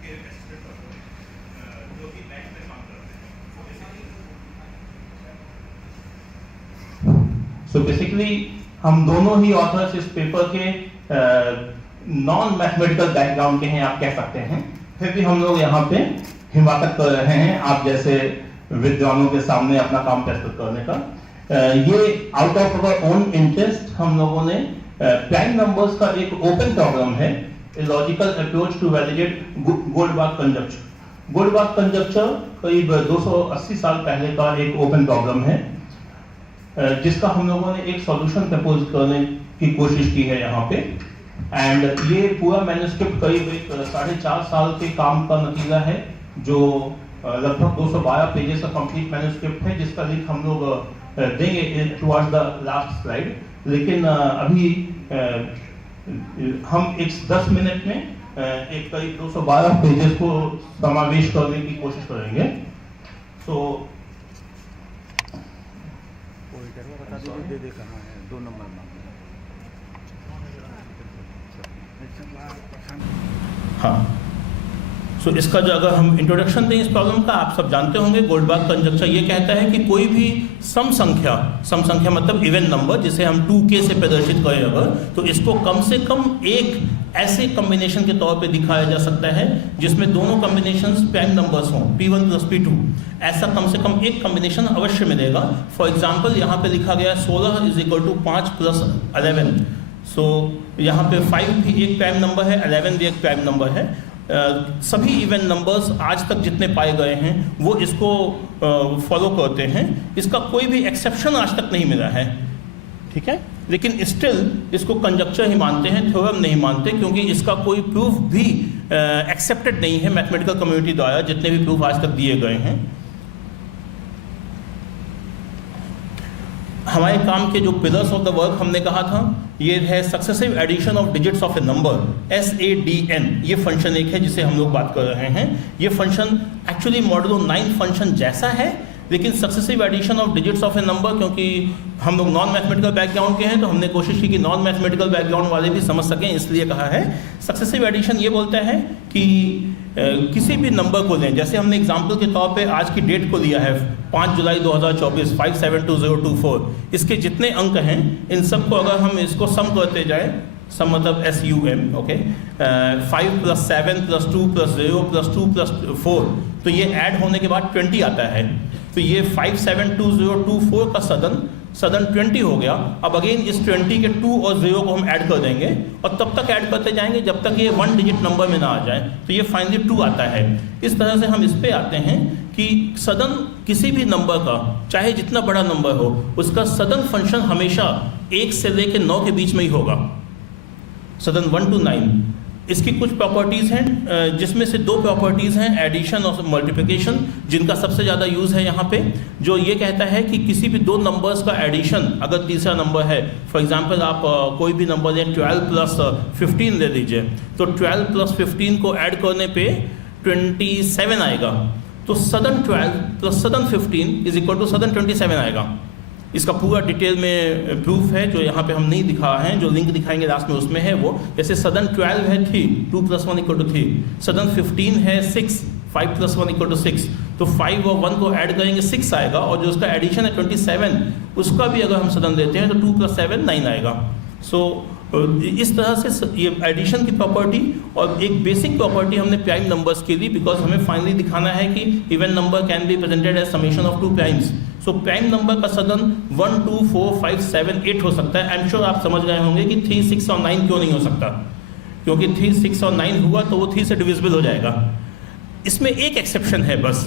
के assistant होते हैं जो कि बैंक में काम करते हैं। So basically हम दोनों ही ऑथर्स इस पेपर के नॉन मैथमेटिकल बैकग्राउंड के हैं, आप कह सकते हैं, फिर भी हम लोग यहाँ पे हिमाकत कर रहे हैं आप जैसे विद्वानों के सामने अपना काम प्रस्तुत करने का। ये out of our own interest हम लोगों ने प्राइम नंबर्स का एक ओपन प्रॉब्लम है, logical approach to validate Goldbach conjecture. Goldbach conjecture करीब 280 साल पहले का एक ओपन प्रॉब्लम है जिसका हम लोगों ने एक सॉल्यूशन प्रपोज करने की कोशिश की है यहाँ पे। एंड ये पूरा मैन्युस्क्रिप्ट करीब 4.5 साल के काम का नतीजा है जो लगभग 212 पेजेस का कंप्लीट मैन्युस्क्रिप्ट है जिसका लिंक हम लोग देंगे टुवर्ड्स द लास्ट स्लाइड। लेकिन अभी हम एक 10 मिनट में एक करीब 212 पेजेस को समावेश करने की कोशिश करेंगे। तो दे दे कहाँ है 2 नंबर में। हाँ, सो इसका जो अगर हम इंट्रोडक्शन दें इस प्रॉब्लम का, आप सब जानते होंगे गोल्डबाख कंजक्चर ये कहता है कि कोई भी सम संख्या मतलब इवन नंबर जिसे हम 2k से प्रदर्शित करें अगर, तो इसको कम से कम एक ऐसे कॉम्बिनेशन के तौर पे दिखाया जा सकता है जिसमें दोनों कॉम्बिनेशंस प्राइम नंबर्स हों, p1 प्लस p2। ऐसा कम से कम एक कॉम्बिनेशन अवश्य मिलेगा। फॉर एग्जाम्पल यहाँ पे लिखा गया 16 इज इक्वल टू 5 प्लस 11। सो यहाँ पे 5 भी एक प्राइम नंबर है, 11 भी एक प्राइम नंबर है। सभी इवन नंबर्स आज तक जितने पाए गए हैं वो इसको फॉलो करते हैं, इसका कोई भी एक्सेप्शन आज तक नहीं मिला है, ठीक है। लेकिन स्टिल इसको कंजक्चर ही मानते हैं, थ्योरम नहीं मानते, क्योंकि इसका कोई प्रूफ भी एक्सेप्टेड नहीं है मैथमेटिकल कम्युनिटी द्वारा, जितने भी प्रूफ आज तक दिए गए हैं। हमारे काम के जो पिलर्स ऑफ द वर्क हमने कहा था, ये है successive addition of digits of a number, SADN। ये फंक्शन एक है जिसे हम लोग बात कर रहे हैं। ये फंक्शन एक्चुअली मॉडुलो 9 फंक्शन जैसा है, लेकिन successive addition of digits of a number, क्योंकि हम लोग नॉन मैथमेटिकल बैकग्राउंड के हैं तो हमने कोशिश की कि नॉन मैथमेटिकल बैकग्राउंड वाले भी समझ सकें, इसलिए कहा है। सक्सेसिव एडिशन ये बोलता है कि किसी भी नंबर को लें, जैसे हमने एग्जाम्पल के तौर पे आज की डेट को लिया है 5 जुलाई 2024, 572024। इसके जितने अंक हैं इन सबको अगर हम इसको सम करते जाएं, सम मतलब SUM, okay, 5 plus 7 plus 2 plus 0 plus 2 plus 4, तो ये ऐड होने के बाद 20 आता है। तो ये 572024 का सदन 20 हो गया। अब अगेन इस 20 के 2 और 0 को हम ऐड कर देंगे और तब तक ऐड करते जाएंगे जब तक ये 1 डिजिट नंबर में ना आ जाए, तो ये फाइनली 2 आता है। इस तरह से हम इस पे आते हैं कि सदन किसी भी नंबर का, चाहे जितना बड़ा नंबर हो, उसका सदन फंक्शन हमेशा 1 से लेकर 9 के बीच में ही होगा, सदन 1 to 9। इसकी कुछ प्रॉपर्टीज़ हैं, जिसमें से 2 प्रॉपर्टीज़ हैं, एडिशन और मल्टीप्लिकेशन, जिनका सबसे ज़्यादा यूज़ है यहाँ पे, जो ये कहता है कि किसी भी 2 नंबर्स का एडिशन, अगर तीसरा नंबर है, फॉर एग्जांपल आप कोई भी नंबर लें, 12 प्लस 15 ले लीजिए, तो 12 प्लस 15 को ऐड करने पे 27 आएगा। तो सदन 12 प्लस सदन 15 इज इक्वल टू सदन 27 आएगा। इसका पूरा डिटेल में प्रूफ है जो यहाँ पे हम नहीं दिखा है, जो लिंक दिखाएंगे लास्ट में उसमें है वो। जैसे सदन 12 है 3, 2 प्लस 1 इक्वल टू 3, सदन 15 है 6, 5 प्लस 1 इक्वल टू 6, तो 5 और 1 को ऐड करेंगे 6 आएगा, और जो उसका एडिशन है 27, उसका भी अगर हम सदन देते हैं तो 2 प्लस 7 9 आएगा। सो इस तरह से ये एडिशन की प्रॉपर्टी और एक बेसिक प्रॉपर्टी हमने प्राइम नंबर्स के लिए, बिकॉज हमें फाइनली दिखाना है कि even number can be presented as summation of 2 primes. So prime number का सदन 1 2 4 5 7 8 हो सकता है। आई एम श्योर आप समझ गए होंगे कि 3 6 और 9 क्यों नहीं हो सकता, क्योंकि 3 6 और 9 हुआ तो वो 3 से डिविजिबल हो जाएगा। इसमें एक एक्सेप्शन है बस,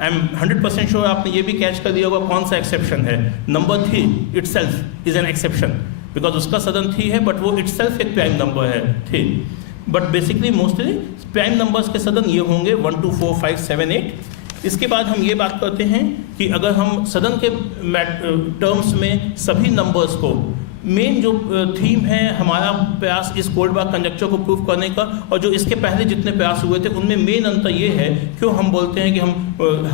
आई एम 100% श्योर आपने ये भी कैच कर दिया होगा कौन सा एक्सेप्शन है। Number 3 itself is an exception, because उसका सदन 3 है बट वो इटसेल्फ एक प्राइम नंबर है 3। But basically mostly prime numbers के सदन ये होंगे 1 2 4 5 7 8। इसके बाद हम ये बात करते हैं कि अगर हम सदन के टर्म्स में सभी नंबर्स को, मेन जो थीम है हमारा प्रयास इस गोल्डबाख कंजक्चर को प्रूव करने का, और जो इसके पहले जितने प्रयास हुए थे उनमें मेन अंतर ये है, क्यों हम बोलते हैं कि हम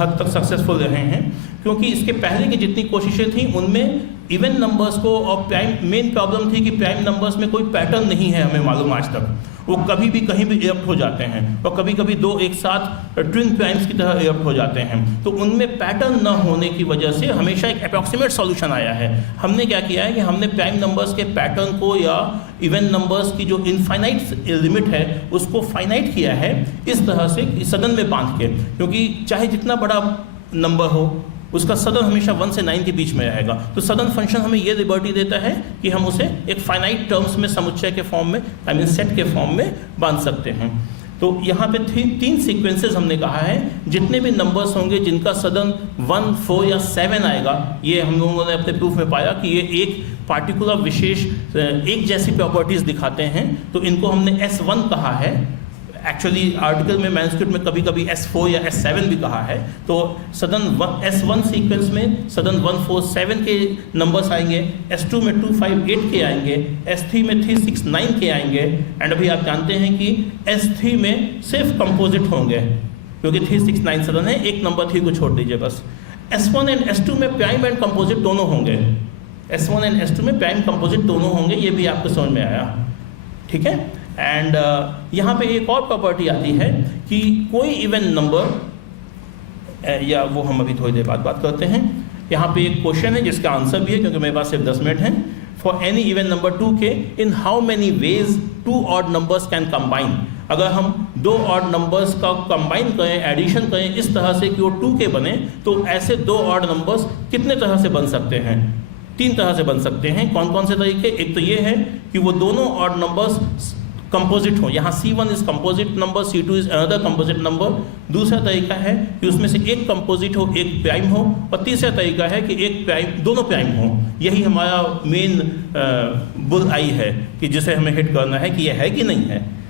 हद तक सक्सेसफुल रहे हैं, क्योंकि इसके पहले की जितनी कोशिशें थी उनमें इवन नंबर्स को और प्राइम, मेन प्रॉब्लम थी कि प्राइम नंबर्स में कोई पैटर्न नहीं है हमें मालूम आज तक, वो कभी भी कहीं भी इरप्ट हो जाते हैं और कभी कभी दो एक साथ ट्विन प्राइम्स की तरह इरप्ट हो जाते हैं। तो उनमें पैटर्न न होने की वजह से हमेशा एक अप्रॉक्सीमेट सॉल्यूशन आया है। हमने क्या किया है कि हमने प्राइम नंबर्स के पैटर्न को या इवन नंबर्स की जो इनफाइनाइट लिमिट है उसको फाइनाइट किया है इस तरह से सदन में बांध के, क्योंकि चाहे जितना बड़ा नंबर हो उसका सदन हमेशा 1 से 9 के बीच में रहेगा। तो सदन फंक्शन हमें ये लिबर्टी देता है कि हम उसे एक फाइनाइट टर्म्स में, समुच्चय के फॉर्म में, आई मीन सेट के फॉर्म में बांध सकते हैं। तो यहाँ पे 3 सीक्वेंसेस हमने कहा है, जितने भी नंबर्स होंगे जिनका सदन 1, 4 या 7 आएगा, ये हम लोगों ने अपने प्रूफ में पाया कि ये एक पार्टिकुलर विशेष एक जैसी प्रॉपर्टीज दिखाते हैं, तो इनको हमने S1 कहा है। एक्चुअली आर्टिकल में, मैन्युस्क्रिप्ट में कभी कभी S4 या S7 भी कहा है। तो सदन S1 सीक्वेंस में सदन 1, 4, 7 के नंबर्स आएंगे, S2 में 2, 5, 8 के आएंगे, S3 में 3, 6, 9 के आएंगे, एंड अभी आप जानते हैं कि S3 में सिर्फ कंपोजिट होंगे क्योंकि 3, 6, 9 सदन है, एक नंबर 3 को छोड़ दीजिए बस। S1 एंड S2 में प्राइम एंड कंपोजिट दोनों होंगे, S1 एंड S2 में प्राइम कंपोजिट दोनों होंगे, ये भी आपको समझ में आया, ठीक है। एंड यहाँ पे एक और प्रॉपर्टी आती है कि कोई इवन नंबर, या वो हम अभी थोड़ी देर बाद बात करते हैं। यहाँ पे एक क्वेश्चन है जिसका आंसर भी है क्योंकि मेरे पास सिर्फ 10 मिनट हैं। फॉर एनी इवन नंबर 2 के in how many ways 2 odd numbers can combine. अगर हम 2 ऑड नंबर्स का कंबाइन करें, एडिशन करें इस तरह से कि वो 2 के बने, तो ऐसे 2 ऑड नंबर्स कितने तरह से बन सकते हैं? 3 तरह से बन सकते हैं। कौन कौन से तरीके? एक तो ये है कि वो दोनों ऑड नंबर्स कंपोजिट हो, यहाँ C1 is composite number, C2 is another composite number. दूसरा तरीका है कि उसमें से एक कंपोजिट हो, एक प्राइम हो, और तीसरा तरीका है कि एक प्राइम, दोनों प्राइम हो। यही हमारा मेन बुल आई है कि जिसे हमें हिट करना है कि यह है कि नहीं है।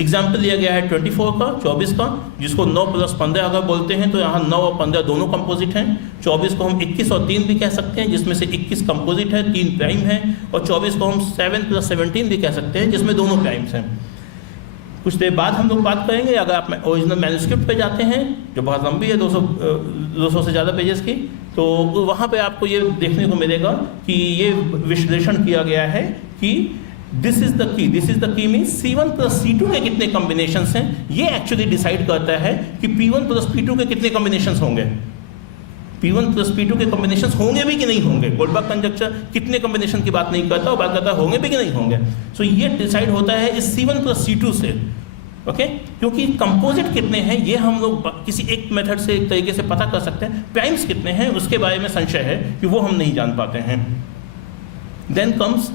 एग्जाम्पल लिया गया है 24 का, 24 का, जिसको 9 + 15 अगर बोलते हैं तो यहाँ 9 और 15 दोनों कंपोजिट हैं। 24 को हम 21 और 3 भी कह सकते हैं, जिसमें से 21 कंपोजिट है, 3 प्राइम है, और 24 को हम 7 + 17 भी कह सकते हैं, जिसमें दोनों प्राइम्स हैं। कुछ देर बाद हम लोग बात करेंगे, अगर आप ओरिजिनल मैन्युस्क्रिप्ट पे जाते हैं जो बहुत लंबी है, 200 से ज़्यादा पेजेस की, तो वहाँ पे आपको ये देखने को मिलेगा कि ये विश्लेषण किया गया है कि this is the key means C1 + C2 के कितने कॉम्बिनेशंस हैं, ये एक्चुअली डिसाइड करता है कि P1 + P2 के कितने कॉम्बिनेशंस होंगे। P1 + P2 के कॉम्बिनेशंस होंगे भी कि नहीं होंगे। गोल्डबैक कंजक्चर कितने कॉम्बिनेशन की बात नहीं करता, और बात करता है होंगे भी कि नहीं होंगे। सो ये डिसाइड होता है इस C1 + C2 से, ओके। क्योंकि कंपोजिट कितने हैं ये हम लोग किसी एक मेथड से, एक तरीके से पता कर सकते हैं। प्राइम्स कितने हैं उसके बारे में संशय है कि वो हम नहीं जान पाते हैं। देन कम्स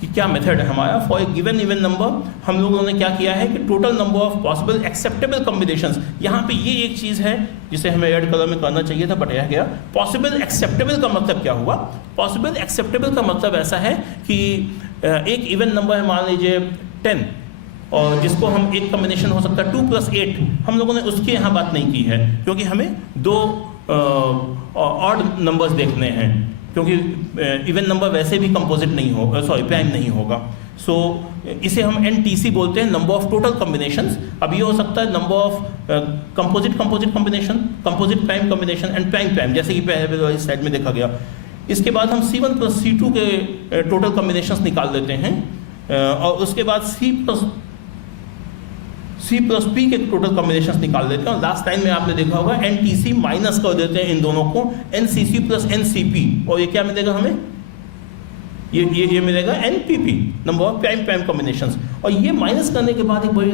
कि क्या मेथड है हमारा। For a given even number हम लोगों ने क्या किया है कि total number of possible acceptable combinations, यहाँ पे ये एक चीज़ है जिसे हमें रेड कलर में करना चाहिए था बट यह गया। पॉसिबल एक्सेप्टेबल का मतलब क्या हुआ? पॉसिबल एक्सेप्टेबल का मतलब ऐसा है कि एक इवन नंबर है, मान लीजिए 10, और जिसको हम एक कॉम्बिनेशन हो सकता है 2 + 8। हम लोगों ने उसकी यहाँ बात नहीं की है क्योंकि हमें 2 ऑड नंबर्स देखने हैं, क्योंकि इवन नंबर वैसे भी कंपोजिट नहीं हो, प्राइम नहीं होगा। सो इसे हम NTC बोलते हैं, नंबर ऑफ टोटल कॉम्बिनेशंस। अब ये हो सकता है number of composite combination, composite prime combination and prime, जैसे कि पहले वाली स्लाइड में देखा गया। इसके बाद हम C1 + C2 के टोटल कॉम्बिनेशंस निकाल लेते हैं, और उसके बाद C + P के टोटल कॉम्बिनेशंस निकाल देते हैं, और लास्ट टाइम में आपने देखा होगा NTC माइनस कर देते हैं इन दोनों को, NCC + NCP, और ये क्या मिलेगा हमें? ये मिलेगा NPP, number of prime combinations. और ये माइनस करने के बाद एक बड़ी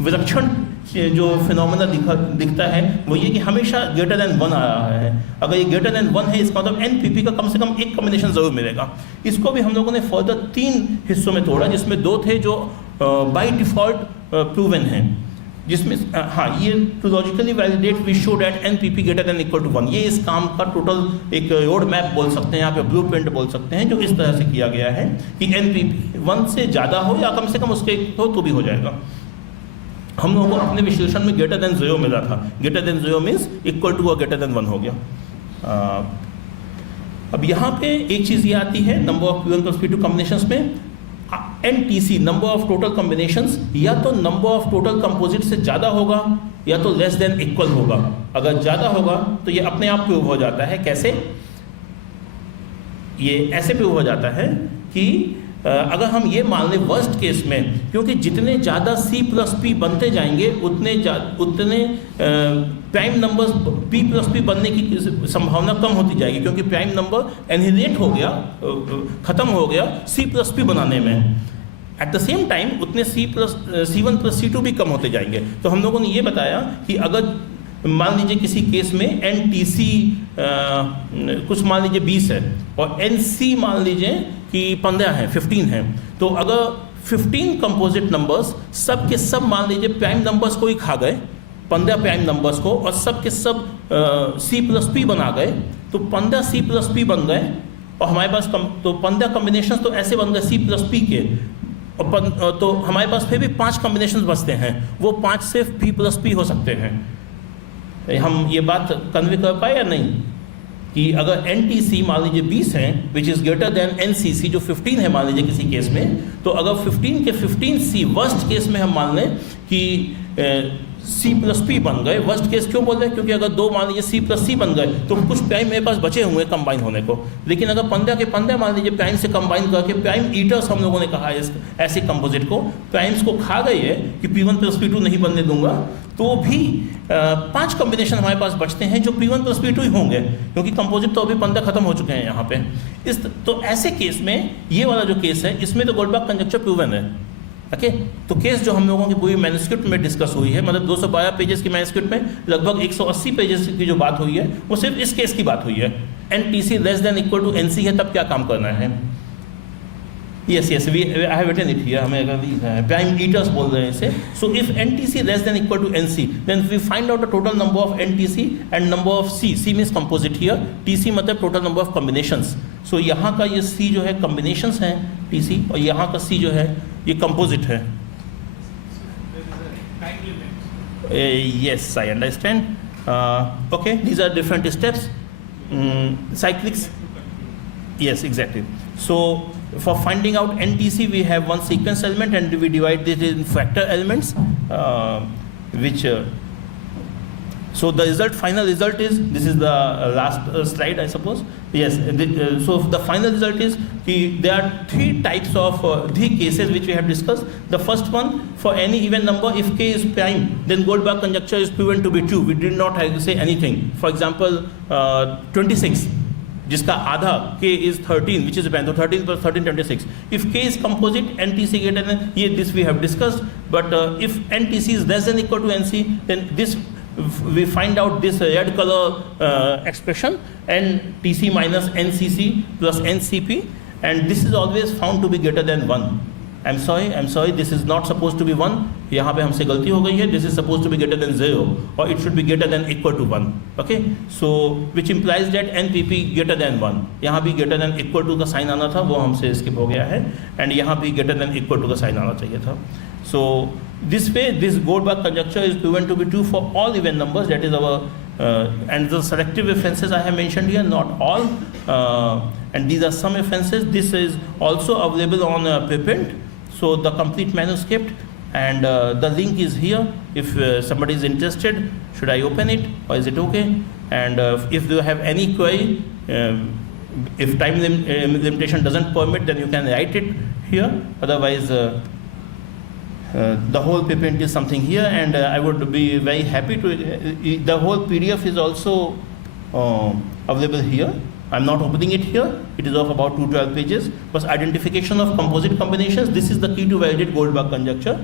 विलक्षण जो फिनोमेना दिखता है वो ये कि हमेशा >1 आ रहा है। अगर ये >1 है इसका मतलब NPP का कम से कम एक कॉम्बिनेशन जरूर मिलेगा। इसको भी हम लोगों ने फर्दर 3 हिस्सों में तोड़ा, जिसमें 2 थे जो बाय डिफॉल्ट प्रूवन हैं, जिसमें ये to logically validate we show that NPP > 1। ये इस काम का टोटल एक रोड मैप बोल सकते हैं, यहाँ पे ब्लूप्रिंट बोल सकते हैं, जो इस तरह से किया गया है कि NPP 1 से ज़्यादा हो या कम से कम उसके हो तो भी हो जाएगा। हम लोगों को अपने विश्लेषण में >0 मिला था, >0 मीन्स इक्वल टू और >1 हो गया। अब यहाँ पे एक चीज़ ये आती है number of P1 + P2 combinations में, NTC number of total combinations या तो नंबर ऑफ टोटल कंपोजिट से ज़्यादा होगा या तो लेस देन इक्वल होगा। अगर ज़्यादा होगा तो ये अपने आप प्रूव हो जाता है। कैसे? ये ऐसे प्रूव हो जाता है कि अगर हम ये मान लें वर्स्ट केस में, क्योंकि जितने ज़्यादा C+P बनते जाएंगे उतने प्राइम नंबर्स P+P बनने की संभावना कम होती जाएगी, क्योंकि प्राइम नंबर एनहिलेट हो गया, ख़त्म हो गया C+P बनाने में। एट द सेम टाइम उतने C1 + C2 भी कम होते जाएंगे। तो हम लोगों ने ये बताया कि अगर मान लीजिए किसी केस में NTC कुछ मान लीजिए 20 है और NC मान लीजिए कि 15 है, 15 है, तो अगर 15 कंपोजिट नंबर्स सब के सब मान लीजिए प्राइम नंबर्स को ही खा गए, 15 प्राइम नंबर्स को, और सब के सब C+P बना गए, तो 15 C+P बन गए, और हमारे पास तो 15 कॉम्बिनेशन तो ऐसे बन गए C+P के, और तो हमारे पास फिर भी 5 कॉम्बिनेशन बचते हैं, वो 5 सिर्फ P+P हो सकते हैं। हम ये बात कन्वे कर पाए या नहीं कि अगर NTC मान लीजिए 20 है which is greater than NCC जो 15 है मान लीजिए किसी केस में, तो अगर 15 के 15C वर्स्ट केस में हम मान लें कि C+P बन गए। वर्स्ट केस क्यों बोल रहे हैं? क्योंकि अगर 2 मान लीजिए C+C बन गए तो कुछ प्राइम मेरे पास बचे हुए कंबाइन होने को, लेकिन अगर 15 के 15 मान लीजिए प्राइम से कंबाइन करके प्राइम ईटर्स हम लोगों ने कहा है ऐसे कंपोजिट को, प्राइम्स को खा गई है कि P1 + P2 नहीं बनने दूंगा, तो भी 5 कॉम्बिनेशन हमारे पास बचते हैं जो P1 + P2 ही होंगे, क्योंकि कंपोजिट तो अभी 15 खत्म हो चुके हैं यहाँ पे। तो ऐसे केस में ये वाला जो केस है इसमें तो गोल्डबाक कंजक्चर प्रूवन है। ओके, तो केस जो हम लोगों की पूरी मैन्युस्क्रिप्ट में डिस्कस हुई है, मतलब 212 पेजेस की मैन्युस्क्रिप्ट में लगभग 180 पेजेस की जो बात हुई है वो सिर्फ इस केस की बात हुई है। NTC <= NC है, तब क्या काम करना है। Yes, I have written it here, हमें अगर लिखा है प्राइम ईटर्स बोल रहे हैं इसे। So if NTC <= NC, then we find out the total number of NTC and number of C means composite here, TC मतलब total number of combinations। सो यहाँ का ये C जो है combinations हैं TC, और यहाँ का C जो है ये composite है। Yes, I understand। Okay, these are different steps। Cyclics, yes, exactly। So for finding out NTC, we have one sequence element and we divide it in factor elements, so the final result is, this is the last slide I suppose. Yes, so the final result is there are 3 types of 3 cases which we have discussed. The first one, for any even number, if k is prime, then Goldbach conjecture is proven to be true. We did not have to say anything. For example, 26 जिसका आधा k is 13 which is prime, so 13 + 13 26. If k is composite, NTC greater than, this we have discussed, but if NTC is <= NC, then this we find out this red color expression NTC minus NCC plus NCP, and this is always found to be greater than 1. I'm sorry, this is not supposed to be 1. यहाँ पे हमसे गलती हो गई है. This is supposed to be greater than 0, or it should be greater than equal to 1. Okay, so which implies that NPP greater than 1. यहाँ भी greater than equal to का साइन आना था, वो हमसे skip हो गया है, and यहाँ भी greater than equal to का साइन आना चाहिए था. So this way, this Goldbach conjecture is proven to be true for all even numbers. That is our and the selective references I have mentioned here, not all, and these are some references. This is also available on preprint. So the complete manuscript, and the link is here. If somebody is interested, should I open it or is it okay? And if you have any query, if time limitation doesn't permit, then you can write it here. Otherwise, the whole preprint is something here, and I would be very happy to. The whole PDF is also available here. I'm not opening it here. It is of about 212 pages. But identification of composite combinations, this is the key to validate Goldbach conjecture.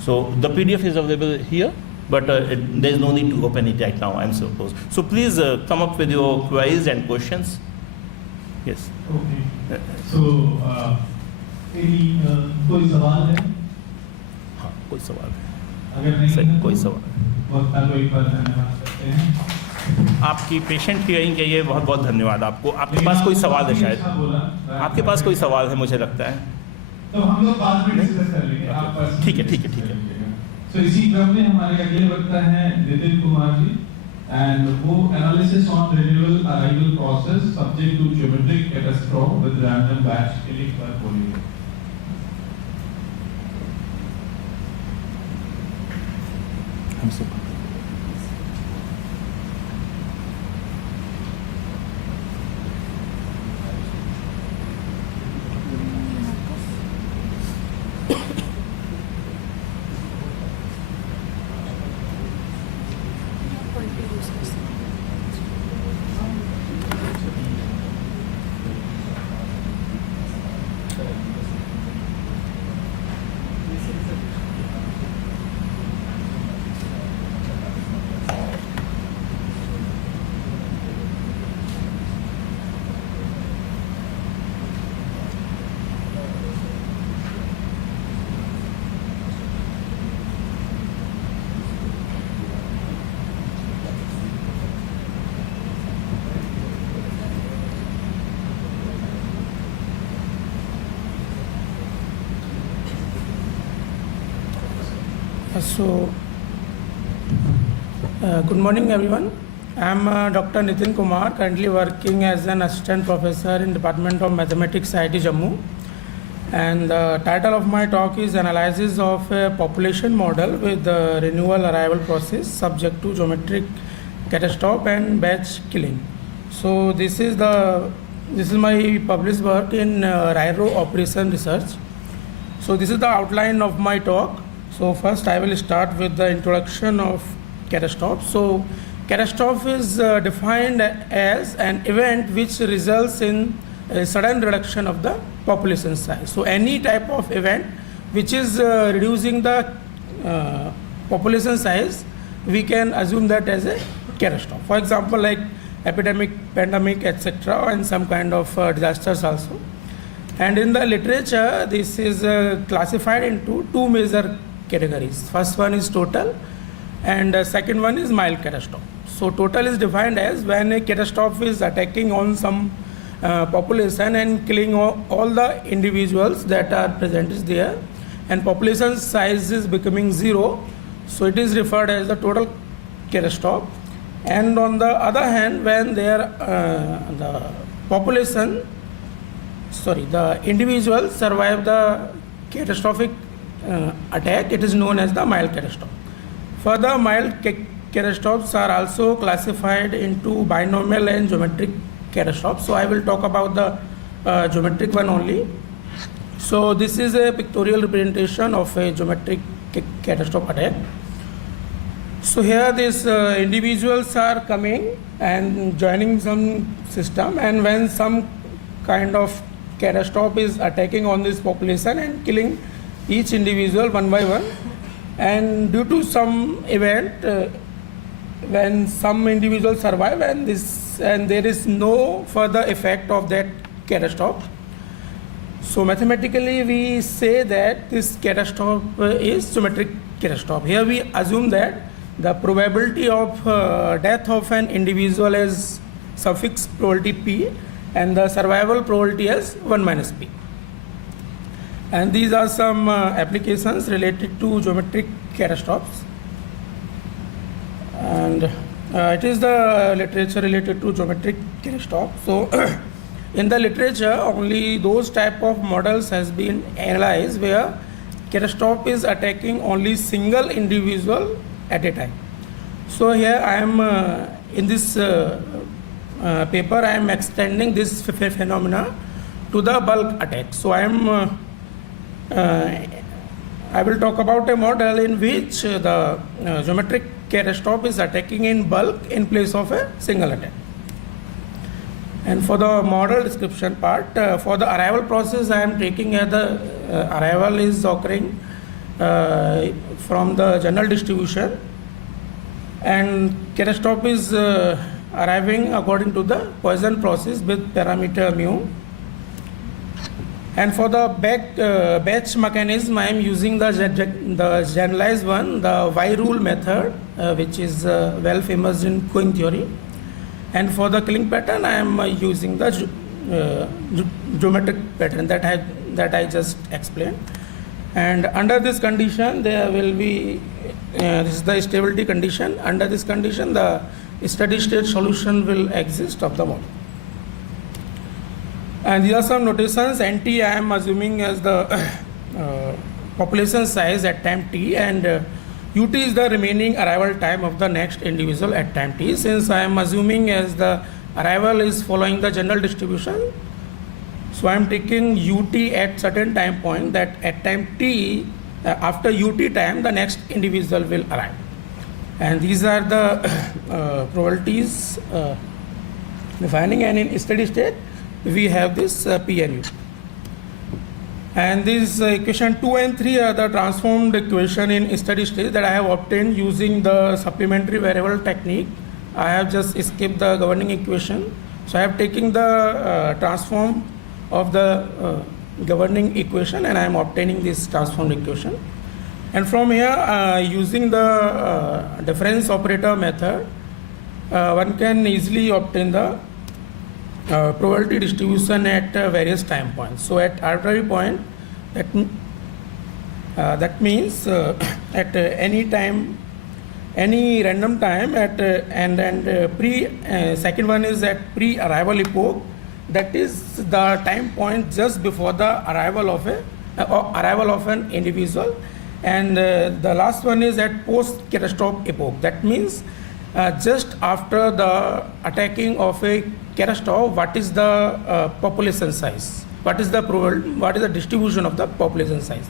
So the PDF is available here, but there is no need to open it right now, I'm supposed. So please come up with your queries and questions. Yes. Okay. So कोई सवाल है? हाँ, कोई सवाल है? अगर नहीं है, कोई सवाल है? बहुत कोई पर धन्यवाद करते हैं। आपकी पेशेंट हियरिंग के लिए बहुत बहुत धन्यवाद आपको। आपके पास कोई सवाल है शायद? आपके पास कोई सवाल है मुझे लगता है। तो हम लोग बाद में डिस्कस कर लेंगे। आप ठीक है। तो इसी क्रम में हमारे अगले वक्ता हैं नितिन कुमार जी, एंड वो analysis on renewal arrival process subject to geometric catastrophe with random batch click पर बोलिए। हमसे Good morning everyone. I am Dr. Nitin Kumar, currently working as an assistant professor in Department of Mathematics, IIT Jammu. And the title of my talk is Analysis of a Population Model with the Renewal Arrival Process subject to Geometric Catastrophe and Batch Killing. So this is my published work in RAAM Operation Research. So this is the outline of my talk. So first I will start with the introduction of catastrophe. So catastrophe is defined as an event which results in a sudden reduction of the population size. So any type of event which is reducing the population size, we can assume that as a catastrophe. For example, like epidemic, pandemic, etc., and some kind of disasters also. And in the literature, this is classified into two major categories. First one is total, and second one is mild catastrophe. So total is defined as when a catastrophe is attacking on some population and killing all the individuals that are present there, and population size is becoming zero. So it is referred as the total catastrophe. And on the other hand, when the individuals survive the catastrophic attack, it is known as the mild catastrophe. Further, mild catastrophes are also classified into binomial and geometric catastrophes. So I will talk about the geometric one only. So this is a pictorial representation of a geometric catastrophe attack. So here these individuals are coming and joining some system, and when some kind of catastrophe is attacking on this population and killing each individual one by one, and due to some event when some individuals survive and there is no further effect of that catastrophe, so mathematically we say that this catastrophe is geometric catastrophe. Here we assume that the probability of death of an individual is suffix probability p, and the survival probability is 1 minus p. And these are some applications related to geometric catastrophes. And it is the literature related to geometric catastrophe. So in the literature, only those type of models has been analyzed where catastrophe is attacking only single individual at a time. So here I am in this paper, I am extending this phenomena to the bulk attack. So I will talk about a model in which the geometric catastrophe is attacking in bulk in place of a single attack. And for the model description part, for the arrival process, I am taking as the arrival is occurring from the general distribution, and catastrophe is arriving according to the Poisson process with parameter mu. And for the batch mechanism, I am using the generalized one, the Y rule method, which is well famous in queuing theory. And for the killing pattern, I am using the geometric pattern that I just explained. And under this condition, there will be this is the stability condition. Under this condition, the steady state solution will exist of the model. And these are some notations. NT I am assuming as the population size at time t, and ut is the remaining arrival time of the next individual at time t. Since I am assuming as the arrival is following the general distribution, So I'm taking ut at certain time point, that at time t, after ut time, the next individual will arrive. And these are the probabilities defining, and in steady state we have this PNU. And these equation 2 and 3 are the transformed equation in steady state that I have obtained using the supplementary variable technique. I have just skipped the governing equation. So I have taken the transform of the governing equation, and I am obtaining this transformed equation. And from here, using the difference operator method, one can easily obtain the probability distribution at various time points. So at arbitrary point, that means at any time, any random time at second one is at pre-arrival epoch, that is the time point just before the arrival of an individual, and the last one is at post-catastrophe epoch. That means just after the attacking of a catastrophe, what is the population size? What is the distribution of the population size?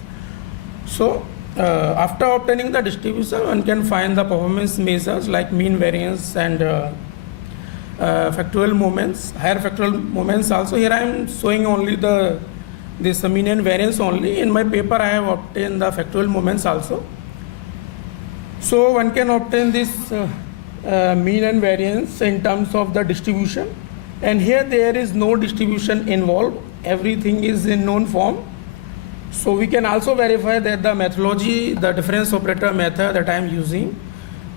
So after obtaining the distribution, one can find the performance measures like mean variance and factorial moments, higher factorial moments also. Here I am showing only this mean and variance only. In my paper I have obtained the factorial moments also. So one can obtain this mean and variance in terms of the distribution, and here there is no distribution involved, everything is in known form. So we can also verify that the methodology, the difference operator method that I am using,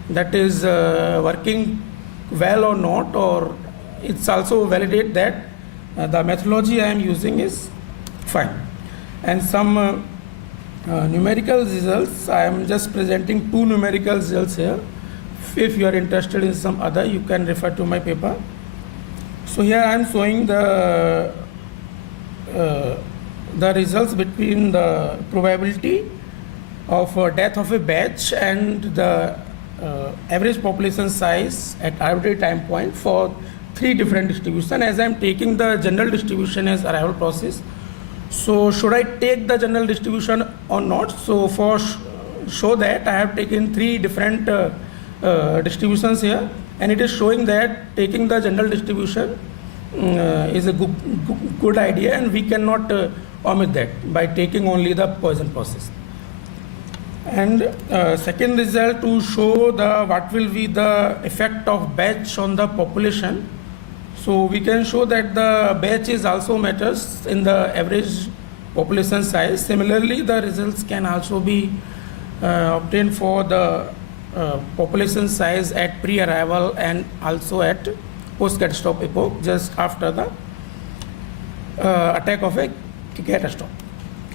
that is working well or not, or it's also validate that the methodology I am using is fine. And some numerical results, I am just presenting two numerical results here. If you are interested in some other, you can refer to my paper. So here I am showing the results between the probability of death of a batch and the average population size at arbitrary time point for three different distributions. As I am taking the general distribution as arrival process, so should I take the general distribution or not? So for show that, I have taken three different distributions here, and it is showing that taking the general distribution is a good idea, and we cannot omit that by taking only the Poisson process. And second result, to show what will be the effect of batch on the population. So we can show that the batch is also matters in the average population size. Similarly, the results can also be obtained for the population size at pre-arrival and also at post-catastrophe epoch, just after the attack of a catastrophe.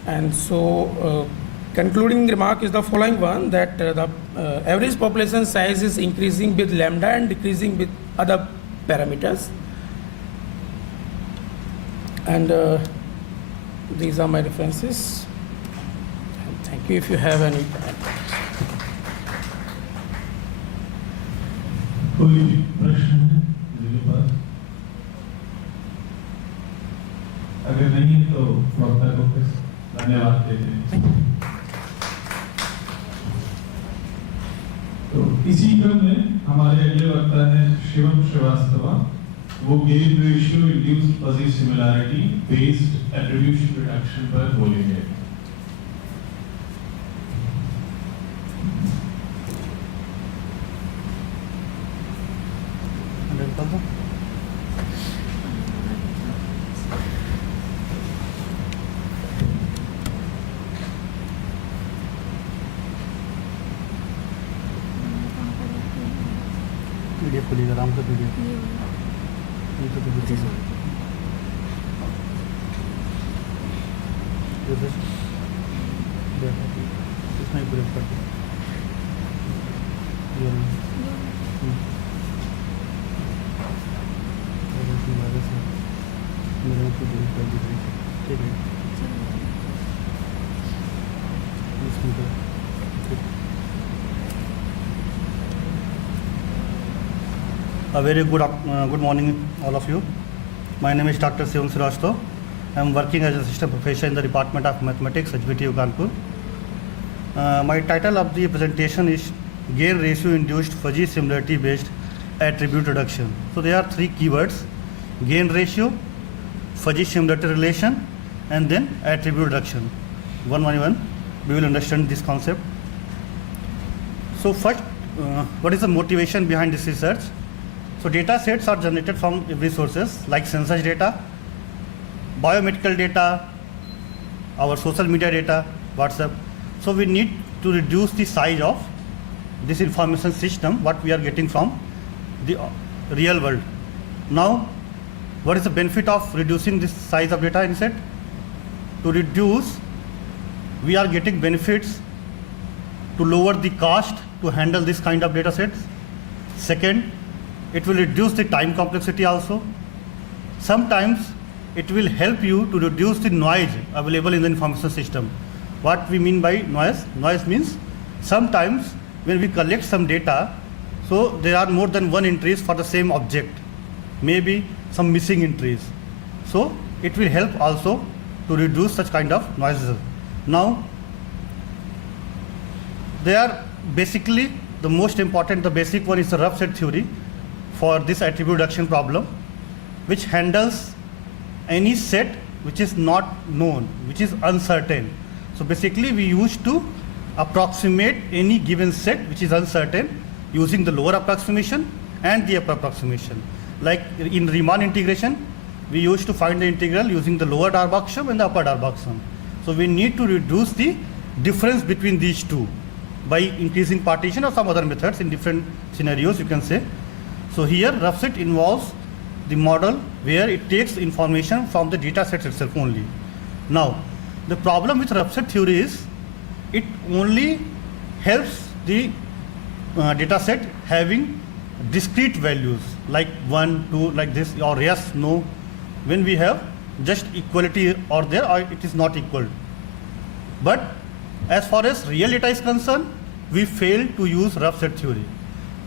And so concluding remark is the following one, that the average population size is increasing with lambda and decreasing with other parameters. And these are my references. Thank you. If you have any कोई प्रश्न है मेरे पास? अगर नहीं है तो वक्ता को धन्यवाद देते हैं। तो इसी क्रम में हमारे अगले वक्ता है शिवम श्रीवास्तव। वो gain ratio induced fuzzy similarity based attribution reduction पर बोलेंगे। पीडीएफ खुलेगा आराम से पीडीएफ ये तो बुद्धि से इसमें पूरे कर दो मेरे को पूरी कर दी ठीक है इसमें तो A very good morning all of you. My name is Dr. Shivam Srivastava. I'm working as a assistant professor in the Department of Mathematics, HBTU Kanpur. My title of the presentation is Gain Ratio Induced Fuzzy Similarity Based Attribute Reduction. So there are three keywords: gain ratio, fuzzy similarity relation, and then attribute reduction. One by one, we will understand this concept. So first, what is the motivation behind this research? So data sets are generated from every sources like census data, biomedical data, our social media data, WhatsApp. So we need to reduce the size of this information system, what we are getting from the real world. Now, what is the benefit of reducing this size of data in set? To reduce, we are getting benefits to lower the cost to handle this kind of data sets. Second, it will reduce the time complexity also. Sometimes it will help you to reduce the noise available in the information system. What we mean by noise? Noise means sometimes when we collect some data, so there are more than one entries for the same object, maybe some missing entries. So it will help also to reduce such kind of noises. Now, they are basically the most important, the basic one is the rough set theory for this attribute reduction problem, which handles any set which is not known, which is uncertain. So basically we used to approximate any given set which is uncertain using the lower approximation and the upper approximation. Like in Riemann integration, we used to find the integral using the lower Darboux sum and the upper Darboux sum. So we need to reduce the difference between these two by increasing partition or some other methods in different scenarios, you can say. So here rough set involves the model where it takes information from the data set itself only. Now, the problem with rough set theory is it only helps the data set having discrete values like 1, 2, like this, or yes, no, when we have just equality or there or it is not equal. But as far as real data is concerned, we fail to use rough set theory.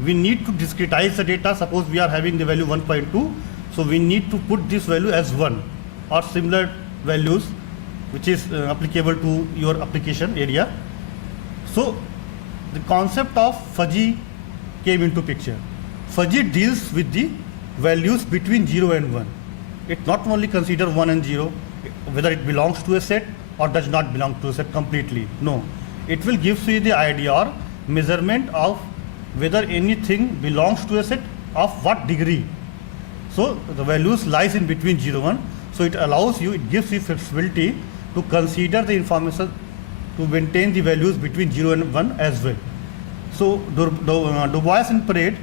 We need to discretize the data. Suppose we are having the value 1.2, so we need to put this value as 1 or similar values which is applicable to your application area. So the concept of fuzzy came into picture. Fuzzy deals with the values between 0 and 1. It not only consider 1 and 0, whether it belongs to a set or does not belong to a set completely. No, it will give you the idea or measurement of whether anything belongs to a set of what degree. So the values lies in between 0 and 1. So it allows you, it gives you flexibility to consider the information to maintain the values between 0 and 1 as well. So Du Bois and Parade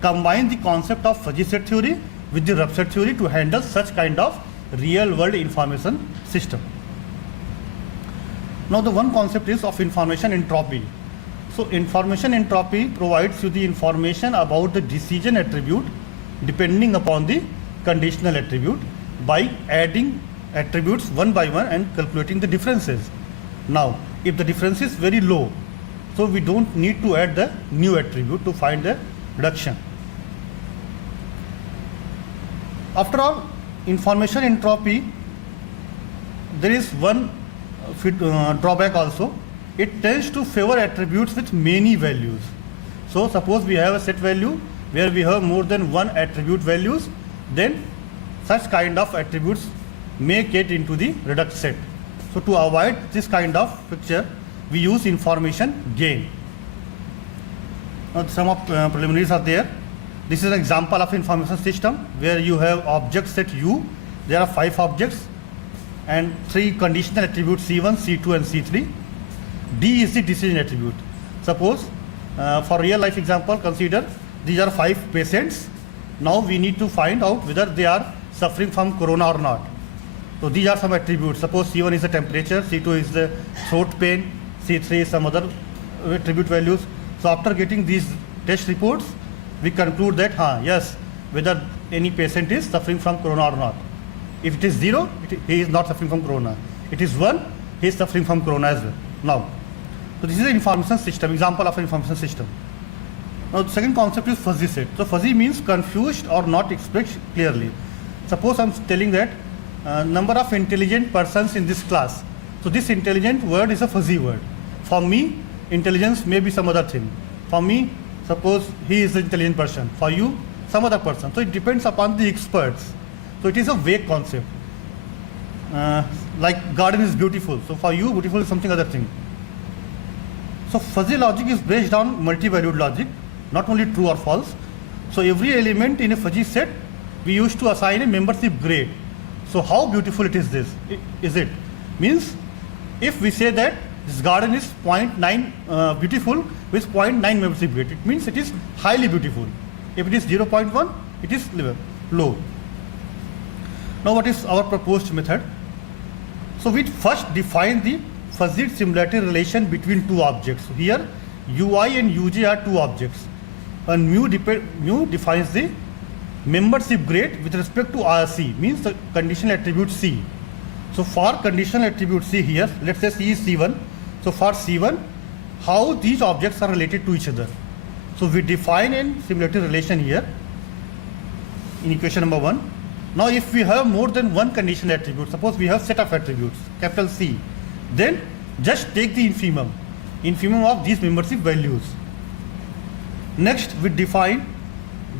combine the concept of fuzzy set theory with the rough set theory to handle such kind of real world information system. Now the one concept is of information entropy. So information entropy provides you the information about the decision attribute depending upon the conditional attribute by adding attributes one by one and calculating the differences. Now if the difference is very low, so we don't need to add the new attribute to find the reduction. After all, information entropy, there is one drawback also. It tends to favor attributes with many values. So suppose we have a set value where we have more than one attribute values, then such kind of attributes may get into the reduced set. So to avoid this kind of picture, we use information gain. Now some of preliminaries are there. This is an example of information system where you have object set U. There are 5 objects and 3 conditional attributes C1, C2 and C3. D is the decision attribute. Suppose for real life example, consider these are 5 patients. Now we need to find out whether they are suffering from corona or not. So these are some attributes. Suppose C1 is the temperature, C2 is the throat pain, C3 is some other attribute values. So after getting these test reports, we conclude that yes, whether any patient is suffering from corona or not. If it is 0, he is not suffering from corona. It is 1, he is suffering from corona as well. Now, so this is an information system, example of an information system. Now the second concept is fuzzy set. So fuzzy means confused or not expressed clearly. Suppose I am telling that number of intelligent persons in this class. So this intelligent word is a fuzzy word. For me, intelligence may be some other thing. For me, suppose he is an intelligent person. For you, some other person. So it depends upon the experts. So it is a vague concept. Like garden is beautiful. So for you, beautiful is something other thing. So fuzzy logic is based on multi-valued logic, not only true or false. So every element in a fuzzy set, we used to assign a membership grade. So how beautiful it is this? Is it? Means if we say that this garden is 0.9 beautiful with 0.9 membership grade, it means it is highly beautiful. If it is 0.1, it is low. Now what is our proposed method? So we first define the fuzzy similarity relation between two objects. So here UI and UJ are two objects. And mu defines the membership grade with respect to RC, means the conditional attribute C. So for conditional attribute C here, let's say C is C1. So for C1, how these objects are related to each other. So we define a similarity relation here in equation number 1. Now if we have more than one conditional attribute, suppose we have set of attributes, capital C, then just take the infimum of these membership values. Next we define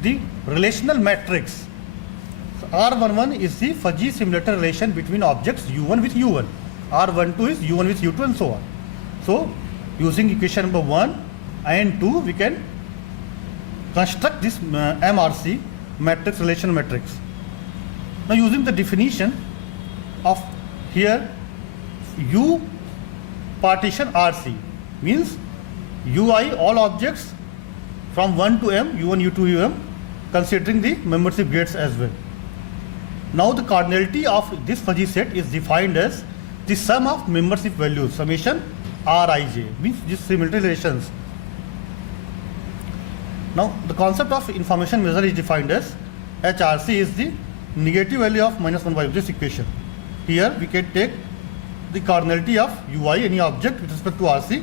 the relational matrix. So R11 is the fuzzy similarity relation between objects U1 with U1. R12 is U1 with U2 and so on. So using equation number 1 and 2, we can construct this MRC matrix, relational matrix. Now using the definition of here U partition RC means UI all objects from 1 to M, U1, U2, UM, considering the membership grades as well. Now the cardinality of this fuzzy set is defined as the sum of membership values, summation Rij, means these similarity relations. Now the concept of information measure is defined as HRC is the negative value of -1 by this equation. Here we can take the cardinality of UI, any object with respect to RC,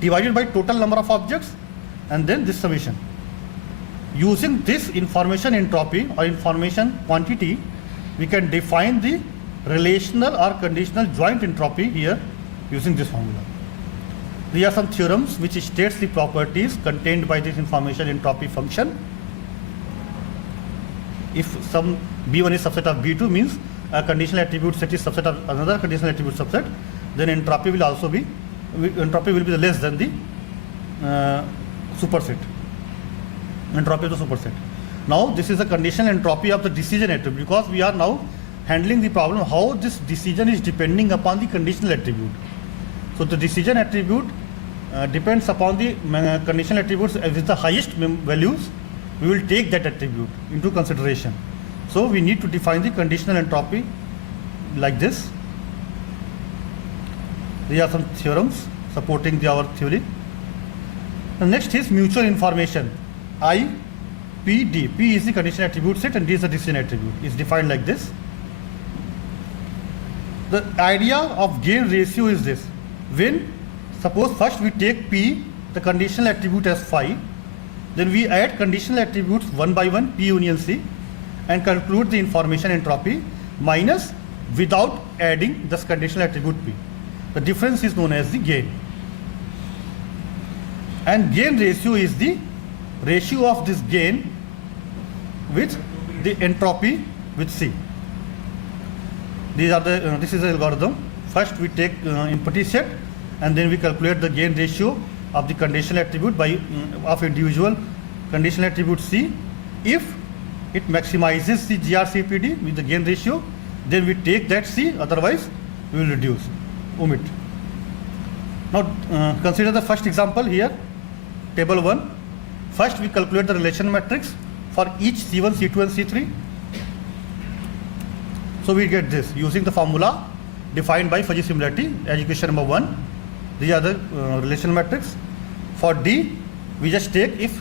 divided by total number of objects, and then this summation. Using this information entropy or information quantity, we can define the relational or conditional joint entropy here using this formula. There are some theorems which states the properties contained by this information entropy function. If some B1 is subset of B2, means a conditional attribute set is subset of another conditional attribute subset, then entropy will also be less than the superset. Entropy of the superset. Now this is a conditional entropy of the decision attribute, because we are now handling the problem how this decision is depending upon the conditional attribute. So the decision attribute depends upon the conditional attributes with the highest values. We will take that attribute into consideration. So we need to define the conditional entropy like this. There are some theorems supporting our theory. The next is mutual information. I, P, D. P is the conditional attribute set and D is the decision attribute. Is defined like this. The idea of gain ratio is this. When suppose first we take P, the conditional attribute as phi, then we add conditional attributes one by one, P union C, and conclude the information entropy minus without adding this conditional attribute P. The difference is known as the gain. And gain ratio is the ratio of this gain with the entropy with C. These are the this is the algorithm. First we take input set, and then we calculate the gain ratio of the conditional attribute by of individual conditional attribute C. If it maximizes the GRCPD with the gain ratio, then we take that C, otherwise we will reduce, omit. Now consider the first example here, table 1. First we calculate the relation matrix for each C1, C2 and C3. So we get this using the formula defined by fuzzy similarity as equation number 1. These are the relation matrix. For D, we just take if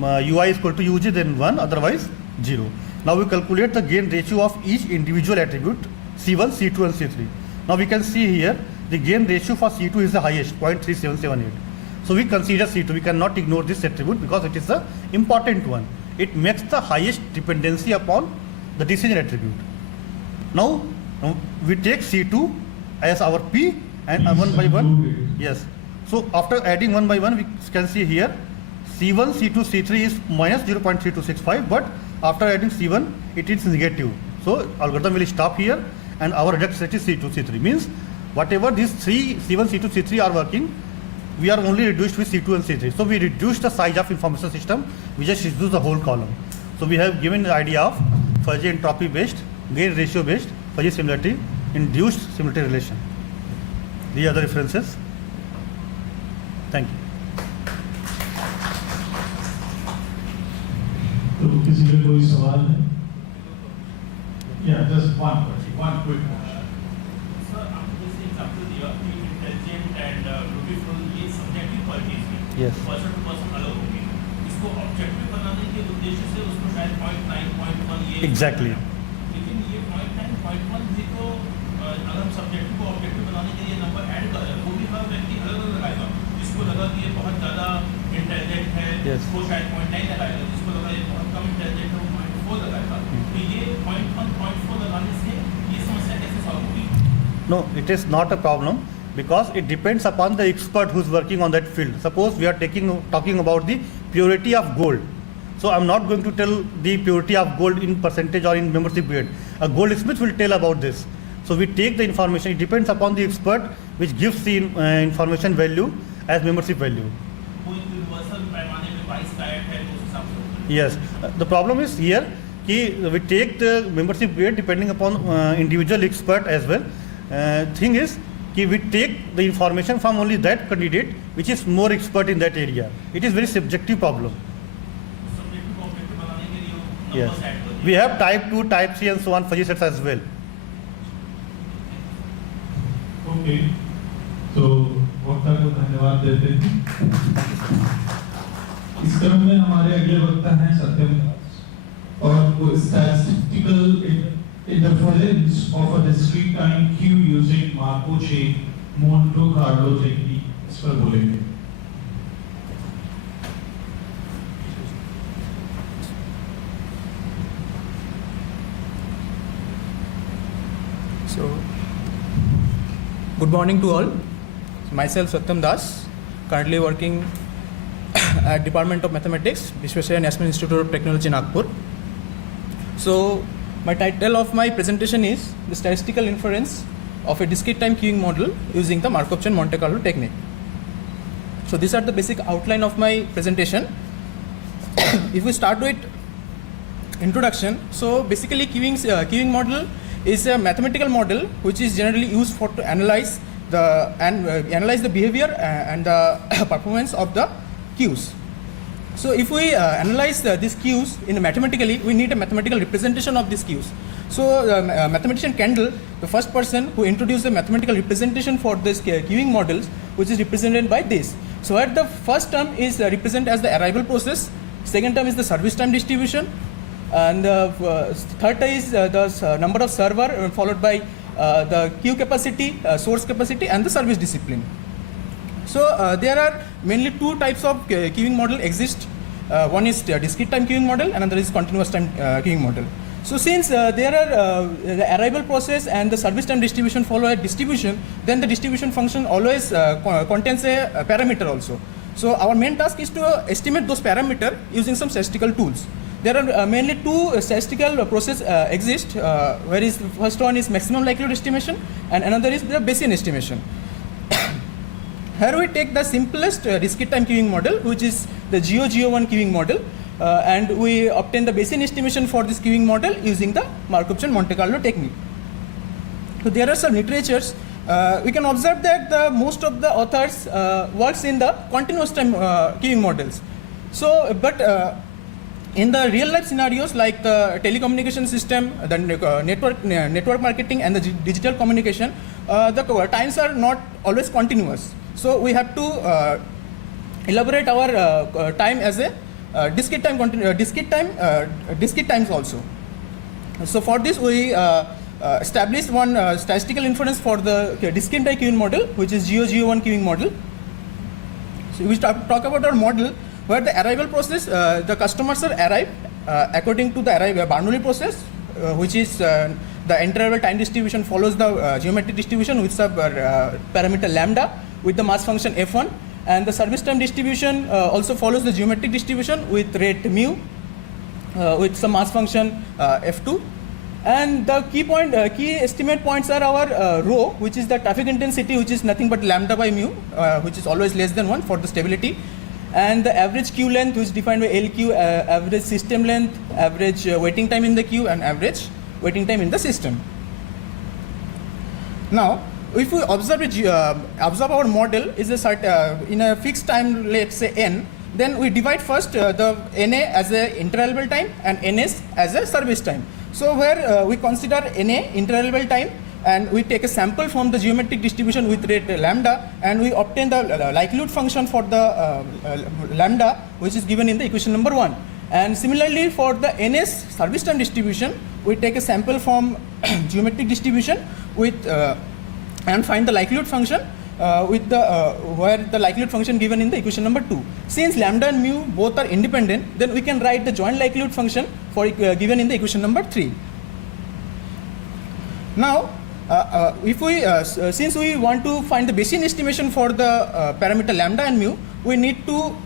UI is equal to UG, then 1, otherwise 0. Now we calculate the gain ratio of each individual attribute C1, C2 and C3. Now we can see here the gain ratio for C2 is the highest, 0.3778. So we consider C2. We cannot ignore this attribute because it is the important one. It makes the highest dependency upon the decision attribute. Now we take C2 as our P and one by one. Yes. So after adding one by one, we can see here C1, C2, C3 is minus 0.3265, but after adding C1, it is negative. So algorithm will stop here, and our reduced set is C2, C3. Means whatever these three C1, C2, C3 are working, we are only reduced with C2 and C3. So we reduce the size of information system. We just reduce the whole column. So we have given the idea of fuzzy entropy based, gain ratio based, fuzzy similarity, induced similarity relation. These are the references. Thank you. तो किसी का कोई सवाल है? Yeah, just one quick question. Sir आपने जैसे example दिया कि इंटेलिजेंट एंड ब्यूटीफुल ये सब्जेक्टिव क्वालिटीज हैं, Yes. पर्सन टू पर्सन अलग होंगे। इसको ऑब्जेक्टिव बनाने के उद्देश्य से उसको शायद 0.9, 0.1 ये Exactly. लेकिन ये 0.9, 0.1 भी तो अगर हम सब्जेक्टिव को ऑब्जेक्टिव बनाने के लिए नंबर ऐड कर रहे हैं, वो भी हर व्यक्ति अलग अलग लगाएगा। जिसको लगा कि ये बहुत ज़्यादा इंटेलिजेंट है, Yes. वो शायद 0.9 लगाएगा। जिसको लगा ये बहुत कम इंटेलिजेंट है, वो 0.4 लगाएगा। तो ये 0.1, 0.4 लगाने से ये समस्या कैसे सॉल्व होगी? No, it is not a problem because it depends upon the expert who is working on that field. Suppose we are talking about the purity of gold. So I'm not going to tell the purity of gold in percentage or in membership grade. A goldsmith will tell about this. So we take the information. It depends upon the expert which gives the information value as membership value. कोई universal पैमाने में 22 carat है तो उस हिसाब से होगा। Yes, the problem is here कि we take the membership grade depending upon individual expert as well. Thing is कि we take the information from only that candidate which is more expert in that area. It is very subjective problem. Subjective को objective बनाने के लिए वो Yes, numbers add कर we have type 2, type 3 and so on fuzzy sets as well. Okay. तो वक्ता को धन्यवाद देते हैं। इस क्रम में हमारे अगले वक्ता हैं सत्यम दास और वो statistical interference of a discrete time queue using Markov chain Monte Carlo technique इस पर बोलेंगे। So, good morning to all. Myself Satyam Das, currently working at Department of Mathematics, Vishwasaya National Institute of Technology, Nagpur. So, my title of my presentation is the statistical inference of a discrete time queuing model using the Markov chain Monte Carlo technique. So, these are the basic outline of my presentation. If we start with introduction, so basically queuing model is a mathematical model which is generally used for to analyze the behavior and the performance of the queues. So if we analyze these queues mathematically, we need a mathematical representation of these queues. So mathematician Kendall, the first person who introduced the mathematical representation for this queuing models, which is represented by this. So where the first term is represented as the arrival process, second term is the service time distribution, and the third is the number of server followed by the queue capacity, source capacity, and the service discipline. So there are mainly two types of queuing model exist. One is discrete time queuing model, another is continuous time queuing model. So since there are the arrival process and the service time distribution follow a distribution, then the distribution function always contains a parameter also. So our main task is to estimate those parameters using some statistical tools. There are mainly two statistical process exist, whereas the first one is maximum likelihood estimation and another is the Bayesian estimation. Here we take the simplest discrete time queuing model, which is the GO1 queuing model, and we obtain the Bayesian estimation for this queuing model using the Markov chain Monte Carlo technique. So there are some literatures. We can observe that most of the authors works in the continuous time queuing models. So, but in the real life scenarios like the telecommunication system, the network marketing, and the digital communication, the times are not always continuous. So we have to elaborate our time as a discrete times also. So for this we established one statistical inference for the discrete time queuing model, which is GO1 queuing model. So we talk about our model where the arrival process, the customers are arrived according to the Bernoulli process, which is the interval time distribution follows the geometric distribution with some parameter lambda with the mass function f1, and the service time distribution also follows the geometric distribution with rate mu with some mass function f2. And the key estimate points are our rho, which is the traffic intensity, which is nothing but lambda by mu, which is always less than 1 for the stability, and the average queue length, which is defined by LQ, average system length, average waiting time in the queue, and average waiting time in the system. Now, if we observe our model is a in a fixed time, let's say n, then we divide first the NA as a interval time and NS as a service time. So where we consider NA interval time, and we take a sample from the geometric distribution with rate lambda, and we obtain the likelihood function for the lambda, which is given in the equation number 1. And similarly for the NS service time distribution, we take a sample from geometric distribution with and find the likelihood function with the where the likelihood function given in the equation number 2. Since lambda and mu both are independent, then we can write the joint likelihood function for given in the equation number 3. Now, if we since we want to find the Bayesian estimation for the parameter lambda and mu, we need to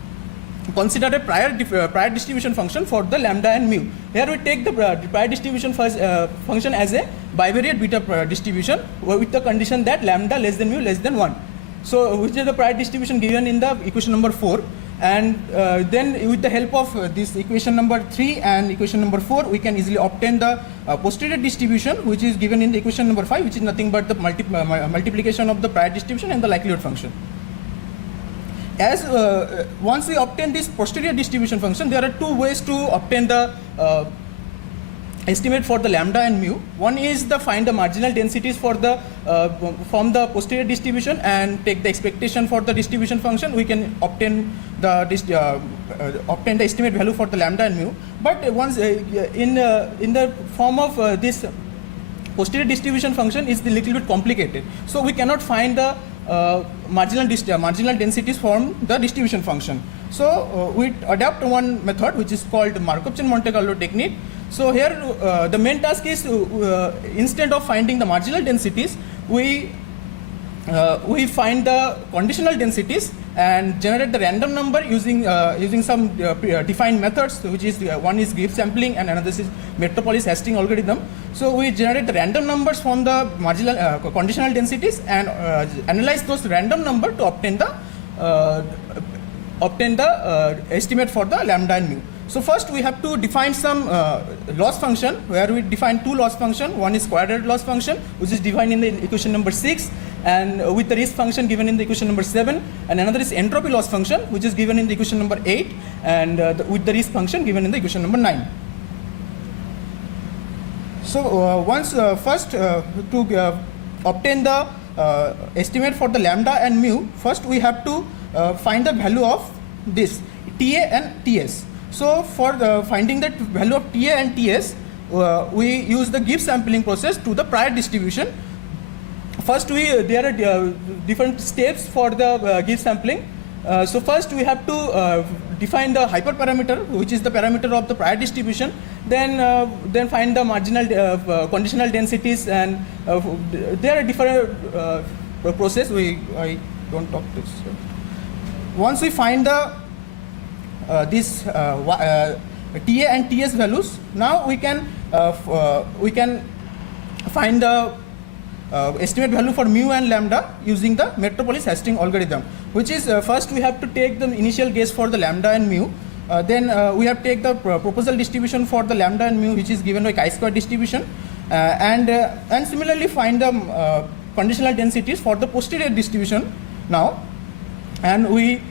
consider a prior distribution function for the lambda and mu. Here we take the prior distribution function as a bivariate beta distribution with the condition that lambda less than mu less than 1. So which is the prior distribution given in the equation number 4, and then with the help of this equation number 3 and equation number 4, we can easily obtain the posterior distribution, which is given in the equation number 5, which is nothing but the multiplication of the prior distribution and the likelihood function. As once we obtain this posterior distribution function, there are two ways to obtain the estimate for the lambda and mu. One is find the marginal densities for the from the posterior distribution and take the expectation for the distribution function. We can obtain the estimate value for the lambda and mu. But once in the form of this posterior distribution function is a little bit complicated, so we cannot find the marginal densities from the distribution function. So we adapt one method which is called Markov-Chain Monte Carlo technique. So here the main task is instead of finding the marginal densities, we find the conditional densities and generate the random number using some defined methods, which is one is Gibbs sampling and another is Metropolis hasting algorithm. So we generate the random numbers from the marginal conditional densities and analyze those random number to obtain the estimate for the lambda and mu. So first we have to define some loss function, where we define two loss function. One is quadratic loss function, which is defined in the equation number 6 and with the Riesz function given in the equation number 7, and another is entropy loss function, which is given in the equation number 8 and with the Riesz function given in the equation number 9. So first to obtain the estimate for the lambda and mu, first we have to find the value of this TA and TS. So for finding that value of TA and TS, we use the Gibbs sampling process to the prior distribution. First there are different steps for the Gibbs sampling. So first we have to define the hyperparameter, which is the parameter of the prior distribution. Then find the marginal conditional densities, and there are different process. I don't talk this. Once we find the this TA and TS values, now we can find the estimate value for mu and lambda using the Metropolis hasting algorithm, which is first we have to take the initial guess for the lambda and mu. Then we have to take the proposal distribution for the lambda and mu, which is given by chi-square distribution, and similarly find the conditional densities for the posterior distribution now, and we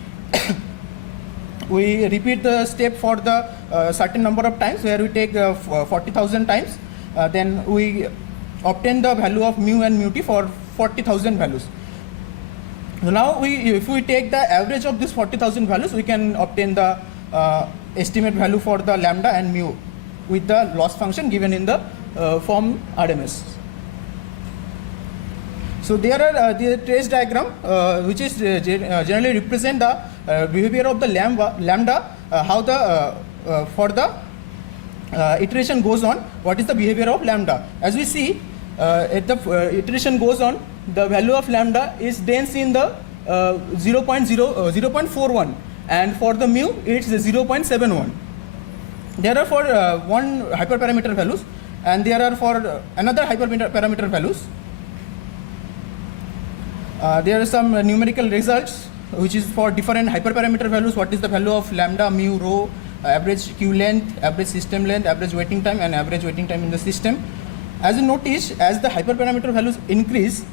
we repeat the step for the certain number of times, where we take 40,000 times. Then we obtain the value of mu and mu t for 40,000 values. Now if we take the average of these 40,000 values, we can obtain the estimate value for the lambda and mu with the loss function given in the form RMS. So there are the trace diagram which is generally represent the behavior of the lambda, how the for the iteration goes on, what is the behavior of lambda? As we see, if the iteration goes on, the value of lambda is dense in the 0.41, and for the mu it's 0.71. There are for one hyperparameter values, and there are for another hyperparameter values. There are some numerical results which is for different hyperparameter values. What is the value of lambda, mu, rho, average queue length, average system length, average waiting time, and average waiting time in the system. As you notice, as the hyperparameter values increase,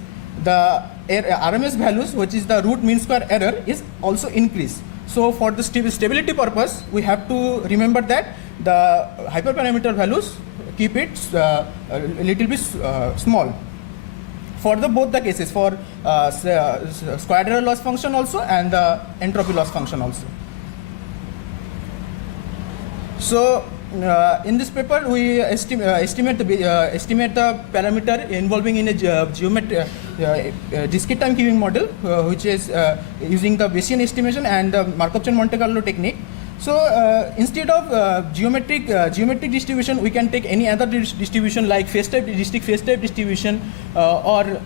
the RMS values, which is the root mean square error, is also increase. So for the stability purpose, we have to remember that the hyperparameter values keep it a little bit small. For the both the cases, for square error loss function also and the entropy loss function also. So in this paper, we estimate the parameter involving in a discrete time queuing model, which is using the Bayesian estimation and the Markov-Chain Monte Carlo technique. So instead of geometric distribution, we can take any other distribution like distinct phase type distribution, or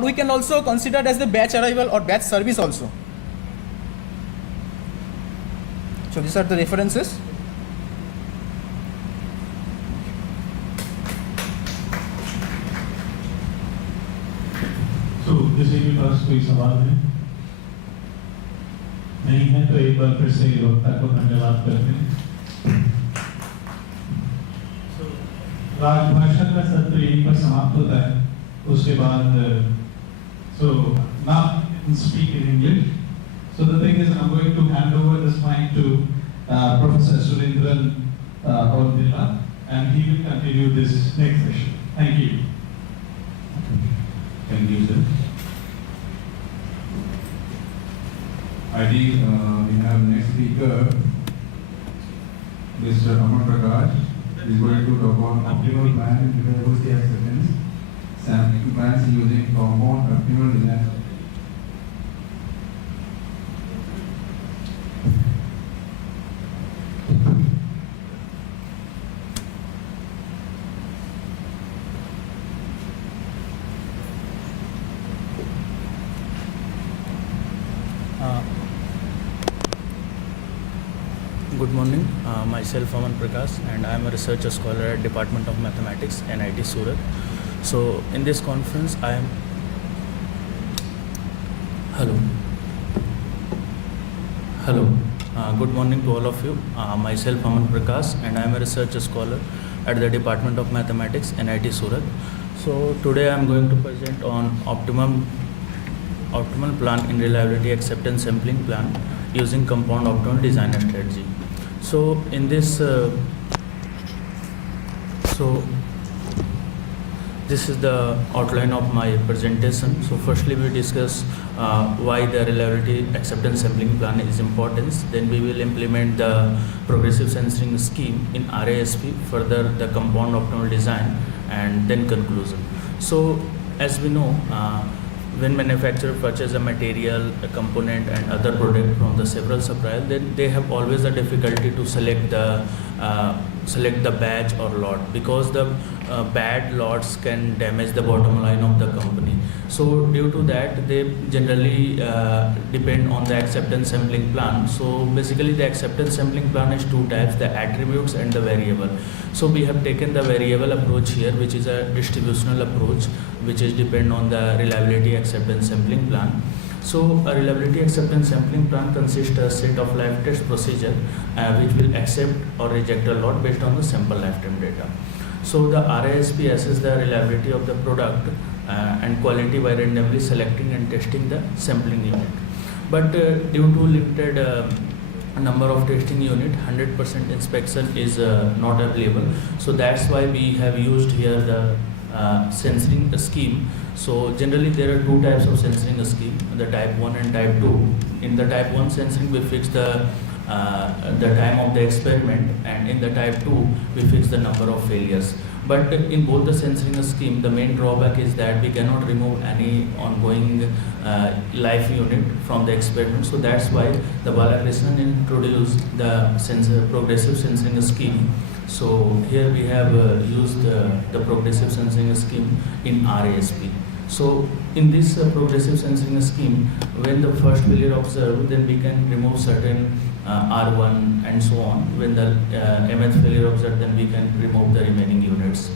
we can also consider as the batch arrival or batch service also. So these are the references. तो किसी के पास कोई सवाल है? नहीं है तो एक बार फिर से वक्ता को धन्यवाद करते हैं। राजभाषा का सत्र यहीं पर समाप्त होता है। उसके बाद so now speak in English. So the thing is, I'm going to hand over this mic to Professor Surendran Ordila, and he will continue this next session. Thank you. Thank you, sir. I think we have next speaker, Mr. Amar Prakash, is going to talk on optimal plan and reliability acceptance, sampling plans using compound optimal design. Good morning, myself Aman Prakash, and I am a research scholar at Department of Mathematics, NIT Surat. So in this conference I am good morning to all of you. Myself Aman Prakash, and I am a research scholar at the Department of Mathematics, NIT Surat. So today I am going to present on optimal plan in reliability acceptance sampling plan using compound optimal design strategy. So in this this is the outline of my presentation. So firstly we discuss why the reliability acceptance sampling plan is important. Then we will implement the progressive censoring scheme in RASP, further the compound optimal design, and then conclusion. So as we know, when manufacturer purchase a material, a component, and other product from the several suppliers, then they have always a difficulty to select the batch or lot, because the bad lots can damage the bottom line of the company. So due to that, they generally depend on the acceptance sampling plan. So basically the acceptance sampling plan is two types, the attributes and the variable. So we have taken the variable approach here, which is a distributional approach, which is depend on the reliability acceptance sampling plan. So a reliability acceptance sampling plan consists a set of live test procedure which will accept or reject a lot based on the sample lifetime data. So the RASP assesses the reliability of the product and quality by randomly selecting and testing the sampling unit. But due to limited number of testing unit, 100% inspection is not available. So that's why we have used here the censoring scheme. So generally there are two types of censoring scheme, the type 1 and type 2. In the type 1 censoring we fix the time of the experiment, and in the type 2 we fix the number of failures. But in both the censoring scheme, the main drawback is that we cannot remove any ongoing life unit from the experiment. So that's why the Balakrishnan introduced the progressive censoring scheme, So here we have used the progressive sensing scheme in RASP. So in this progressive sensing scheme, when the first failure observed, then we can remove certain R1 and so on. When the mth failure observed, then we can remove the remaining units.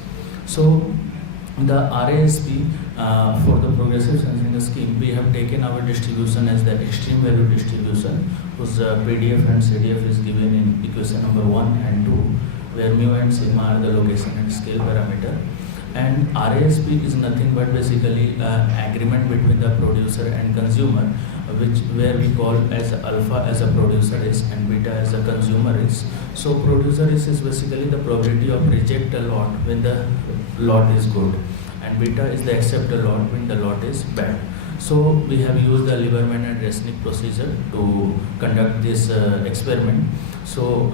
So the RASP for the progressive sensing scheme, we have taken our distribution as the extreme value distribution, whose PDF and CDF is given in equation number 1 and 2, where mu and sigma are the location and scale parameter. And RASP is nothing but basically agreement between the producer and consumer, where we call as alpha as a producer risk and beta as a consumer risk. So producer risk is basically the probability of reject a lot when the lot is good, and beta is the accept a lot when the lot is bad. So we have used the Lieberman and Resnick procedure to conduct this experiment. So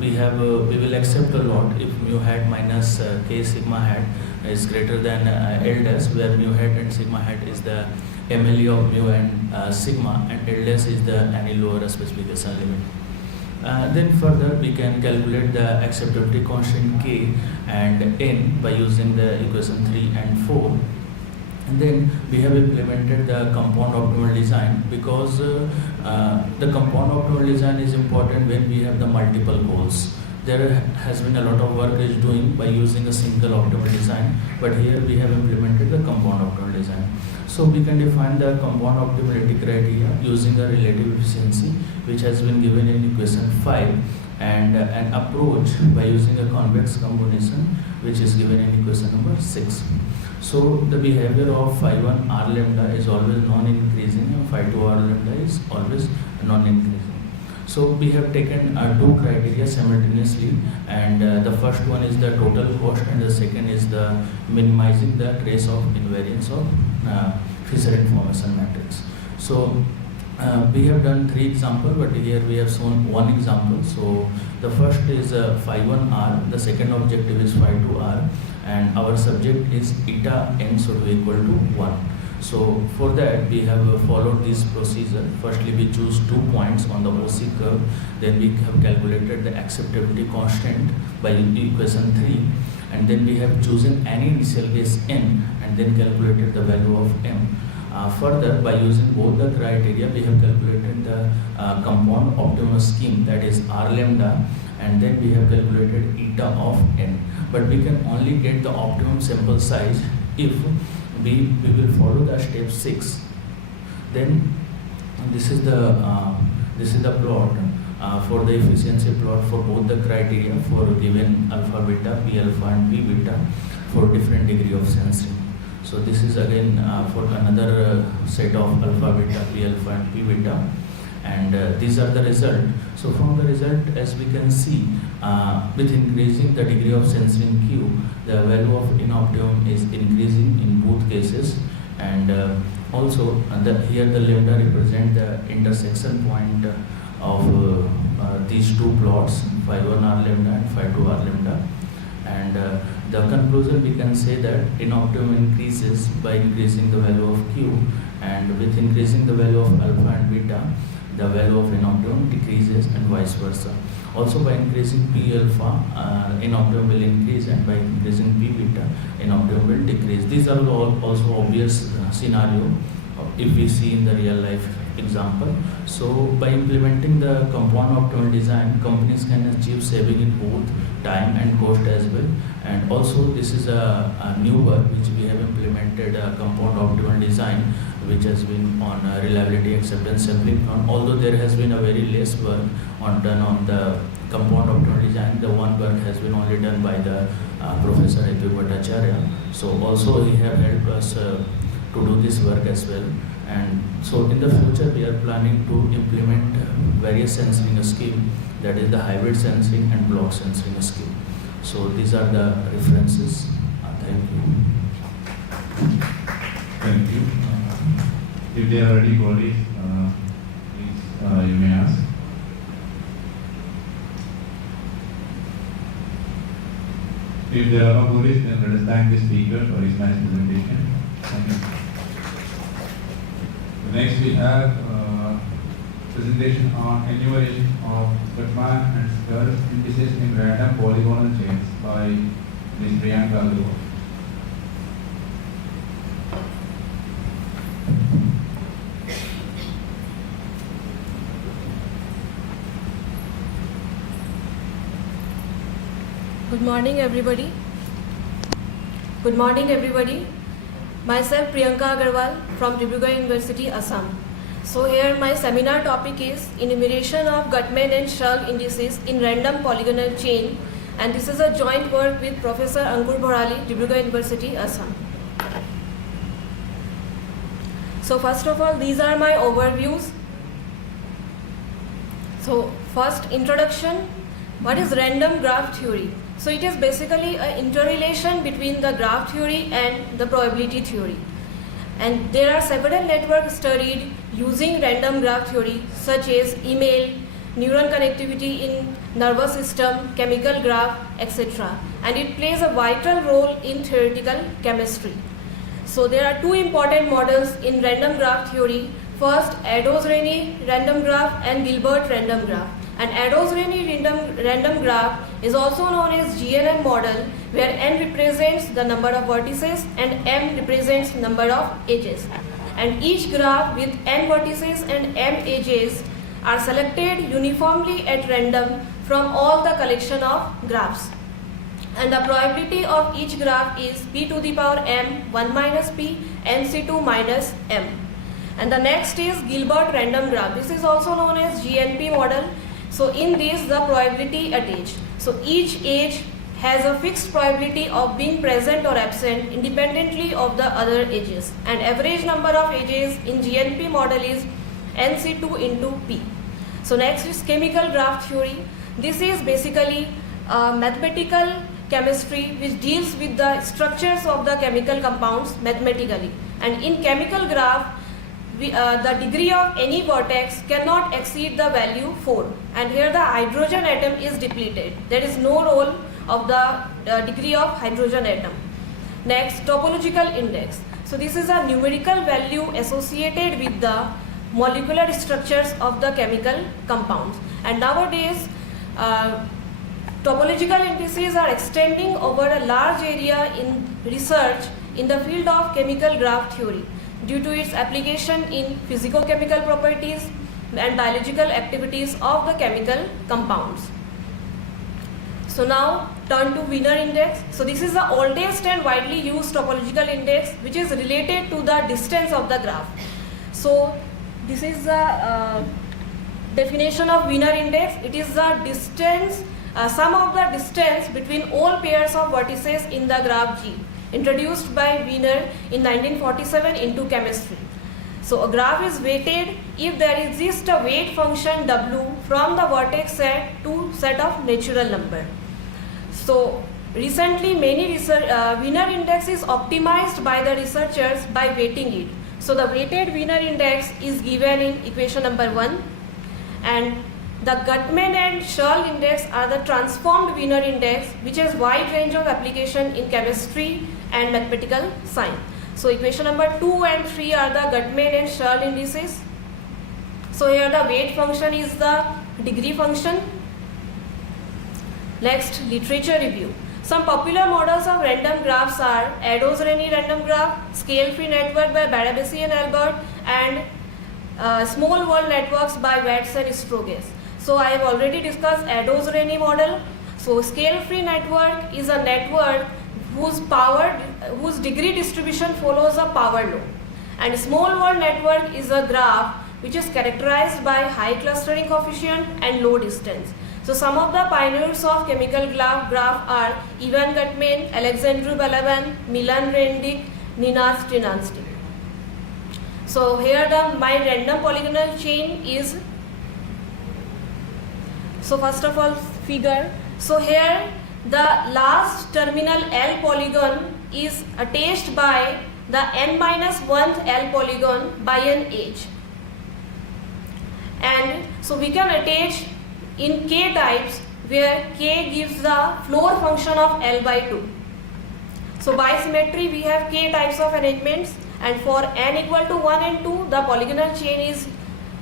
we will accept a lot if mu hat minus k sigma hat is greater than L dash, where mu hat and sigma hat is the MLE of mu and sigma, and L dash is the any lower specification limit. Then further we can calculate the acceptability constant k and n by using the equation 3 and 4. And then we have implemented the compound optimal design, because the compound optimal design is important when we have the multiple goals. There has been a lot of work is doing by using a single optimal design, but here we have implemented the compound optimal design. So we can define the compound optimality criteria using a relative efficiency, which has been given in equation 5, and an approach by using a convex combination, which is given in equation number 6. So the behavior of phi1 r lambda is always non-increasing, and phi2 r lambda is always non-increasing. So we have taken two criteria simultaneously, and the first one is the total cost, and the second is the minimizing the trace of invariance of Fisher information matrix. So we have done 3 examples, but here we have shown 1 example. So the first is phi1r, the second objective is phi2r, and our subject is eta n should be equal to 1. So for that we have followed this procedure. Firstly we choose 2 points on the OC curve, then we have calculated the acceptability constant by equation 3, and then we have chosen any initial guess n and then calculated the value of m. Further, by using both the criteria, we have calculated the compound optimum scheme, that is r lambda, and then we have calculated eta of n. But we can only get the optimum sample size if we will follow the step 6. Then this is the plot for the efficiency plot for both the criteria for given alpha beta, p alpha and p beta for different degree of sensing. So this is again for another set of alpha beta, p alpha and p beta, and these are the result. So from the result, as we can see, with increasing the degree of sensing Q, the value of inoptimum is increasing in both cases, and also here the lambda represent the intersection point of these 2 plots, phi1 r lambda and phi2 r lambda, and the conclusion we can say that inoptimum increases by increasing the value of Q, and with increasing the value of alpha and beta, the value of inoptimum decreases, and vice versa. Also by increasing p alpha, inoptimum will increase, and by increasing p beta, inoptimum will decrease. These are all also obvious scenario if we see in the real life example. So by implementing the compound optimal design, companies can achieve saving in both time and cost as well. And also this is a new work which we have implemented, a compound optimal design, which has been on reliability, acceptance, sampling count. Although there has been a very less work done on the compound optimal design, the one work has been only done by the Professor A.P. Bhattacharya. So also he have helped us to do this work as well. And so in the future we are planning to implement various sensing scheme, that is the hybrid sensing and block sensing scheme. So these are the references. Thank you. Thank you. If there are any queries, please you may ask. If there are no queries, then let us thank the speaker for his nice presentation. Thank you. Next we have presentation on enumeration of Goldbach and Skull indices in random polygonal chains by Ms. Priyanka Agarwal. Good morning, everybody. Good morning, everybody. Myself, Priyanka Agarwal from Dibrugarh University, Assam. So here my seminar topic is enumeration of Gutman and Shugg indices in random polygonal chain, and this is a joint work with Professor Ankur Bharali, Dibrugarh University, Assam. So first of all, these are my overviews. So first, introduction. What is random graph theory? So it is basically an interrelation between the graph theory and the probability theory. And there are several networks studied using random graph theory, such as email, neuron connectivity in nervous system, chemical graph, etc. And it plays a vital role in theoretical chemistry. So there are two important models in random graph theory. First, Adams-Renyi random graph and Gilbert random graph. And Adams-Renyi random graph is also known as GNM model, where n represents the number of vertices and m represents number of edges. And each graph with n vertices and m edges are selected uniformly at random from all the collection of graphs. And the probability of each graph is p to the power m 1 minus p nc2 minus m. And the next is Gilbert random graph. This is also known as GNP model. So in this, the probability at edge. So each edge has a fixed probability of being present or absent independently of the other edges. And average number of edges in GNP model is nc2 into p. So next is chemical graph theory. This is basically mathematical chemistry which deals with the structures of the chemical compounds mathematically. And in chemical graph, the degree of any vertex cannot exceed the value 4, and here the hydrogen atom is depleted. There is no role of the degree of hydrogen atom. Next, topological index. So this is a numerical value associated with the molecular structures of the chemical compounds. And nowadays, topological indices are extending over a large area in research in the field of chemical graph theory, due to its application in physicochemical properties and biological activities of the chemical compounds. So now turn to Wiener index. So this is the oldest and widely used topological index which is related to the distance of the graph. So this is the definition of Wiener index. It is the distance, sum of the distance between all pairs of vertices in the graph G, introduced by Wiener in 1947 into chemistry. So a graph is weighted if there exists a weight function W from the vertex set to set of natural number. So recently many Wiener index is optimized by the researchers by weighting it. So the weighted Wiener index is given in equation number 1, and the Gutman and Shugg index are the transformed Wiener index, which has wide range of application in chemistry and mathematical science. So equation number 2 and 3 are the Gutman and Shugg indices. So here the weight function is the degree function. Next, literature review. Some popular models of random graphs are Adams-Renyi random graph, scale-free network by Barabasi and Albert, and small world networks by Watts and Stroges. So I have already discussed Adams-Renyi model. So scale-free network is a network whose degree distribution follows a power law. And small world network is a graph which is characterized by high clustering coefficient and low distance. So some of the pioneers of chemical graph are Ivan Gutman, Alexandru Balaban, Milan Rendik, Nina Stinansky. So here my random polygonal chain is, so first of all figure. So here the last terminal L polygon is attached by the n-1th L polygon by an edge. And so we can attach in K types where K gives the floor function of L by 2. So by symmetry we have K types of arrangements, and for n equal to 1 and 2 the polygonal chain is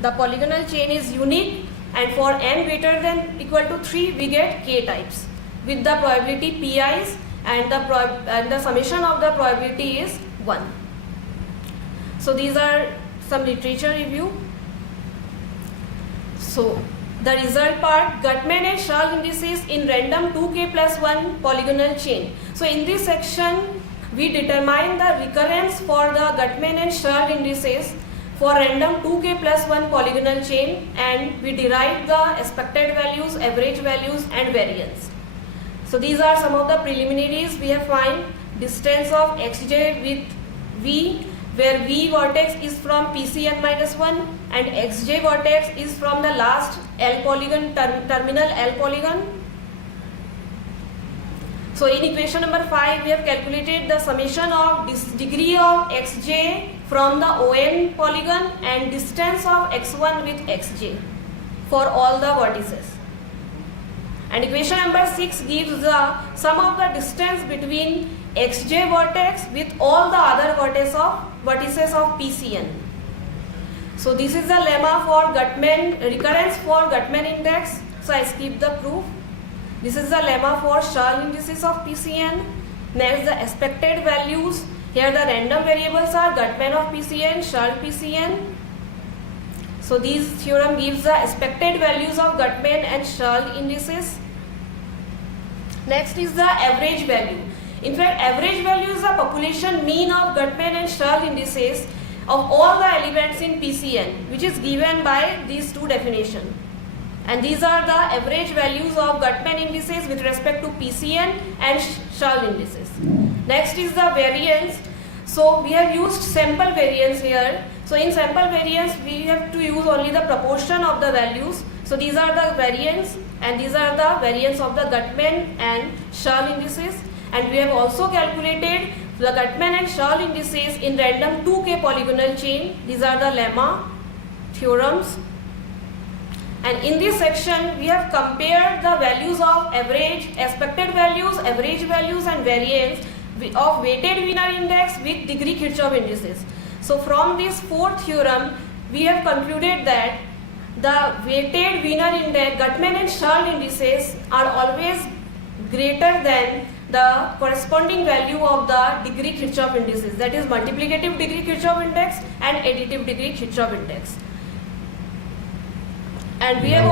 the polygonal chain is unique, and for n greater than equal to 3 we get k types with the probability pi's, and the summation of the probability is 1. So these are some literature review. So the result part, Gutman and Schall indices in random 2k plus 1 polygonal chain. So in this section we determine the recurrence for the Gutman and Schall indices for random 2k plus 1 polygonal chain, and we derive the expected values, average values and variance. So these are some of the preliminaries. We have find distance of xj with v, where v vertex is from PCN minus 1 and xj vertex is from the last L polygon, terminal L polygon. So in equation number 5 we have calculated the summation of degree of xj from the ON polygon and distance of x1 with xj for all the vertices. And equation number 6 gives the sum of the distance between xj vertex with all the other vertices of PCN. So this is the lemma for Gutman, recurrence for Gutman index. So I skip the proof. This is the lemma for Schall indices of PCN. Next, the expected values. Here the random variables are Gutman of PCN, Schall PCN. So this theorem gives the expected values of Gutman and Schall indices. Next is the average value. In fact, average value is the population mean of Gutman and Schall indices of all the elements in PCN, which is given by these two definitions. And these are the average values of Gutman indices with respect to PCN and Schall indices. Next is the variance. So we have used sample variance here. So in sample variance we have to use only the proportion of the values. So these are the variance, and these are the variance of the Gutman and Schall indices. And we have also calculated the Gutman and Schall indices in random 2k polygonal chain. These are the lemma theorems. And in this section we have compared the values of average, expected values, average values and variance of weighted Wiener index with degree Kirchhoff indices. So from this fourth theorem we have concluded that the weighted Wiener index, Gutman and Schall indices are always greater than the corresponding value of the degree Kirchhoff indices, that is multiplicative degree Kirchhoff index and additive degree Kirchhoff index. And we have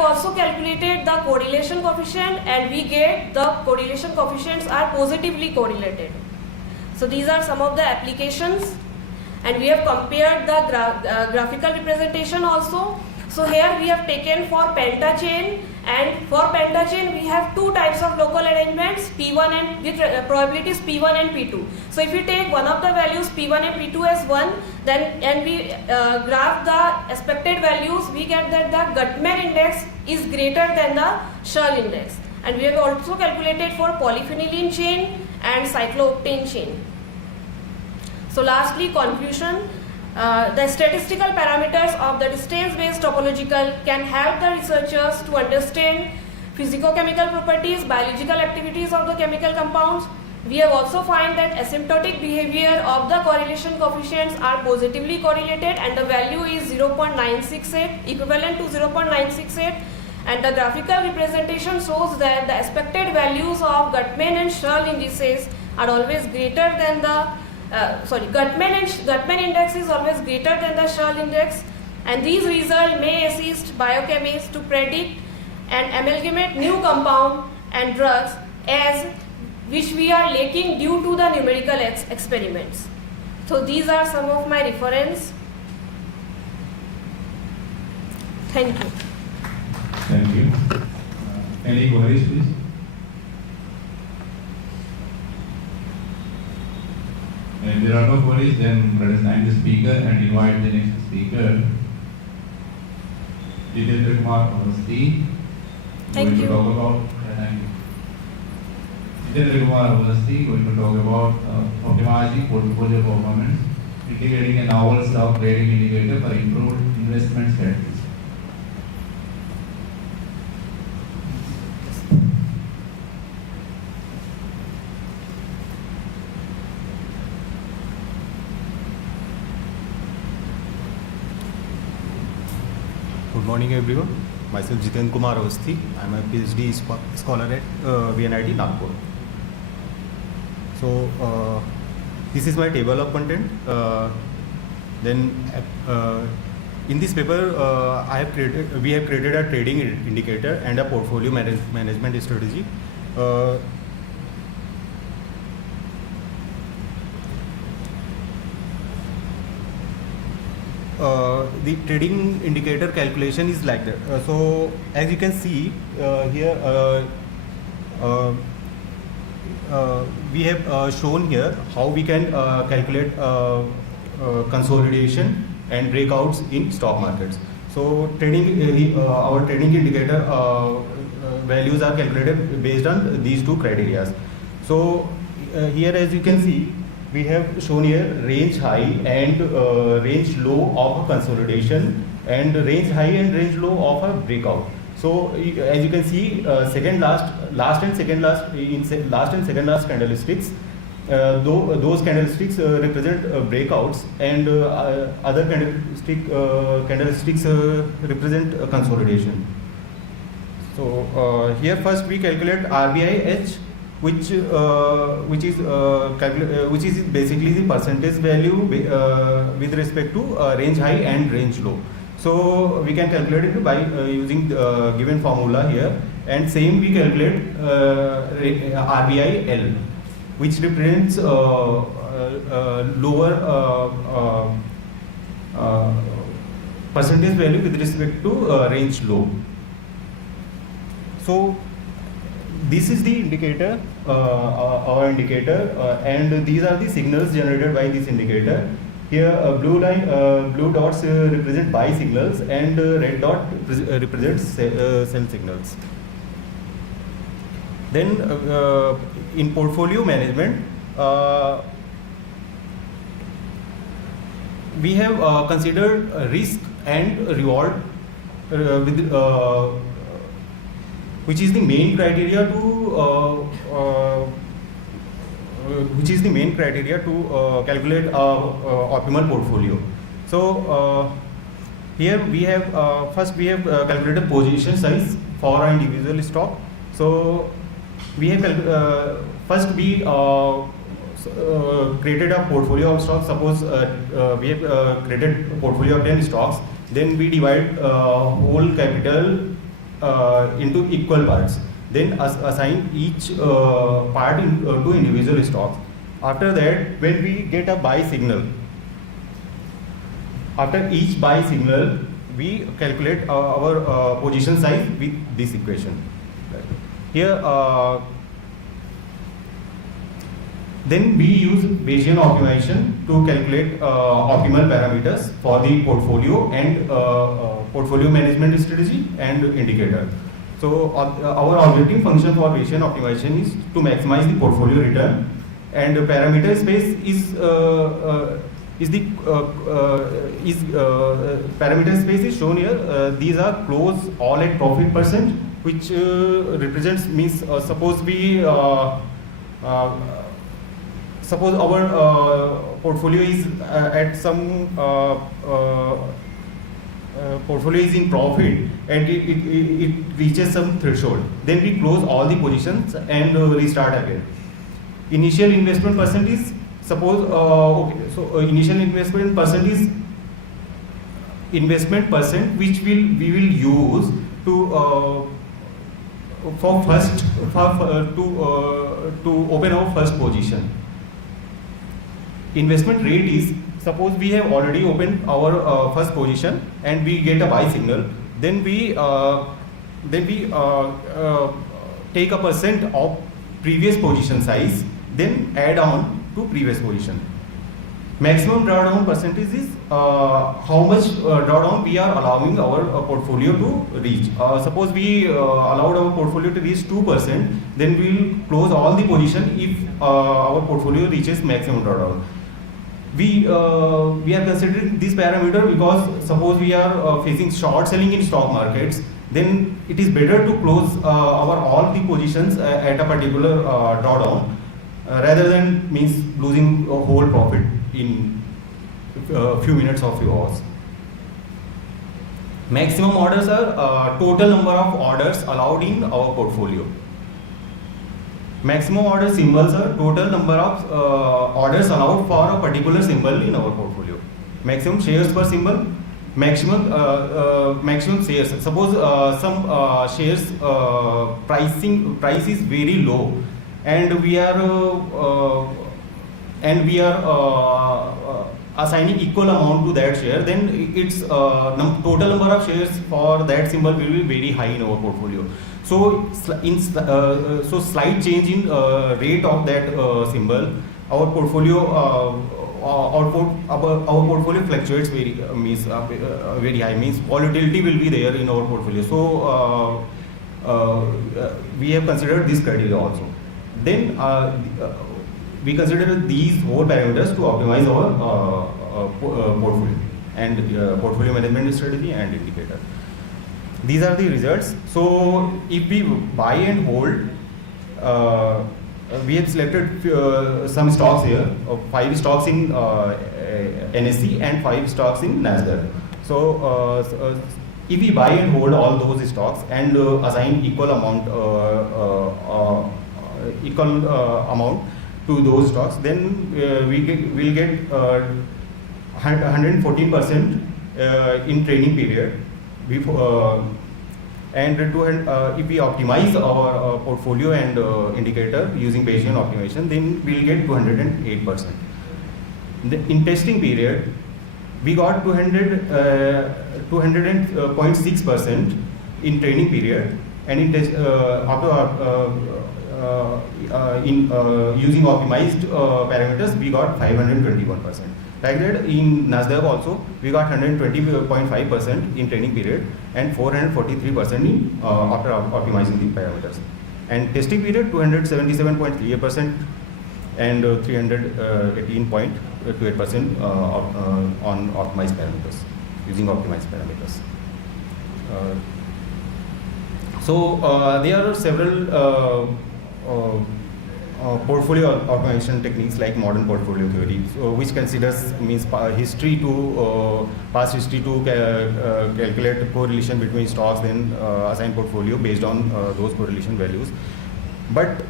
also calculated the correlation coefficient, and we get the correlation coefficients are positively correlated. So these are some of the applications, and we have compared the graphical representation also. So here we have taken for pentachain, and for pentachain we have two types of local arrangements, P1 and with probabilities P1 and P2. So if we take one of the values P1 and P2 as 1, then and we graph the expected values, we get that the Gutman index is greater than the Schall index. And we have also calculated for polyphenylene chain and cyclooctane chain. So lastly, conclusion. The statistical parameters of the distance-based topological can help the researchers to understand physicochemical properties, biological activities of the chemical compounds. We have also found that asymptotic behavior of the correlation coefficients are positively correlated, and the value is 0.968, equivalent to 0.968. And the graphical representation shows that the expected values of Gutman and Schall indices are always greater than the Gutman index is always greater than the Schall index, and these results may assist biochemists to predict and amalgamate new compound and drugs, as which we are lacking due to the numerical experiments. So these are some of my reference. Thank you. Thank you. Any queries, please? If there are no queries, then let us thank the speaker and invite the next speaker, Jitendra Kumar Avasthi. Thank you. Thank you. Jitendra Kumar Avasthi going to talk about optimizing portfolio performance, integrating a novel stock grading indicator for improved investment strategies. Good morning, everyone. Myself Jiten Kumar Awasthi. I'm a PhD scholar at VNIT Nagpur. So this is my table of content. In this paper, we have created a trading indicator and a portfolio management strategy. The trading indicator calculation is like that. So as you can see here, we have shown here how we can calculate consolidation and breakouts in stock markets. So trading, our trading indicator values are calculated based on these two criteria. So here, as you can see, we have shown here range high and range low of a consolidation and range high and range low of a breakout. So as you can see, last and second last candlesticks, those candlesticks represent breakouts, and other candlesticks represent consolidation. So here first we calculate RBIH, which is basically the percentage value with respect to range high and range low. So we can calculate it by using the given formula here, and same we calculate RBIL, which represents lower percentage value with respect to range low. So this is the indicator, our indicator, and these are the signals generated by this indicator. Here blue dots represent buy signals, and red dot represents sell signals. Then in portfolio management, we have considered risk and reward which is the main criteria to calculate optimal portfolio. So here we have first we have calculated position size for an individual stock. So we have first we created a portfolio of stocks. Suppose we have created a portfolio of 10 stocks. Then we divide whole capital into equal parts. Then assign each part to individual stocks. After that, when we get a buy signal, after each buy signal, we calculate our position size with this equation. Here, then we use Bayesian optimization to calculate optimal parameters for the portfolio and portfolio management strategy and indicator. So our objective function for Bayesian optimization is to maximize the portfolio return, and the parameter space parameter space is shown here. These are close all at profit percent, which represents means suppose we suppose our portfolio is at some portfolio is in profit and it reaches some threshold. Then we close all the positions and restart again. Initial investment percent is suppose initial investment percent is investment percent which we will use to to open our first position. Investment rate is suppose we have already opened our first position and we get a buy signal. Then we take a percent of previous position size, then add on to previous position. Maximum drawdown percentage is how much drawdown we are allowing our portfolio to reach. Suppose we allowed our portfolio to reach 2%, then we will close all the position if our portfolio reaches maximum drawdown. We are considering this parameter because suppose we are facing short selling in stock markets, then it is better to close our all the positions at a particular drawdown rather than means losing a whole profit in a few minutes of yours. Maximum orders are total number of orders allowed in our portfolio. Maximum order symbols are total number of orders allowed for a particular symbol in our portfolio. Maximum shares per symbol, maximum shares. Suppose some shares price is very low, and we are assigning equal amount to that share, then its total number of shares for that symbol will be very high in our portfolio. So slight change in rate of that symbol, our portfolio fluctuates very high, means volatility will be there in our portfolio. So we have considered this criteria also. Then we consider these 4 parameters to optimize our portfolio and portfolio management strategy and indicator. These are the results. So if we buy and hold, we have selected some stocks here, 5 stocks in NSE and 5 stocks in Nasdaq. So if we buy and hold all those stocks and assign equal amount to those stocks, then we'll get 114% in training period. And if we optimize our portfolio and indicator using Bayesian optimization, then we'll get 208%. In testing period, we got 200.6% in training period, and in using optimized parameters, we got 521%. Like that, in Nasdaq also, we got 120.5% in training period and 443% in after optimizing the parameters. And testing period, 277.38% and 318.28% on optimized parameters, using optimized parameters. So there are several portfolio optimization techniques like modern portfolio theory, which considers past history to calculate correlation between stocks, then assign portfolio based on those correlation values. But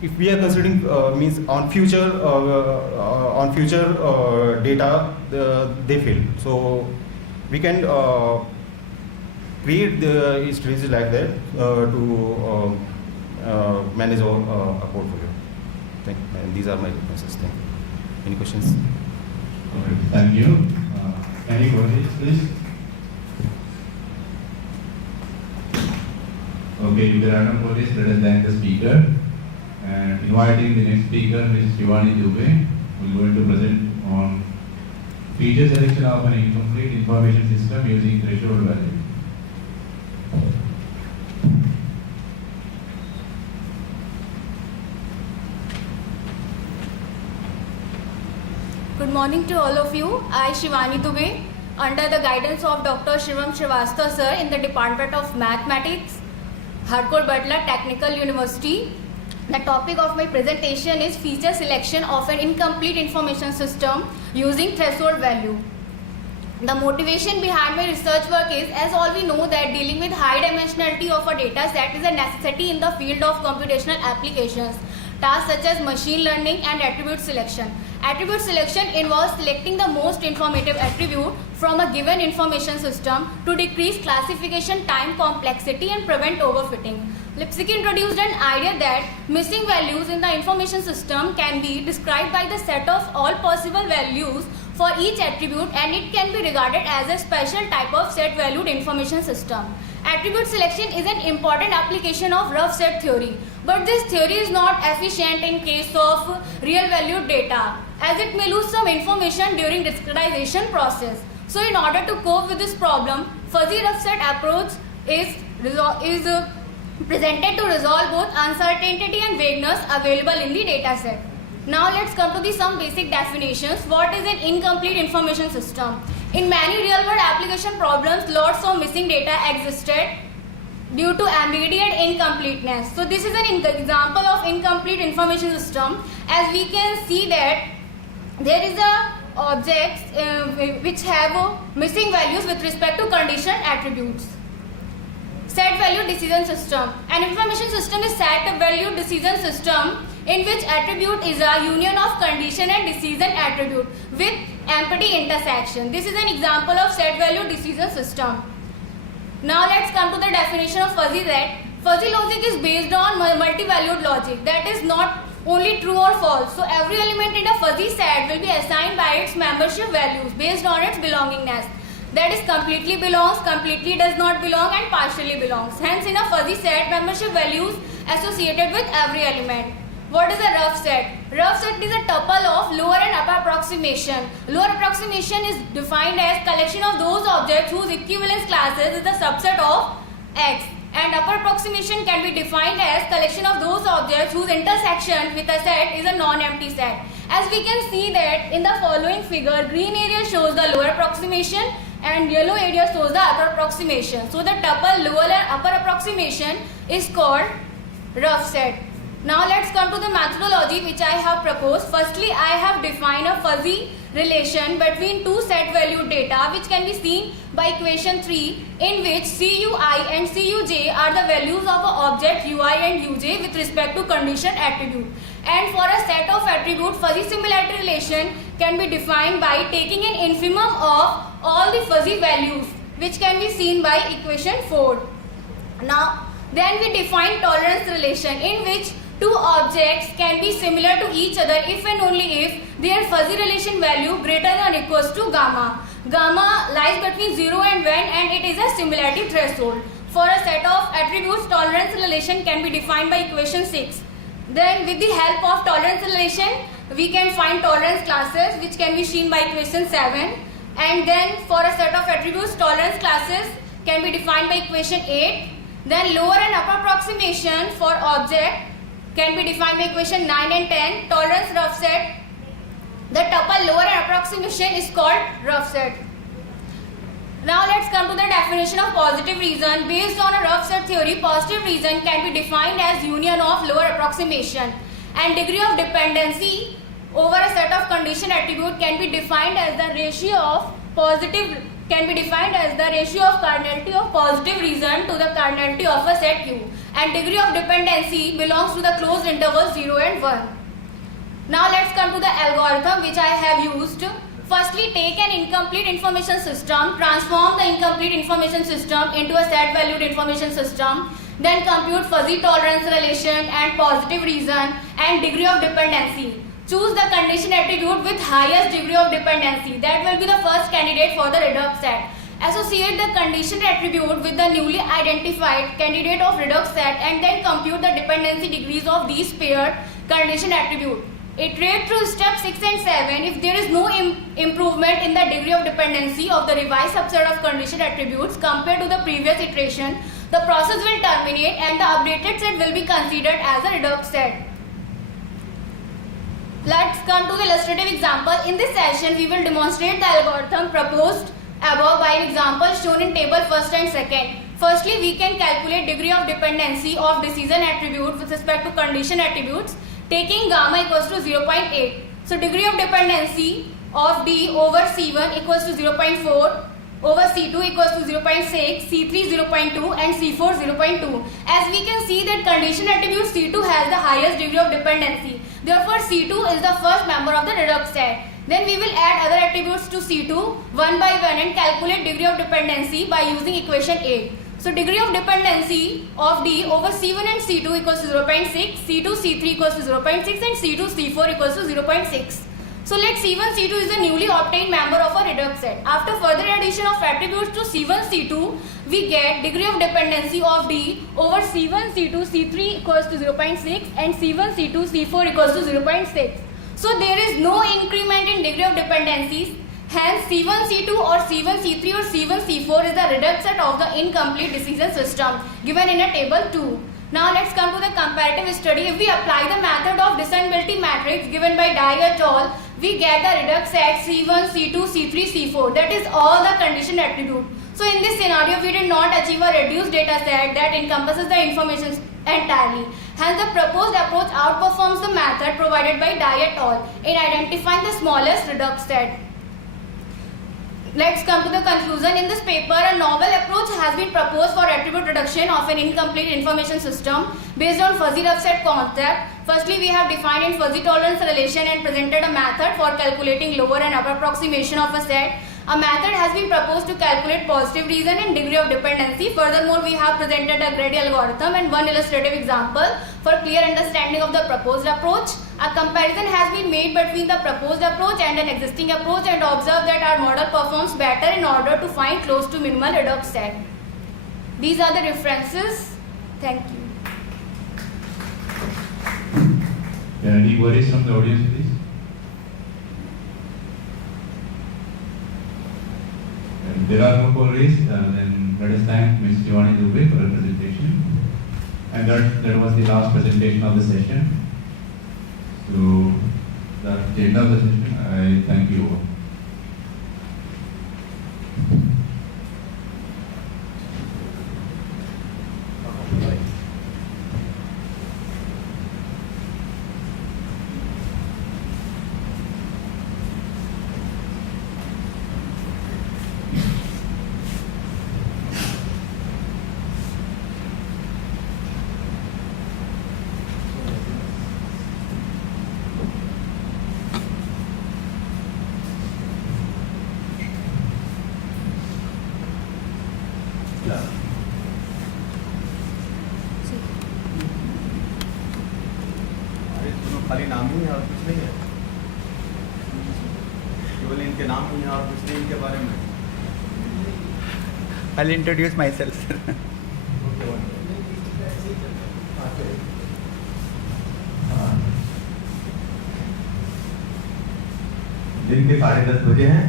if we are considering on future data, they fail. So we can create the strategies like that to manage our portfolio. And these are my references. Thank you. Any questions? Okay, thank you. Any questions, please? Okay, if there are no queries, let us thank the speaker. And inviting the next speaker, Ms. Shivani Dubey, who is going to present on feature selection of an incomplete information system using threshold value. Good morning to all of you. I, Shivani Dubey, under the guidance of Dr. Shivam Srivastava sir in the Department of Mathematics, Harcourt Butler Technical University. The topic of my presentation is feature selection of an incomplete information system using threshold value. The motivation behind my research work is, as all we know, that dealing with high dimensionality of a data set is a necessity in the field of computational applications. Tasks such as machine learning and attribute selection. Attribute selection involves selecting the most informative attribute from a given information system to decrease classification time complexity and prevent overfitting. Lipsky introduced an idea that missing values in the information system can be described by the set of all possible values for each attribute, and it can be regarded as a special type of set valued information system. Attribute selection is an important application of rough set theory, but this theory is not efficient in case of real valued data, as it may lose some information during discretization process. So in order to cope with this problem, fuzzy rough set approach is presented to resolve both uncertainty and vagueness available in the data set. Now let's come to some basic definitions. What is an incomplete information system? In many real-world application problems, lots of missing data existed due to ambiguity and incompleteness. So this is an example of incomplete information system. As we can see that there is a objects which have missing values with respect to condition attributes. Set value decision system. An information system is set value decision system in which attribute is a union of condition and decision attribute with empty intersection. This is an example of set value decision system. Now let's come to the definition of fuzzy set. Fuzzy logic is based on multi-valued logic, that is not only true or false. So every element in a fuzzy set will be assigned by its membership values based on its belongingness. That is completely belongs, completely does not belong and partially belongs. Hence in a fuzzy set, membership values associated with every element. What is a rough set? Rough set is a tuple of lower and upper approximation. Lower approximation is defined as collection of those objects whose equivalence classes is the subset of X. And upper approximation can be defined as collection of those objects whose intersection with a set is a non-empty set. As we can see that in the following figure, green area shows the lower approximation and yellow area shows the upper approximation. So the tuple lower and upper approximation is called rough set. Now let's come to the methodology which I have proposed. Firstly, I have defined a fuzzy relation between two set value data which can be seen by equation 3, in which CUI and CUJ are the values of an object UI and UJ with respect to condition attribute. And for a set of attribute, fuzzy similarity relation can be defined by taking an infimum of all the fuzzy values which can be seen by equation 4. Now then we define tolerance relation, in which two objects can be similar to each other if and only if their fuzzy relation value greater than or equals to gamma. Gamma lies between 0 and 1 and it is a similarity threshold. For a set of attributes, tolerance relation can be defined by equation 6. Then with the help of tolerance relation, we can find tolerance classes which can be seen by equation 7. And then for a set of attributes, tolerance classes can be defined by equation 8. Then lower and upper approximation for object can be defined by equation 9 and 10. Tolerance rough set. The tuple lower and approximation is called rough set. Now let's come to the definition of positive reason. Based on a rough set theory, positive reason can be defined as union of lower approximation, and degree of dependency over a set of condition attribute can be defined as the ratio of positive cardinality of positive reason to the cardinality of a set Q, and degree of dependency belongs to the closed intervals 0 and 1. Now let's come to the algorithm which I have used. Firstly, take an incomplete information system, transform the incomplete information system into a set valued information system, then compute fuzzy tolerance relation and positive reason and degree of dependency. Choose the condition attribute with highest degree of dependency. That will be the first candidate for the reduced set. Associate the condition attribute with the newly identified candidate of reduced set and then compute the dependency degrees of these paired condition attribute. Iterate through step 6 and 7. If there is no improvement in the degree of dependency of the revised subset of condition attributes compared to the previous iteration, the process will terminate and the updated set will be considered as a reduced set. Let's come to the illustrative example. In this session, we will demonstrate the algorithm proposed above by an example shown in table 1st and 2nd. Firstly, we can calculate degree of dependency of decision attribute with respect to condition attributes, taking gamma equals to 0.8. So degree of dependency of D over C1 equals to 0.4, over C2 equals to 0.6, C3 0.2 and C4 0.2. As we can see that condition attribute C2 has the highest degree of dependency. Therefore, C2 is the first member of the reduced set. Then we will add other attributes to C2 one by one and calculate degree of dependency by using equation 8. So degree of dependency of D over C1 and C2 equals to 0.6, C2 C3 equals to 0.6 and C2 C4 equals to 0.6. So let C1 C2 is a newly obtained member of a reduced set. After further addition of attributes to C1 C2, we get degree of dependency of D over C1 C2 C3 equals to 0.6 and C1 C2 C4 equals to 0.6. So there is no increment in degree of dependencies. Hence, C1, C2 or C1, C3 or C1, C4 is the reduced set of the incomplete decision system given in a table 2. Now let's come to the comparative study. If we apply the method of discernibility matrix given by Dye et al., we get the reduced set C1, C2, C3, C4. That is all the condition attribute. So in this scenario, we did not achieve a reduced data set that encompasses the information entirely. Hence, the proposed approach outperforms the method provided by Dye et al. in identifying the smallest reduced set. Let's come to the conclusion. In this paper, a novel approach has been proposed for attribute reduction of an incomplete information system based on fuzzy rough set concept. Firstly, we have defined in fuzzy tolerance relation and presented a method for calculating lower and upper approximation of a set. A method has been proposed to calculate positive region and degree of dependency. Furthermore, we have presented a greedy algorithm and one illustrative example for clear understanding of the proposed approach. A comparison has been made between the proposed approach and an existing approach and observed that our model performs better in order to find close to minimal redox set. These are the references. Thank you. Any worries from the audience, please? If there are no queries, then let us thank Ms. Shivani Dubey for her presentation. And that was the last presentation of the session. So that's the end of the session. I thank you all. खाली नाम ही है और कुछ नहीं है, केवल इनके नाम ही है और कुछ नहीं इनके बारे में। I'll introduce myself. दिन के 10:30 बजे हैं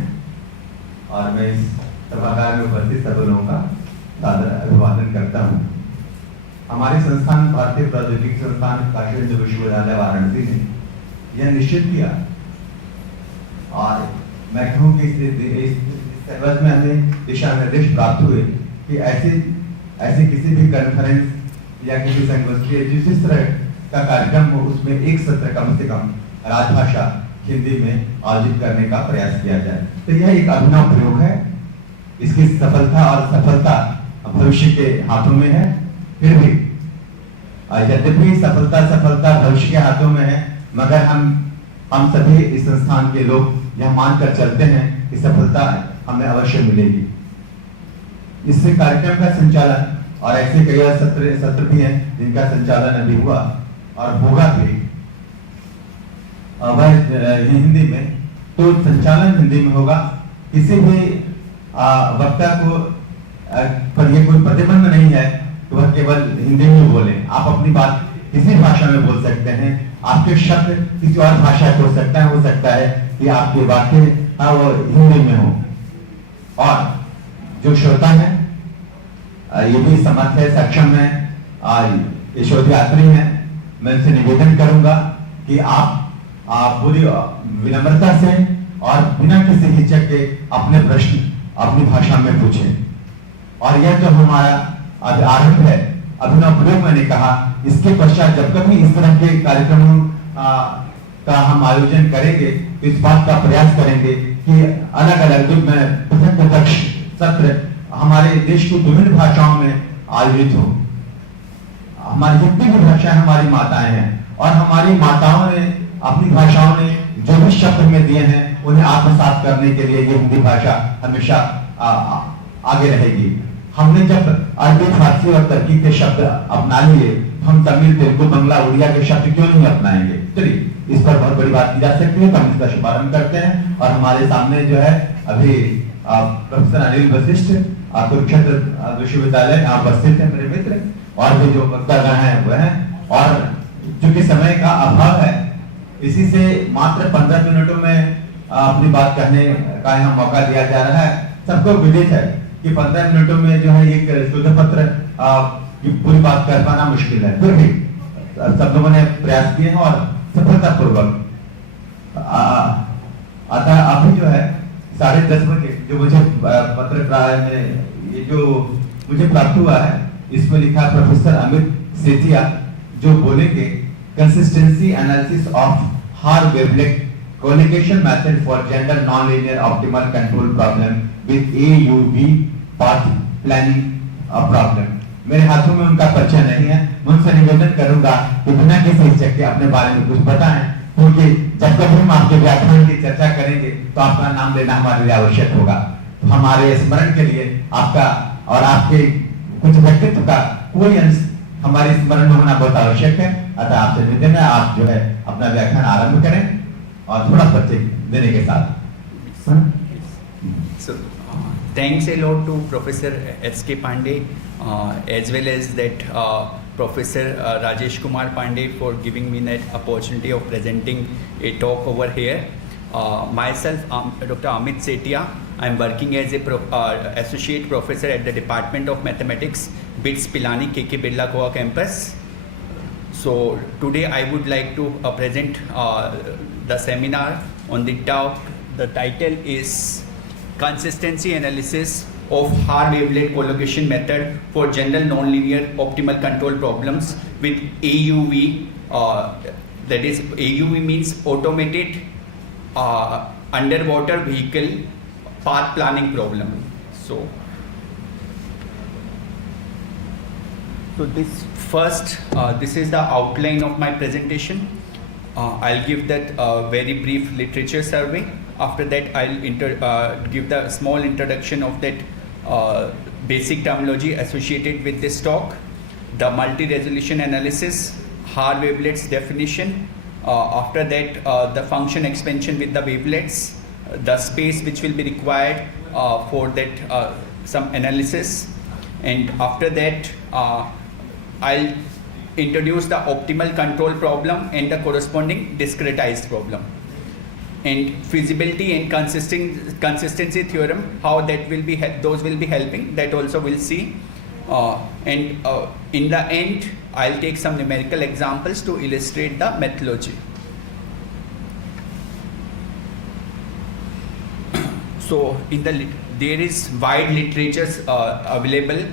और मैं इस सभागार में उपस्थित सभी लोगों का सादर अभिवादन करता हूँ। हमारे संस्थान भारतीय प्रौद्योगिकी संस्थान काशी हिंदू विश्वविद्यालय वाराणसी ने यह निश्चित किया और मैं कहूँ कि इस संबंध में हमें दिशा निर्देश प्राप्त हुए कि ऐसे किसी भी कॉन्फ्रेंस या किसी संगोष्ठी जिस तरह का कार्यक्रम हो उसमें एक सत्र कम से कम राजभाषा हिंदी में आयोजित करने का प्रयास किया जाए। तो यह एक अभिनव प्रयोग है, इसकी सफलता और सफलता भविष्य के हाथों में है। फिर भी यद्यपि सफलता भविष्य के हाथों में है, मगर हम सभी इस संस्थान के लोग यह मानकर चलते हैं कि सफलता हमें अवश्य मिलेगी। इससे कार्यक्रम का संचालन और ऐसे कई सत्र भी हैं जिनका संचालन अभी हुआ और होगा भी वह हिंदी में, तो संचालन हिंदी में होगा। किसी भी वक्ता को पर ये कोई प्रतिबंध नहीं है तो वह केवल हिंदी में बोले। आप अपनी बात किसी भाषा में बोल सकते हैं, आपके शब्द किसी और भाषा के हो सकता है कि आपके वाक्य वो हिंदी में हो। और जो श्रोता है ये भी समर्थ है, सक्षम है, ये शोधयात्री है, मैं उनसे निवेदन करूंगा कि आप पूरी विनम्रता से और बिना किसी हिचक के अपने प्रश्न अपनी भाषा में पूछें। और यह जो हमारा आरंभ है अभिनव प्रयोग, मैंने कहा, इसके पश्चात जब कभी इस तरह के कार्यक्रमों का हम आयोजन करेंगे तो इस बात का प्रयास करेंगे कि अलग अलग पृथक सत्र हमारे देश की विभिन्न भाषाओं में आयोजित हो। हमारी जितनी भी भाषाएं हमारी माताएं हैं और हमारी माताओं ने अपनी भाषाओं ने जो भी शब्द हमें दिए हैं उन्हें आत्मसात करने के लिए ये हिंदी भाषा हमेशा आगे रहेगी। हमने जब अरबी, फारसी और तुर्की के शब्द अपना लिए, हम तमिल, तेलुगु, बंगला, उड़िया के शब्द क्यों नहीं अपनाएंगे? चलिए, इस पर बहुत बड़ी बात की जा सकती है, तो हम इसका शुभारंभ करते हैं। और हमारे सामने जो है अभी प्रोफेसर अनिल वशिष्ठ कुरुक्षेत्र विश्वविद्यालय यहाँ उपस्थित है, मेरे मित्र, और भी जो वक्तागण हैं वह हैं। और चूंकि समय का अभाव है, इसी से मात्र 15 मिनटों में अपनी बात कहने का यहाँ मौका दिया जा रहा है। सबको विदित है कि 15 मिनटों में जो है एक शुद्ध पत्र की पूरी बात कर पाना मुश्किल है, फिर भी सब लोगों ने प्रयास किए हैं और सफलतापूर्वक। अतः अभी जो है 10:30 बजे जो मुझे पत्र में ये जो मुझे प्राप्त हुआ है, इसमें लिखा प्रोफेसर अमित सेठिया जो बोलेंगे consistency analysis of Haar wavelet collocation method for general nonlinear optimal control problem with AUV path planning problem. मेरे हाथों में उनका परिचय नहीं है, मैं उनसे निवेदन करूंगा कि बिना किसी हिचक के अपने बारे में कुछ बताएं, क्योंकि जब कभी हम आपके व्याख्यान की चर्चा करेंगे तो आपका नाम लेना हमारे लिए आवश्यक होगा। तो हमारे स्मरण के लिए आपका और आपके कुछ व्यक्तित्व का कोई अंश हमारे स्मरण में होना बहुत आवश्यक है। अतः आपसे निवेदन है, आप जो है अपना व्याख्यान आरंभ करें और थोड़ा परिचय देने के साथ। So, thanks a lot to Professor S.K. Pandey as well as that Professor Rajesh Kumar Pandey for giving me that opportunity of presenting a talk over here. Myself, Dr. Amit Setia. I am working as a associate professor at the Department of Mathematics, BITS Pilani, KK Birla Goa campus. So today I would like to present the seminar on the talk. The title is Consistency Analysis of Haar Wavelet Collocation Method for General Nonlinear Optimal Control Problems with AUV. That is, AUV means Automated Underwater Vehicle Path Planning Problem. So this first, this is the outline of my presentation. I'll give that very brief literature survey. After that, I'll give the small introduction of that basic terminology associated with this talk, the multi-resolution analysis, Haar wavelets definition. After that, the function expansion with the wavelets, the space which will be required for that some analysis, and after that, I'll introduce the optimal control problem and the corresponding discretized problem, and feasibility and consistency theorem, how that will be those will be helping, that also we'll see, and in the end I'll take some numerical examples to illustrate the methodology. So there is wide literature available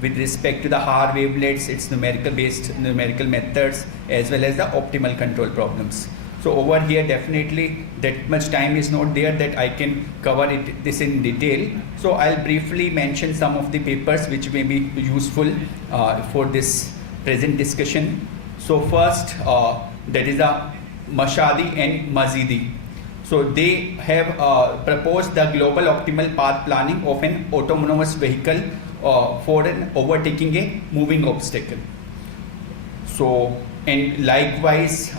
with respect to the Haar wavelets, its numerical methods, as well as the optimal control problems. So over here, definitely that much time is not there that I can cover this in detail. So I'll briefly mention some of the papers which may be useful for this present discussion. So first, that is the Mashadi and Mazidi. So they have proposed the global optimal path planning of an autonomous vehicle for overtaking a moving obstacle. So, and likewise,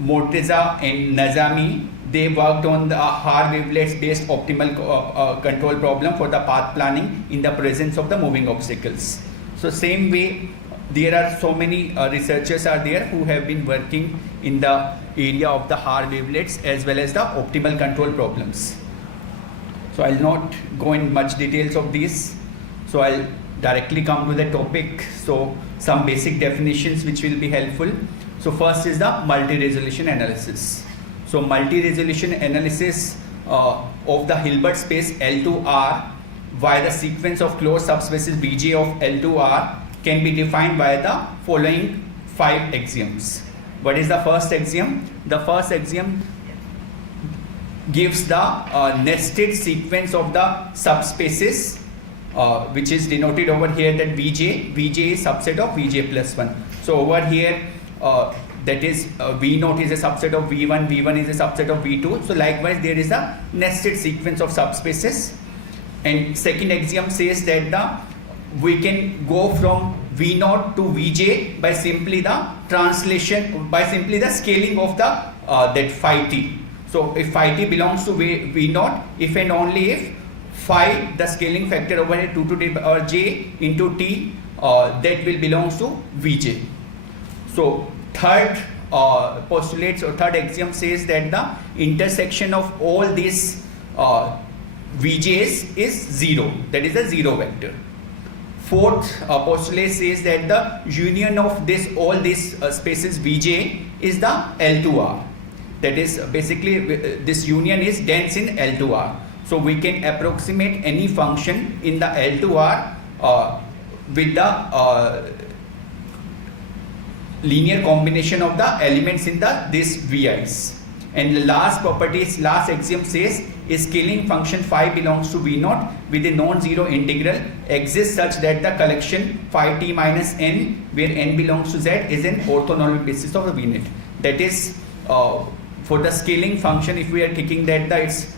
Morteza and Nazami, they worked on the Haar wavelets based optimal control problem for the path planning in the presence of the moving obstacles. So same way, there are so many researchers are there who have been working in the area of the Haar wavelets as well as the optimal control problems. So I'll not go in much details of these. So I'll directly come to the topic. So some basic definitions which will be helpful. So first is the multi-resolution analysis. So multi-resolution analysis of the Hilbert space L2R via the sequence of closed subspaces Vj of L2R can be defined by the following 5 axioms. What is the first axiom? The first axiom gives the nested sequence of the subspaces which is denoted over here that Vj is subset of Vj plus 1. So over here that is V0 is a subset of V1, V1 is a subset of V2. So likewise there is a nested sequence of subspaces. And second axiom says that we can go from V0 to Vj by simply the translation, by simply the scaling of the that phi t. So if phi t belongs to V0, if and only if phi, the scaling factor over here 2 to the power j into t, that will belongs to Vj. So third postulates or third axiom says that the intersection of all these Vj's is 0, that is a 0 vector. Fourth postulate says that the union of all these spaces Vj is the L2R. That is basically this union is dense in L2R. So we can approximate any function in the L2R with the linear combination of the elements in this Vi's. And the last property, last axiom says a scaling function phi belongs to V naught with a non-zero integral exists such that the collection phi t minus n, where n belongs to z, is an orthonormal basis of a V net. That is, for the scaling function, if we are taking that its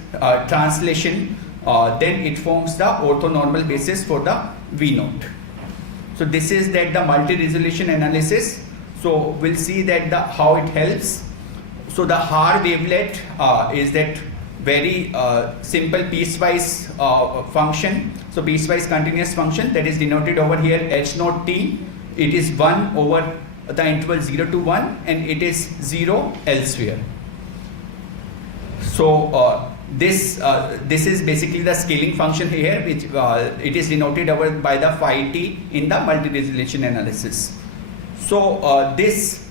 translation, then it forms the orthonormal basis for the V naught. So this is that the multi-resolution analysis. So we'll see that how it helps. So the Haar wavelet is that very simple piecewise function. So piecewise continuous function that is denoted over here h naught t. It is 1 over the interval 0 to 1 and it is 0 elsewhere. So this is basically the scaling function here, which it is denoted over by the phi t in the multi-resolution analysis. So this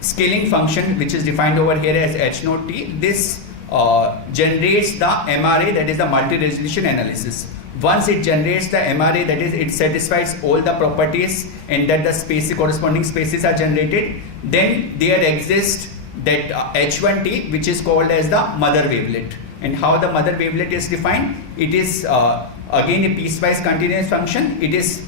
scaling function, which is defined over here as h naught t, this generates the MRA, that is the multi-resolution analysis. Once it generates the MRA, that is it satisfies all the properties and that the corresponding spaces are generated, then there exists that h1t, which is called as the mother wavelet. And how the mother wavelet is defined? It is again a piecewise continuous function. It is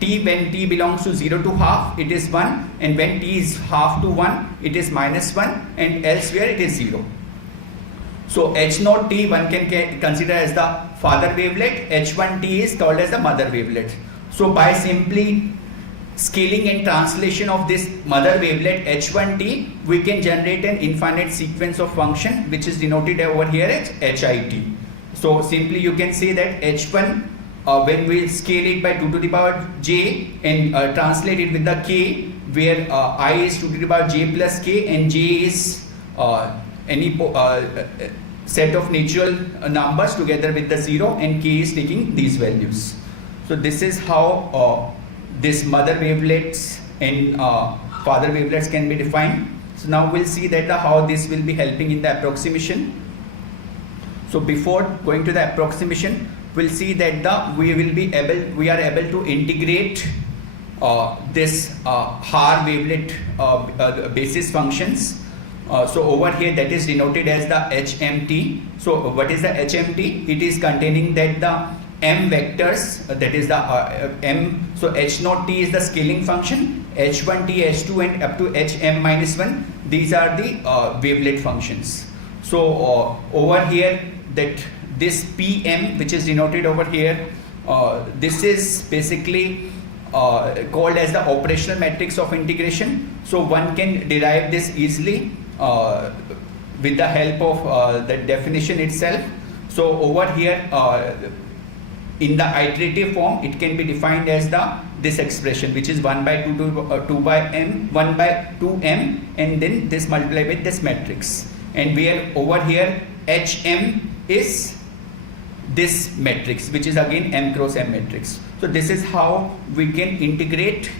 t when t belongs to 0 to half, it is 1, and when t is half to 1, it is minus 1, and elsewhere it is 0. So h naught t one can consider as the father wavelet, h1 t is called as the mother wavelet. So by simply scaling and translation of this mother wavelet h1 t, we can generate an infinite sequence of function which is denoted over here as hit. So simply you can say that h1, when we scale it by 2 to the power j and translate it with the k, where I is 2 to the power j plus k and j is any set of natural numbers together with the 0, and k is taking these values. So this is how this mother wavelets and father wavelets can be defined. So now we'll see that how this will be helping in the approximation. So before going to the approximation, we'll see that we are able to integrate this Haar wavelet basis functions. So over here that is denoted as the HMT. So what is the HMT? It is containing that the m vectors, that is the m. So h naught t is the scaling function, h1t, h2 and up to hm minus 1, these are the wavelet functions. So over here that this pm, which is denoted over here, this is basically called as the operational matrix of integration. So one can derive this easily with the help of the definition itself. So over here in the iterative form, it can be defined as this expression, which is 1 by 2 by m, 1 by 2m, and then this multiplied with this matrix. And where over here hm is this matrix, which is again m cross m matrix. So this is how we can integrate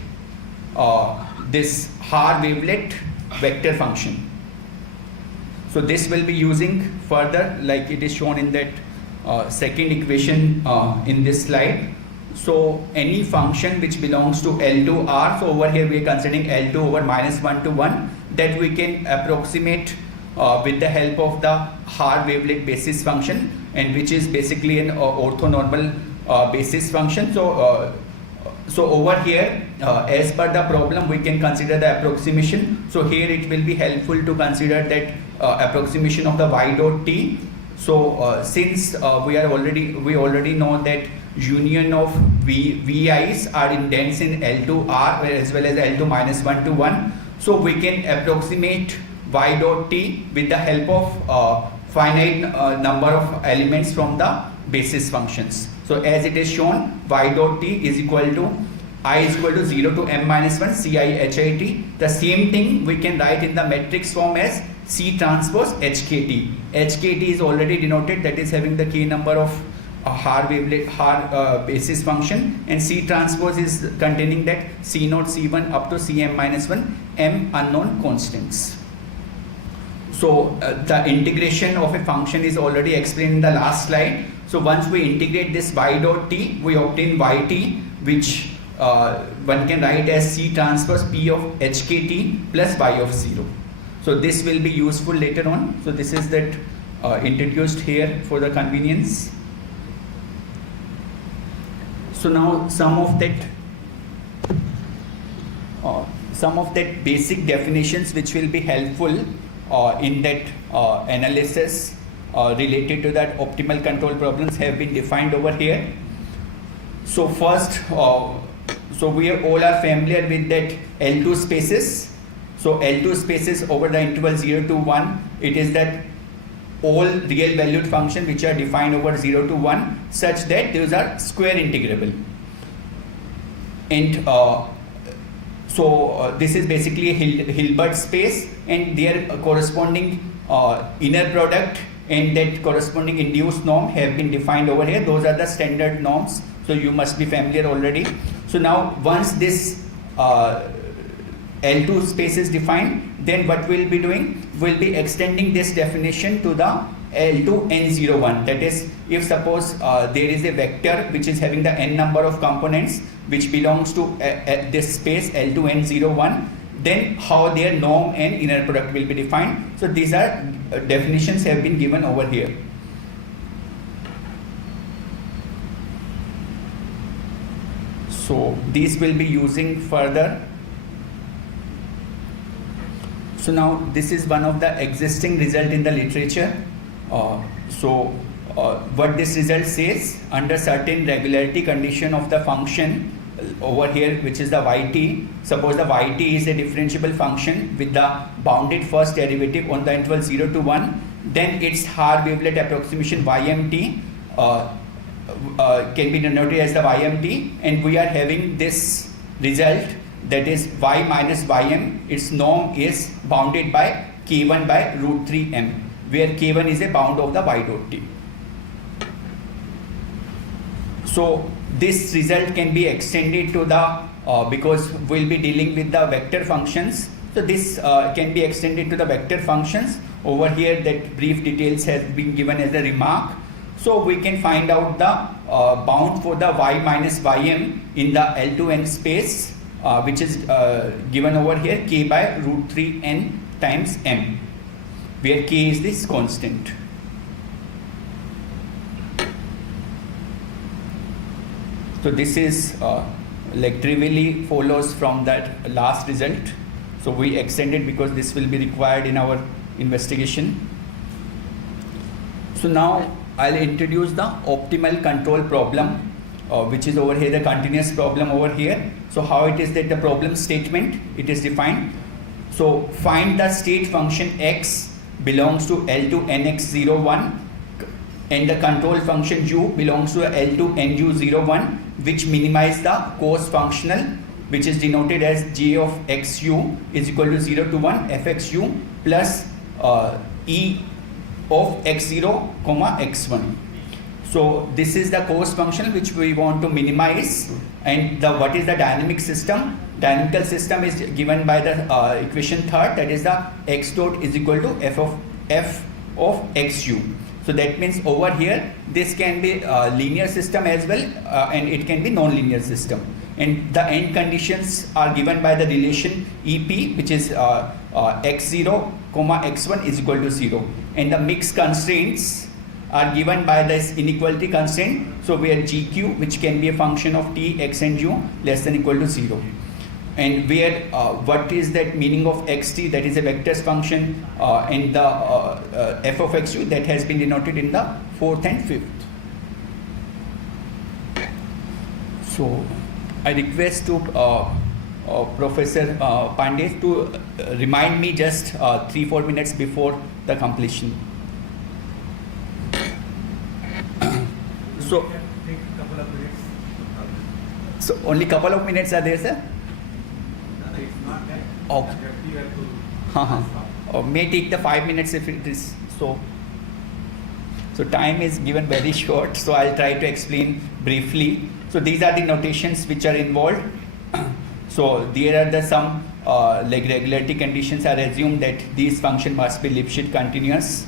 this Haar wavelet vector function. So this will be using further, like it is shown in that second equation in this slide. So any function which belongs to L to R, so over here we are considering L2 over minus 1 to 1, that we can approximate with the help of the Haar wavelet basis function, and which is basically an orthonormal basis function. So over here, as per the problem, we can consider the approximation. So here it will be helpful to consider that approximation of the y dot t. So since we already know that union of vi's are dense in L to R as well as L to minus 1 to 1. So we can approximate y dot t with the help of finite number of elements from the basis functions. So as it is shown, y dot t is equal to I is equal to 0 to m minus 1 ci hit. The same thing we can write in the matrix form as C transpose hkt. Hkt is already denoted, that is having the k number of Haar wavelet basis function, and C transpose is containing that C naught C1 up to Cm minus 1 m unknown constants. So the integration of a function is already explained in the last slide. So once we integrate this y dot t, we obtain yt, which one can write as C transpose p of hkt plus y of 0. So this will be useful later on. So this is that introduced here for the convenience. So now some of that basic definitions which will be helpful in that analysis related to that optimal control problems have been defined over here. So first, so we all are familiar with that L2 spaces. So L2 spaces over the interval 0 to 1, it is that all real valued function which are defined over 0 to 1 such that those are square integrable. And this is basically a Hilbert space, and their corresponding inner product and that corresponding induced norm have been defined over here. Those are the standard norms, so you must be familiar already. So now once this L2 space is defined, then what we'll be doing, we'll be extending this definition to the L2 n01. That is, if suppose there is a vector which is having the n number of components which belongs to this space L2 n01, then how their norm and inner product will be defined. So these are definitions have been given over here. So these will be using further. So now this is one of the existing result in the literature. What this result says, under certain regularity condition of the function over here, which is the yt, suppose the yt is a differentiable function with the bounded first derivative on the interval 0 to 1, then its Haar wavelet approximation ymt can be denoted as the ymt, and we are having this result, that is y minus ym, its norm is bounded by k1 by root 3m, where k1 is a bound of the y dot t. So this result can be extended to the, because we'll be dealing with the vector functions, so this can be extended to the vector functions. Over here that brief details have been given as a remark. So we can find out the bound for the y minus ym in the L2n space, which is given over here, k by root 3n times m, where k is this constant. So this is like trivially follows from that last result. So we extended because this will be required in our investigation. So now I'll introduce the optimal control problem, which is over here the continuous problem over here. So how it is that the problem statement, it is defined. So find the state function x belongs to L2 nx01 and the control function u belongs to L2 nu01, which minimize the cost functional, which is denoted as g of xu is equal to 0 to 1 fxu plus e of x0 comma x1. So this is the cost function which we want to minimize, and what is the dynamic system? Dynamical system is given by the equation third, that is the x dot is equal to f of xu. So that means over here this can be a linear system as well, and it can be non-linear system. And the end conditions are given by the relation EP, which is x0 comma x1 is equal to 0. And the mixed constraints are given by this inequality constraint. So where GQ, which can be a function of t, x and u less than equal to 0. And where what is that meaning of xt, that is a vectors function, and the f of xu that has been denoted in the fourth and fifth. So I request to Professor Pandey to remind me just 3-4 minutes before the completion. So only couple of minutes are there, sir? Okay. May take the 5 minutes if it is so. So time is given very short, so I'll try to explain briefly. So these are the notations which are involved. So there are the some like regularity conditions are assumed that these function must be Lipschitz continuous.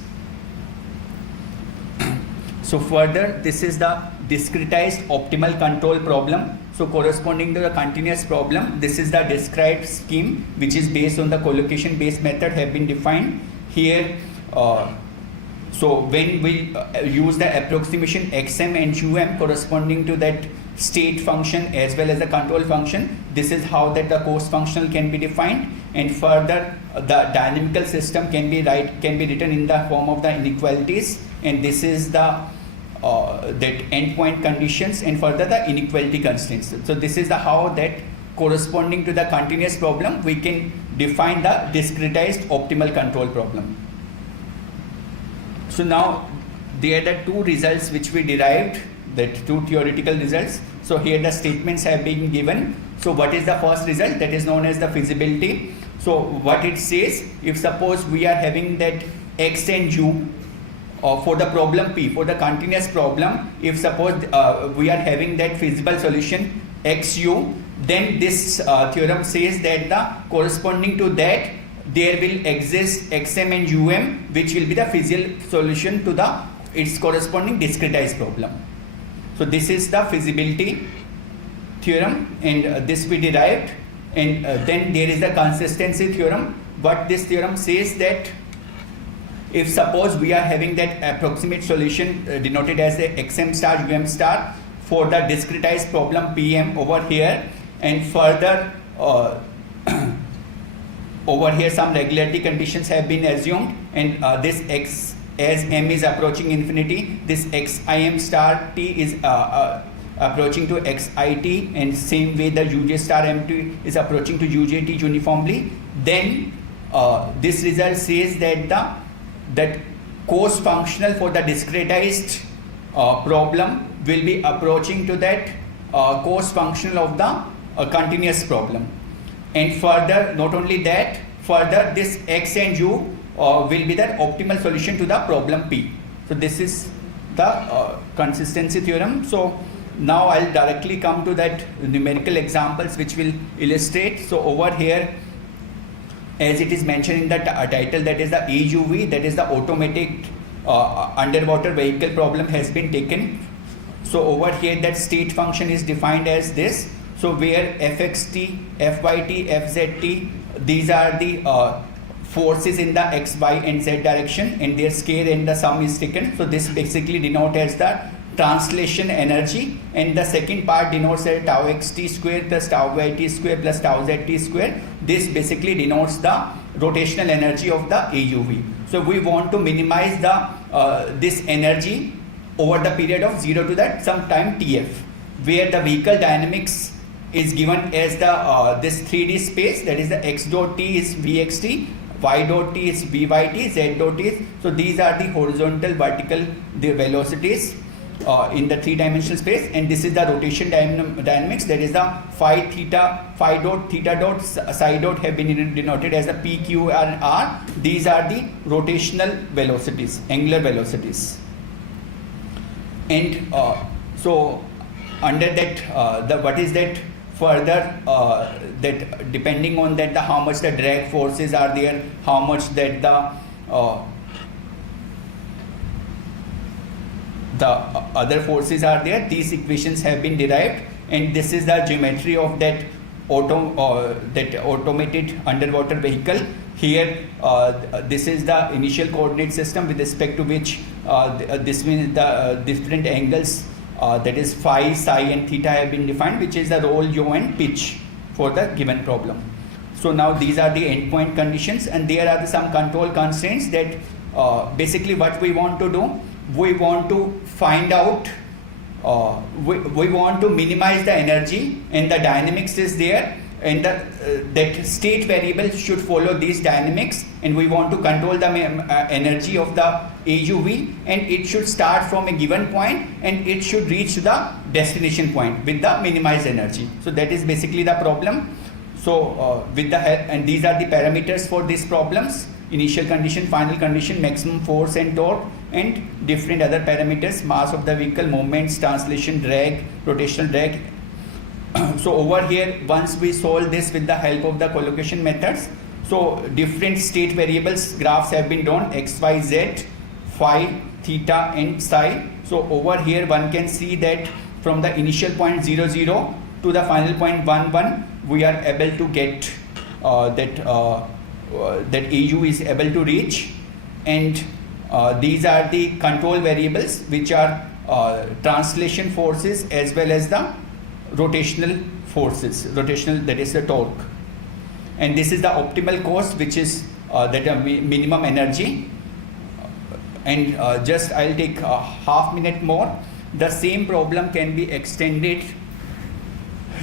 So further, this is the discretized optimal control problem. So corresponding to the continuous problem, this is the described scheme which is based on the collocation based method have been defined here. So when we use the approximation xm and um corresponding to that state function as well as the control function, this is how that the cost functional can be defined, and further the dynamical system can be written in the form of the inequalities, and this is the that endpoint conditions and further the inequality constraints. So this is the how that corresponding to the continuous problem we can define the discretized optimal control problem. So now there are the two results which we derived, that two theoretical results. So here the statements have been given. So what is the first result? That is known as the feasibility. So what it says, if suppose we are having that x and u for the problem P, for the continuous problem, if suppose we are having that feasible solution xu, then this theorem says that the corresponding to that there will exist xm and um which will be the feasible solution to the its corresponding discretized problem. So this is the feasibility theorem, and this we derived, and then there is the consistency theorem. What this theorem says that if suppose we are having that approximate solution denoted as the xm star um star for the discretized problem pm over here, and further over here some regularity conditions have been assumed, and this x as m is approaching infinity, this xim star t is approaching to xit, and same way the uj star mt is approaching to ujt uniformly, then this result says that that cost functional for the discretized problem will be approaching to that cost functional of the continuous problem. And further, not only that, further this x and u will be the optimal solution to the problem P. So this is the consistency theorem. So now I'll directly come to that numerical examples which will illustrate. So over here, as it is mentioned in the title, that is the AUV, that is the automatic underwater vehicle problem has been taken. So over here that state function is defined as this. So where fxt, fyt, fzt, these are the forces in the x, y and z direction, and their scale and the sum is taken. So this basically denotes as the translation energy, and the second part denotes as tau xt square plus tau yt square plus tau zt square. This basically denotes the rotational energy of the AUV. So we want to minimize the this energy over the period of 0 to that some time tf, where the vehicle dynamics is given as the this 3D space, that is the x dot t is vxt, y dot t is vyt, z dot t is, so these are the horizontal, vertical, the velocities in the 3-dimensional space, and this is the rotation dynamics, that is the phi dot, theta dot, psi dot have been denoted as the p, q and r. These are the rotational velocities, angular velocities, and so under that the what is that further that depending on that the how much the drag forces are there, how much that the other forces are there, these equations have been derived, and this is the geometry of that automated underwater vehicle. Here this is the initial coordinate system with respect to which this means the different angles that is phi, psi and theta have been defined, which is the roll, yaw and pitch for the given problem. So now these are the endpoint conditions, and there are some control constraints that basically what we want to do, we want to find out, we want to minimize the energy, and the dynamics is there, and that state variable should follow these dynamics, and we want to control the energy of the AUV, and it should start from a given point and it should reach to the destination point with the minimized energy. So that is basically the problem. So with the help, and these are the parameters for these problems: initial condition, final condition, maximum force and torque, and different other parameters: mass of the vehicle, moments, translation, drag, rotational drag. So over here, once we solve this with the help of the collocation methods, so different state variables graphs have been drawn: x, y, z, phi, theta and psi. So over here one can see that from the initial point 0, 0 to the final point 1, 1, we are able to get that AU is able to reach, and these are the control variables, which are translation forces as well as the rotational forces, that is the torque. And this is the optimal cost, which is that minimum energy. And just I'll take a half minute more. The same problem can be extended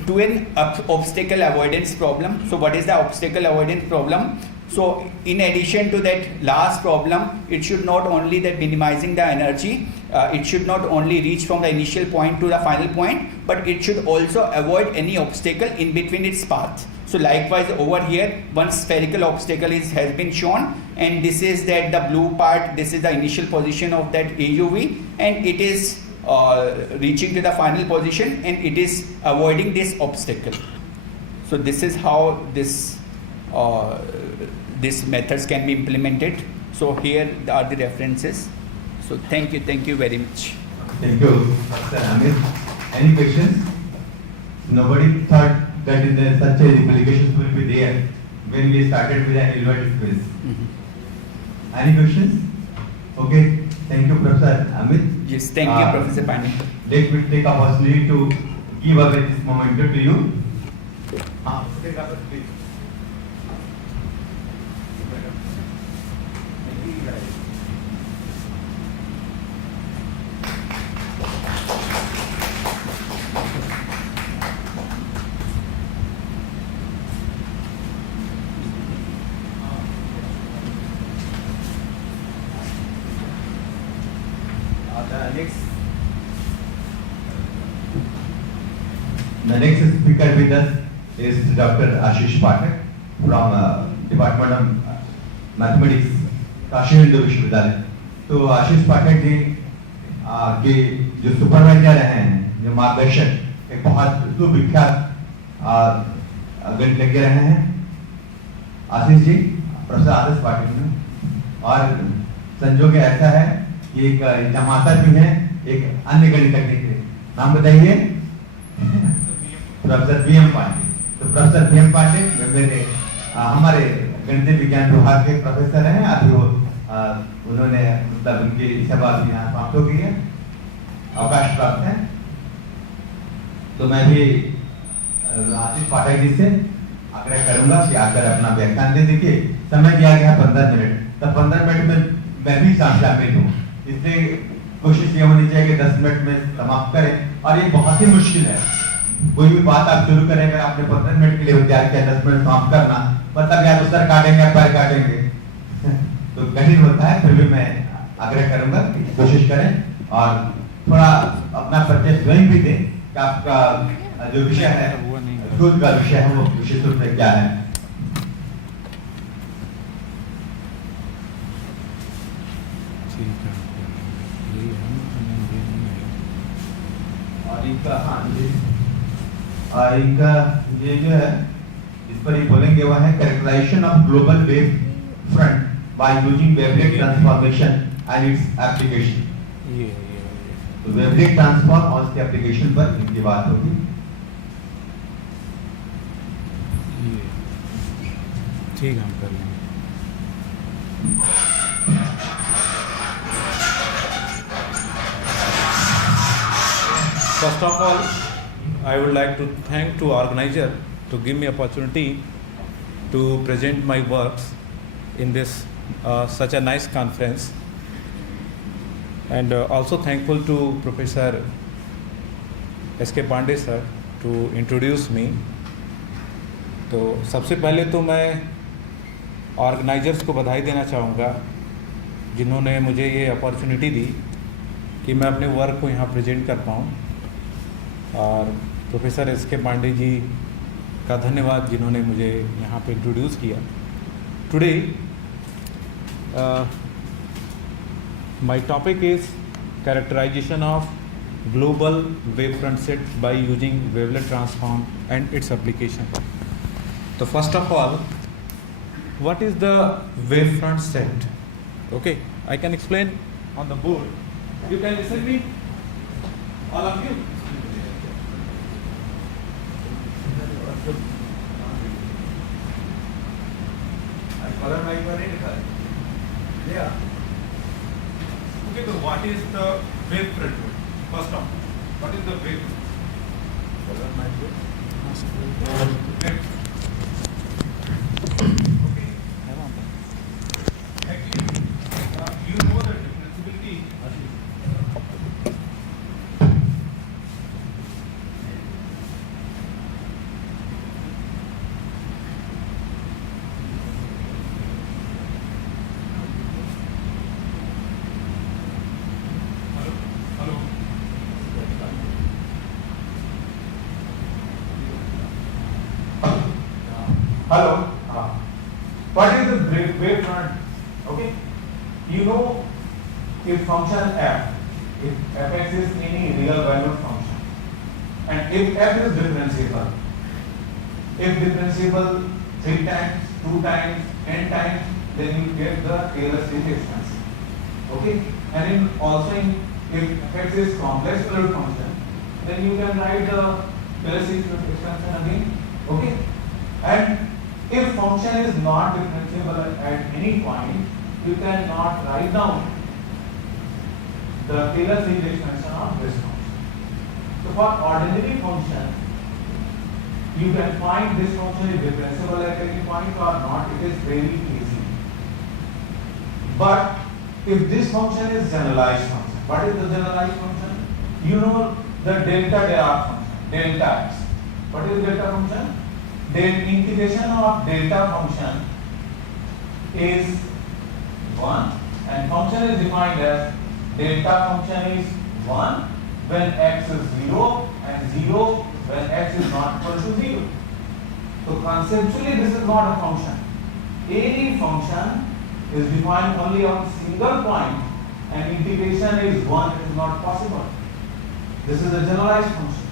to an obstacle avoidance problem. So what is the obstacle avoidance problem? So in addition to that last problem, it should not only that minimizing the energy, it should not only reach from the initial point to the final point, but it should also avoid any obstacle in between its path. So likewise over here, one spherical obstacle has been shown, and this is that the blue part, this is the initial position of that AUV, and it is reaching to the final position, and it is avoiding this obstacle. So this is how this these methods can be implemented. So here are the references. So thank you very much. Thank you, Dr. Amit. Any questions? Nobody thought that such a implications will be there when we started with an elevated quiz. Any questions? Okay, thank you, Professor Amit. Yes, thank you, Professor Pandey. Let me take opportunity to give away this moment to you. Take up, please. The next speaker with us is Dr. Ashish Pathak from Department of Mathematics, Kashi Hindu Vishwavidyalaya. तो आशीष पाठक जी के जो supervisor हैं, जो मार्गदर्शक, एक बहुत विख्यात गणितज्ञ रहे हैं, आशीष जी, प्रोफेसर आशीष पाठक जी, और संजोग ऐसा है कि एक जमाता भी है, एक अन्य गणितज्ञ थे, नाम बताइए, प्रोफेसर बीएम पांडे। तो प्रोफेसर बीएम पांडे मेरे हमारे गणित विज्ञान विभाग के प्रोफेसर हैं, अभी वो उन्होंने मतलब उनकी सेवा भी यहाँ समाप्त हो गई है, अवकाश प्राप्त है। तो मैं भी आशीष पाठक जी से आग्रह करूंगा कि आकर अपना व्याख्यान दे दीजिए। समय दिया गया 15 मिनट, तो 15 मिनट में मैं भी शामिल हूँ, इसलिए कोशिश ये होनी चाहिए कि 10 मिनट में समाप्त करें। और ये बहुत ही मुश्किल है, कोई भी बात आप शुरू करें, अगर आपने 15 मिनट के लिए तैयार किया, 10 मिनट समाप्त करना, मतलब या तो सर काटेंगे या पैर काटेंगे, तो कठिन होता है। फिर भी मैं आग्रह करूंगा कि कोशिश करें और थोड़ा अपना परिचय स्वयं भी दें कि आपका जो विषय है, शोध का विषय है, वो विशेष रूप से क्या है। और इनका ये जो है, इस पर ये बोलेंगे, वह है characterisation of global wave front by using wavelet transformation and its application. तो वेवलेट ट्रांसफॉर्म और उसके एप्लीकेशन पर इनकी बात होगी। ठीक है, हम कर लेंगे। First of all, I would like to thank to organizer to give me opportunity to present my works in this such a nice conference, and also thankful to Professor S.K. Pandey sir to introduce me. तो सबसे पहले तो मैं organisers को बधाई देना चाहूँगा जिन्होंने मुझे ये अपॉर्चुनिटी दी कि मैं अपने वर्क को यहाँ प्रेजेंट कर पाऊँ, और प्रोफेसर एस.के. पांडे जी का धन्यवाद जिन्होंने मुझे यहाँ पे इंट्रोड्यूस किया। Today my topic is characterisation of global wave front set by using wavelet transform and its application. तो first of all, what is the wavefront set? Okay, I can explain on the board. You can listen me. All of you? Colour mic पर नहीं लिखा है? Yeah. Okay, so what is the wavefront? First of all, what is the wavefront? Color mic पे? Okay. Actually, you know the differentiability. Hello. What is the wavefront? Okay. You know, if function f, if fx is any real valued function, and if f is differentiable, if differentiable 3 times, 2 times, n times, then you get the Taylor series expansion. Okay. And if fx is complex valued function, then you can write the Taylor series expansion again. Okay. And if function is not differentiable at any point, you cannot write down the Taylor series expansion of this function. So for ordinary function, you can find this function is differentiable at any point or not. It is very easy. But if this function is generalized function, what is the generalized function? You know the delta Dirac function, delta x. What is delta function? Then integration of delta function is 1, and function is defined as delta function is 1 when x is 0 and 0 when x is not equal to 0. So conceptually this is not a function. Any function is defined only on single point and integration is 1, it is not possible. This is a generalized function,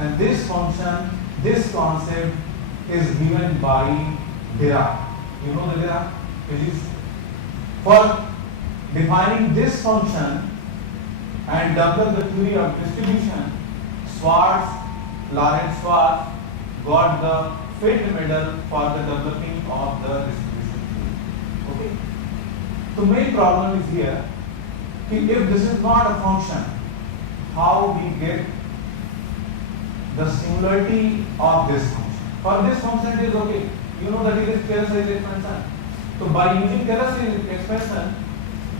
and this function, this concept is given by Dirac. You know the Dirac physics? For defining this function and develop the theory of distribution, Lawrence Schwartz got the fit medal for the developing of the distribution theory. Okay. The main problem is here, if this is not a function, how we get the singularity of this function? For this function it is okay. You know that it is Taylor series expansion. So by using Taylor series expansion,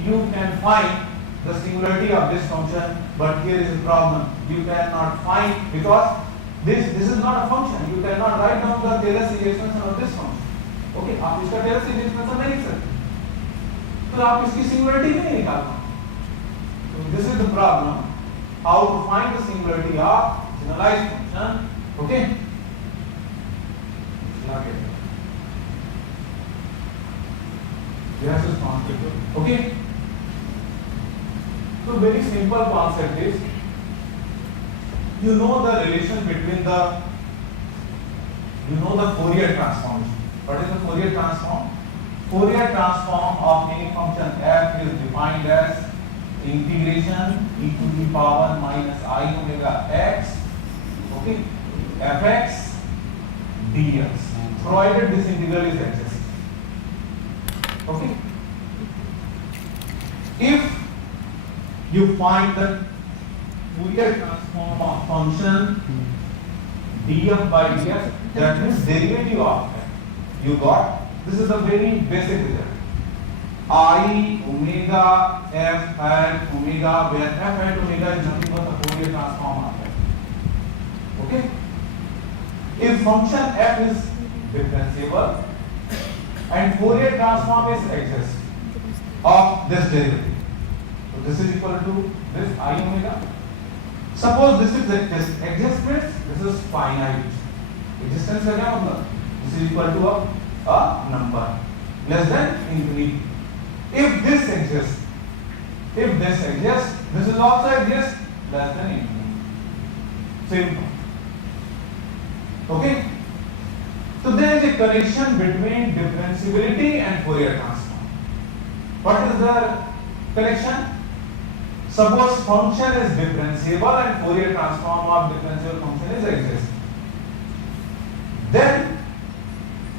you can find the singularity of this function. But here is the problem: you cannot find, because this is not a function. You cannot write down the Taylor series expansion of this function. Okay, आप इसका Taylor series expansion नहीं लिख सकते, तो आप इसकी singularity नहीं निकाल पाओगे. So this is the problem: how to find the singularity of generalized function. Okay. Yes, is concept. Okay. So very simple concept is, you know the relation between the Fourier transform. What is the Fourier transform? Fourier transform of any function f is defined as integration e to the power minus I omega x, okay, fx dx, provided this integral is exists. Okay. If you find the Fourier transform of function df by dx, that means derivative of f, you got, this is a very basic result. I omega f hat omega, where f hat omega is nothing but the Fourier transform of f. Okay. If function f is differentiable and Fourier transform is exists of this derivative, so this is equal to this I omega. Suppose this is existence, this is finite. Existence का क्या मतलब? This is equal to a number less than infinity. If this exists, this is also exists less than infinity. Simple. Okay. So there is a connection between differentiability and Fourier transform. What is the connection? Suppose function is differentiable and Fourier transform of differentiable function is exists. Then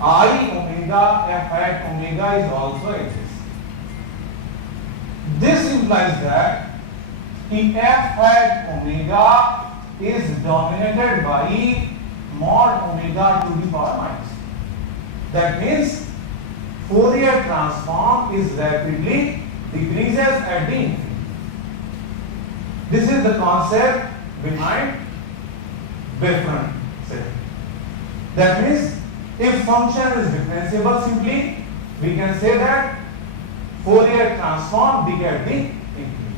I omega f hat omega is also exists. This implies that if f hat omega is dominated by mod omega to the power minus. That means Fourier transform is rapidly decreases at the infinity. This is the concept behind Wavefront set. That means if function is differentiable, simply we can say that Fourier transform decay at the infinity.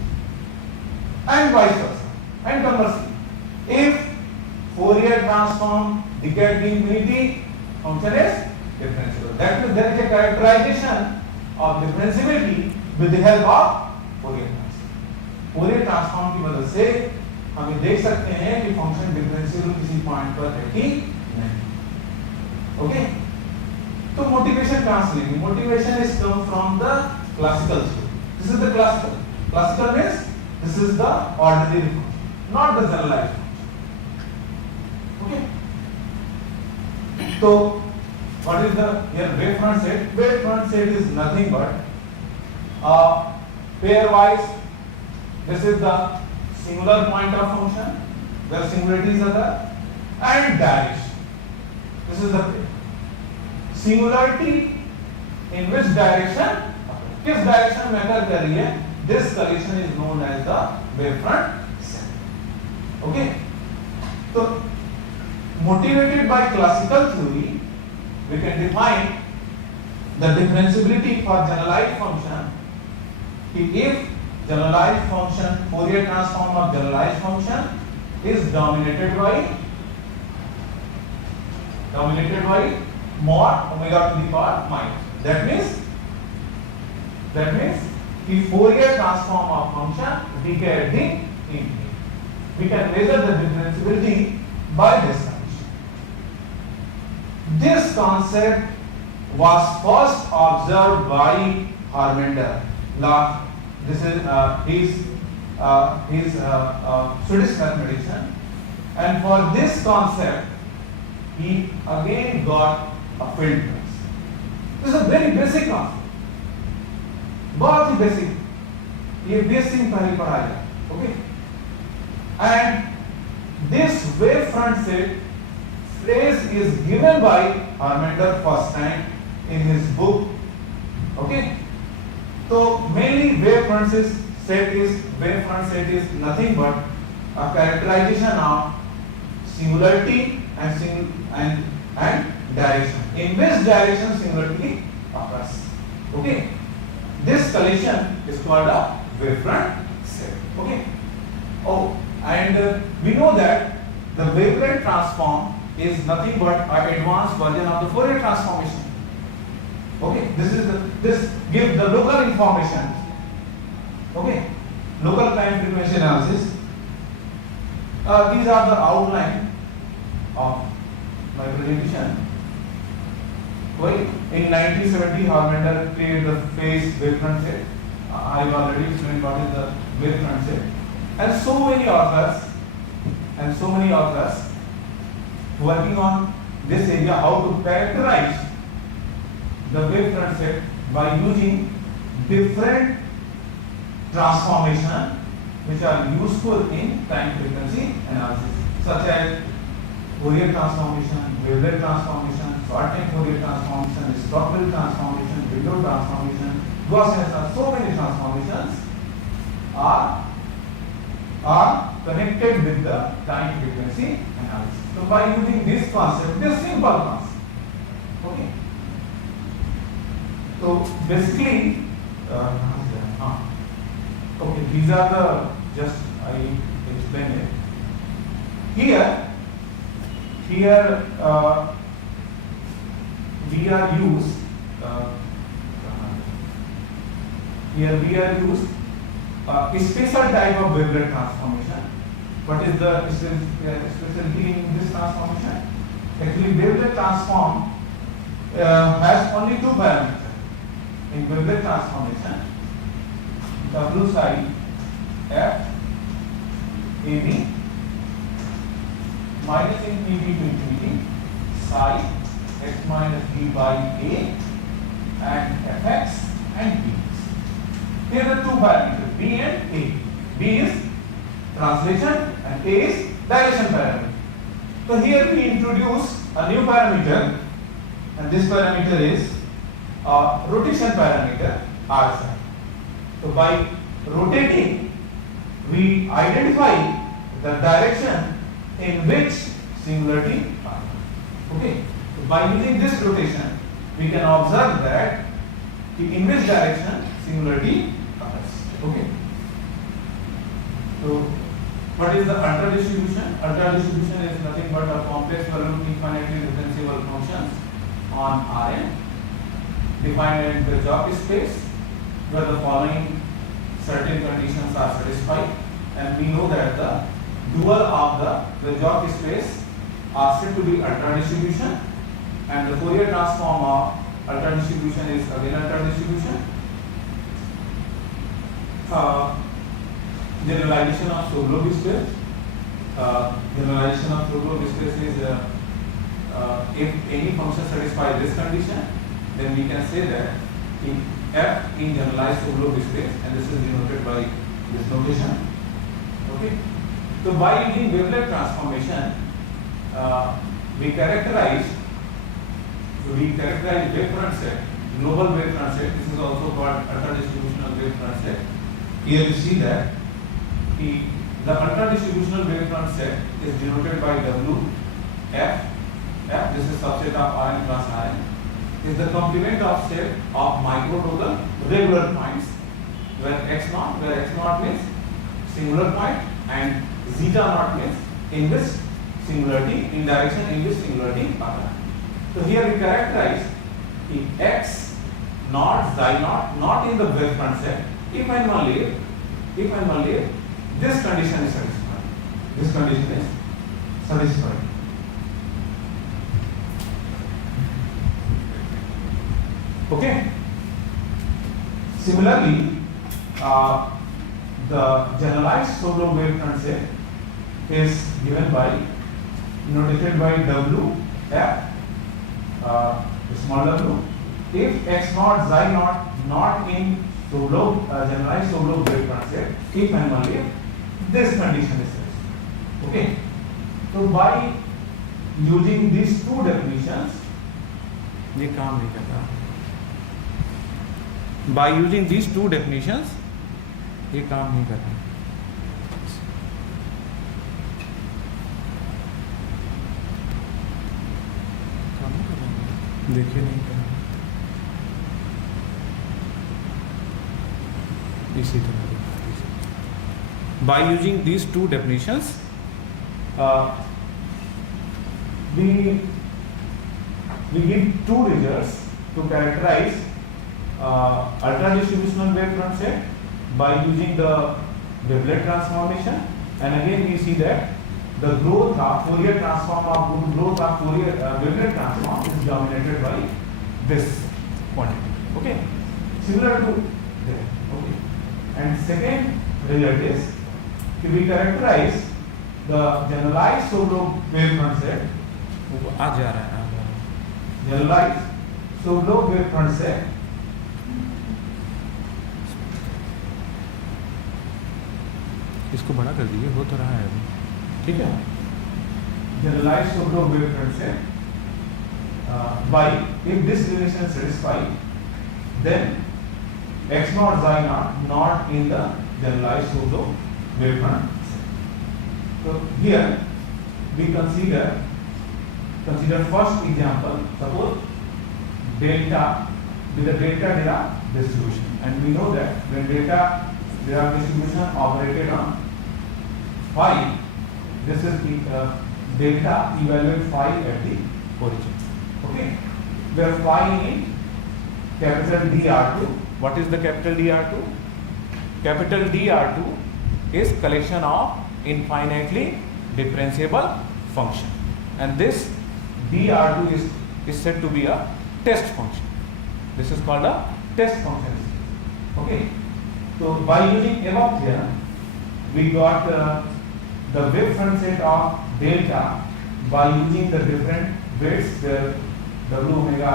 And vice versa. And conversely, if Fourier transform decay at the infinity, function is differentiable. That means there is a characterization of differentiability with the help of Fourier transform. Fourier transform की वजह से हम ये देख सकते हैं कि function differential किसी पॉइंट पर है कि नहीं. ओके, तो मोटिवेशन कहां से लेंगे? Motivation is come from the classical theory. This is the classical. Classical means this is the ordinary function, not the generalised function. Okay, तो what is the here wavefront set? Wavefront set is nothing but pairwise. This is the singular point of function where singularities are there, and direction. This is the singularity in which direction, किस direction में occur कर रही है, this collection is known as the wavefront set. Okay, so motivated by classical theory, we can define the differentiability for generalized function. If generalized function, Fourier transform of generalized function is dominated by mod omega to the power minus. That means the Fourier transform of function decay at the infinity. We can measure the differentiability by this condition. This concept was first observed by Harmander. This is his Swedish mathematician, and for this concept he again got a field prize. This is a very basic concept, बहुत ही basic. ये basic पहले पढ़ा जाए, okay? And this wavefront set phrase is given by Harmander first time in his book, okay? So mainly wavefront set is nothing but a characterization of singularity and direction. In which direction singularity occurs? Okay, this collision is called a wavefront set. Okay. Oh, and we know that the wavelet transform is nothing but an advanced version of the Fourier transformation. Okay, this gives the local information. Okay, local time frequency analysis. These are the outline of my presentation. In 1970, Harmander created the phase wavefront set. I've already explained what is the wavefront set, and so many authors working on this area, how to characterize the wavefront set by using different transformation which are useful in time frequency analysis, such as Fourier transformation, wavelet transformation, short-time Fourier transformation, Stochastic transformation, window transformation, Gaussian. So many transformations are connected with the time frequency analysis. So by using this concept, this simple concept, okay. So basically, okay, these are the, just I explained it. Here we are used a special type of wavelet transformation. What is the specialty in this transformation? Actually, wavelet transform has only two parameters. In wavelet transformation, W psi f AB minus infinity to infinity psi x minus b by a and fx and b. Here are the two parameters b and a. B is translation and a is direction parameter. So here we introduce a new parameter, and this parameter is a rotation parameter r psi. So by rotating, we identify the direction in which singularity occurs. Okay. So by using this rotation, we can observe that in which direction singularity occurs. Okay. So what is the ultra distribution? Ultra distribution is nothing but a complex valued infinitely differentiable functions on Rn defined in the job space where the following certain conditions are satisfied, and we know that the dual of the job space are said to be ultra distribution, and the Fourier transform of ultra distribution is again ultra distribution. Generalization of Sobolev space. Generalization of Sobolev space is if any function satisfies this condition, then we can say that in f in generalized Sobolev space, and this is denoted by this notation. Okay. So by using wavelet transformation, we characterize wavefront set, global wavefront set. This is also called ultra distributional wavefront set. Here you see that the ultra distributional wavefront set is denoted by W f. This is subset of Rn plus Rn. Is the complement of set of micrototal regular points where x naught means singular point and zeta naught means in which singularity, in direction in which singularity occurs. So here we characterize if x naught, xi naught, not in the wavefront set, if and only this condition is satisfied. This condition is satisfied. Okay. Similarly, the generalized Sobolev wavefront set is given by notated by W f small w if x naught xi naught not in Sobolev generalized Sobolev wavefront set if and only if this condition is satisfied. Okay. So by using these two definitions, ये काम नहीं करता. By using these two definitions, ये काम नहीं करता. देखिए नहीं कर इसी तरह. By using these two definitions, we give two results to characterize ultra distributional wavefront set by using the wavelet transformation, and again we see that the growth of Fourier transform of Fourier wavelet transform is dominated by this quantity. Okay, similar to that. Okay, and second result is we characterize the generalized Sobolev wavefront set. Generalized Sobolev wavefront set इसको बड़ा कर दीजिए, हो तो रहा है अभी. ठीक है. Generalized Sobolev wavefront set by if this relation is satisfied, then x naught xi naught not in the generalized Sobolev wavefront set. So here we consider first example. Suppose delta with the delta Dirac distribution, and we know that when delta Dirac distribution operated on phi, this is delta evaluate phi at the origin. Okay, where phi in capital DR2. What is the capital DR2? Capital DR2 is collection of infinitely differentiable function, and this DR2 is said to be a test function. This is called a test function. Okay. So by using above theorem, we got the wavefront set of delta by using the different weights where W omega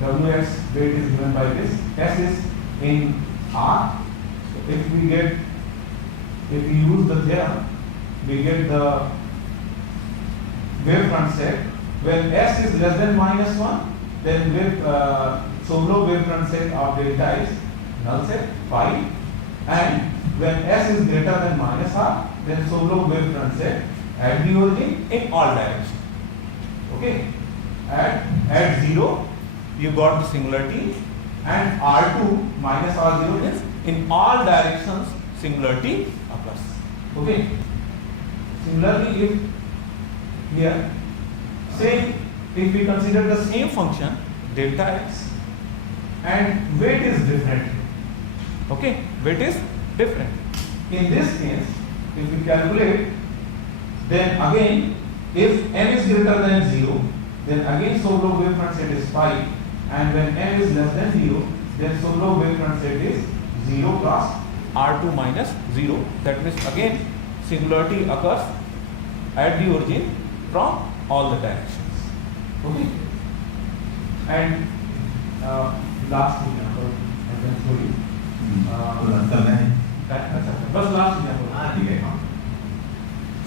Ws weight is given by this, S is in R. So if we use the theorem, we get the wavefront set. When S is less than -1, then Sobolev wavefront set of delta is null set phi, and when S is greater than -R, then Sobolev wavefront set at the origin in all directions. Okay, at 0 you got the singularity, and R2 minus R0 is in all directions singularity occurs. Okay. Similarly, if here, say if we consider the same function delta x and weight is different. Okay, weight is different. In this case, if we calculate, then again, if n is greater than 0, then again Sobolev wavefront set is phi, and when n is less than 0, then Sobolev wavefront set is 0 plus R2 minus 0. That means again singularity occurs at the origin from all the directions. Okay. And last example, I can show you. Bas last example.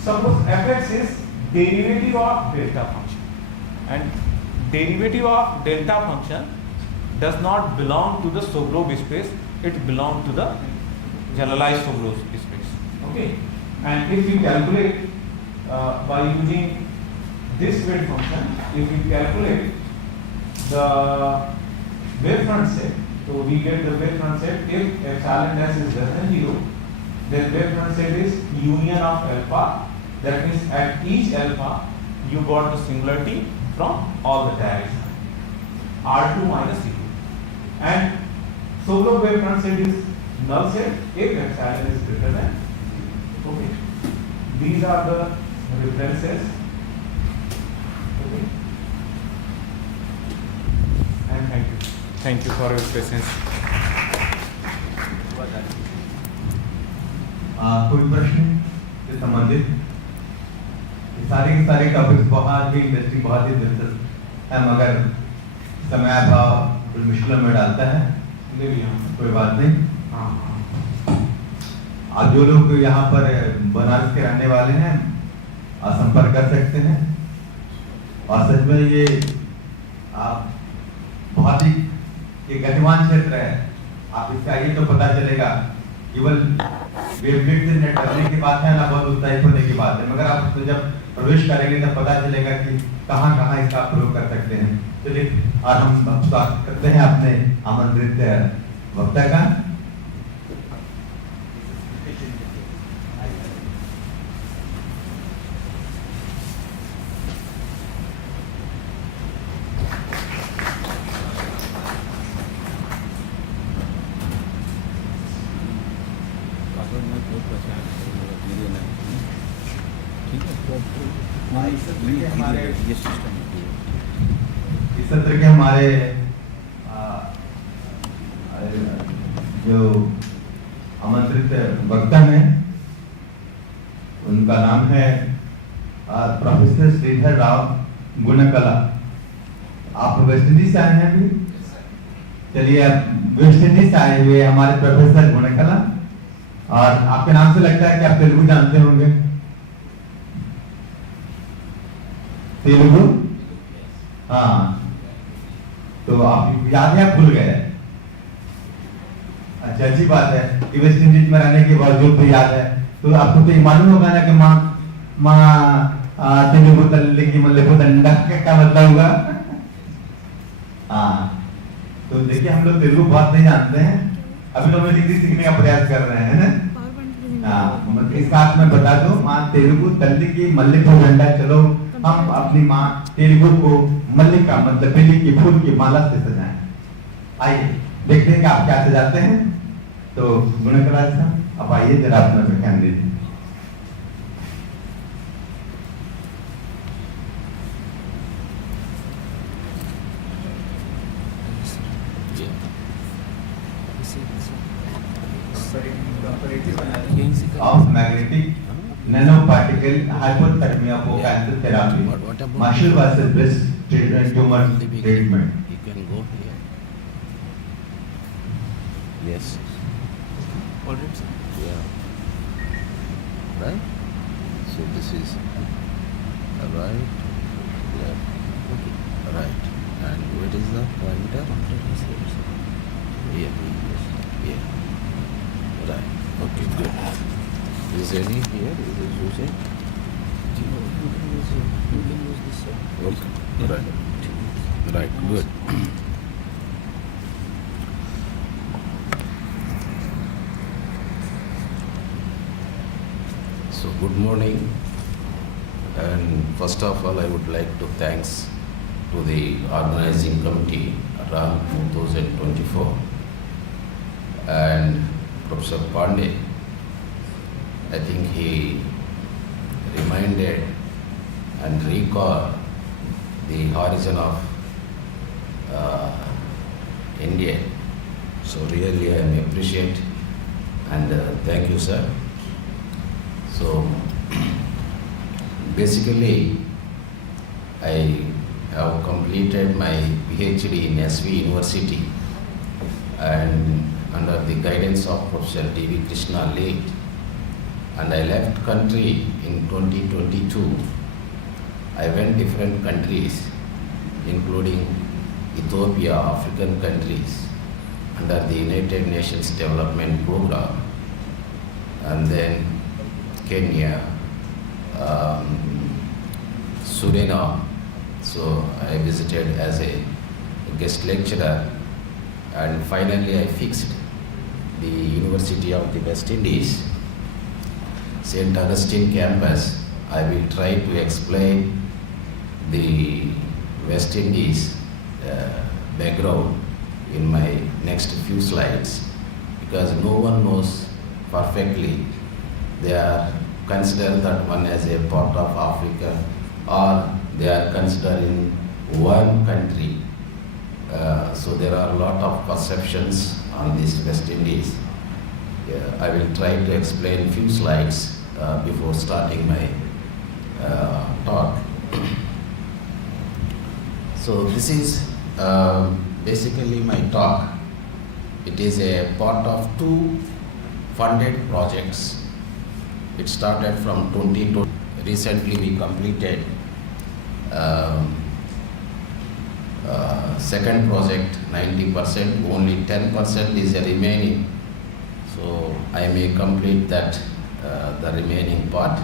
Suppose fx is derivative of delta function, and derivative of delta function does not belong to the Sobolev space, it belongs to the generalized Sobolev space. Okay, and if we calculate by using this weight function, if we calculate the wavefront set, so we get the wavefront set if epsilon s is less than 0, then wavefront set is union of alpha. That means at each alpha you got the singularity from all the directions, R2 minus C2, and Sobolev wavefront set is null set if epsilon is greater than 0. Okay, these are the references. Okay, and thank you. Thank you for your patience. कोई प्रश्न से संबंधित? ये सारे के सारे topics बहुत ही interesting, बहुत ही दिलचस्प है, मगर समय अभाव कुछ मुश्किलों में डालता है। कोई बात नहीं। आप जो लोग यहाँ पर बनारस के रहने वाले हैं, आप संपर्क कर सकते हैं, और सच में ये आप बहुत ही एक गतिमान क्षेत्र है। आप इससे आइए तो पता चलेगा, केवल वेवलेट से नेट करने की बात है ना, बहुत उत्साहित होने की बात है, मगर आप उसमें जब प्रवेश करेंगे तब पता चलेगा कि कहाँ कहाँ इसका प्रयोग कर सकते हैं। चलिए, और हम स्वागत करते हैं अपने आमंत्रित वक्ता का। इस सत्र के हमारे जो आमंत्रित वक्ता हैं, उनका नाम है प्रोफेसर श्रीधर राव गुणकला। आप वेस्ट इंडीज से आए हैं अभी? चलिए, आप वेस्ट इंडीज से आए हुए हमारे प्रोफेसर गुणकला, और आपके नाम से लगता है कि आप तेलुगु जानते होंगे। तेलुगु? हाँ, तो आप याद है, आप भूल गए? अच्छा, अच्छी बात है कि वेस्ट इंडीज में रहने के बावजूद तो याद है। तो आपको तो ये मालूम होगा ना कि माँ तेलुगु तल्ले की मतलब दंडा क्या मतलब होगा? हाँ, तो देखिए, हम लोग तेलुगु बहुत नहीं जानते हैं, अभी लोग हिंदी सीखने का प्रयास कर रहे हैं ना। हाँ, इस बात में बता दो, माँ तेलुगु तल्ले की मल्लिका डंडा, चलो हम अपनी माँ तेलुगु को मल्लिका मतलब बिल्ली की फूल की माला से सजाएं। आइए देखते हैं कि आप क्या सजाते हैं। तो गुणकला साहब, अब आइए जरा अपना व्याख्यान दीजिए। of magnetic nanoparticle hypothermia for cancer therapy. Marshall was the best tumor treatment. You can go here. Yes. Already, sir. Yeah. Right? So this is right, left, right. And what is the pointer? Here. Here. Right. Okay, good. Is any here? Is it using? Okay. Right. Right. Good. So good morning, and first of all I would like to thanks to the organizing committee RAAM 2024 and Professor Pandey. I think he reminded and recalled the origin of India. So really I appreciate and thank you, sir. So basically I have completed my PhD in SV University and under the guidance of Professor D.V. Krishna late, and I left country in 2022. I went different countries including Ethiopia, African countries under the United Nations Development Program, and then Kenya, Suriname. So I visited as a guest lecturer, and finally I fixed the University of the West Indies, St. Augustine campus. I will try to explain the West Indies background in my next few slides, because no one knows perfectly. They are considered that one as a part of Africa, or they are considered in one country. So there are a lot of perceptions on this West Indies. I will try to explain few slides before starting my talk. So this is basically my talk. It is a part of two funded projects. It started from 2020. Recently we completed second project 90%, only 10% is remaining. So I may complete that the remaining part.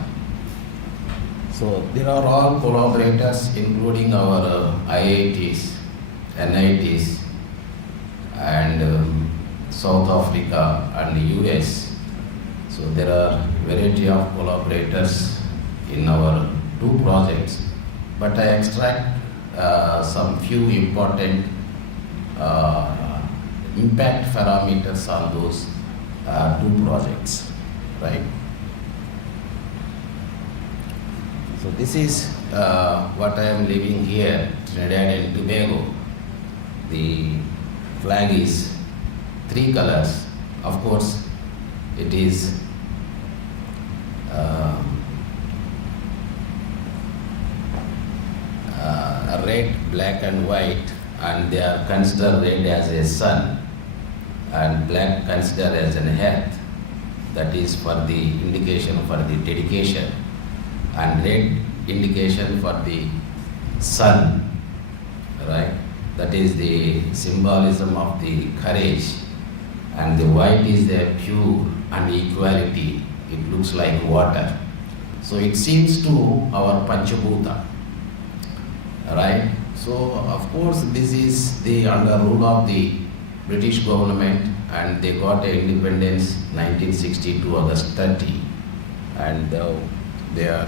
So there are all collaborators including our IITs, NITs and South Africa and US. So there are variety of collaborators in our two projects, but I extract some few important impact parameters on those two projects, right? So this is what I am living here, Trinidad and Tobago. The flag is three colors. Of course, it is red, black and white, and they are considered red as a sun and black considered as an earth. That is for the indication for the dedication, and red indication for the sun, right? That is the symbolism of the courage, and the white is the pure and equality. It looks like water. So it seems to our Panchabhuta, right? So of course this is the under rule of the British government, and they got a independence 1962 August 30, and they are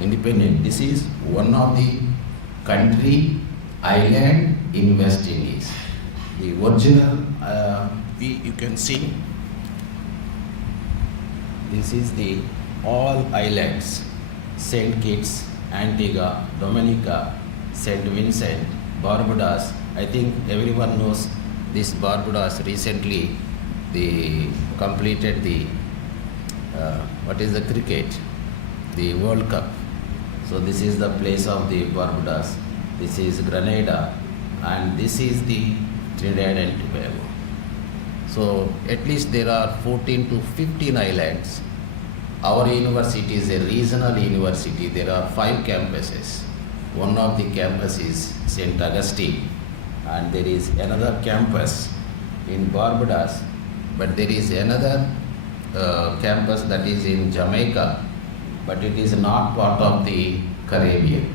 independent. This is one of the country island in West Indies. The original you can see this is the all islands: Saint Kitts, Antigua, Dominica, Saint Vincent, Barbados. I think everyone knows this Barbados. Recently they completed the what is the cricket, the World Cup. So this is the place of the Barbados, this is Grenada, and this is the Trinidad and Tobago. So at least there are 14 to 15 islands. Our university is a regional university. There are 5 campuses. One of the campus is St. Augustine, and there is another campus in Barbados, but there is another campus that is in Jamaica, but it is not part of the Caribbean.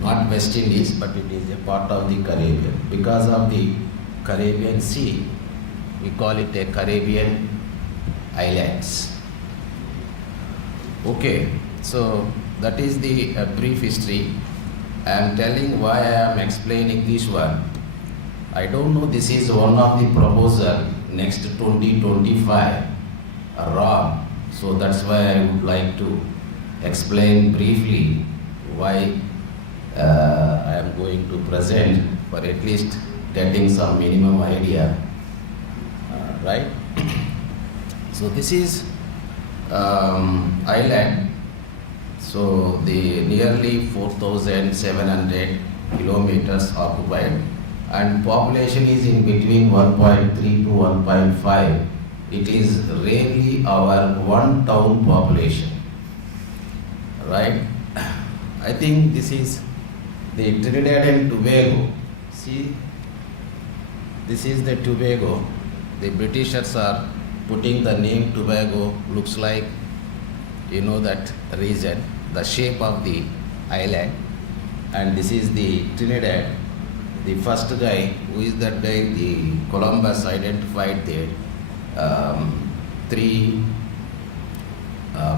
Not West Indies, but it is a part of the Caribbean. Because of the Caribbean Sea, we call it a Caribbean Islands. Okay, so that is the brief history. I am telling why I am explaining this one. I don't know, this is one of the proposal next 2025 RAAM. So that's why I would like to explain briefly why I am going to present, for at least getting some minimum idea, right? So this is island. So the nearly 4,700 kilometers occupied, and population is in between 1.3 to 1.5. It is rarely our one town population, right? I think this is the Trinidad and Tobago. See, this is the Tobago. The Britishers are putting the name Tobago, looks like, you know, that region, the shape of the island. And this is the Trinidad. The first guy, who is that guy? The Columbus identified there 3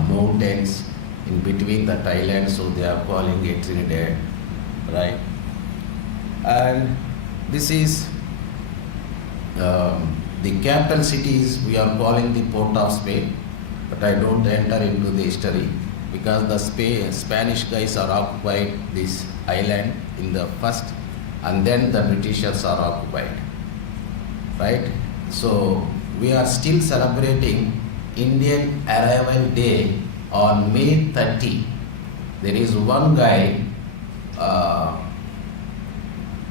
mountains in between the island, so they are calling it Trinidad, right? And this is the capital cities we are calling the Port of Spain, but I don't enter into the history because the Spanish guys are occupied this island in the first, and then the Britishers are occupied, right? So we are still celebrating Indian Arrival Day on May 30. There is one guy,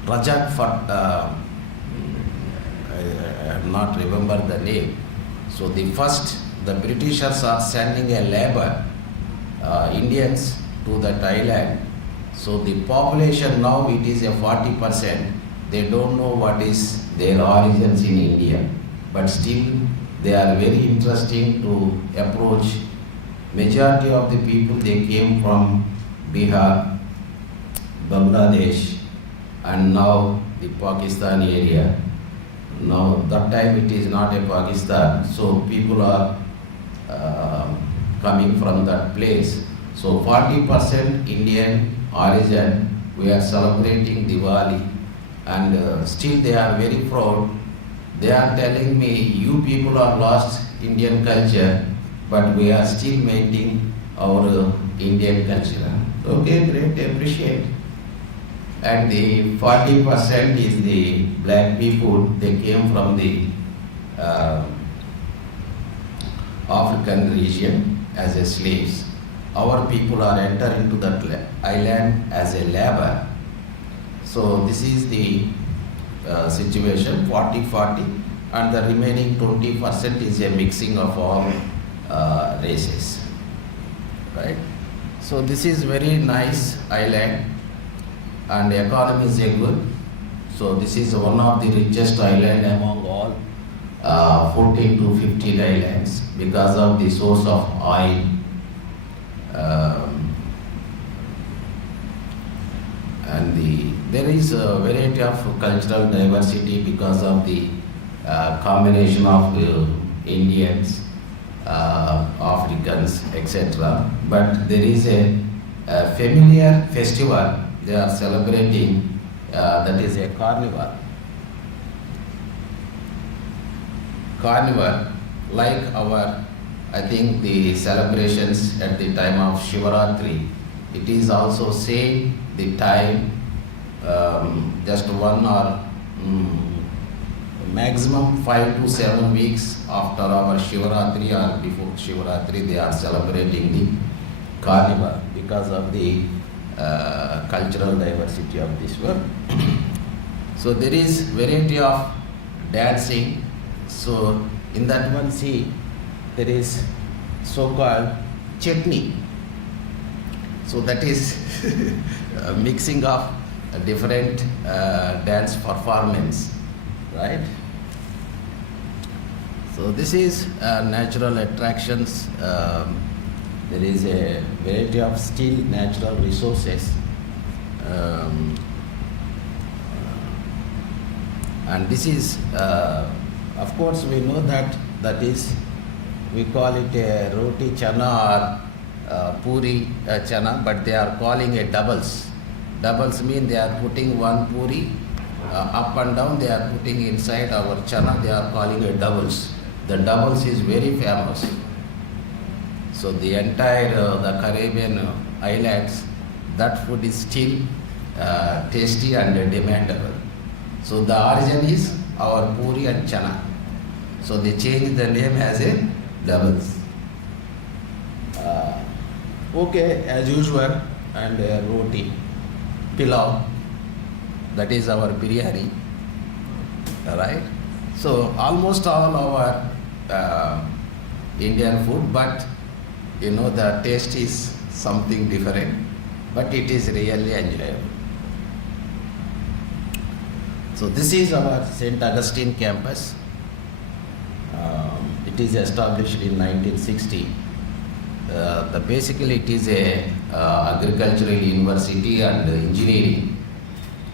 Rajat I have not remember the name. So the Britishers are sending a labor, Indians to that island. So the population now it is a 40%. They don't know what is their origins in India, but still they are very interesting to approach. Majority of the people, they came from Bihar, Bangladesh, and now the Pakistan area. Now that time it is not a Pakistan, so people are coming from that place. So 40% Indian origin, we are celebrating Diwali, and still they are very proud. They are telling me, you people are lost Indian culture, but we are still maintaining our Indian culture. Okay, great, appreciate. And the 40% is the black people. They came from the African region as a slaves. Our people are enter into that island as a labor. So this is the situation, 40-40, and the remaining 20% is a mixing of all races, right? So this is very nice island, and the economy is good. So this is one of the richest island among all 14 to 15 islands because of the source of oil. And there is a variety of cultural diversity because of the combination of Indians, Africans, etc. But there is a familiar festival they are celebrating, that is a carnival. Carnival, like our, I think the celebrations at the time of Shivaratri, it is also same the time, just 1 or maximum 5 to 7 weeks after our Shivaratri or before Shivaratri, they are celebrating the carnival because of the cultural diversity of this world. So there is variety of dancing. So in that one, see, there is so-called chutney. So that is a mixing of a different dance performance, right? So this is natural attractions. There is a variety of still natural resources. And this is, of course, we know that is, we call it a roti chana or puri chana, but they are calling it doubles. Doubles mean they are putting one puri up and down, they are putting inside our chana, they are calling it doubles. The doubles is very famous. So the entire the Caribbean islands, that food is still tasty and demandable. So the origin is our puri and chana. So they changed the name as a doubles. Okay, as usual, and roti, pilau, that is our biryani, right? So almost all our Indian food, but you know the taste is something different, but it is really enjoyable. So this is our St. Augustine campus. It is established in 1960. Basically it is a agricultural university and engineering,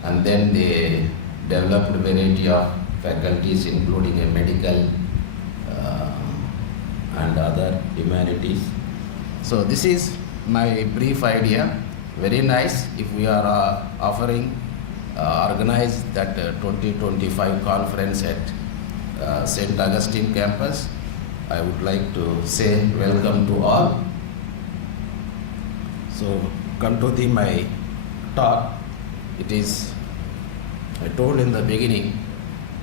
and then they developed a variety of faculties including a medical and other humanities. So this is my brief idea. Very nice if we are offering organize that 2025 conference at St. Augustine campus. I would like to say welcome to all. So come to my talk. It is, I told in the beginning,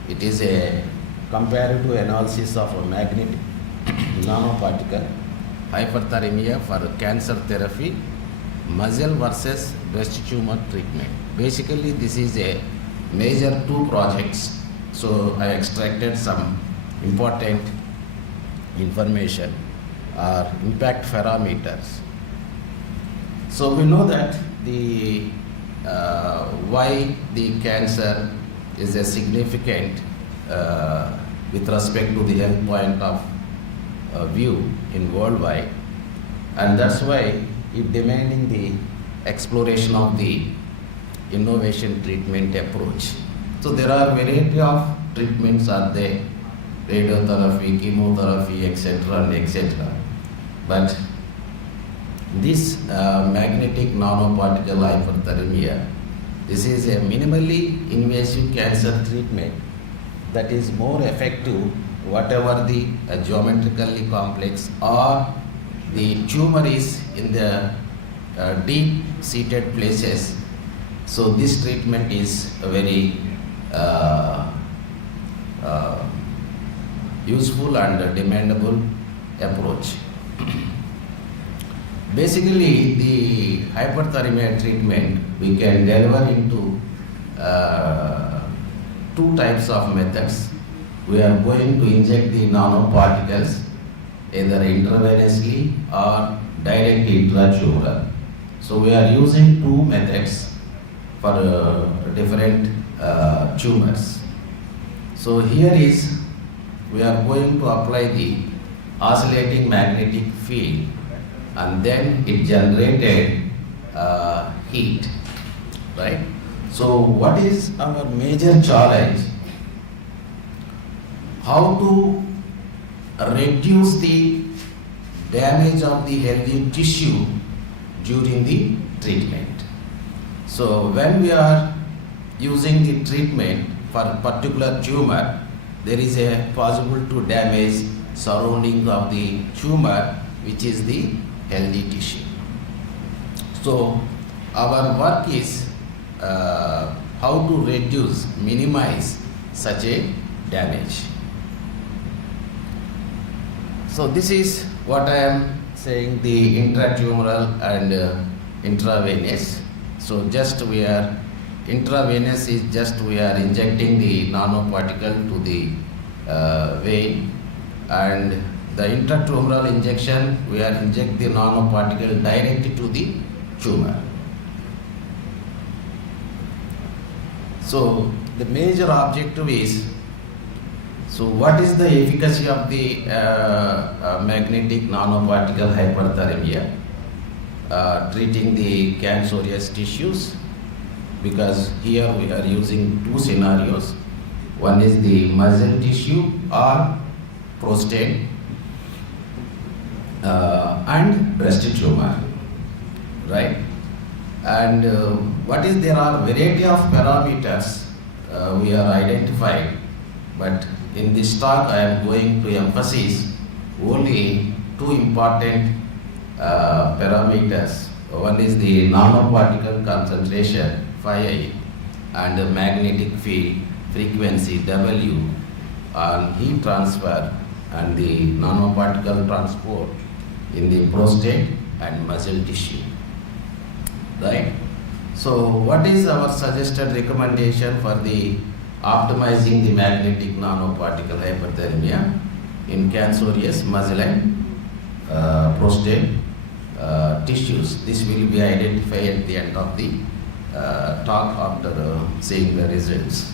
it is a comparative analysis of a magnetic nanoparticle hyperthermia for cancer therapy, muscle versus breast tumor treatment. Basically this is a major two projects. So I extracted some important information or impact parameters. So we know that the why the cancer is a significant with respect to the health point of view in worldwide, and that's why it demanding the exploration of the innovation treatment approach. So there are variety of treatments are there, radiotherapy, chemotherapy, etc. and etc. But this magnetic nanoparticle hyperthermia, this is a minimally invasive cancer treatment that is more effective whatever the geometrically complex or the tumor is in the deep-seated places. So this treatment is a very useful and demandable approach. Basically, the hyperthermia treatment we can deliver into two types of methods. We are going to inject the nanoparticles either intravenously or directly intratumoral. So we are using two methods for different tumors. So here is, we are going to apply the oscillating magnetic field, and then it generated heat, right? So what is our major challenge? How to reduce the damage of the healthy tissue during the treatment. So when we are using the treatment for a particular tumor, there is a possible to damage surrounding of the tumor, which is the healthy tissue. So our work is how to reduce, minimize such a damage. So this is what I am saying, the intratumoral and intravenous. So just we are, intravenous is just we are injecting the nanoparticle to the vein, and the intratumoral injection, we are inject the nanoparticle directly to the tumor. So the major objective is, so what is the efficacy of the magnetic nanoparticle hyperthermia treating the cancerous tissues? Because here we are using two scenarios. One is the muscle tissue or prostate and breast tumor, right? And what is, there are variety of parameters we are identified, but in this talk I am going to emphasize only two important parameters. One is the nanoparticle concentration phi and the magnetic field frequency W on heat transfer and the nanoparticle transport in the prostate and muscle tissue, right? So what is our suggested recommendation for the optimizing the magnetic nanoparticle hyperthermia in cancerous muscle and prostate tissues? This will be identified at the end of the talk after seeing the results.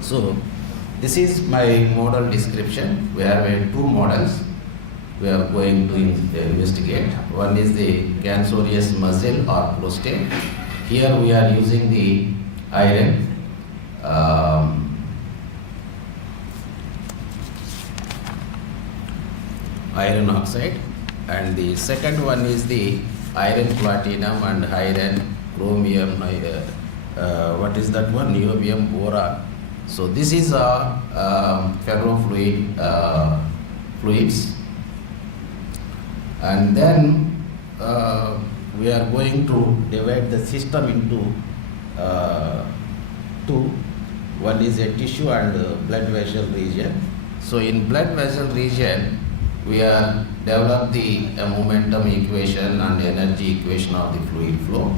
So this is my model description. We have two models we are going to investigate. One is the cancerous muscle or prostate. Here we are using the iron iron oxide, and the second one is the iron platinum and iron chromium, what is that one, niobium boron. So this is a ferrofluid fluids, and then we are going to divide the system into two. One is a tissue and blood vessel region. So in blood vessel region, we are develop the momentum equation and energy equation of the fluid flow.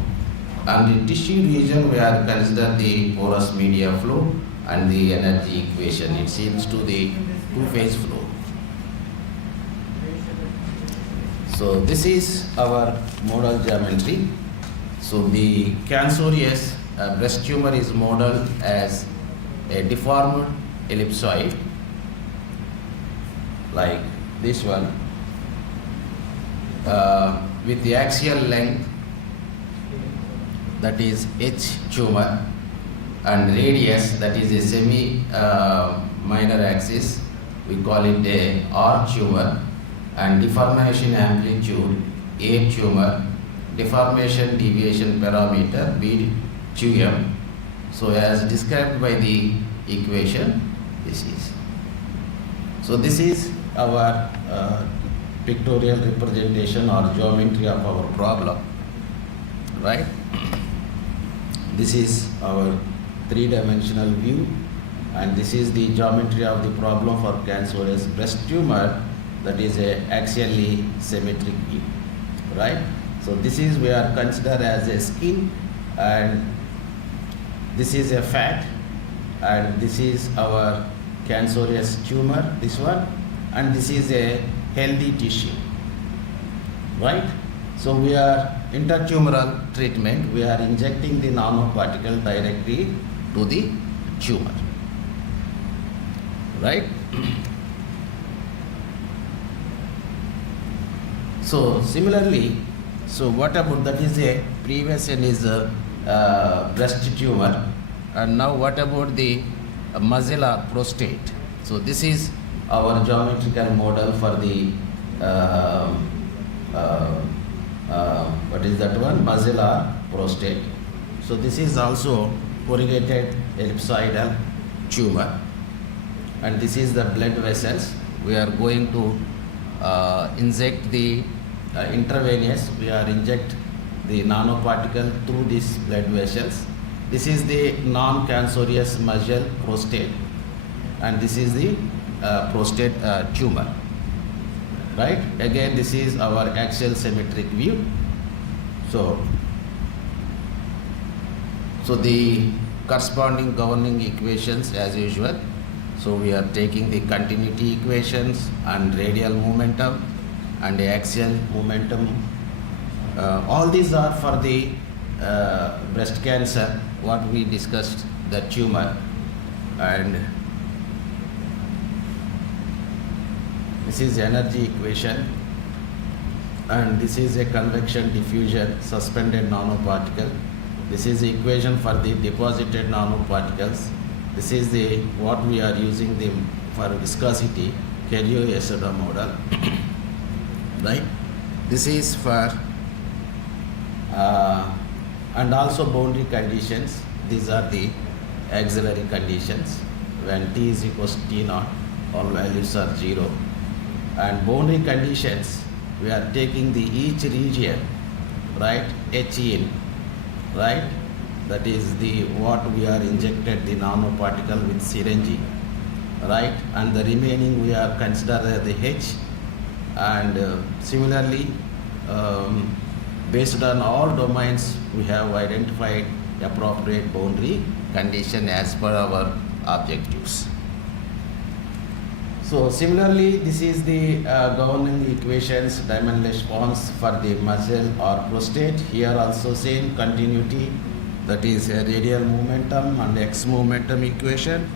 And the tissue region, we are consider the porous media flow and the energy equation. It seems to the two-phase flow. So this is our model geometry. So the cancerous breast tumor is modeled as a deformed ellipsoid like this one with the axial length, that is H tumor, and radius, that is a semi minor axis, we call it a R tumor, and deformation amplitude A tumor, deformation deviation parameter B QM. So as described by the equation, this is. So this is our pictorial representation or geometry of our problem, right? This is our three-dimensional view, and this is the geometry of the problem for cancerous breast tumor, that is a axially symmetric view, right? So this is, we are considered as a skin, and this is a fat, and this is our cancerous tumor, this one, and this is a healthy tissue, right? So we are intertumoral treatment, we are injecting the nanoparticle directly to the tumor, right? So similarly, so what about, that is a previous one is a breast tumor, and now what about the muscle or prostate? So this is our geometrical model for the what is that one, muscle or prostate. So this is also corrugated ellipsoidal tumor, and this is the blood vessels. We are going to inject the intravenous, we are inject the nanoparticle through these blood vessels. This is the non-cancerous muscle prostate, and this is the prostate tumor, right? Again, this is our axial symmetric view. So the corresponding governing equations as usual. So we are taking the continuity equations and radial momentum and the axial momentum. All these are for the breast cancer, what we discussed, the tumor. And this is energy equation, and this is a convection diffusion suspended nanoparticle. This is the equation for the deposited nanoparticles. This is the what we are using for viscosity, Kerrio-Yasuda model, right? This is for and also boundary conditions. These are the auxiliary conditions. When t is equals to t naught, all values are 0. And boundary conditions, we are taking the each region, right? H in, right? That is the what we are injected the nanoparticle with syringe, right? And the remaining we are considered the H. And similarly, based on all domains, we have identified appropriate boundary condition as per our objectives. So similarly, this is the governing equations, diamond response for the muscle or prostate. Here also same continuity, that is a radial momentum and x momentum equation,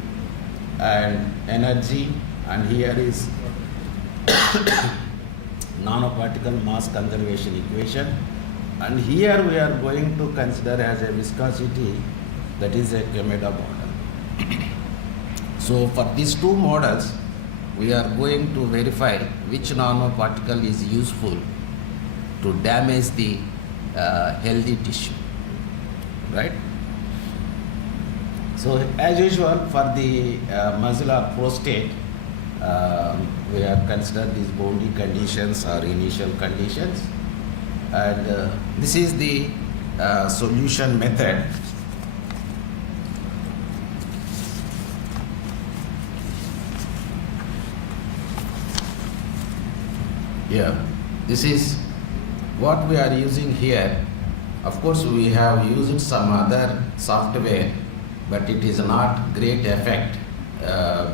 and energy, and here is nanoparticle mass conservation equation. And here we are going to consider as a viscosity, that is a Kemeda model. So for these two models, we are going to verify which nanoparticle is useful to damage the healthy tissue, right? So as usual for the muscle or prostate, we have considered these boundary conditions or initial conditions, and this is the solution method. Yeah, this is what we are using here. Of course, we have used some other software, but it is not great effect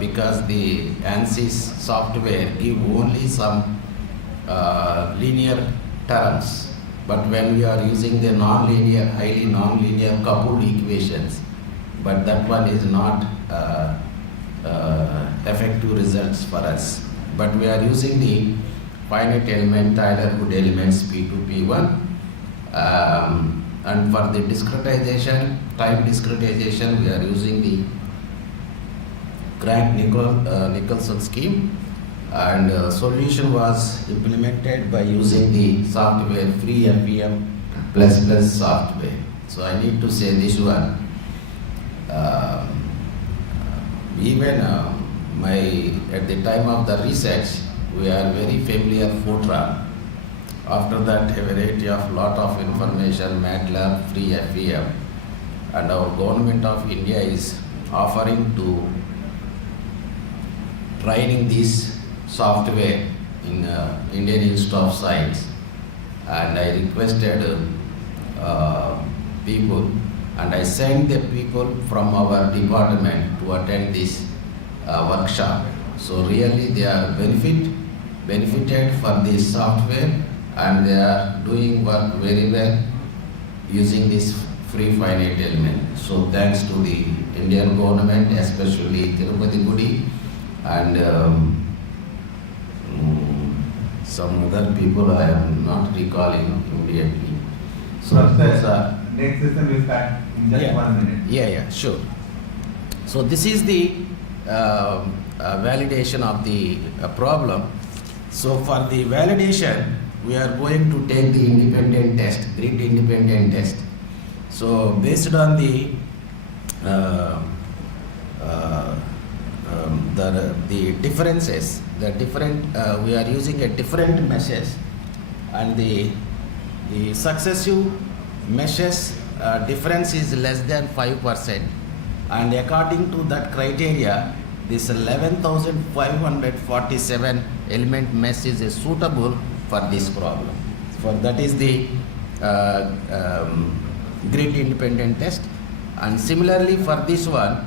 because the ANSYS software give only some linear terms. But when we are using the non-linear, highly non-linear coupled equations, but that one is not effective results for us. But we are using the finite element Taylor-Hood elements P2, P1, and for the discretization, time discretization, we are using the Crank-Nicholson scheme, and solution was implemented by using the software free FEM ++ software. So I need to say this one, even at the time of the research, we are very familiar Fortran. After that, a variety of lot of information, MATLAB, free FEM, and our government of India is offering to training this software in Indian Institute of Science, and I requested people, and I sent the people from our department to attend this workshop. So really they are benefited for this software, and they are doing work very well using this free finite element. So thanks to the Indian government, especially Tirupati Gudi, and some other people I am not recalling immediately. So those are next session will start in just 1 minute. Yeah, sure. So this is the validation of the problem. So for the validation, we are going to take the independent test, grid independent test. So based on the differences, the different we are using a different meshes, and the successive meshes difference is less than 5%, and according to that criteria, this 11,547 element mesh is suitable for this problem. For that is the grid independent test. And similarly for this one,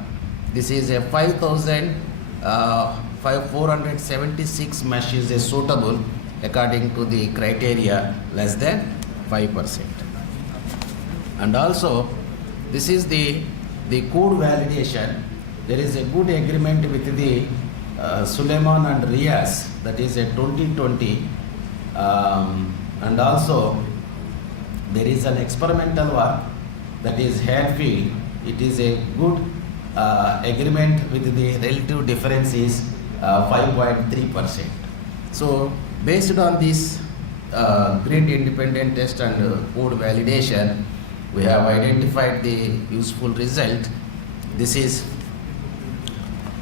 this is a 5,476 mesh is suitable according to the criteria less than 5%. And also this is the code validation. There is a good agreement with the Suleiman and Riesz, that is a 2020, and also there is an experimental work that is Hairfield. It is a good agreement with the relative difference is 5.3%. So based on this grid independent test and code validation, we have identified the useful result. This is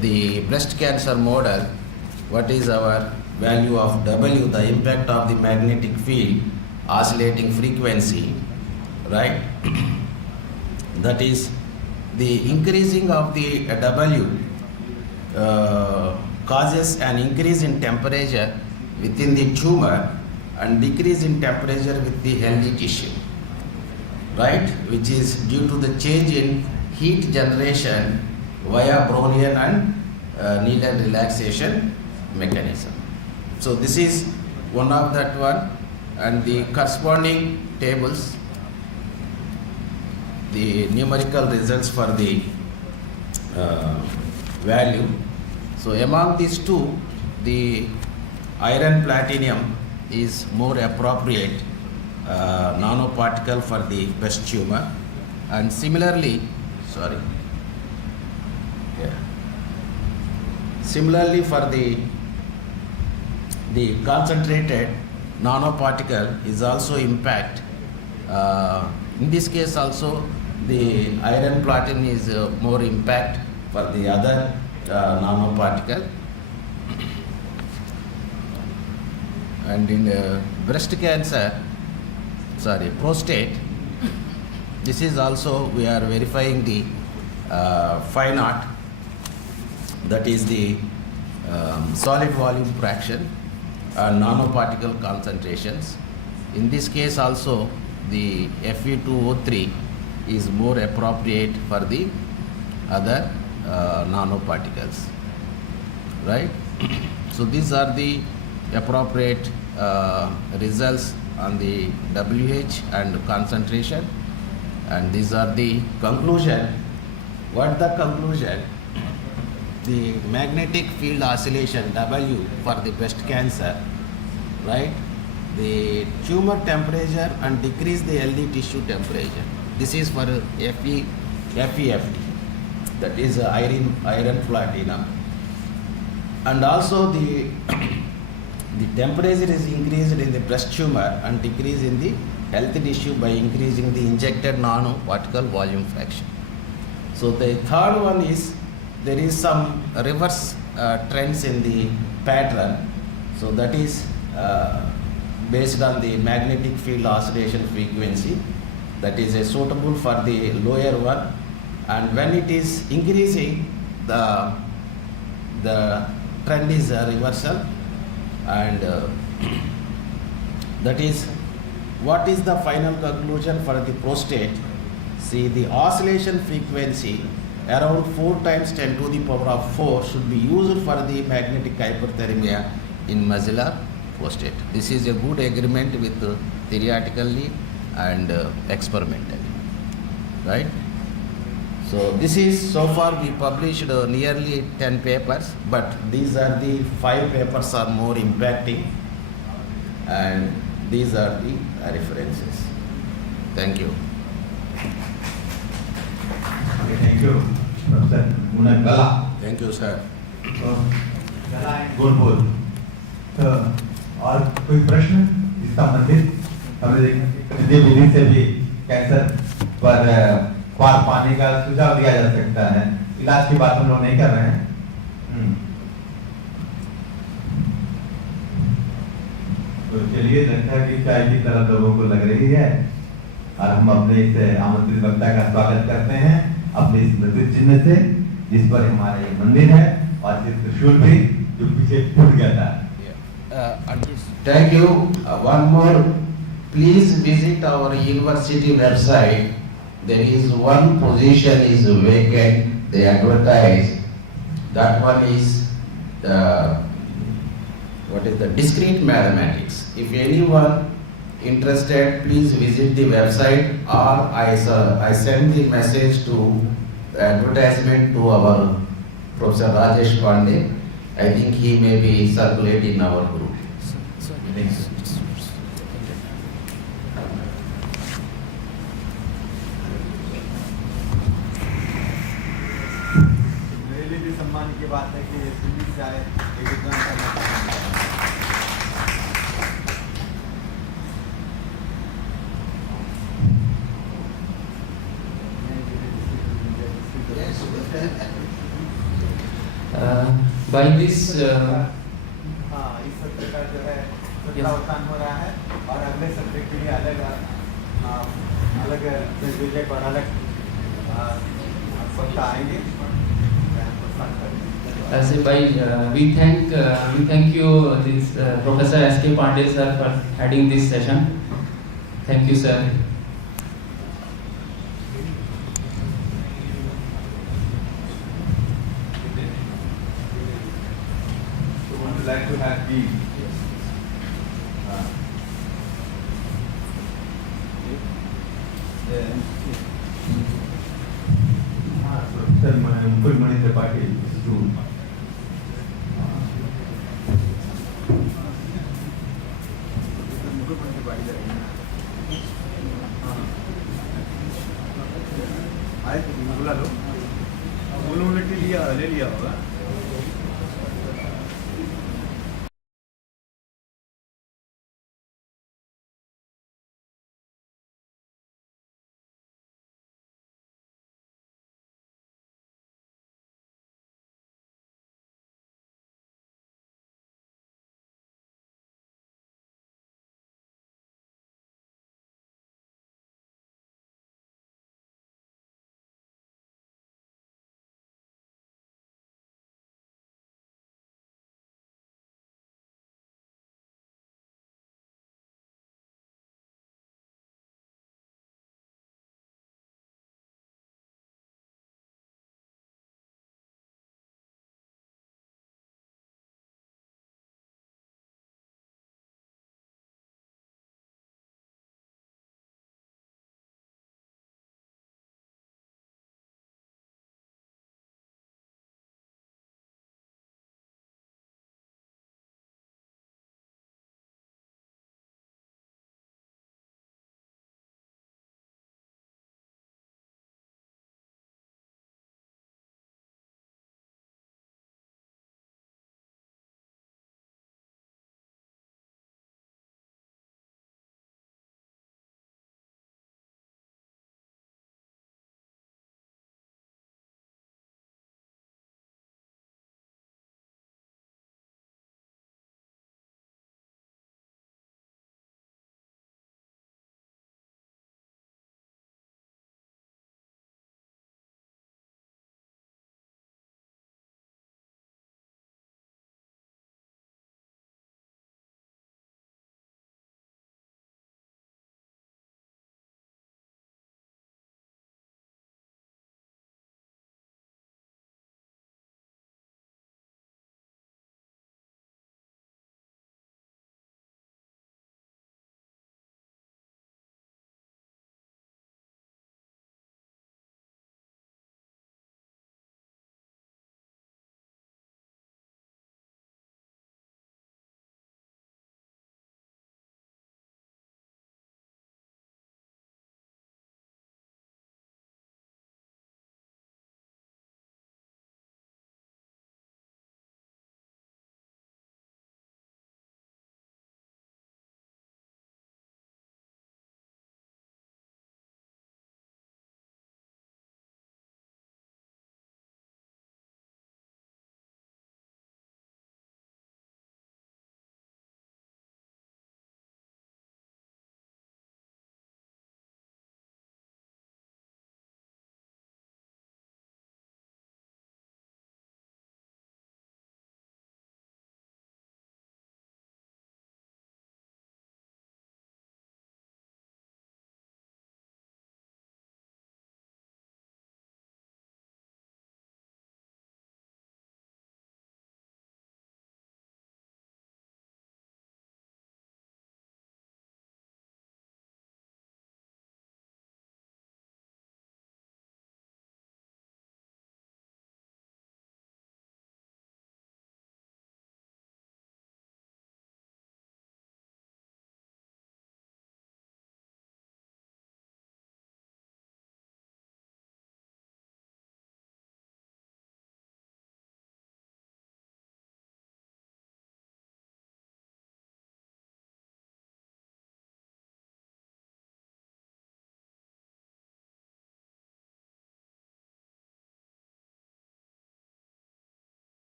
the breast cancer model. What is our value of W, the impact of the magnetic field oscillating frequency, right? That is the increasing of the W causes an increase in temperature within the tumor and decrease in temperature with the healthy tissue, right? Which is due to the change in heat generation via Brownian and Needle relaxation mechanism. So this is one of that one, and the corresponding tables, the numerical results for the value. So among these two, the iron platinum is more appropriate nanoparticle for the breast tumor, and similarly, similarly for the concentrated nanoparticle is also impact. In this case also the iron platinum is more impact for the other nanoparticle. And in breast cancer, prostate, this is also we are verifying the phi naught, that is the solid volume fraction and nanoparticle concentrations. In this case also the Fe2O3 is more appropriate for the other nanoparticles, right? So these are the appropriate results on the WH and concentration, and these are the conclusion. What the conclusion? The magnetic field oscillation W for the breast cancer, right? The tumor temperature and decrease the healthy tissue temperature. This is for FEFT, that is iron platinum. And also the temperature is increased in the breast tumor and decrease in the healthy tissue by increasing the injected nanoparticle volume fraction. So the third one is there is some reverse trends in the pattern. So that is based on the magnetic field oscillation frequency, that is suitable for the lower one, and when it is increasing, the trend is reversal, and that is what is the final conclusion for the prostate. See, the oscillation frequency around 4 times 10 to the power of 4 should be used for the magnetic hyperthermia in medulla prostate. This is a good agreement with theoretically and experimentally, right? So this is, so far we published nearly 10 papers, but these are the 5 papers are more impacting, and these are the references. Thank you. Okay, thank you, Professor Munagala. Thank you, sir. गला and गोलबोल। तो और कोई प्रश्न इस संबंधित? हमें विधि से भी कैंसर पर क्वार पाने का सुझाव दिया जा सकता है। इलाज की बात हम लोग नहीं कर रहे हैं। तो चलिए, लगता है कि चाय की तरफ लोगों को लग रही है, और हम अपने इस आमंत्रित वक्ता का स्वागत करते हैं अपने इस स्मृति चिन्ह से, जिस पर हमारा ये मंदिर है और ये त्रिशूल भी जो पीछे फूट गया था। Thank you. One more. Please visit our university website. There is one position is vacant. They advertise. That one is the discrete mathematics. If anyone interested, please visit the website, or I send the message to advertisement to our Professor Rajesh Pandey. I think he may be circulating our group. मेरे लिए भी सम्मान की बात है कि दिल्ली से आए एक विद्वान का by this हाँ इस सत्र का जो है उत्थान हो रहा है और अगले सत्र के लिए अलग अलग विषय और अलग वक्ता आएंगे। so we thank you this Professor S.K. Pandey sir for heading this session. Thank you sir. Like to have the Sir, Mukul Mani Tripathi to बुला लो, उन्होंने ले लिया होगा।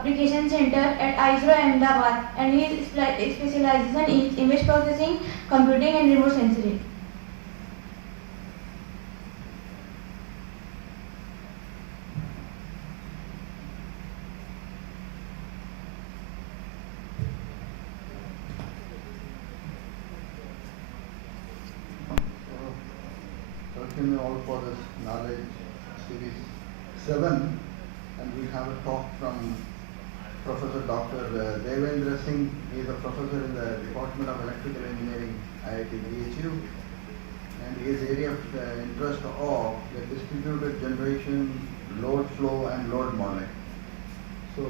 Application Center at ISRO Ahmedabad, and his specialization is image processing, computing and remote sensing. Welcome you all for this knowledge series 7, and we have a talk from Professor Dr. Devendra Singh. He is a professor in the Department of Electrical Engineering, IIT BHU, and his area of interest of the distributed generation, load flow and load modeling. So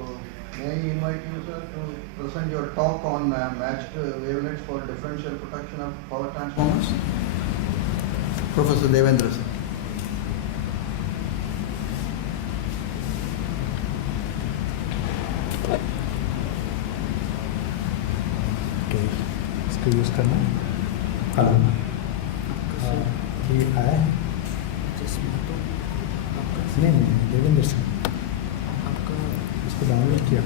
may I invite you, sir, to present your talk on matched wavelets for differential protection of power transformers? Professor Devendra Singh. इसको use करना hello ये आया है नहीं देवेंद्र सिंह इसको download किया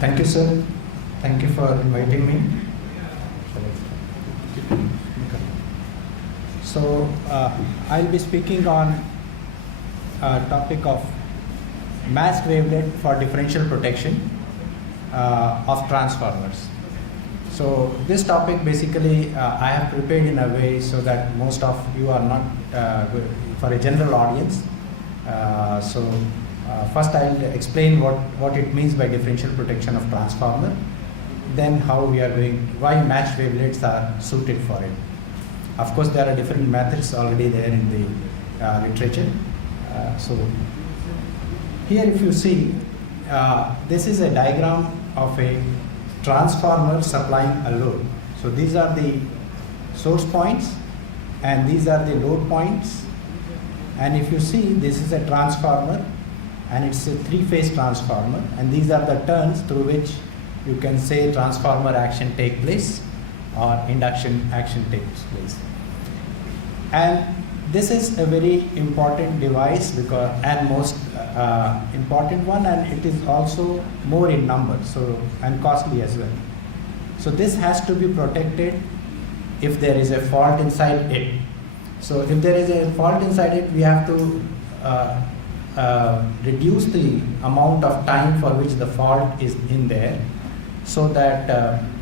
Thank you, sir. Thank you for inviting me. So, I'll be speaking on a topic of matched wavelet for differential protection of transformers. So, this topic basically I have prepared in a way so that most of you are not for a general audience. First I'll explain what it means by differential protection of transformer, then how we are why matched wavelets are suited for it. Of course, there are different methods already there in the literature. So here if you see, this is a diagram of a transformer supplying a load. So these are the source points and these are the load points. And if you see, this is a transformer and it's a three-phase transformer, and these are the turns through which you can say transformer action take place or induction action takes place. And this is a very important device and most important one, and it is also more in number, and costly as well. So this has to be protected if there is a fault inside it. So if there is a fault inside it, we have to reduce the amount of time for which the fault is in there, so that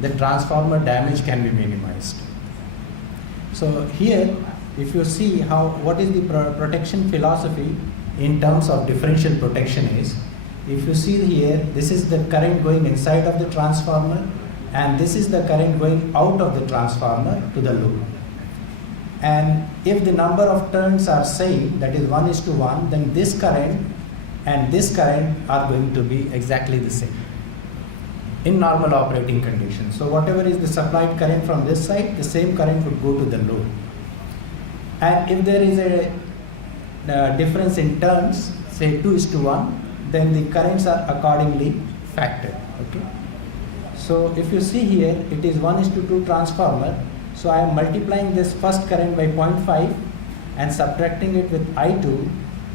the transformer damage can be minimized. So here, if you see what is the protection philosophy in terms of differential protection is, if you see here, this is the current going inside of the transformer, and this is the current going out of the transformer to the load. And if the number of turns are same, that is 1:1, then this current and this current are going to be exactly the same in normal operating conditions. So whatever is the supplied current from this side, the same current would go to the load. And if there is a difference in turns, say 2:1, then the currents are accordingly factored. Okay. So if you see here, it is 1:2 transformer. So I am multiplying this first current by 0.5 and subtracting it with I2,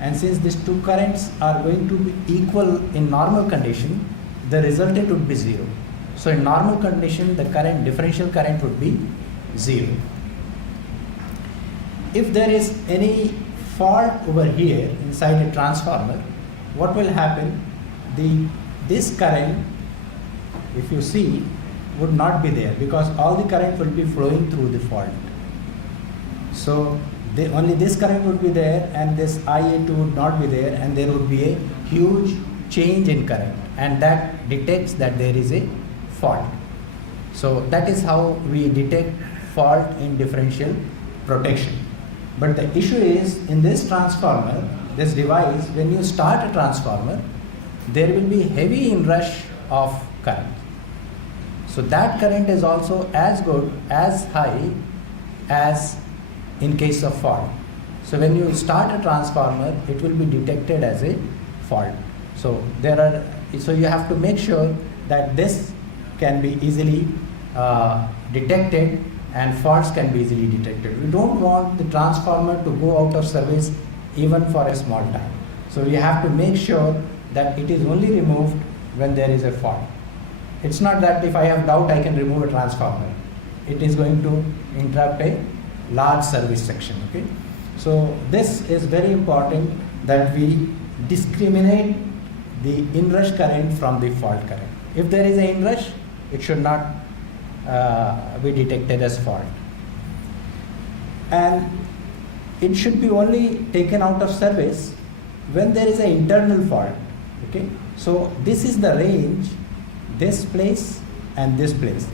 and since these two currents are going to be equal in normal condition, the resultant would be 0. So in normal condition, the differential current would be 0. If there is any fault over here inside a transformer, what will happen? This current, if you see, would not be there because all the current will be flowing through the fault. So only this current would be there and this IA2 would not be there, and there would be a huge change in current, and that detects that there is a fault. So that is how we detect fault in differential protection. But the issue is, in this transformer, this device, when you start a transformer, there will be heavy inrush of current. So that current is also as good, as high as in case of fault. So when you start a transformer, it will be detected as a fault. So you have to make sure that this can be easily detected and faults can be easily detected. We don't want the transformer to go out of service even for a small time. So we have to make sure that it is only removed when there is a fault. It's not that if I have doubt I can remove a transformer. It is going to interrupt a large service section. Okay? So this is very important, that we discriminate the inrush current from the fault current. If there is an inrush, it should not be detected as fault. And it should be only taken out of service when there is an internal fault. Okay? So this is the range, this place and this place.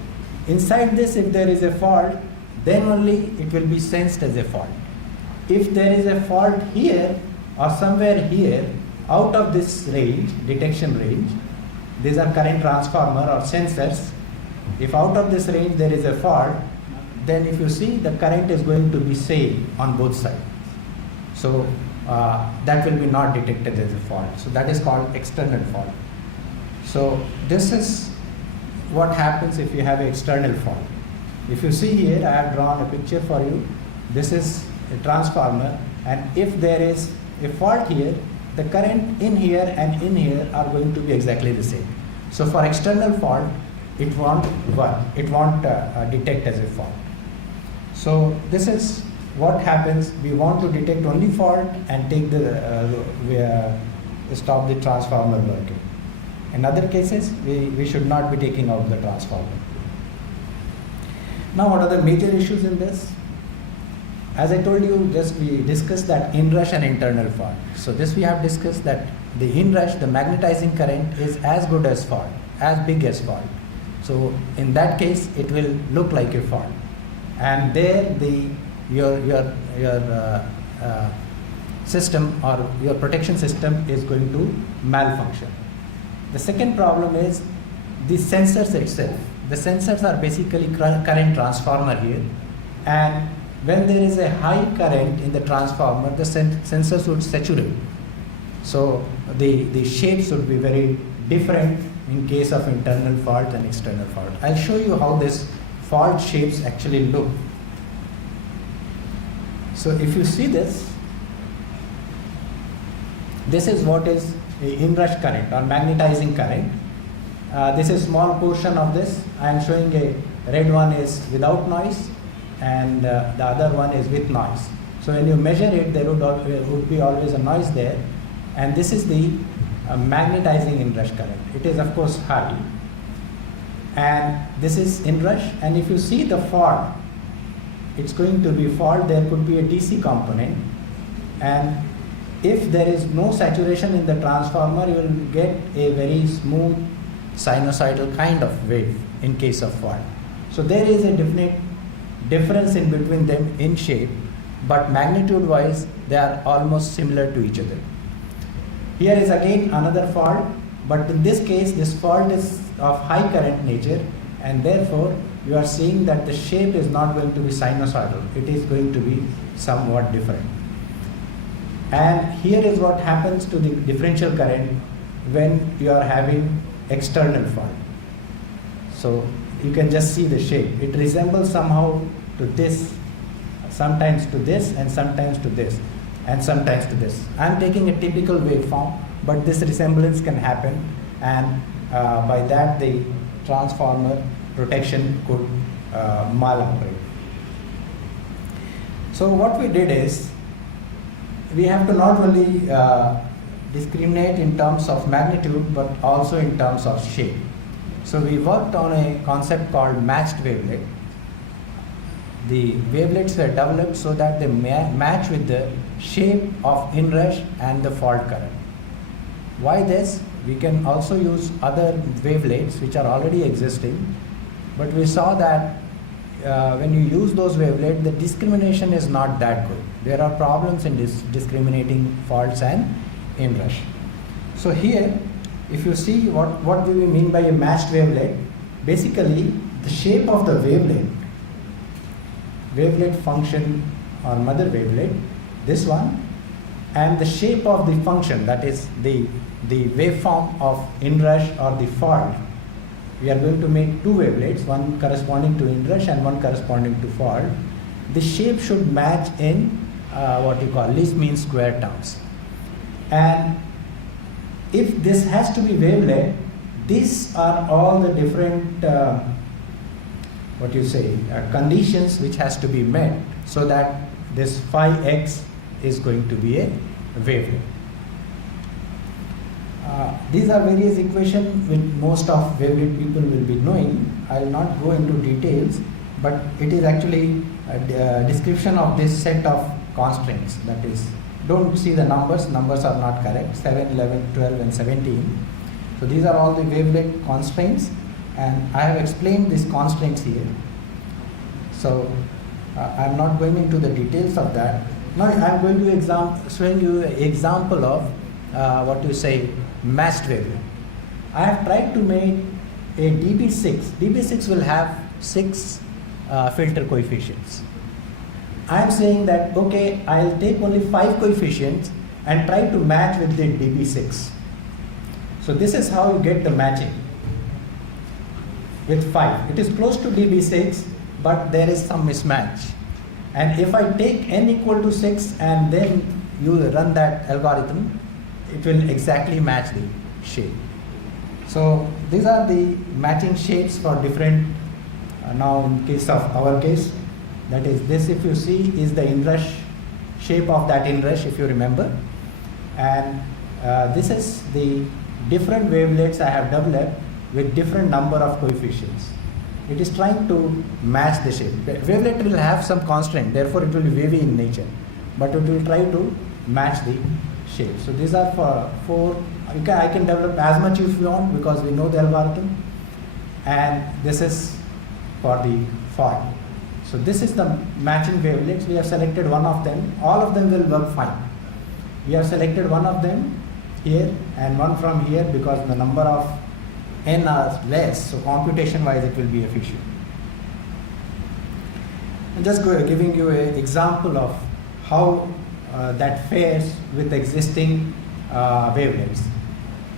Inside this, if there is a fault, then only it will be sensed as a fault. If there is a fault here or somewhere here, out of this range, detection range, these are current transformer or sensors. If out of this range there is a fault, then if you see, the current is going to be same on both sides. So that will be not detected as a fault. So that is called external fault. So this is what happens if you have an external fault. If you see here, I have drawn a picture for you. This is a transformer, and if there is a fault here, the current in here and in here are going to be exactly the same. So for external fault, it won't work. It won't detect as a fault. So this is what happens. We want to detect only fault and take stop the transformer working. In other cases, we should not be taking out the transformer. Now, what are the major issues in this? As I told you, we discussed that inrush and internal fault. So this we have discussed, that the inrush, the magnetizing current, is as good as fault, as big as fault. So in that case, it will look like a fault, and there your system or your protection system is going to malfunction. The second problem is the sensors itself. The sensors are basically current transformer here, and when there is a high current in the transformer, the sensors would saturate. So the shapes would be very different in case of internal fault and external fault. I'll show you how this fault shapes actually look. So if you see this is what is a inrush current or magnetizing current. This is small portion of this. I am showing a red one is without noise, and the other one is with noise. So when you measure it, there would be always a noise there, and this is the magnetizing inrush current. It is of course high, and this is inrush. And if you see the fault, it's going to be fault. There could be a DC component, and if there is no saturation in the transformer, you will get a very smooth sinusoidal kind of wave in case of fault. So there is a definite difference in between them in shape, but magnitude wise they are almost similar to each other. Here is again another fault, but in this case this fault is of high current nature, and therefore you are seeing that the shape is not going to be sinusoidal. It is going to be somewhat different. And here is what happens to the differential current when you are having external fault. So you can just see the shape. It resembles somehow to this, sometimes to this, and sometimes to this, and sometimes to this. I am taking a typical waveform, but this resemblance can happen, and by that the transformer protection could maloperate. So what we did is, we have to not only discriminate in terms of magnitude but also in terms of shape. So we worked on a concept called matched wavelet. The wavelets were developed so that they match with the shape of inrush and the fault current. Why this? We can also use other wavelets which are already existing, but we saw that when you use those wavelets, the discrimination is not that good. There are problems in discriminating faults and inrush. So here, if you see what do we mean by a matched wavelet, basically the shape of the wavelet function or mother wavelet, this one, and the shape of the function, that is the waveform of inrush or the fault. We are going to make two wavelets, one corresponding to inrush and one corresponding to fault. The shape should match in what you call least mean square terms. And if this has to be wavelet, these are all the different conditions which has to be met so that this phi x is going to be a wavelet. These are various equations which most of wavelet people will be knowing. I will not go into details, but it is actually a description of this set of constraints. That is, don't see the numbers are not correct, 7, 11, 12 and 17. So these are all the wavelet constraints, and I have explained these constraints here. So I am not going into the details of that. Now I am going to show you an example of matched wavelet. I have tried to make a DB6. DB6 will have 6 filter coefficients. I am saying that, okay, I will take only 5 coefficients and try to match with the DB6. So this is how you get the matching with 5. It is close to DB6, but there is some mismatch. And if I take n equal to 6 and then you run that algorithm, it will exactly match the shape. So these are the matching shapes for different, now in case of our case, that is this, if you see, is the inrush shape of that inrush, if you remember. And this is the different wavelets I have developed with different number of coefficients. It is trying to match the shape. The wavelet will have some constraint, therefore it will be wavy in nature, but it will try to match the shape. So these are for 4. I can develop as much if you want because we know the algorithm. And this is for the fault. So this is the matching wavelets. We have selected one of them. All of them will work fine. We have selected one of them here and one from here because the number of n are less, so computation wise it will be efficient. I'm just giving you an example of how that fares with existing wavelets.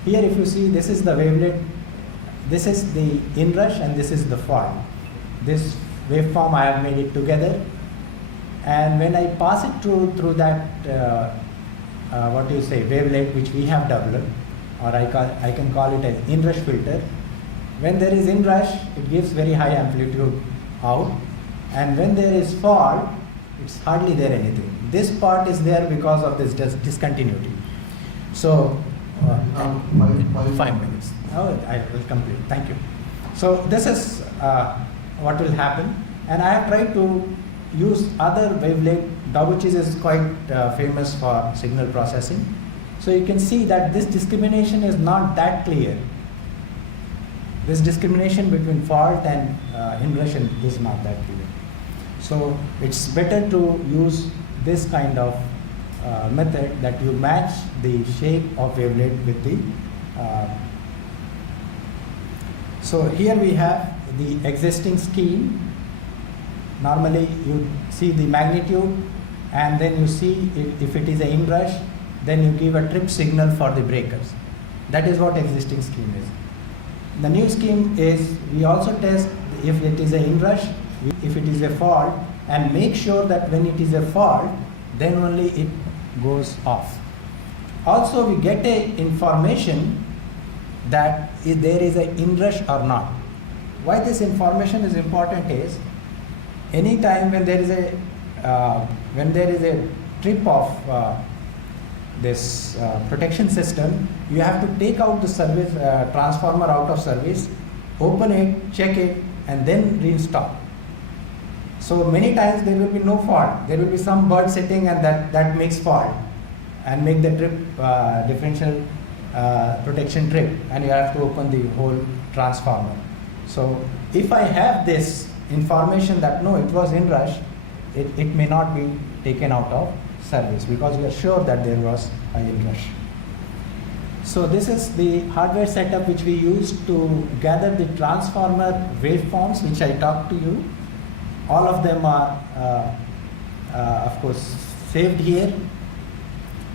Here if you see, this is the wavelet, this is the inrush and this is the fault. This waveform I have made it together, and when I pass it through that wavelet which we have developed, or I can call it as inrush filter. When there is inrush, it gives very high amplitude out, and when there is fault, it's hardly there anything. This part is there because of this discontinuity. So 5 minutes. Oh, I will complete. Thank you. So this is what will happen, and I have tried to use other wavelet. Dovich is quite famous for signal processing. So you can see that this discrimination is not that clear. This discrimination between fault and inrush is not that clear. So it's better to use this kind of method that you match the shape of wavelet with the. So here we have the existing scheme. Normally you see the magnitude and then you see if it is an inrush, then you give a trip signal for the breakers. That is what existing scheme is. The new scheme is we also test if it is an inrush, if it is a fault, and make sure that when it is a fault, then only it goes off. Also we get a information that if there is an inrush or not. Why this information is important is any time when there is a trip of this protection system, you have to take out the service transformer out of service, open it, check it, and then reinstall. So many times there will be no fault. There will be some bird sitting, and that makes fault and make the trip differential protection trip, and you have to open the whole transformer. So if I have this information that no, it was in rush, it may not be taken out of service because we are sure that there was a in rush. So this is the hardware setup which we use to gather the transformer waveforms which I talked to you. All of them are of course saved here,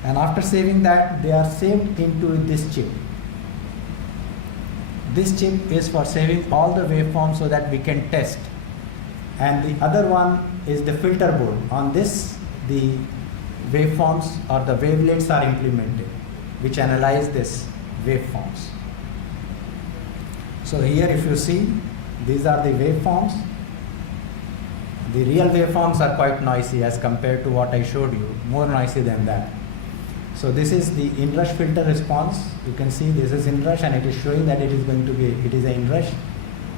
and after saving that they are saved into this chip. This chip is for saving all the waveforms so that we can test, and the other one is the filter board. On this the waveforms or the wavelets are implemented which analyze this waveforms. So here if you see, these are the waveforms. The real waveforms are quite noisy as compared to what I showed you, more noisy than that. So this is the inrush filter response. You can see this is inrush and it is showing that it is going to be, it is a inrush.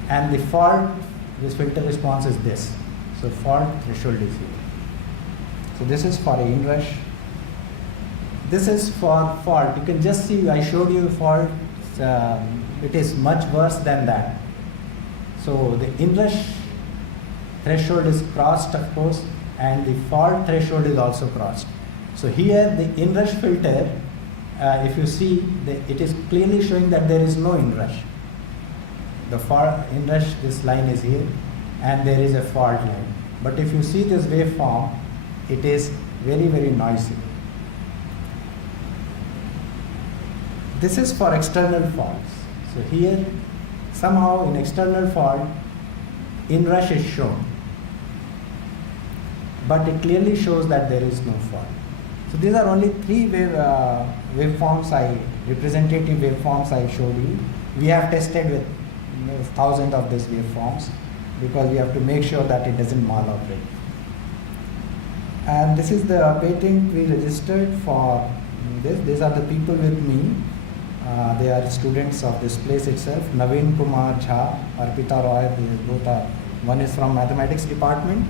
And the fault, this filter response is this. So fault threshold is here. So this is for a inrush. This is for fault. You can just see, I showed you fault, it is much worse than that. So the inrush threshold is crossed, of course, and the fault threshold is also crossed. So here the inrush filter, if you see, it is clearly showing that there is no inrush. The fault inrush, this line is here, and there is a fault line. But if you see this waveform, it is very, very noisy. This is for external faults. So here, somehow in external fault, inrush is shown. But it clearly shows that there is no fault. So these are only three waveforms, representative waveforms I showed you. We have tested with thousands of these waveforms because we have to make sure that it doesn't maloperate. And this is the patent we registered for this. These are the people with me. They are students of this place itself. Naveen Kumar Jha, Arpita Roy, they both are. One is from mathematics department.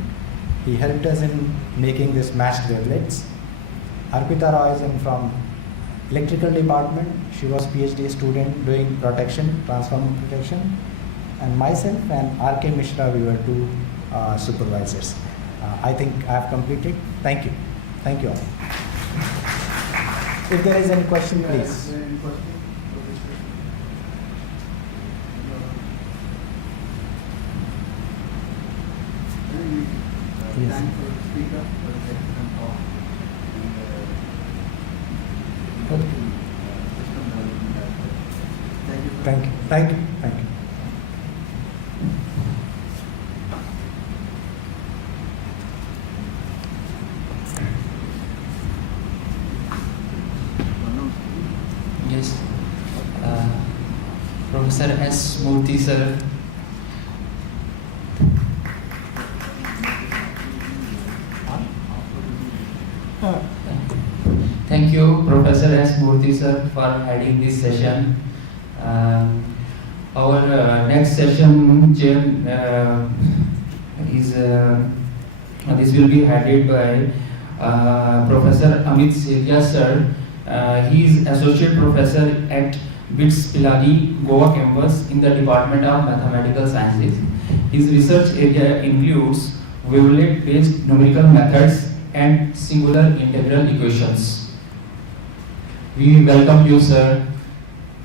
He helped us in making this matched wavelets. Arpita Roy is from electrical department. She was PhD student doing protection, transformer protection. And myself and R.K. Mishra, we were two supervisors. I think I have completed. Thank you. Thank you all. If there is any question, please. Yes. Thank you. Thank you. Thank you. Yes. Professor S. Murthy sir. Thank you, Professor S. Murthy sir, for heading this session. Our next session is this will be headed by Professor Amit Setia sir. He is Associate Professor at BITS Pilani, Goa campus in the Department of Mathematical Sciences. His research area includes wavelet-based numerical methods and singular integral equations. We welcome you, sir,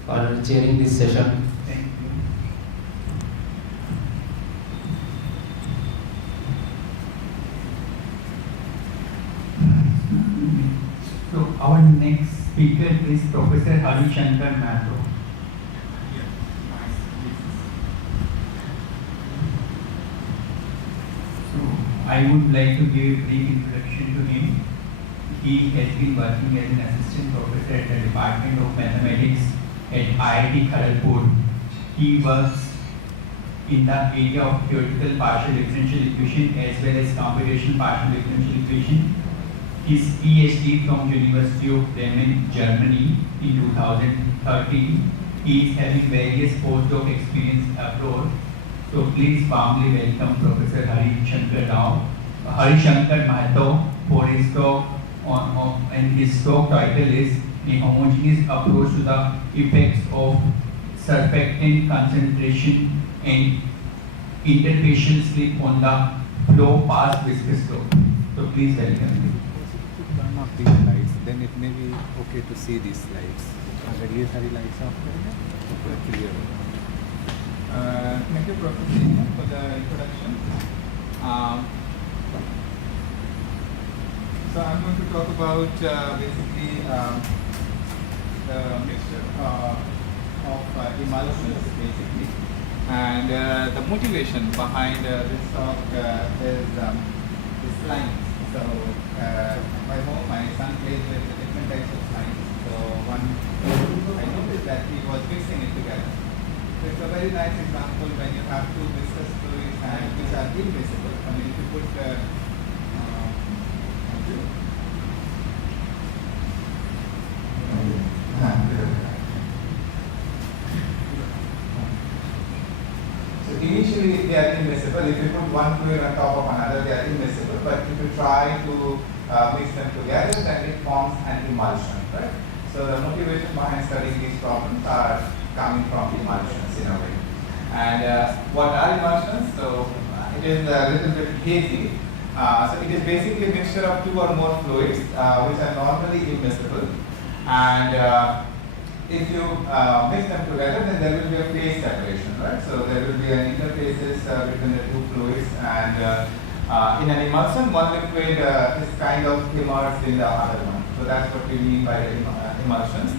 for chairing this session. Thank you. So our next speaker is Professor Hari Shankar Mathur. So I would like to give a brief introduction to him. He has been working as an assistant professor at the Department of Mathematics at IIT Kharagpur. He works in the area of theoretical partial differential equation as well as computational partial differential equation. his PhD from University of Bremen, Germany in 2013. He is having various postdoc experience abroad. So please warmly welcome Professor Harishankar Rao. Harishankar Mahato for his talk and his talk title is A Homogeneous Approach to the Effects of Surfactant Concentration and Interfacial Slip on the Flow Past Viscous Flow. So please welcome him. Turn off these lights, then it may be okay to see these slides. अगर ये सारी lights off करेंगे तो पूरा clear होगा. Thank you, Professor, for the introduction. So I'm going to talk about basically the mixture of emulsions, basically, and the motivation behind this talk is slimes. So my home, my son plays with different types of slimes. So I noticed that he was mixing it together. So it's a very nice example when you have two viscous fluids and which are invisible. I mean, if you put so initially they are invisible. If you put one fluid on top of another, they are invisible. But if you try to mix them together, then it forms an emulsion, right? So the motivation behind studying these problems are coming from emulsions in a way. And what are emulsions? So it is a little bit hazy. So it is basically a mixture of two or more fluids which are normally invisible. And if you mix them together, then there will be a phase separation, right? So there will be an interfaces between the two fluids, and in an emulsion, one liquid is kind of immersed in the other one. So that's what we mean by emulsions.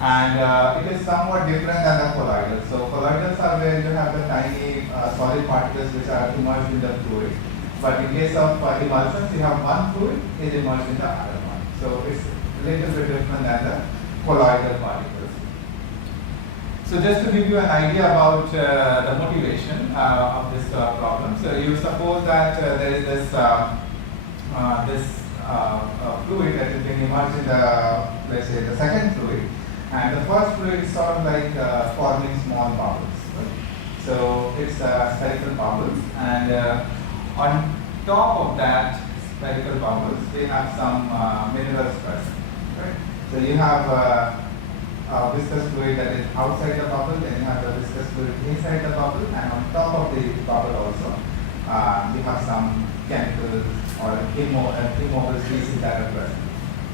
And it is somewhat different than the colloidals. So colloidals are where you have the tiny solid particles which are immersed in the fluid. But in case of emulsions, you have one fluid is immersed in the other one. So it's a little bit different than the colloidal particles. So just to give you an idea about the motivation of this problem. So you suppose that there is this fluid that is being immersed in the, let's say, the second fluid, and the first fluid is sort of like forming small bubbles. Right? So it's spherical bubbles, and on top of that spherical bubbles, we have some minerals present. Right? So you have viscous fluid that is outside the bubble, then you have the viscous fluid inside the bubble, and on top of the bubble also, you have some chemicals or immobile species that are present.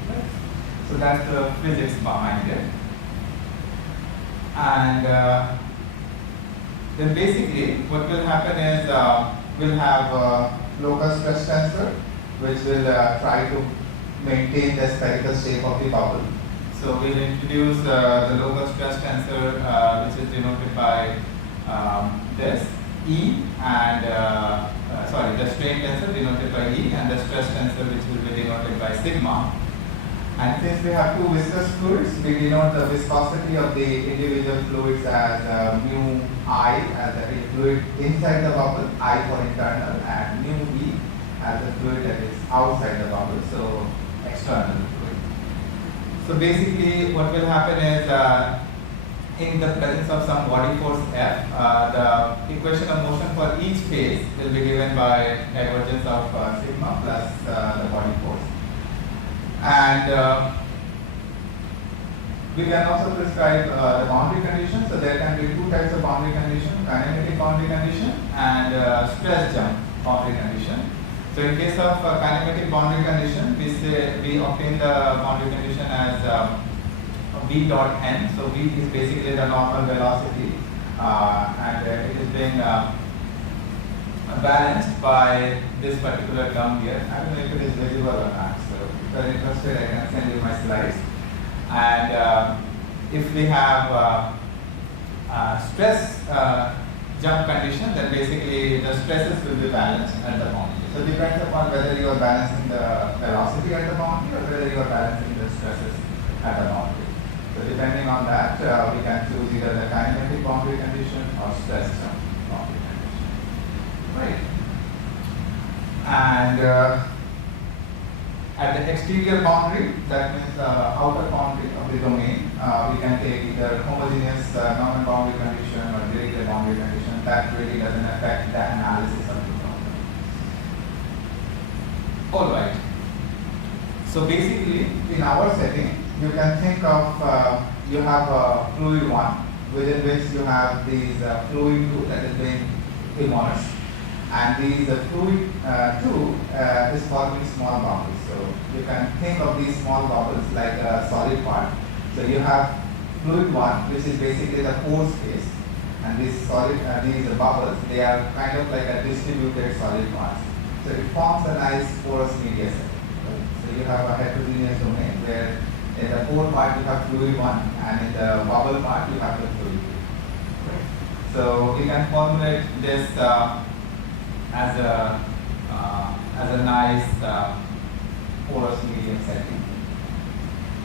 Right? So that's the physics behind it. And then basically what will happen is we'll have a local stress tensor which will try to maintain the spherical shape of the bubble. So we'll introduce the local stress tensor which is denoted by this E, and the strain tensor denoted by E, and the stress tensor which will be denoted by sigma. And since we have two viscous fluids, we denote the viscosity of the individual fluids as mu I as the fluid inside the bubble, I for internal, and mu E as the fluid that is outside the bubble, so external fluid. So basically what will happen is in the presence of some body force F, the equation of motion for each phase will be given by divergence of sigma plus the body force. And we can also prescribe the boundary condition. So there can be two types of boundary condition: kinematic boundary condition and stress jump boundary condition. So in case of kinematic boundary condition, we obtain the boundary condition as V dot n. So V is basically the normal velocity, and it is being balanced by this particular term here. I don't know if it is visible or not. So if you are interested, I can send you my slides. And if we have stress jump condition, then basically the stresses will be balanced at the boundary. So it depends upon whether you are balancing the velocity at the boundary or whether you are balancing the stresses at the boundary. So depending on that, we can choose either the kinematic boundary condition or stress jump boundary condition. Right. And At the exterior boundary, that means the outer boundary of the domain, we can take either homogeneous non-boundary condition or directed boundary condition. That really doesn't affect the analysis of the problem. All right. So basically, in our setting, you can think of you have a fluid 1, within which you have these fluid 2 that is being demolished, and these fluid 2 is forming small bubbles. So you can think of these small bubbles like a solid part. So you have fluid 1, which is basically the pore space, and these bubbles, they are kind of like a distributed solid parts. So it forms a nice porous media set. Right? So you have a heterogeneous domain where in the pore part you have fluid 1, and in the bubble part you have the fluid 2. Right? So we can formulate this as a nice porous medium setting,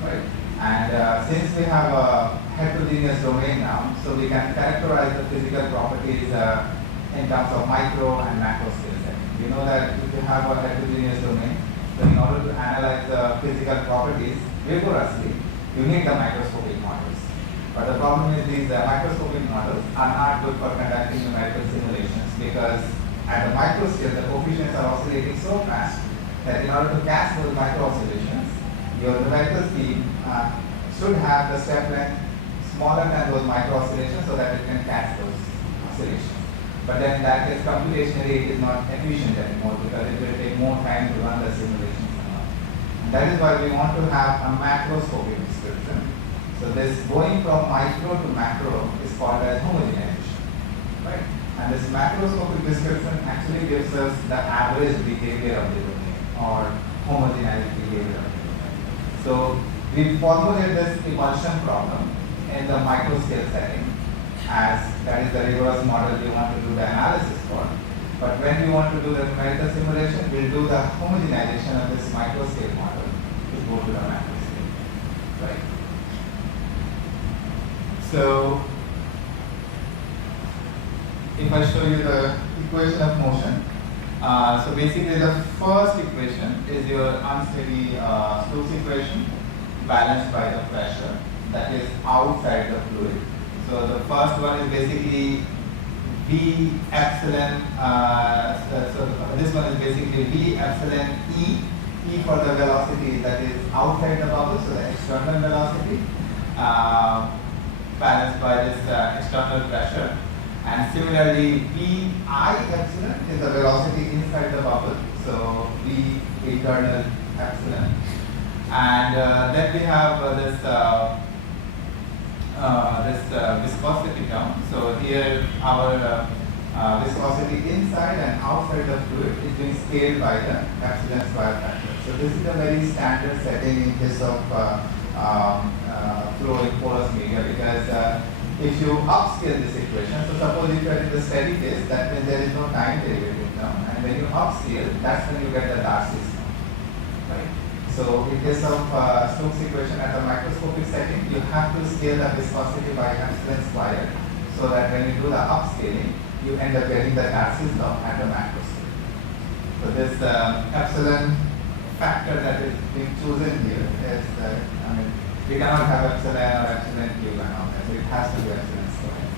right? And since we have a heterogeneous domain now, so we can characterize the physical properties in terms of micro and macro scale setting. We know that if you have a heterogeneous domain, so in order to analyze the physical properties rigorously, you need the microscopic models. But the problem is these microscopic models are not good for conducting numerical simulations, because at the micro scale, the coefficients are oscillating so fast that in order to catch those micro oscillations, your numerical scheme should have the step length smaller than those micro oscillations so that it can catch those oscillations. But then in that case, computationally, it is not efficient anymore because it will take more time to run the simulations and all. And that is why we want to have a macroscopic description. So this going from micro to macro is called as homogenization, right? And this macroscopic description actually gives us the average behavior of the domain or homogenized behavior of the domain. So we formulate this emulsion problem in the micro scale setting, as that is the rigorous model we want to do the analysis for. But when we want to do the numerical simulation, we'll do the homogenization of this micro scale model to go to the macro scale, right? So if I show you the equation of motion, so basically the first equation is your unsteady Stokes equation balanced by the pressure that is outside the fluid. So the first one is basically V epsilon, so this one is basically V epsilon E, E for the velocity that is outside the bubble, so the external velocity balanced by this external pressure. And similarly, V I epsilon is the velocity inside the bubble, so V internal epsilon. And then we have this viscosity term. So here our viscosity inside and outside the fluid is being scaled by the epsilon square factor. So this is a very standard setting in case of flowing porous media, because if you upscale this equation, so suppose if you are in the steady case, that means there is no time derivative term, and when you upscale, that's when you get the Darcy's term, right? So in case of Stokes equation at the microscopic setting, you have to scale the viscosity by epsilon squared, so that when you do the upscaling, you end up getting the Darcy's term at the macro scale. So this epsilon factor that is being chosen here is, we cannot have epsilon or epsilon cube and all that, so it has to be epsilon squared.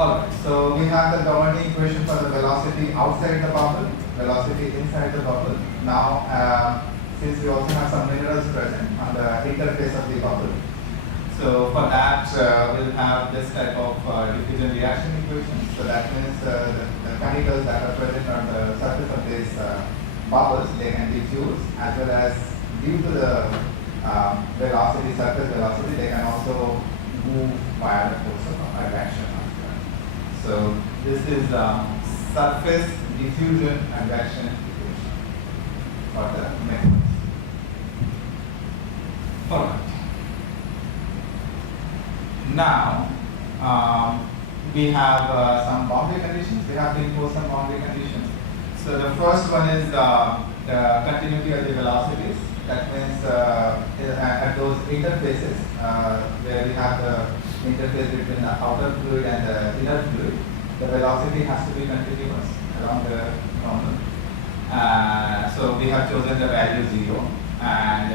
Alright, so we have the governing equation for the velocity outside the bubble, velocity inside the bubble. Now, since we also have some minerals present on the interface of the bubble, so for that we'll have this type of diffusion reaction equation. So that means the chemicals that are present on the surface of these bubbles, they can diffuse, as well as due to the velocity, surface velocity, they can also move via the force of advection. So this is surface diffusion advection equation for the methods. Alright. Now we have some boundary conditions. We have to impose some boundary conditions. So the first one is the continuity of the velocities. That means at those interfaces where we have the interface between the outer fluid and the inner fluid, the velocity has to be continuous along the normal. So we have chosen the value 0, and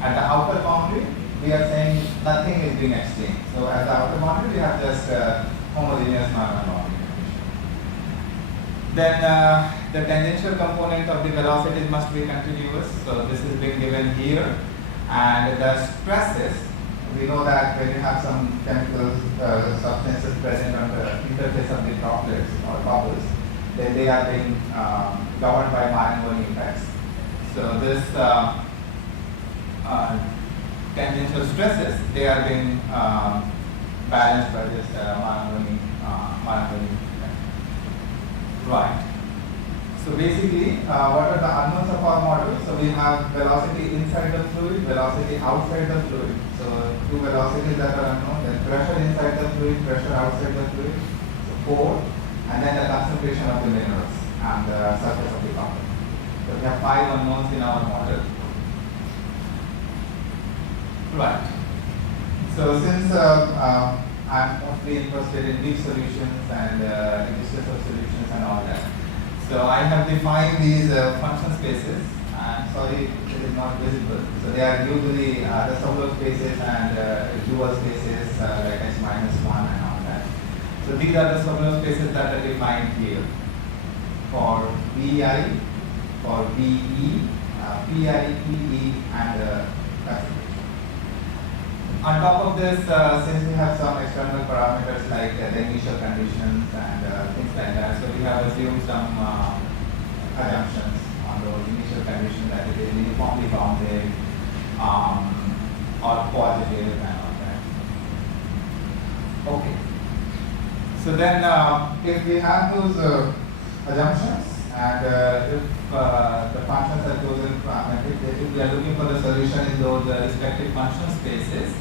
at the outer boundary, we are saying nothing is being exchanged. So at the outer boundary, we have just homogeneous normal boundary. Then the tangential component of the velocity must be continuous. So this is being given here, and the stresses. We know that when you have some chemical substances present on the interface of the droplets or bubbles, then they are being governed by Marangoni effects. So this tangential stresses, they are being balanced by this Marangoni effect. Right. So basically, what are the unknowns of our model? So we have velocity inside the fluid, velocity outside the fluid. So two velocities that are unknown, then pressure inside the fluid, pressure outside the fluid. So 4, and then the concentration of the minerals and the surface of the compound. So we have 5 unknowns in our model. Right. So since I'm mostly interested in deep solutions and existence of solutions and all that, so I have defined these function spaces. I'm sorry it is not visible. So they are usually the subgroup spaces and dual spaces like S minus 1 and all that. So these are the subgroup spaces that are defined here for VI, for VE, PI, PE, and concentration. On top of this, since we have some external parameters like the initial conditions and things like that, so we have assumed some assumptions on those initial conditions that it is uniformly bounded or positive and all that. Okay. So then if we have those assumptions and if the functions are chosen from, if we are looking for the solution in those respective function spaces,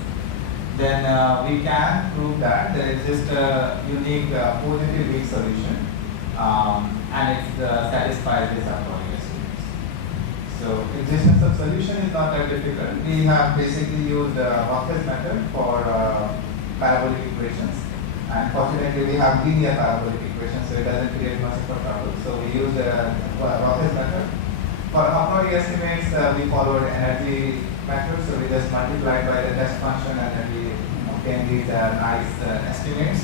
then we can prove that there exists a unique positive weak solution and it satisfies this approach. So existence of solution is not that difficult. We have basically used Riesz method for parabolic equations, and fortunately we have linear parabolic equations, so it doesn't create much of a trouble. So we use the Riesz method. For a priori estimates, we followed energy method, so we just multiplied by the test function and then we obtain these nice estimates.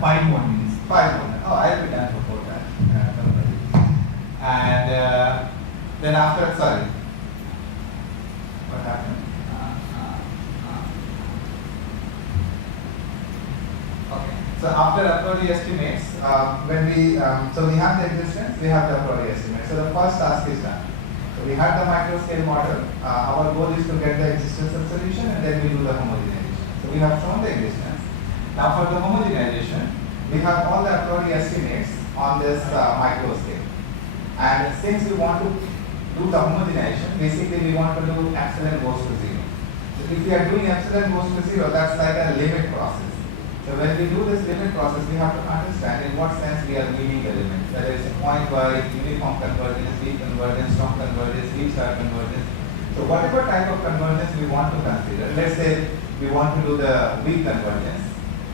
5 more minutes. 5 more minutes. Oh, I'll be done before that. And then after, sorry, what happened? Okay. So after a priori estimates, when we so we have the existence, we have the a priori estimate. So the first task is done. So we have the micro scale model. Our goal is to get the existence of solution, and then we do the homogenization. So we have shown the existence. Now for the homogenization, we have all the a priori estimates on this micro scale. And since we want to do the homogenization, basically we want to do epsilon goes to 0. So if we are doing epsilon goes to 0, that's like a limit process. So when we do this limit process, we have to understand in what sense we are meaning the limit. Whether it's a point-wise, uniform convergence, weak convergence, strong convergence, weak star convergence. So whatever type of convergence we want to consider, let's say we want to do the weak convergence.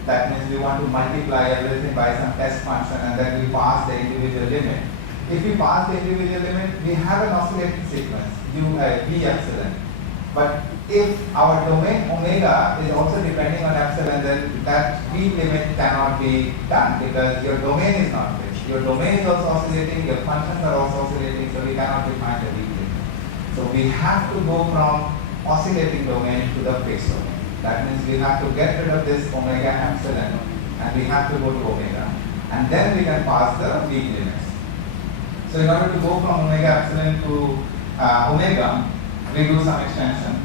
That means we want to multiply everything by some test function and then we pass the individual limit. If we pass the individual limit, we have an oscillating sequence, V epsilon. But if our domain omega is also depending on epsilon, then that V limit cannot be done because your domain is not fixed. Your domain is also oscillating, your functions are also oscillating, so we cannot define the V limit. So we have to go from oscillating domain to the fixed domain. That means we have to get rid of this omega epsilon and we have to go to omega. And then we can pass the V limits. So in order to go from omega epsilon to omega, we do some extension.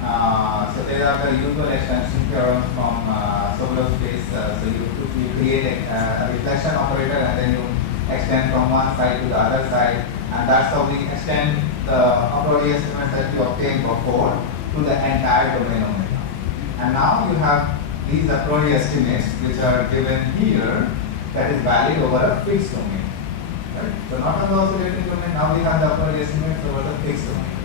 So there are the usual extension theorems from Sobolev space. So you create a reflection operator and then you extend from one side to the other side, and that's how we extend the a priori estimates that we obtained before to the entire domain omega. And now you have these a priori estimates which are given here that is valid over a fixed domain. Right? So not on the oscillating domain, now we have the a priori estimates over the fixed domain.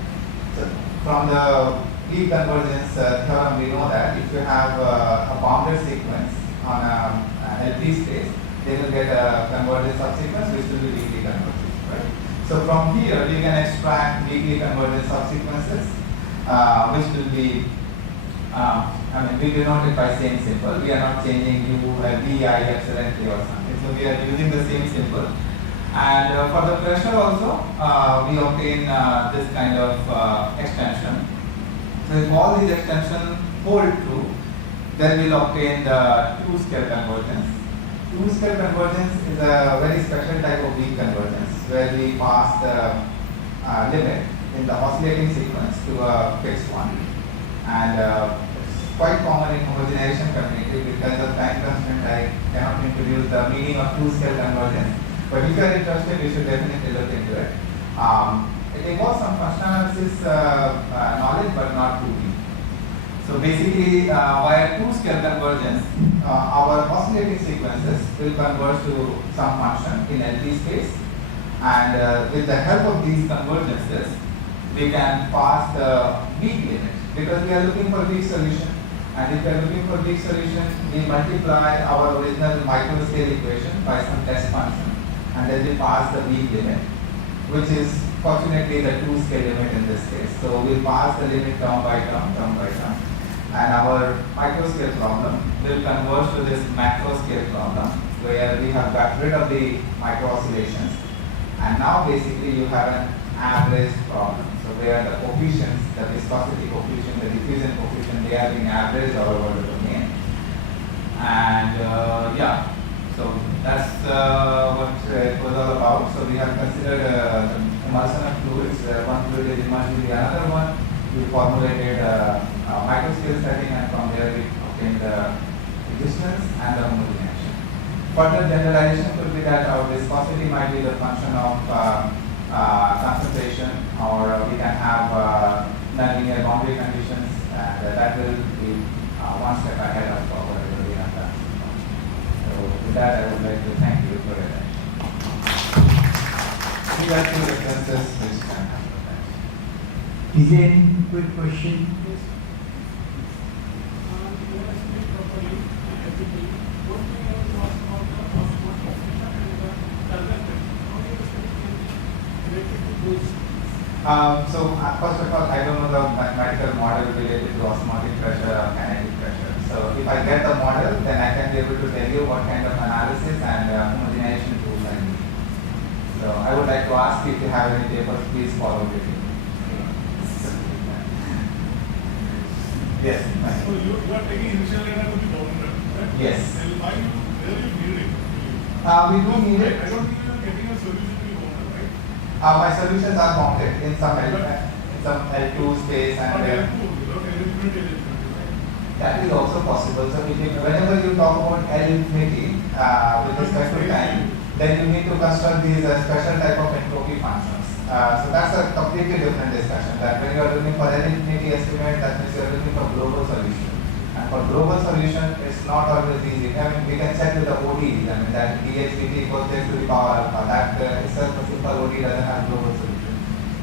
So from the weak convergence theorem, we know that if you have a bounded sequence on a LP space, they will get a convergence subsequence which will be weakly convergent. Right? So from here we can extract weakly convergent subsequences, which will be, we denote it by same symbol. We are not changing U, V, I, epsilon, K or something. So we are using the same symbol. And for the pressure also, we obtain this kind of extension. So if all these extensions hold true, then we'll obtain the two-scale convergence. Two-scale convergence is a very special type of weak convergence where we pass the limit in the oscillating sequence to a fixed one. And it's quite common in homogenization community. Because of time constraint, I cannot introduce the meaning of two-scale convergence. But if you are interested, you should definitely look into it. It involves some functional analysis knowledge, but not too deep. So basically, via two-scale convergence, our oscillating sequences will converge to some function in LT space, and with the help of these convergences, we can pass the weak limit because we are looking for weak solution. And if we are looking for weak solution, we multiply our original microscale equation by some test function, and then we pass the weak limit, which is fortunately the two-scale limit in this case. So we pass the limit term by term. And our microscale problem will converge to this macro scale problem where we have got rid of the micro oscillations, and now basically you have an average problem. So where the coefficients, the viscosity coefficient, the diffusion coefficient, they are being averaged all over the domain. And so that's what it was all about. So we have considered the emulsion of fluids. One fluid is immersed with the another one. We formulated a microscale setting, and from there we obtained the resistance and the homogenization. Further generalization could be that our viscosity might be the function of concentration, or we can have nonlinear boundary conditions, and that will be one step ahead of whatever we have done. So with that, I would like to thank you for your attention. We have two references which can have. Is there any quick question? First of all, I don't know the mathematical model related to osmotic pressure or kinetic pressure. So if I get the model, then I can be able to tell you what kind of analysis and homogenization tools I need. So I would like to ask if you have any papers, please follow with me. Yes. So you are taking initial data to be bounded, right? Yes. And why you need it? We do need it. I don't think you are getting a solution to be bounded, right? My solutions are bounded in some L2 space and that is also possible. So whenever you talk about L infinity with respect to time, then you need to construct these special type of entropy functions. So that's a completely different discussion. That when you are looking for L infinity estimate, that means you are looking for global solution. And for global solution, it's not always easy. We can check with the ODEs. That dHdt equals x to the power alpha. That itself a simple ODE doesn't have global solution.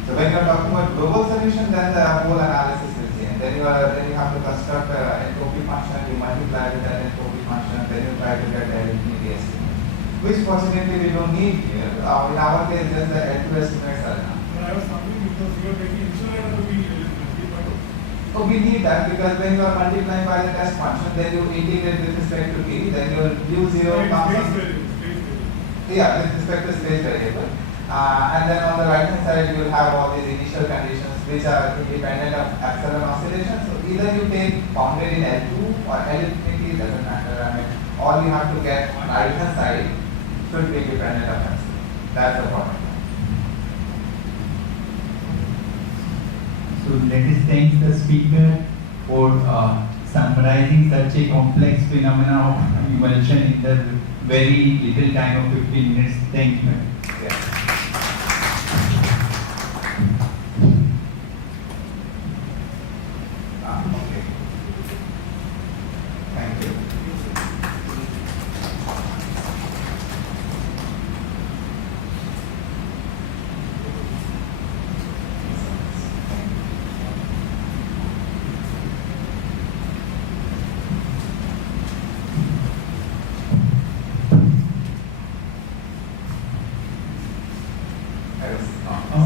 So when you are talking about global solution, then the whole analysis will change. Then you have to construct an entropy function. You multiply with that entropy function, then you try to get the L infinity estimate, which fortunately we don't need here. In our case, just the L2 estimates are enough. But I was wondering because you are taking initial data to be Oh, we need that because when you are multiplying by the test function, then you integrate with respect to t, then your u0 comes. Yeah, with respect to space variable. And then on the right hand side, you will have all these initial conditions which are independent of epsilon oscillation. So either you take bounded in L2 or L infinity, doesn't matter. All you have to get on the right hand side should be independent of epsilon. That's the bottom line. So let us thank the speaker for summarizing such a complex phenomena of emulsion in the very little time of 15 minutes. Thank you. Yeah. Okay. Thank you.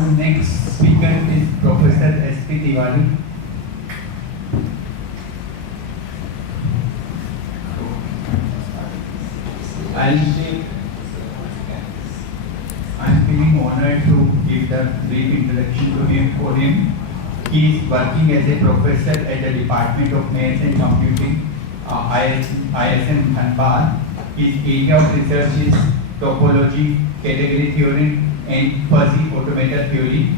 Our next speaker is Professor S.P. Tiwari. I'm feeling honored to give the brief introduction to him. For him, he is working as a professor at the Department of Maths and Computing, ISM Dhanbad. His area of research is topology, category theory, and fuzzy automata theory.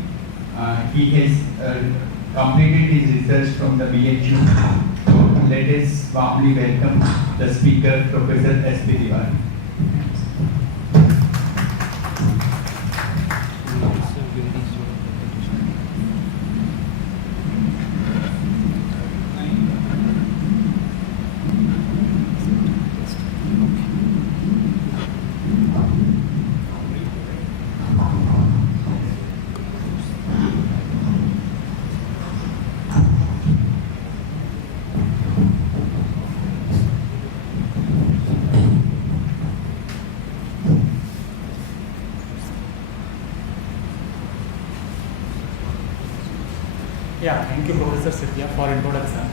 He has completed his research from the BHU. So let us warmly welcome the speaker, Professor S.P. Tiwari. Yeah, thank you, Professor Sithia, for introduction.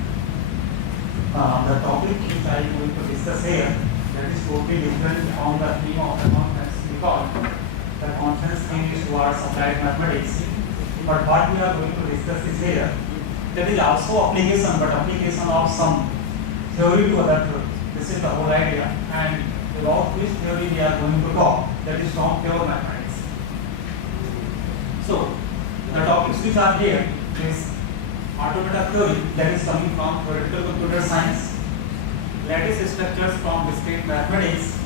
The topic which I am going to discuss here, that is totally different on the theme of the conference, because the conference theme is towards applied mathematics. But what we are going to discuss is here, that is also application, but application of some theory to other theory. This is the whole idea, and about which theory we are going to talk, that is from pure mathematics. So, the topics which are here is automata theory, that is coming from theoretical computer science, lattice structures from discrete mathematics,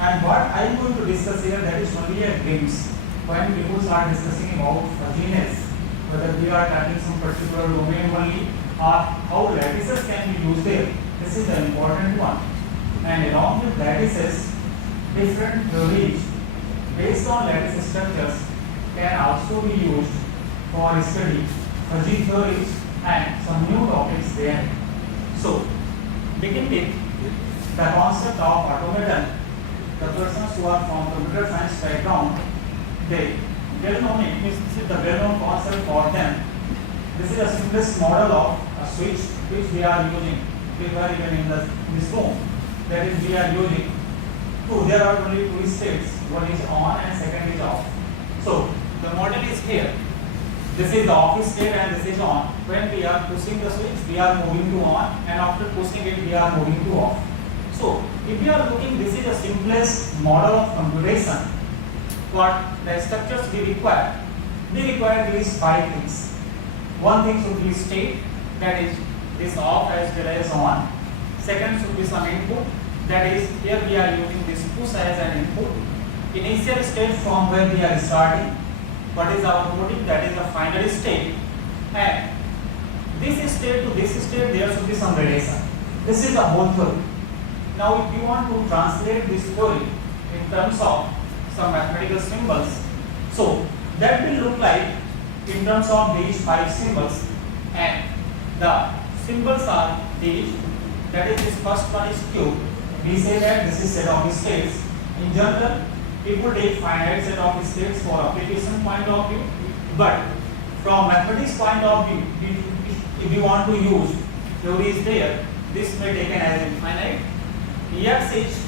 and what I am going to discuss here, that is only a glimpse. When people start discussing about fuzziness, whether we are tackling some particular domain only or how lattices can be used there, this is the important one. And along with lattices, different theories based on lattice structures can also be used for study fuzzy theories and some new topics there. So, begin with the concept of automaton. The persons who are from computer science background, they will know it. This is the well-known concept for them. This is the simplest model of a switch which we are using. We were even in this room. That is, we are using two. There are only two states. One is on and second is off. So, the model is here. This is the off state and this is on. When we are pushing the switch, we are moving to on, and after pushing it, we are moving to off. So, if we are looking, this is the simplest model of computation. What the structures we require? We require these 5 things. One thing should be state, that is this off as well as on. Second should be some input, that is here we are using this push as an input. Initial state from where we are starting. What is our outputting? That is the final state. And this state to this state, there should be some relation. This is the whole theory. Now, if you want to translate this theory in terms of some mathematical symbols, so that will look like in terms of these 5 symbols, and the symbols are these. That is, this first one is cube. We say that this is set of states. In general, people take finite set of states for application point of view, but from mathematics point of view, if you want to use theories there, this may be taken as infinite. X is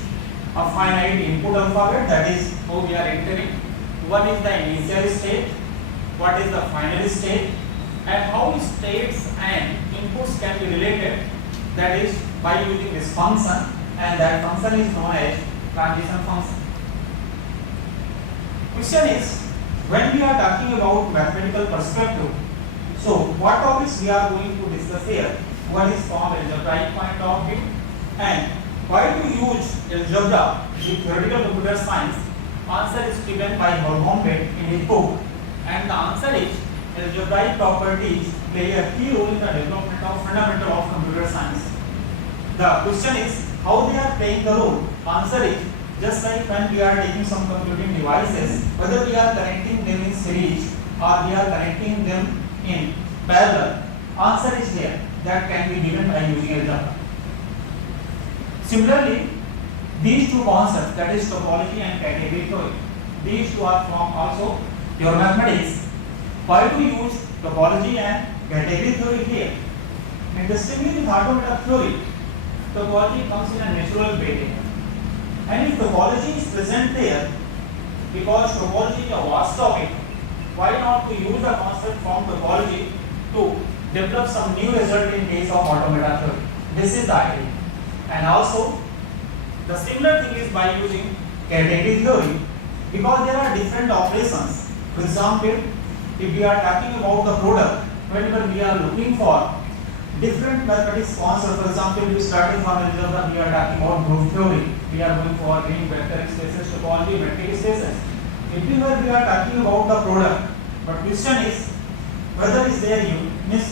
a finite input alphabet, that is how we are entering. One is the initial state, what is the final state, and how states and inputs can be related, that is by using this function, and that function is known as transition function. Question is, when we are talking about mathematical perspective, so what topics we are going to discuss here? One is from algebraic point of view, and why to use algebra in theoretical computer science? Answer is given by Goldbach in his book, and the answer is algebraic properties play a key role in the development of fundamental of computer science. The question is how they are playing the role. Answer is just like when we are taking some computing devices, whether we are connecting them in series or we are connecting them in parallel. Answer is here, that can be given by using algebra. Similarly, these two concepts, that is topology and category theory, these two are from also pure mathematics. Why to use topology and category theory here? Interestingly, with automata theory, topology comes in a natural way. And if topology is present there, because topology is a vast topic, why not to use the concept from topology to develop some new result in case of automata theory? This is the idea. And also, the similar thing is by using category theory, because there are different operations. For example, if we are talking about the product, whenever we are looking for different mathematics concept, for example, we starting from algebra, we are talking about group theory, we are going for green vector spaces, topology, metric spaces. Everywhere we are talking about the product, but question is whether is there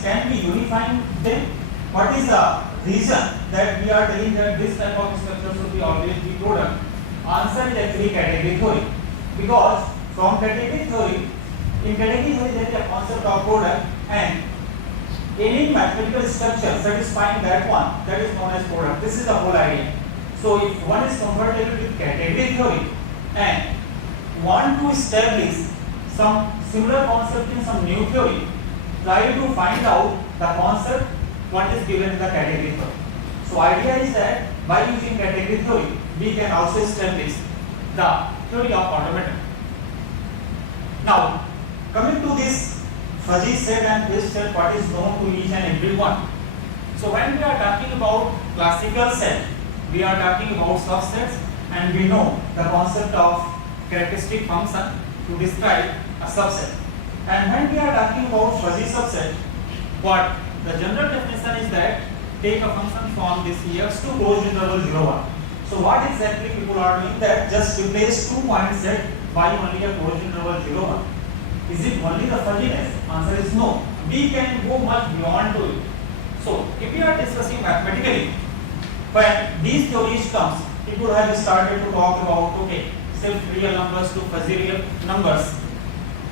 can we unifying them? What is the reason that we are telling that this type of structure should be always be product? Answer is actually category theory, because from category theory, in category theory there is a concept of product, and any mathematical structure satisfying that one, that is known as product. This is the whole idea. So if one is comfortable with category theory and want to establish some similar concept in some new theory, try to find out the concept what is given in the category theory. So idea is that by using category theory, we can also establish the theory of automata. Now, coming to this fuzzy set and twist set, what is known to each and every one. So when we are talking about classical set, we are talking about subsets, and we know the concept of characteristic function to describe a subset. And when we are talking about fuzzy subset, what the general definition is that take a function from this Ex to closed interval 0, 1. So what exactly people are doing that just replace 2 point set by only a closed interval 0, 1. Is it only the fuzziness? Answer is no. We can go much beyond to it. So if we are discussing mathematically, when these theories comes, people have started to talk about self-real numbers to fuzzy real numbers,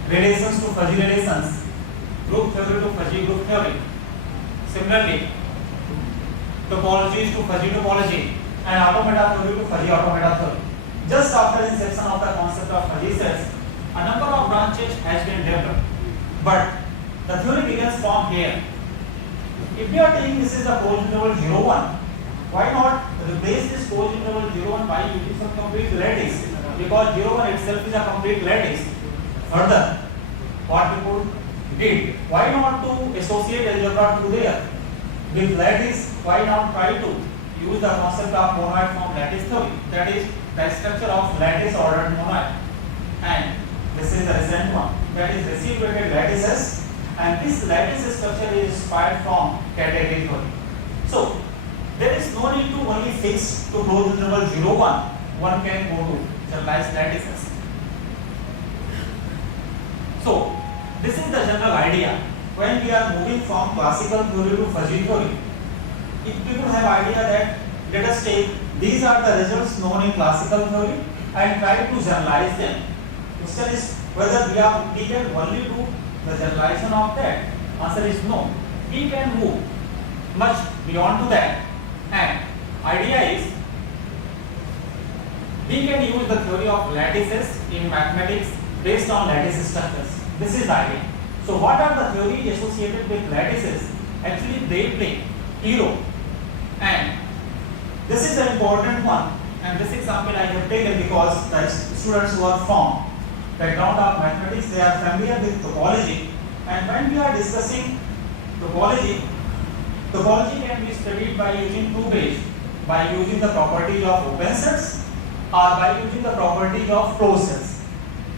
relations to fuzzy relations, group theory to fuzzy group theory. Similarly, topologies to fuzzy topology, and automata theory to fuzzy automata theory. Just after inception of the concept of fuzzy sets, a number of branches has been developed, but the theory begins from here. If we are taking this is the closed interval 0, 1, why not replace this closed interval 0, 1 by using some complete lattice? Because 0, 1 itself is a complete lattice. Further, what people did, why not to associate algebra to there? With lattice, why not try to use the concept of monoid from lattice theory? That is the structure of lattice ordered monoid. And this is the recent one, that is reciprocated lattices, and this lattice structure is inspired from category theory. So there is no need to only fix to closed interval 0, 1. One can go to generalized lattices. So this is the general idea. When we are moving from classical theory to fuzzy theory, if people have idea that let us take these are the results known in classical theory and try to generalize them. Question is whether we can only do the generalization of that. Answer is no. We can move much beyond to that, and idea is we can use the theory of lattices in mathematics based on lattice structures. This is the idea. So what are the theories associated with lattices? Actually they play key role, and this is the important one, and this example I have taken because the students who are from background of mathematics, they are familiar with topology, and when we are discussing topology, topology can be studied by using 2 ways, by using the property of open sets or by using the property of closed sets.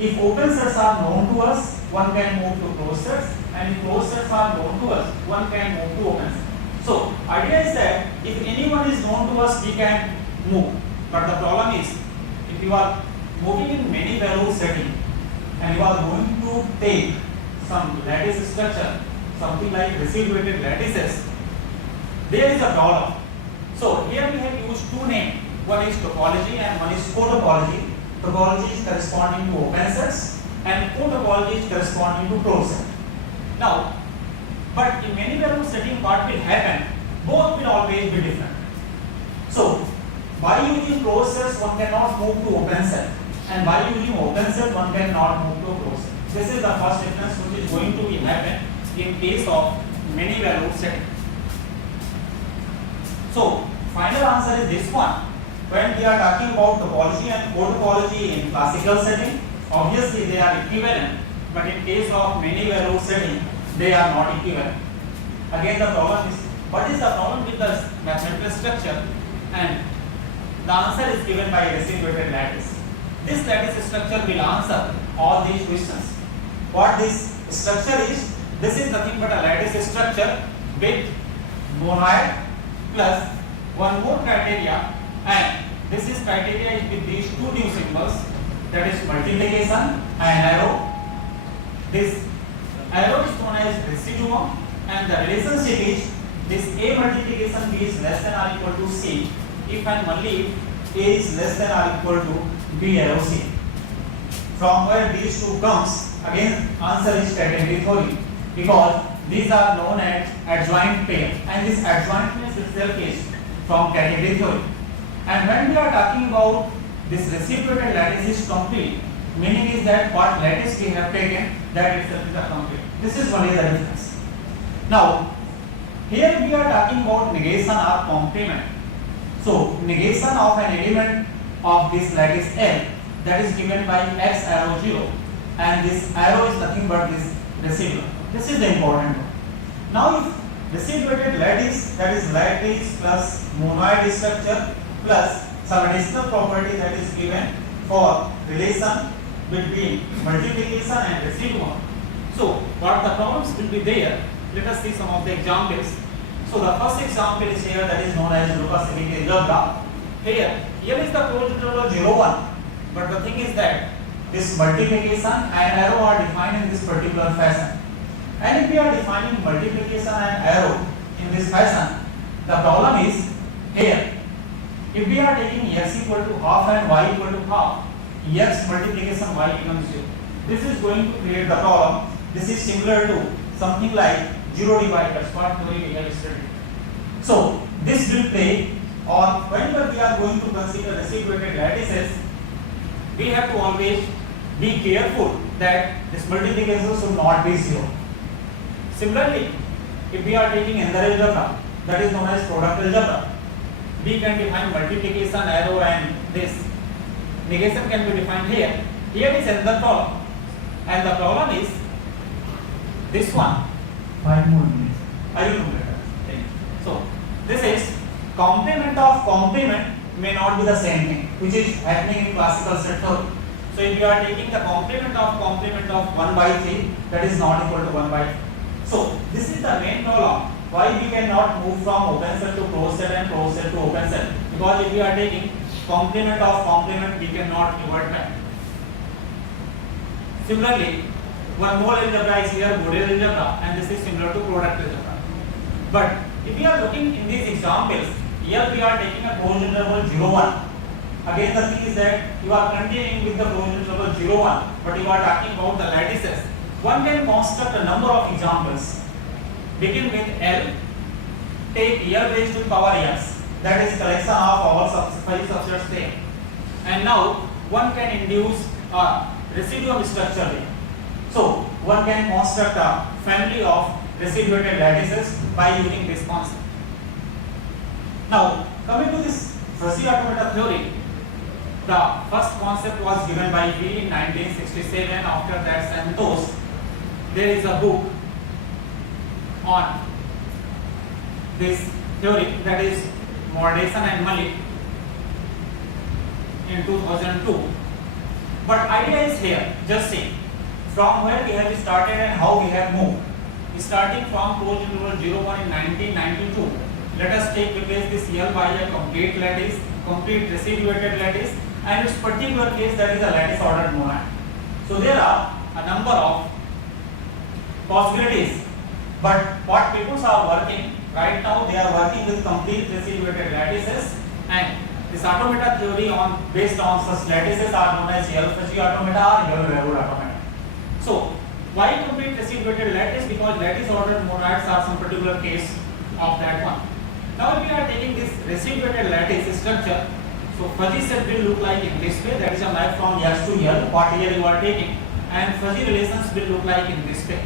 If open sets are known to us, one can move to closed sets, and if closed sets are known to us, one can move to open sets. So idea is that if anyone is known to us, we can move. But the problem is, if you are moving in many value setting and you are going to take some lattice structure, something like reciprocated lattices, there is a problem. So here we have used 2 names. One is topology and one is cotopology. Topology is corresponding to open sets and cotopology is corresponding to closed sets. Now, but in many value setting, what will happen? Both will always be different. So by using closed sets, one cannot move to open set, and by using open set, one cannot move to closed set. This is the first difference which is going to be happen in case of many valued setting. So final answer is this one. When we are talking about topology and co-topology in classical setting, obviously they are equivalent, but in case of many valued setting, they are not equivalent. Again, the problem is, what is the problem with the mathematical structure? And the answer is given by a reciprocated lattice. This lattice structure will answer all these questions. What this structure is, this is nothing but a lattice structure with monoid plus one more criteria, and this is criteria is with these two new symbols, that is multiplication and arrow. This arrow is known as residuum, and the relationship is this A multiplication B is less than or equal to C if and only if A is less than or equal to B arrow C. From where these two comes, again answer is category theory, because these are known as adjoint pair, and this adjointness itself is from category theory. And when we are talking about this reciprocated lattice is complete, meaning is that what lattice we have taken, that itself is a complete. This is only the difference. Now, here we are talking about negation or complement. So, negation of an element of this lattice L, that is given by x arrow 0, and this arrow is nothing but this residuum. This is the important one. Now, if reciprocated lattice, that is lattice plus monoid structure plus some additional property that is given for relation between multiplication and residuum. So, what the problems will be there? Let us see some of the examples. So, the first example is here, that is known as Stochastic algebra. Here is the closed interval 0, 1. But the thing is that this multiplication and arrow are defined in this particular fashion. And if we are defining multiplication and arrow in this fashion, the problem is here. If we are taking x equal to half and y equal to half, x multiplication y becomes 0. This is going to create the problem. This is similar to something like 0 dividers, what theory we have studied. So this will play, or whenever we are going to consider reciprocated lattices, we have to always be careful that this multiplication should not be 0. Similarly, if we are taking another algebra, that is known as product algebra, we can define multiplication, arrow, and this. Negation can be defined here. Here is another problem, and the problem is this one. 5 more minutes. I will do better. Okay. So this is complement of complement may not be the same thing, which is happening in classical set theory. So if you are taking the complement of 1 by 3, that is not equal to 1 by 3. So this is the main problem. Why we cannot move from open set to closed set and closed set to open set? Because if we are taking complement of complement, we cannot revert back. Similarly, one more algebra is here, model algebra, and this is similar to product algebra. But if we are looking in these examples, here we are taking a closed interval 0, 1. Again, the thing is that you are continuing with the closed interval 0, 1, but you are talking about the lattices. One can construct a number of examples. Begin with L, take L raised to power s, that is collection of all five subsets there. And now one can induce a residuum structure there. So one can construct a family of reciprocated lattices by using this concept. Now coming to this fuzzy automata theory, the first concept was given by V in 1967. After that, Santos. There is a book on this theory, that is Mordation and Malik in 2002. But idea is here, just see from where we have started and how we have moved. Starting from closed interval 0, 1 in 1992, let us take replace this L by a complete lattice, complete reciprocated lattice, and its particular case, that is a lattice ordered monad. So there are a number of possibilities, but what people are working right now, they are working with complete reciprocated lattices, and this automata theory based on such lattices are known as L fuzzy automata or L railroad automata. So why complete reciprocated lattice? Because lattice ordered monads are some particular case of that one. Now if we are taking this reciprocated lattice structure, so fuzzy set will look like in this way, that is a map from S to L, what here you are taking. and fuzzy relations will look like in this way.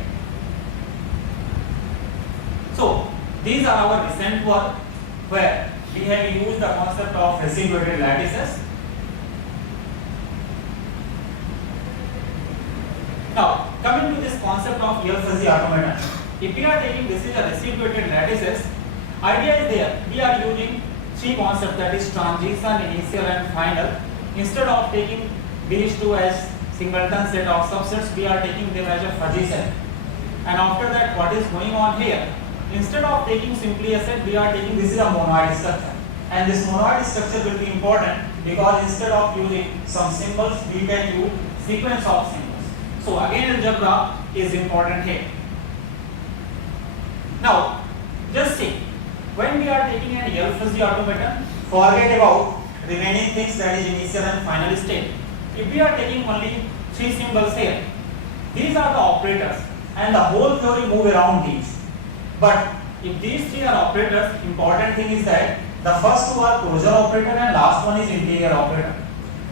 So these are our recent work where we have used the concept of residuated lattices. Now coming to this concept of real fuzzy automaton, if we are taking this is a residuated lattices, idea is there we are using three concepts, that is transition, initial and final. Instead of taking these two as singleton set of subsets, we are taking them as a fuzzy set. And after that, what is going on here? Instead of taking simply a set, we are taking this is a monoid structure. And this monoid structure will be important because instead of using some symbols, we can use sequence of symbols. So again, algebra is important here. Now, just see, when we are taking an real fuzzy automaton, forget about remaining things, that is initial and final state. If we are taking only three symbols here, these are the operators and the whole theory move around these. But if these three are operators, important thing is that the first two are closure operator and last one is interior operator.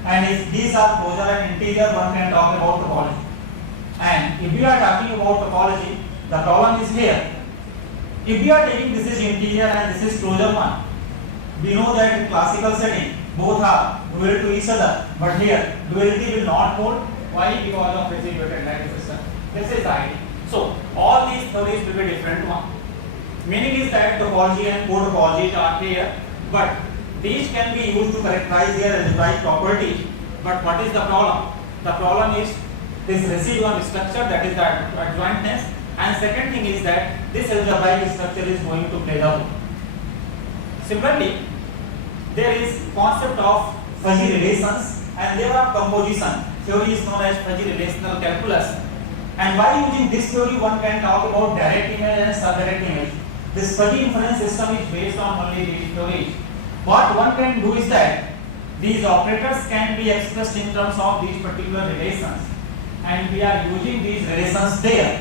And if these are closure and interior, one can talk about topology. And if we are talking about topology, the problem is here. If we are taking this is interior and this is closure one, we know that in classical setting both are dual to each other, but here duality will not hold. Why? Because of residuated lattice system. This is the idea. So all these theories will be different one. Meaning is that topology and co-topologies are here, but these can be used to characterize their algebraic properties. But what is the problem? The problem is this residual structure, that is the adjointness, and second thing is that this algebraic structure is going to play the role. Similarly, there is concept of fuzzy relations and there are composition. Theory is known as fuzzy relational calculus. And by using this theory, one can talk about direct image and subdirect image. This fuzzy inference system is based on only these theories. What one can do is that these operators can be expressed in terms of these particular relations, and we are using these relations there.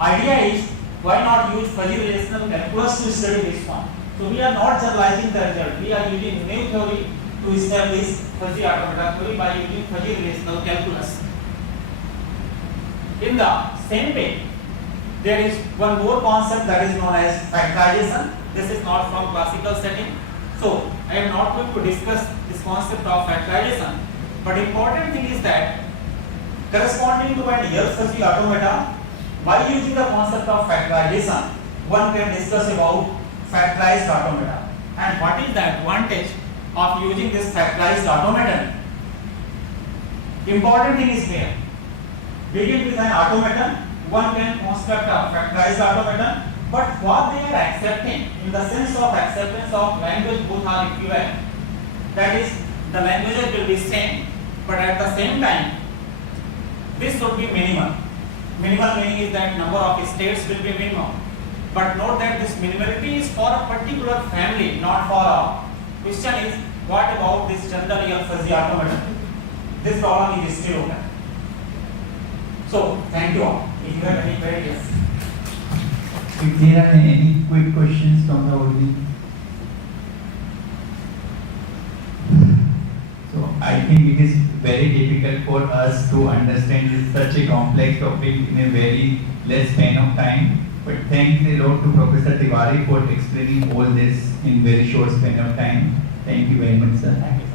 Idea is, why not use fuzzy relational calculus to study this one? So we are not generalizing the result. We are using new theory to establish fuzzy automata theory by using fuzzy relational calculus. In the same way, there is one more concept that is known as factorization. This is not from classical setting. So I am not going to discuss this concept of factorization. But important thing is that corresponding to an real fuzzy automata, by using the concept of factorization, one can discuss about factorized automata. And what is the advantage of using this factorized automaton? Important thing is here. Begin with an automaton, one can construct a factorized automaton, but what they are accepting, in the sense of acceptance of language, both are equivalent. That is, the languages will be same, but at the same time, this should be minimal. Minimal meaning is that number of states will be minimum. But note that this minimality is for a particular family, not for all. Question is, what about this general real fuzzy automaton? This problem is still open. So, thank you all. If you have any queries. If there are any quick questions from the audience. So I think it is very difficult for us to understand such a complex topic in a very less span of time. But thanks a lot to Professor Tiwari for explaining all this in very short span of time. Thank you very much, sir. Thank you.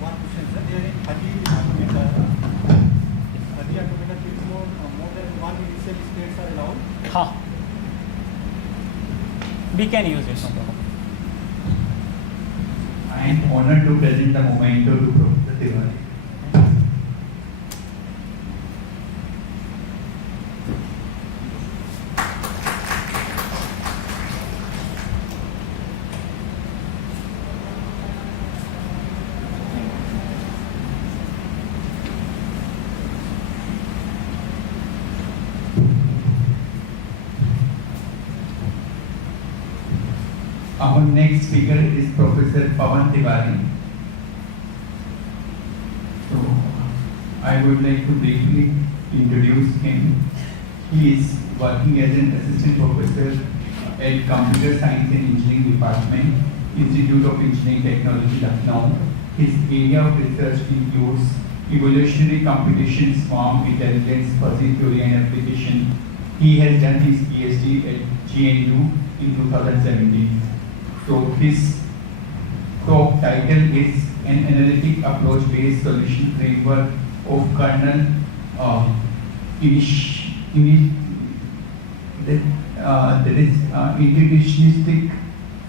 One question, sir. There is fuzzy automata. Fuzzy automata is more than one initial states are allowed. We can use it. I am honored to present the memento to Professor Tiwari. Our next speaker is Professor Pawan Tiwari. So, I would like to briefly introduce him. He is working as an assistant professor at Computer Science and Engineering Department, Institute of Engineering Technology, Lucknow. His area of research includes evolutionary computation, swarm intelligence, fuzzy theory and application. He has done his PhD at GNU in 2017. So his talk title is An Analytic Approach-Based Solution Framework of Kernel Intuitionistic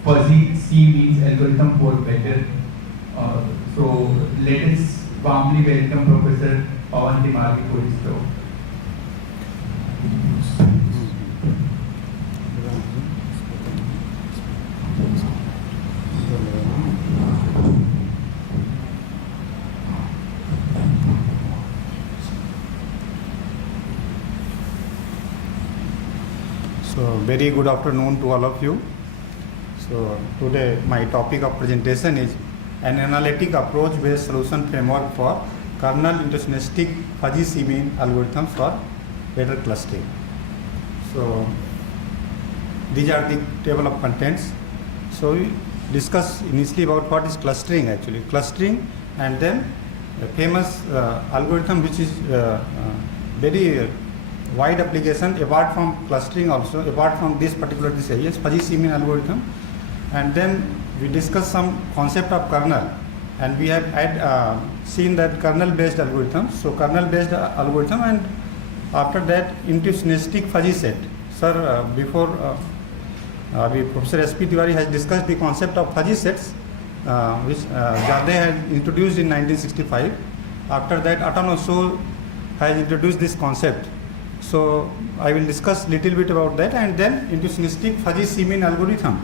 Fuzzy C-means algorithm for better. So let us warmly welcome Professor Pawan Tiwari for his talk. So very good afternoon to all of you. So today my topic of presentation is an analytic approach-based solution framework for kernel intuitionistic fuzzy C-mean algorithms for better clustering. So these are the table of contents. So we discuss initially about what is clustering actually. Clustering, and then a famous algorithm which is very wide application apart from clustering also, apart from this particular area, fuzzy C-mean algorithm. And then we discuss some concept of kernel, and we have seen that kernel based algorithm. So kernel based algorithm, and after that intuitionistic fuzzy set. Sir, before Professor S.P. Tiwari has discussed the concept of fuzzy sets, which Jade had introduced in 1965. After that, Atan also has introduced this concept. So I will discuss little bit about that, and then intuitionistic fuzzy C-mean algorithm.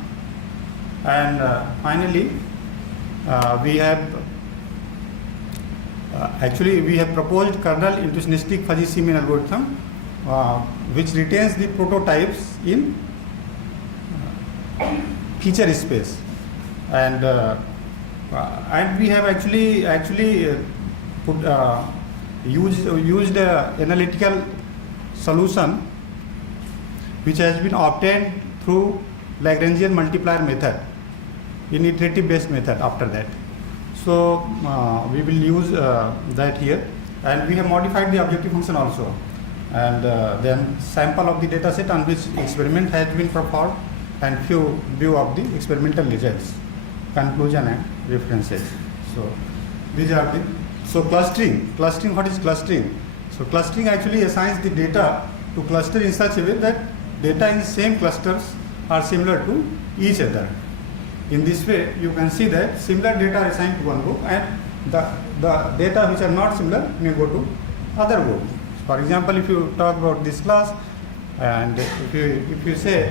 And finally, we have we have proposed kernel intuitionistic fuzzy C-mean algorithm, which retains the prototypes in feature space, and we have actually put used analytical solution which has been obtained through Lagrangian multiplier method, in iterative based method after that. So we will use that here, and we have modified the objective function also, and then sample of the data set on which experiment has been performed, and few view of the experimental results, conclusion and references. So these are the, so clustering, what is clustering? So clustering actually assigns the data to cluster in such a way that data in the same clusters are similar to each other. In this way, you can see that similar data are assigned to one group, and the data which are not similar may go to other group. For example, if you talk about this class, and if you say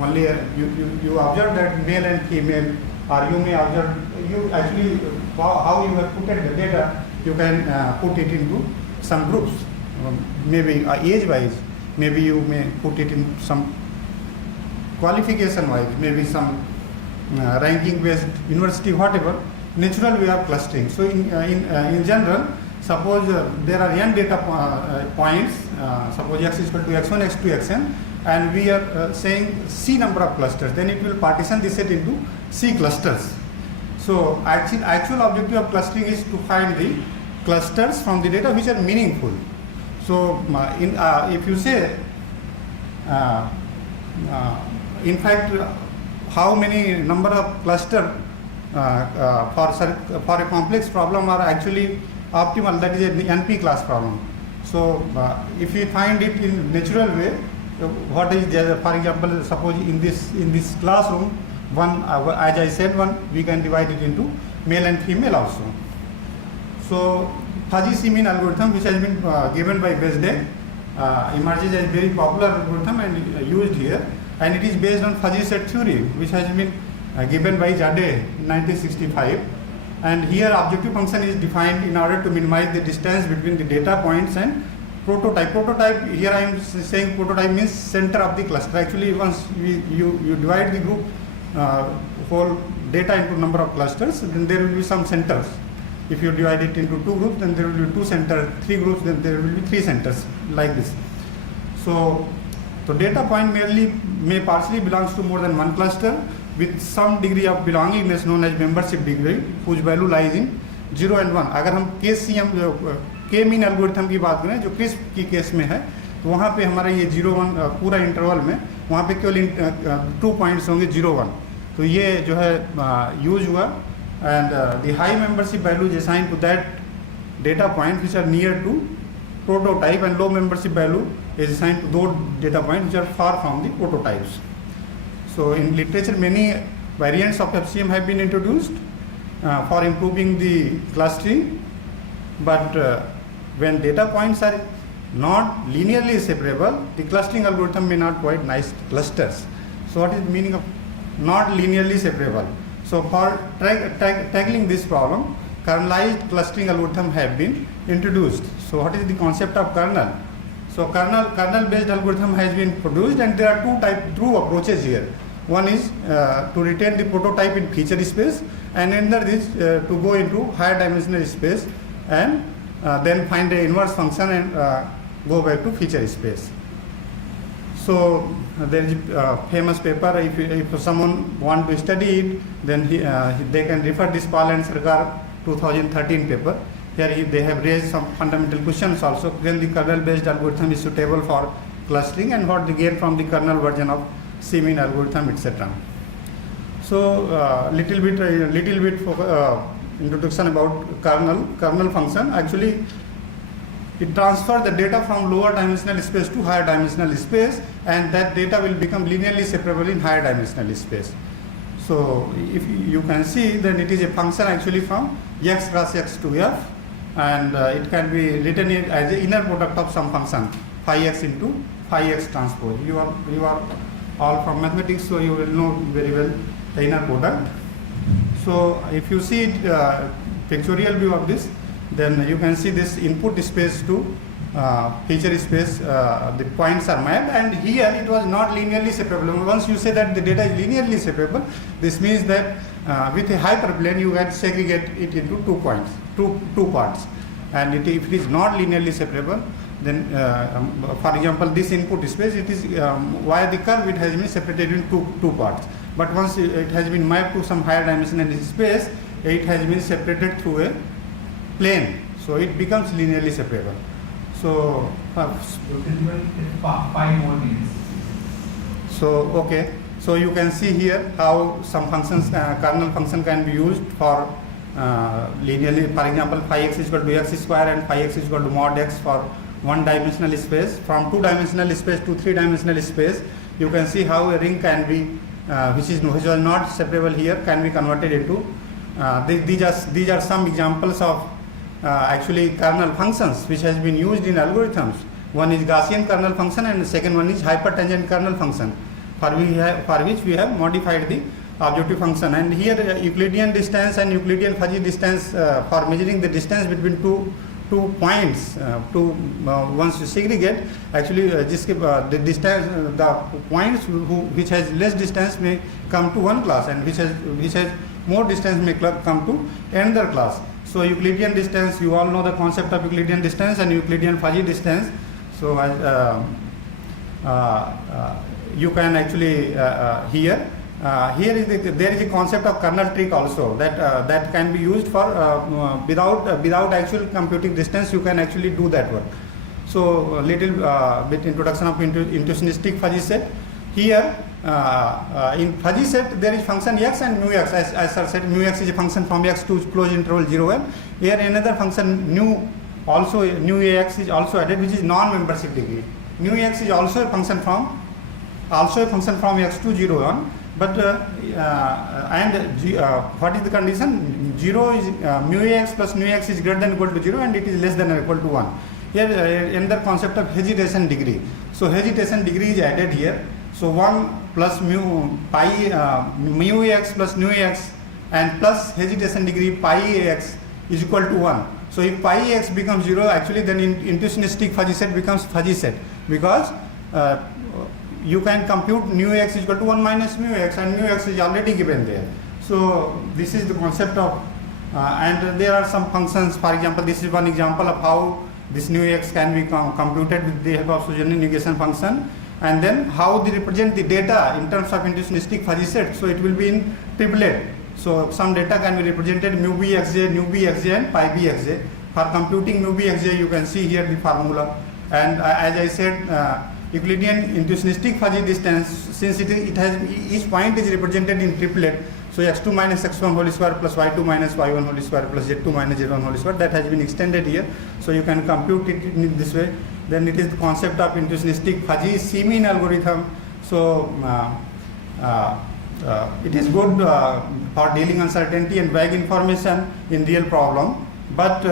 only you observe that male and female, or you may observe, you actually how you have put the data, you can put it into some groups, maybe age wise, maybe you may put it in some qualification wise, maybe some ranking based university, whatever, natural way of clustering. So in general, suppose there are n data points, suppose x is equal to x1, x2, xn, and we are saying c number of clusters, then it will partition the set into c clusters. So actual objective of clustering is to find the clusters from the data which are meaningful. So if you say in fact how many number of cluster for a complex problem are actually optimal, that is an NP class problem. So if we find it in natural way, what is there, for example, suppose in this classroom, one as I said, we can divide it into male and female also. So fuzzy C-mean algorithm, which has been given by Bezdek, emerges as very popular algorithm and used here, and it is based on fuzzy set theory, which has been given by Jade in 1965. And here objective function is defined in order to minimize the distance between the data points and prototype. Prototype, here I am saying prototype means center of the cluster. Actually, once you divide the group whole data into number of clusters, then there will be some centers. If you divide it into two groups, then there will be two centers, three groups, then there will be three centers, like this. So data point may partially belongs to more than one cluster, with some degree of belongingness known as membership degree, whose value lies in 0 and 1. अगर हम के mean algorithm की बात करें जो crisp की case में है, तो वहाँ पे हमारा ये 0-1 पूरा इंटरवल में वहाँ पे केवल 2 पॉइंट्स होंगे 0-1. तो ये जो है यूज हुआ, and the high membership value is assigned to that data point which are near to prototype, and low membership value is assigned to those data points which are far from the prototypes. So in literature many variants of FCM have been introduced for improving the clustering, but when data points are not linearly separable, the clustering algorithm may not provide nice clusters. So what is the meaning of not linearly separable? So for tackling this problem, kernelized clustering algorithm have been introduced. So what is the concept of kernel? So kernel based algorithm has been produced, and there are two approaches here. One is to retain the prototype in feature space, and another is to go into higher dimensional space and then find the inverse function and go back to feature space. So there is a famous paper. If someone want to study it, then they can refer this Paul and Sarkar 2013 paper. Here they have raised some fundamental questions also. When the kernel-based algorithm is suitable for clustering, and what they get from the kernel version of C-mean algorithm, etc. So little bit introduction about kernel function. Actually, it transfers the data from lower dimensional space to higher dimensional space, and that data will become linearly separable in higher dimensional space. So if you can see, then it is a function actually from x cross x to f, and it can be written as the inner product of some function phi x into phi x transpose. You are all from mathematics, so you will know very well the inner product. So if you see pictorial view of this, then you can see this input space to feature space, the points are mapped, and here it was not linearly separable. Once you say that the data is linearly separable, this means that with a hyperplane you can segregate it into 2 points, two parts. And if it is not linearly separable, then for example this input space, it is via the curve it has been separated into two parts. But once it has been mapped to some higher dimensional space, it has been separated through a plane, so it becomes linearly separable. So, 5 more minutes. So okay, so you can see here how some functions, kernel function can be used for linearly. For example, phi x is equal to x square and phi x is equal to mod x for 1 dimensional space. From 2 dimensional space to 3 dimensional space, you can see how a ring can be, which was not separable here, can be converted into. These are some examples of actually kernel functions which has been used in algorithms. One is Gaussian kernel function, and the second one is hypertangent kernel function, for which we have modified the objective function. And here Euclidean distance and Euclidean fuzzy distance for measuring the distance between two points. Once you segregate, actually the distance, the points which has less distance may come to one class, and which has more distance may come to another class. So Euclidean distance, you all know the concept of Euclidean distance and Euclidean fuzzy distance. So you can actually here there is a concept of kernel trick also that can be used for without actual computing distance. You can actually do that work. So little bit introduction of intuitionistic fuzzy set. Here in fuzzy set there is function x and mu x. As I said, mu x is a function from x to closed interval 0 1. Here another function nu ax is also added, which is non-membership degree. Nu x is also a function from x to 0 1. But what is the condition? 0 is mu x plus nu x is greater than or equal to 0, and it is less than or equal to 1. Here another concept of hesitation degree. So hesitation degree is added here. So 1 plus mu x plus nu x and plus hesitation degree pi x is equal to 1. So if pi x becomes 0, actually then intuitionistic fuzzy set becomes fuzzy set, because you can compute nu x is equal to 1 minus mu x, and mu x is already given there. So this is the concept of and there are some functions. For example, this is one example of how this nu x can be computed with the help of Suzhou negation function. And then how they represent the data in terms of intuitionistic fuzzy set. So it will be in triplet. So some data can be represented mu b xj, nu b xj, and pi b xj. For computing mu b xj, you can see here the formula. And as I said, Euclidean intuitionistic fuzzy distance, since it has each point is represented in triplet. So x2 minus x1 whole square plus y2 minus y1 whole square plus z2 minus z1 whole square, that has been extended here. So you can compute it in this way. Then it is the concept of intuitionistic fuzzy C-mean algorithm. So it is good for dealing uncertainty and vague information in real problem. But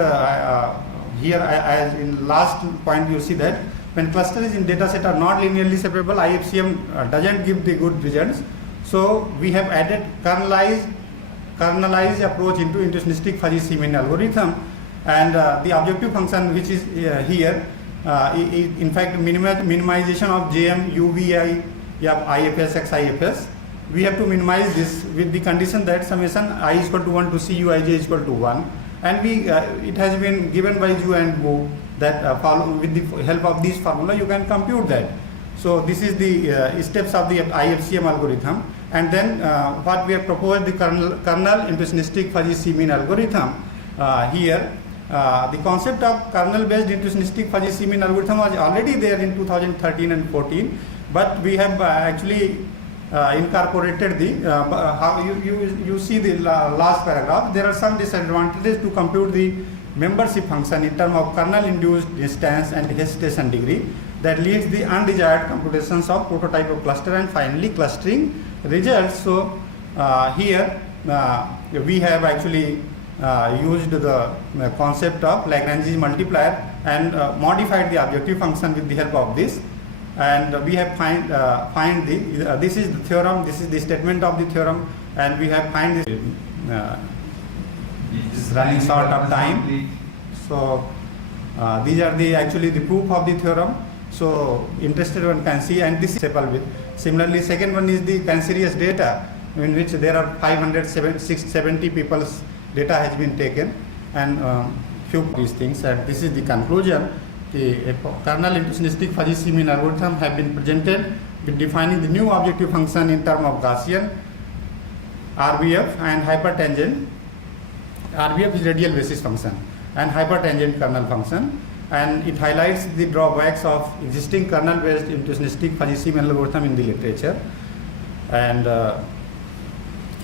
here, as in last point, you see that when clusters in data set are not linearly separable, IFCM doesn't give the good results. So we have added kernelized approach into intuitionistic fuzzy C-mean algorithm, and the objective function which is here, in fact, minimization of JM, UVI, IFS, XIFS. We have to minimize this with the condition that summation I is equal to 1 to CUIJ is equal to 1, and it has been given by Zhu and Wu that with the help of this formula you can compute that. So this is the steps of the IFCM algorithm. And then what we have proposed, the kernel intuitionistic fuzzy C-mean algorithm. Here, the concept of kernel-based intuitionistic fuzzy C-mean algorithm was already there in 2013 and 14, but we have actually incorporated the, how you see the last paragraph. There are some disadvantages to compute the membership function in terms of kernel-induced distance and hesitation degree that leads the undesired computations of prototype of cluster and finally clustering results. So here we have actually used the concept of Lagrange's multiplier and modified the objective function with the help of this, and we have find the this is the theorem, this is the statement of the theorem, and we have find this running short of time. So these are the actually the proof of the theorem. So interested one can see, and this is simple with. Similarly, second one is the cancerous data, in which there are 570 people's data has been taken, and few of these things. And this is the conclusion. The kernel intuitionistic fuzzy C-mean algorithm have been presented with defining the new objective function in terms of Gaussian, RBF, and hypertangent. RBF is radial basis function, and hypertangent kernel function. And it highlights the drawbacks of existing kernel-based intuitionistic fuzzy C-mean algorithm in the literature. And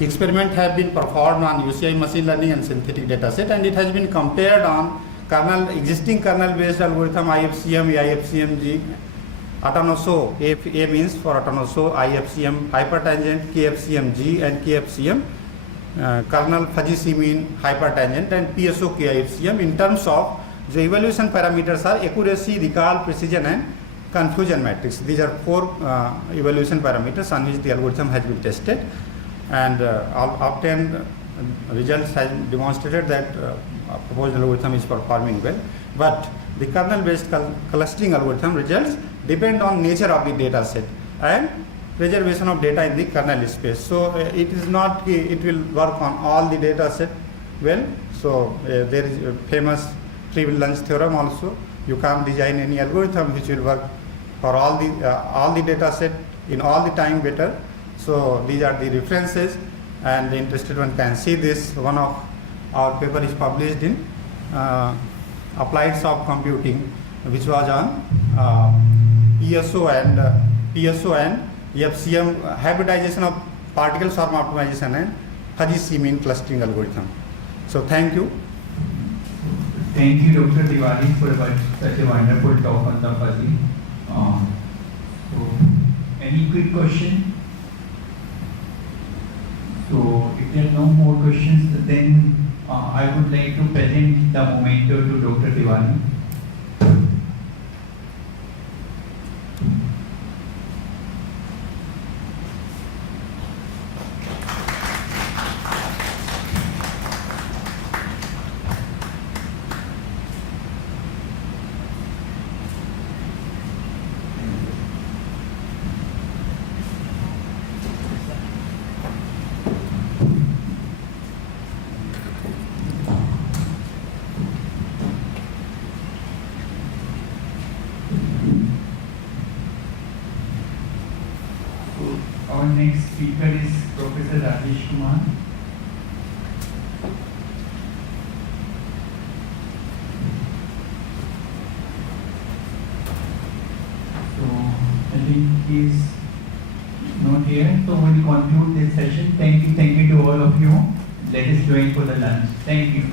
experiments have been performed on UCI machine learning and synthetic data set, and it has been compared on existing kernel-based algorithm IFCM, AIFCMG, Autonoso, A means for Autonoso, IFCM, hypertangent, KFCMG, and KFCM, kernel fuzzy C-mean, hypertangent, and PSO KIFCM in terms of the evaluation parameters are accuracy, recall, precision, and confusion matrix. These are four evaluation parameters on which the algorithm has been tested, and obtained results has demonstrated that proposed algorithm is performing well. But the kernel-based clustering algorithm results depend on nature of the data set and reservation of data in the kernel space. So it is not, it will work on all the data set well. So there is a famous Tree-Lunch theorem also. You can't design any algorithm which will work for all the data set in all the time better. So these are the references, and the interested one can see this. One of our paper is published in Applied Soft Computing, which was on PSO and FCM hybridization of particle swarm optimization and fuzzy C-mean clustering algorithm. So thank you. Thank you, Dr. Tiwari, for such a wonderful talk on the fuzzy. So, any quick question? So, if there are no more questions, then I would like to present the memento to Dr. Tiwari. Our next speaker is Professor Rajesh Kumar. So I think he's not here. So we'll conclude this session. Thank you to all of you. Let us join for the lunch. Thank you.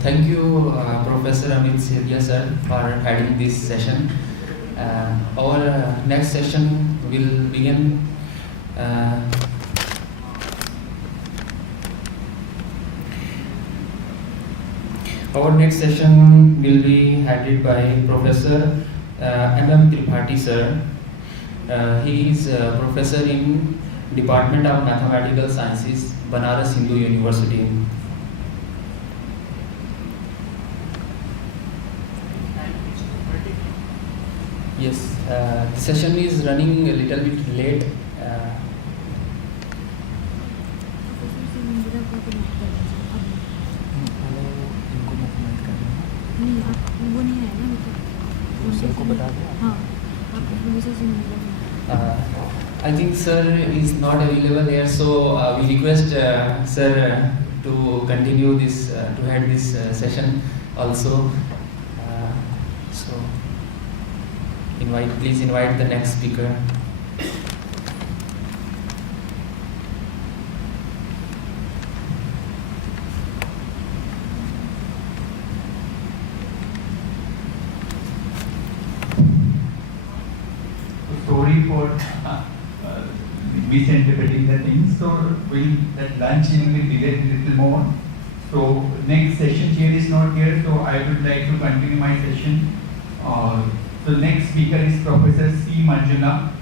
Thank you, Professor Amit Sethia sir, for heading this session. Our next session will begin Our next session will be headed by Professor M.M. Tripathi sir. He is a professor in Department of Mathematical Sciences, Banaras Hindu University. Yes, the session is running a little bit late. I think sir is not available here, so we request sir to continue this, to head this session also. So please invite the next speaker. Sorry for misinterpreting the things. So that lunch will be delayed a little more. So next session chair is not here, so I would like to continue my session. So next speaker is Professor C. Manjula.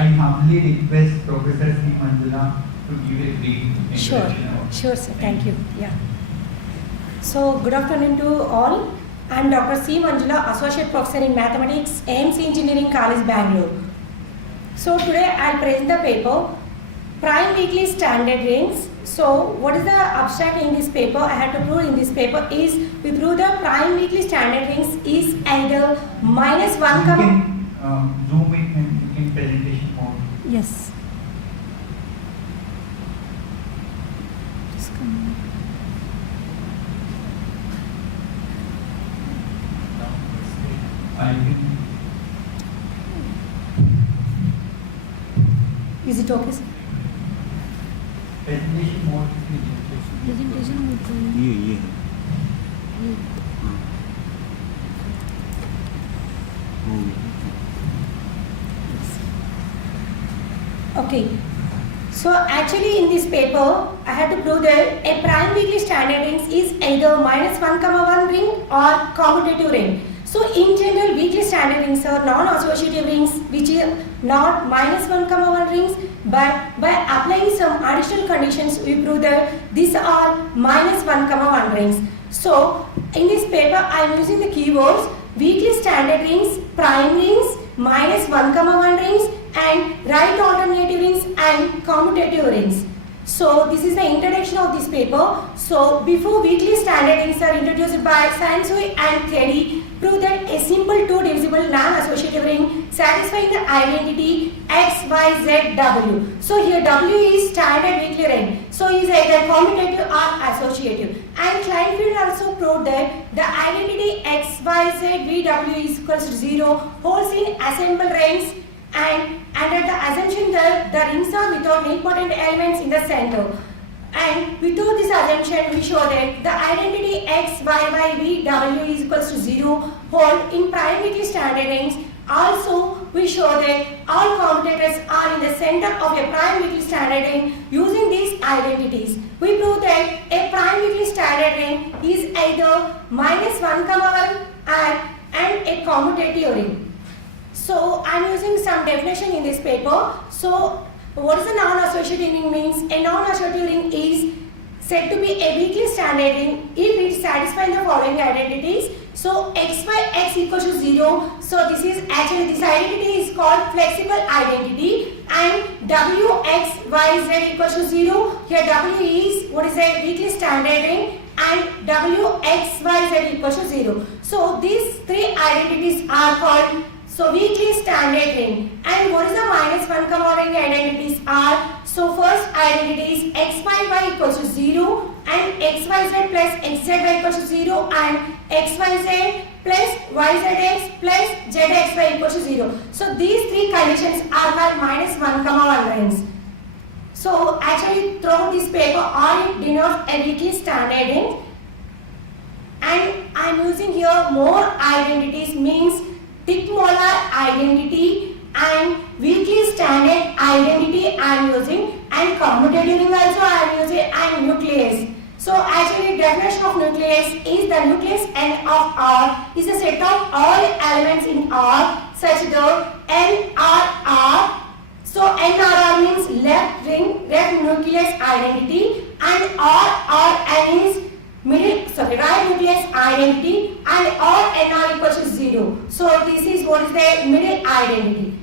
I humbly request Professor C. Manjula to give a brief introduction. Sure, sir. Thank you. Yeah. So, good afternoon to all. I am Dr. C. Manjula, Associate Professor in Mathematics, AMC Engineering College, Bangalore. So, today I will present the paper, Prime Weekly Standard Rings. So, what is the abstract in this paper? I have to prove in this paper is, we prove the Prime Weekly Standard Rings is either -1, zoom in presentation mode. Yes. Just come. Is it okay, sir? Presentation mode. Presentation mode. ये Okay. So actually in this paper, I had to prove that a prime weekly standard rings is either -1, ring or commutative ring. So in general, weekly standard rings are non-associative rings which are not -1, rings, but by applying some additional conditions, we prove that these are -1, rings. So in this paper, I am using the keywords weekly standard rings, prime rings, -1, rings, and right alternative rings and commutative rings. So this is the introduction of this paper. So before weekly standard rings are introduced by Sansui and Thierry, prove that a simple two divisible non-associative ring satisfying the identity X, Y, Z, W. So here W is standard weekly ring. So is either commutative or associative. And Kleinfeld also proved that the identity X, Y, Z, V, W is equals to 0 holds in assembled rings and under the assumption that the rings are without nilpotent elements in the center. And without this assumption, we show that the identity x, y, y, v, w is equals to 0 hold in prime weakly standard rings. Also, we show that all commutators are in the center of a prime weakly standard ring using these identities. We prove that a prime weakly standard ring is either -1, 1 and a commutative ring. So, I am using some definition in this paper. So, what is a non-associative ring means? A non-associative ring is said to be a weakly standard ring if it satisfies the following identities. So x by x equals to 0. So this identity is called flexible identity, and w x y z equals to 0. Here w is what is a weakly standard ring, and w x y z equals to 0. So these three identities are called weakly standard ring. And what is the -1, ring identities are? So first identity is x y y equals to 0 and x y z plus x z y equals to 0 and x y z plus y z x plus z x y equals to 0. So these three conditions are called -1, 1 rings. So actually throughout this paper all it denotes a weakly standard ring, and I am using here more identities means thick molar identity and weakly standard identity I am using, and commutative ring also I am using, and nucleus. So actually definition of nucleus is the nucleus N of R is a set of all elements in R such that N R R. So N R R means left ring, left nucleus identity, and R R N is right nucleus identity, and all NR equals to 0. So this is what is the middle identity.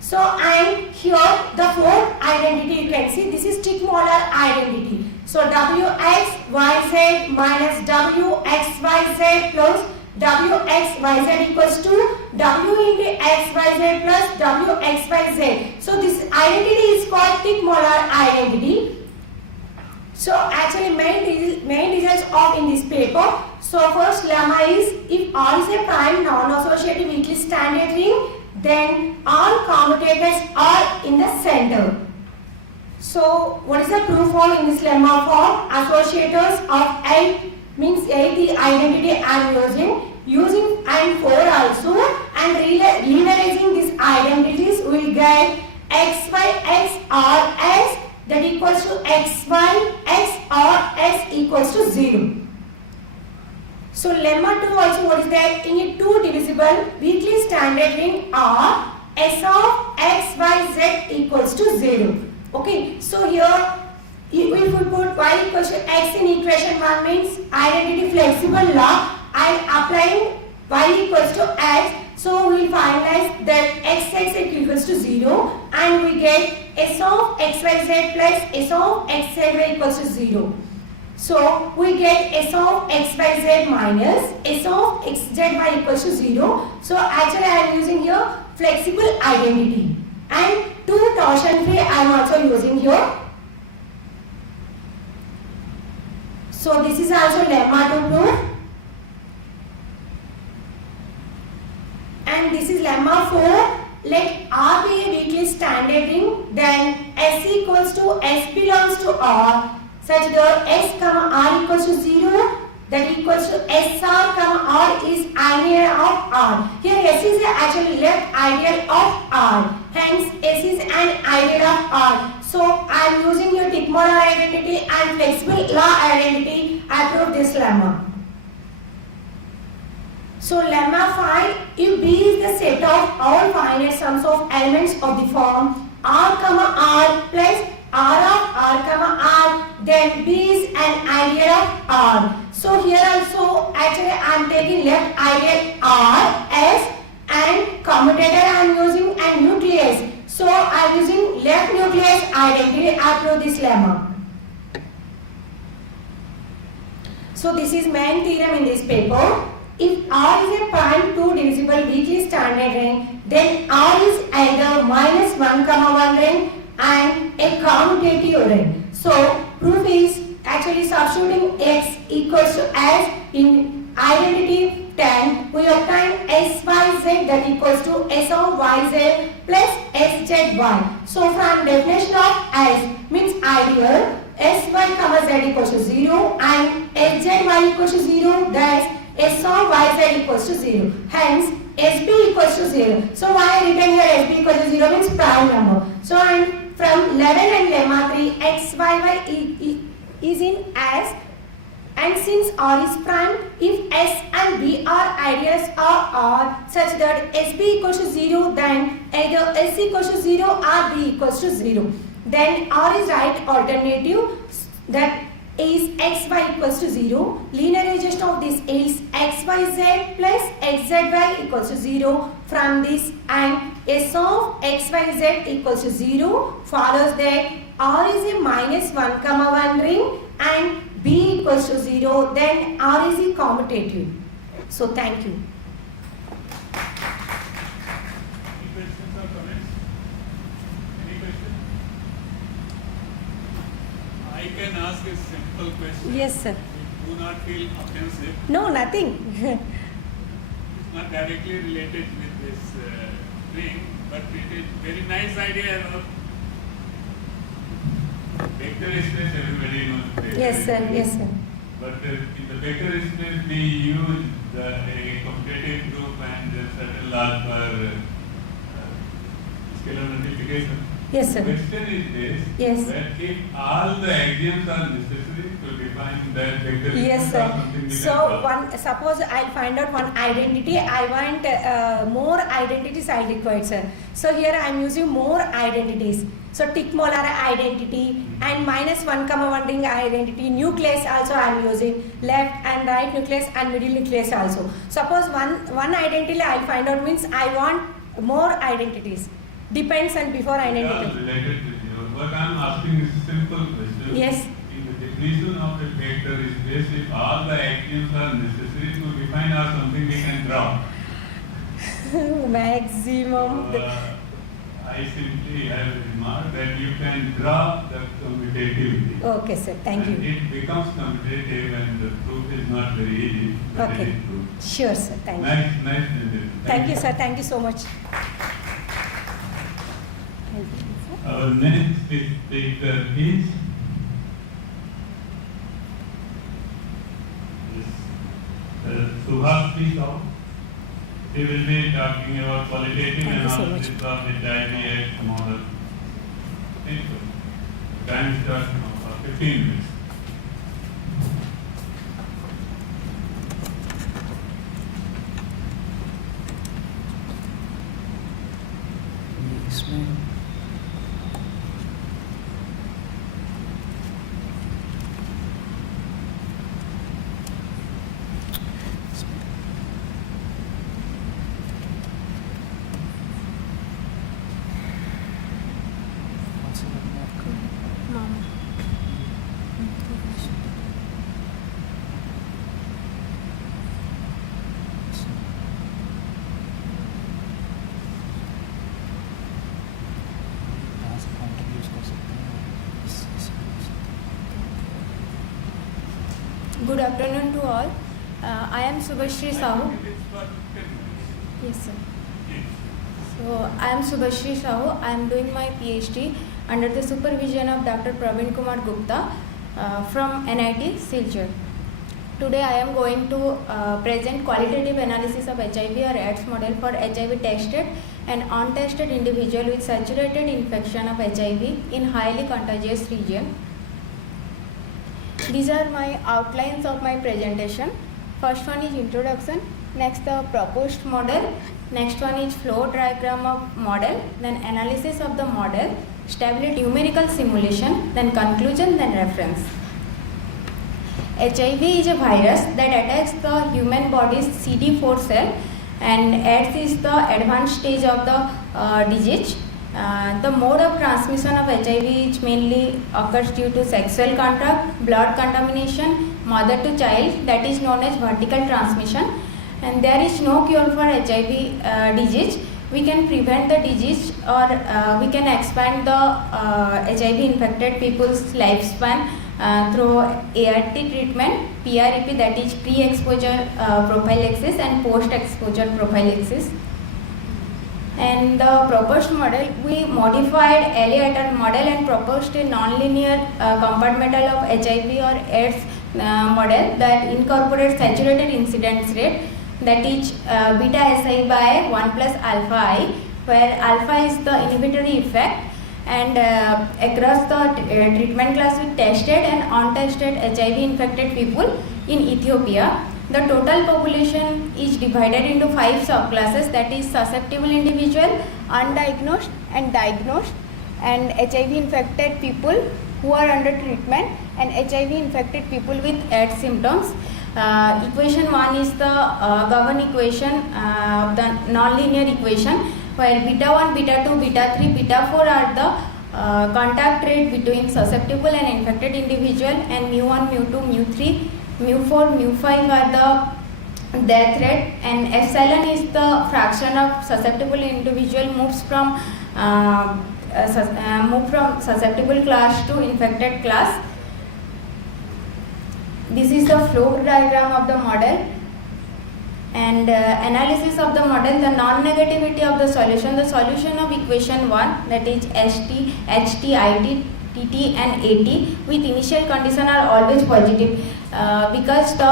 So and here the fourth identity you can see, this is thick molar identity. So WXYZ minus WXYZ plus WXYZ equals to W into XYZ plus WXYZ. So this identity is called thick molar identity. So actually main results of in this paper. So first lemma is if R is a prime non-associative weakly standard ring, then all commutators are in the center. So what is the proof form in this lemma form? Associators of 8 means 8 the identity I am using and 4 also, and linearizing these identities will get x by x r s that equals to xy x or s equals to 0. So lemma 2 also what is that? In a 2 divisible weakly standard ring R, s of x y z equals to 0. Okay, so here if we put y equals to x in equation 1 means identity flexible law, and applying y equals to x, so we will finalize that x equals to 0, and we get s of xyz plus s of xy equals to 0. So we get s of xyz minus s of xzy equals to 0. So actually I am using here flexible identity, and 2 torsion free I am also using here. So this is also lemma 2 proof. And this is lemma 4. Let R be a weakly standard ring, then S equals to S belongs to R, such that S comma R equals to 0, that equals to SR comma R is ideal of R. Here S is actually left ideal of R, hence S is an ideal of R. So I am using your thick molar identity and flexible law identity. I prove this lemma. So lemma 5, if B is the set of all finite sums of elements of the form R comma R plus R of R comma R, then B is an ideal of R. So here also actually I am taking left ideal R, S, and commutator I am using, and nucleus. So I am using left nucleus identity. I prove this lemma. So this is main theorem in this paper. If R is a prime 2 divisible weakly standard ring, then R is either -1, 1 ring and a commutative ring. So proof is actually substituting x equals to s in identity 10, we obtain SYZ that equals to S of YZ plus SZY. So from definition of S means ideal, SY comma Z equals to 0 and SZY equals to 0, thus S of YZ equals to 0. Hence, SB equals to 0. So why I written here SB equals to 0 means prime number. So and from 11 and lemma 3, XYY is in S. And since R is prime, if S and B are ideals or R such that SB equals to 0, then either S equals to 0 or B equals to 0. Then R is right alternative, that is XY equals to 0. Linearization of this is XYZ plus XZY equals to 0. From this and S of XYZ equals to 0 follows that R is a minus 1 comma 1 ring and B equals to 0, then R is a commutative. So thank you. Any questions or comments? Any question? I can ask a simple question. Yes, sir. Do not feel offensive. No, nothing. It's not directly related with this thing, but it is very nice idea of vector space. Everybody knows vector Yes, sir. space. Yes, sir. But in the vector space, we use a commutative group and a certain law for scalar multiplication. Yes, sir. The question is this: Yes. that if all the axioms are necessary to define that vector Yes, space or sir. something we So can draw. suppose I'll find out one identity. I want more identities I'll require, sir. So here I'm using more identities. So tick molar identity and minus 1 comma 1 ring identity. Nucleus also I'm using. Left and right nucleus and middle nucleus also. Suppose one identity I'll find out means I want more identities. Depends on before They are identity. related to zero. What I'm asking is a simple question. Yes. In the definition of a vector space, if all the axioms are necessary to define or something we can draw. Maximum. I simply have a remark that you can draw the commutativity. Okay, sir. Thank And you. it becomes commutative and the proof is not very easy, but Okay. it is true. Sure, sir. Thank you. Nice. Thank you, sir. Thank you so much. Our next speaker is Stochastic. He will be talking about qualitative Thank you so analysis of the dynamic model. Thank you. Time starts now for 15 minutes. Good afternoon to all. I am Subhashri Sahu. Yes, sir. So I am Subhashri Sahu. I am doing my PhD under the supervision of Dr. Praveen Kumar Gupta from NIT Silchar. Today I am going to present qualitative analysis of HIV or AIDS model for HIV tested and untested individual with saturated infection of HIV in highly contagious region. These are my outlines of my presentation. First one is introduction, next the proposed model, next one is flow diagram of model, then analysis of the model, stability numerical simulation, then conclusion, then reference. HIV is a virus that attacks the human body's CD4 cell, and AIDS is the advanced stage of the disease. The mode of transmission of HIV is mainly occurs due to sexual contact, blood contamination, mother to child, that is known as vertical transmission, and there is no cure for HIV disease. We can prevent the disease or we can expand the HIV infected people's lifespan through ART treatment, PREP, that is pre-exposure prophylaxis and post-exposure prophylaxis. And the proposed model, we modified LA et al. Model and proposed a non-linear compartmental of HIV or AIDS model that incorporates saturated incidence rate, that is beta Si by 1 plus alpha I, where alpha is the inhibitory effect, and across the treatment class we tested and untested HIV infected people in Ethiopia. The total population is divided into 5 subclasses, that is susceptible individual, undiagnosed and diagnosed, and HIV infected people who are under treatment, and HIV infected people with AIDS symptoms. Equation 1 is the govern equation, the nonlinear equation, where beta 1, beta 2, beta 3, beta 4 are the contact rate between susceptible and infected individual, and mu 1, mu 2, mu 3, mu 4, mu 5 are the death rate, and epsilon is the fraction of susceptible individual moves from susceptible class to infected class. This is the flow diagram of the model, and analysis of the model, the non-negativity of the solution of equation 1, that is ST, HT, IT, TT and AT with initial condition are always positive because the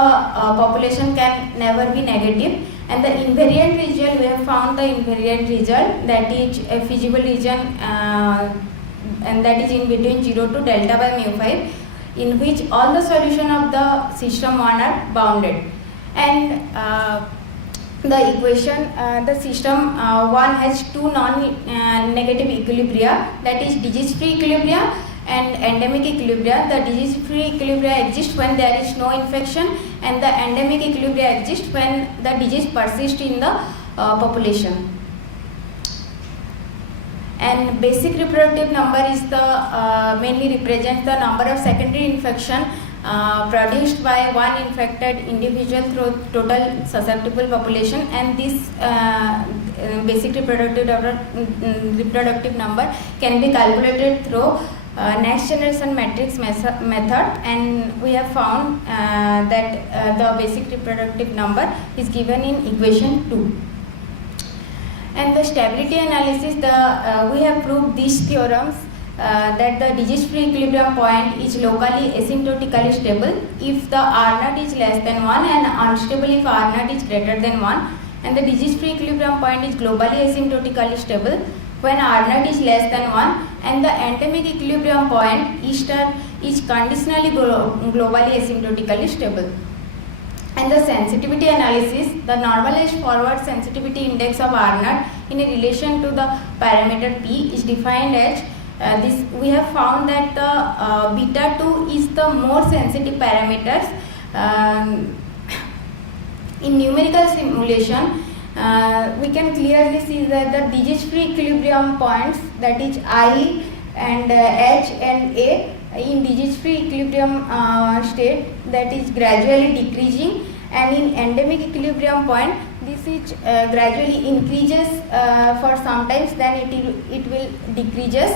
population can never be negative. And the invariant result, we have found the invariant result, that is a feasible region and that is in between 0 to delta by mu 5, in which all the solution of the system 1 are bounded. And the equation, the system 1 has two non-negative equilibria, that is disease-free equilibria and endemic equilibria. The disease-free equilibria exists when there is no infection, and the endemic equilibria exists when the disease persists in the population. And basic reproductive number is the mainly represents the number of secondary infection produced by one infected individual through total susceptible population, and this basic reproductive number can be calculated through next generation matrix method, and we have found that the basic reproductive number is given in equation 2. And the stability analysis, we have proved these theorems that the disease-free equilibrium point is locally asymptotically stable if the R0 is less than 1 and unstable if R0 is greater than 1, and the disease-free equilibrium point is globally asymptotically stable when R0 is less than 1, and the endemic equilibrium point is conditionally globally asymptotically stable. And the sensitivity analysis, the normalized forward sensitivity index of R0 in a relation to the parameter P is defined as this. We have found that the beta 2 is the more sensitive parameters. In numerical simulation, we can clearly see that the disease-free equilibrium points, that is I and H and A, in disease-free equilibrium state, that is gradually decreasing, and in endemic equilibrium point this is gradually increases for sometimes, then it will decreases.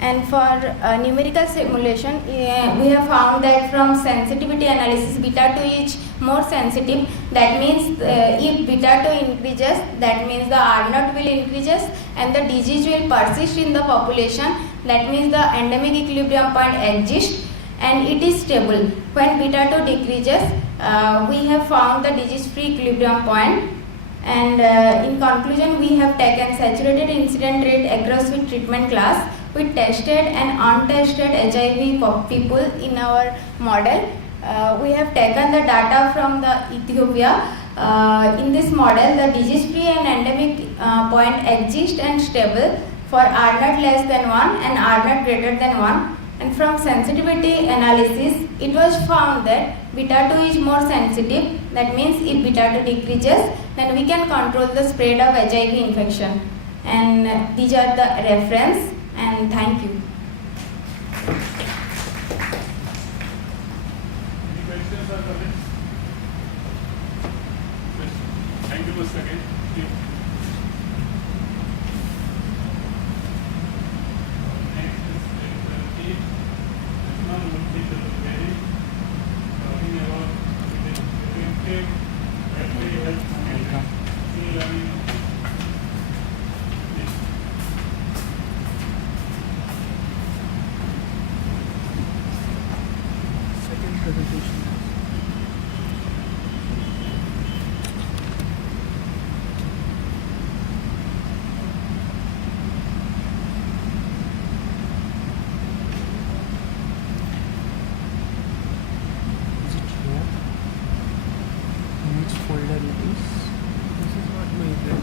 And for numerical simulation, we have found that from sensitivity analysis, beta 2 is more sensitive. That means if beta 2 increases, that means the R0 will increases and the disease will persist in the population. That means the endemic equilibrium point exists and it is stable. When beta 2 decreases, we have found the disease-free equilibrium point. And in conclusion, we have taken saturated incident rate across with treatment class. We tested and untested HIV people in our model. We have taken the data from the Ethiopia. In this model, the disease-free and endemic point exist and stable for R0 less than 1 and R0 greater than 1. And from sensitivity analysis, it was found that beta 2 is more sensitive. That means if beta 2 decreases, then we can control the spread of HIV infection. And these are the reference. And thank you. Any questions or comments? Thank you once again. Next is Second presentation. Is it here? In which folder it is? This is not my email.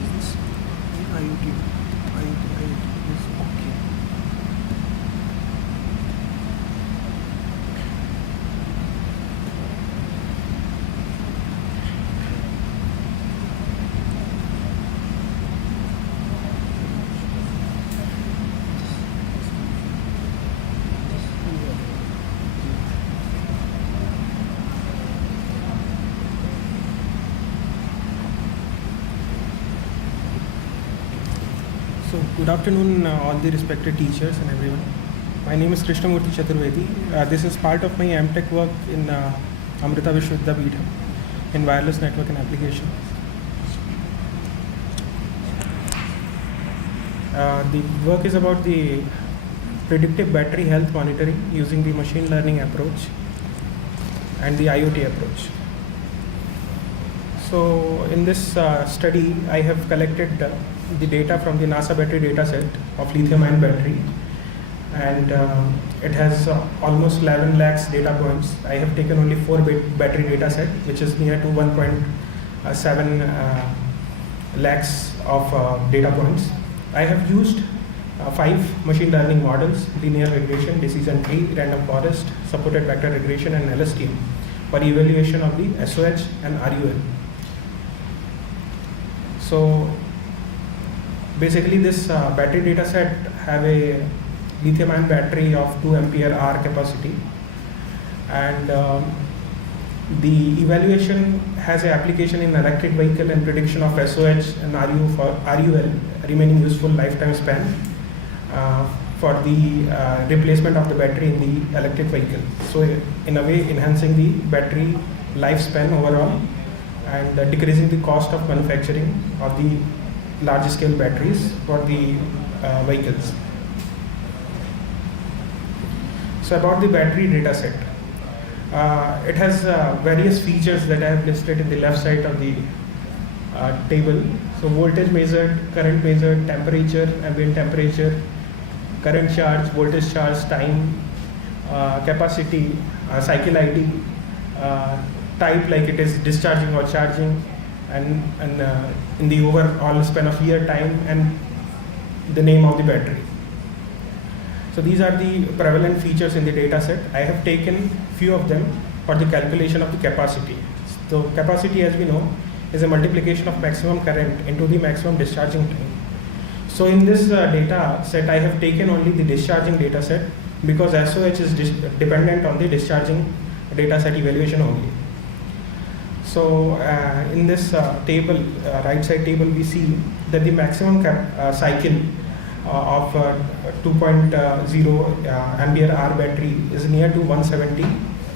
Is this IoT? IoT is okay. So good afternoon all the respected teachers and everyone. My name is Krishnamurthy Chaturvedi. This is part of my MTech work in Amrita Vishwavidyapith in wireless network and application. The work is about the predictive battery health monitoring using the machine learning approach and the IoT approach. So in this study, I have collected the data from the NASA battery data set of lithium-ion battery, and it has almost 11 lakhs data points. I have taken only 4 battery data set, which is near to 1.7 lakhs of data points. I have used 5 machine learning models: linear regression, decision tree, random forest, supported vector regression, and LSTM for evaluation of the SOH and RUL. So basically this battery data set have a lithium-ion battery of 2 ampere hour capacity, and the evaluation has an application in electric vehicle and prediction of SOH and RUL remaining useful lifetime span for the replacement of the battery in the electric vehicle. So in a way enhancing the battery lifespan overall and decreasing the cost of manufacturing of the large scale batteries for the vehicles. So about the battery data set, it has various features that I have listed in the left side of the table. So voltage measured, current measured, temperature, ambient temperature, current charge, voltage charge, time, capacity, cycle ID, type like it is discharging or charging, and in the overall span of year time, and the name of the battery. So these are the prevalent features in the data set. I have taken few of them for the calculation of the capacity. So capacity, as we know, is a multiplication of maximum current into the maximum discharging time. So in this data set, I have taken only the discharging data set because SOH is dependent on the discharging data set evaluation only. So in this table, right side table, we see that the maximum cycle of 2.0 ampere hour battery is near to 170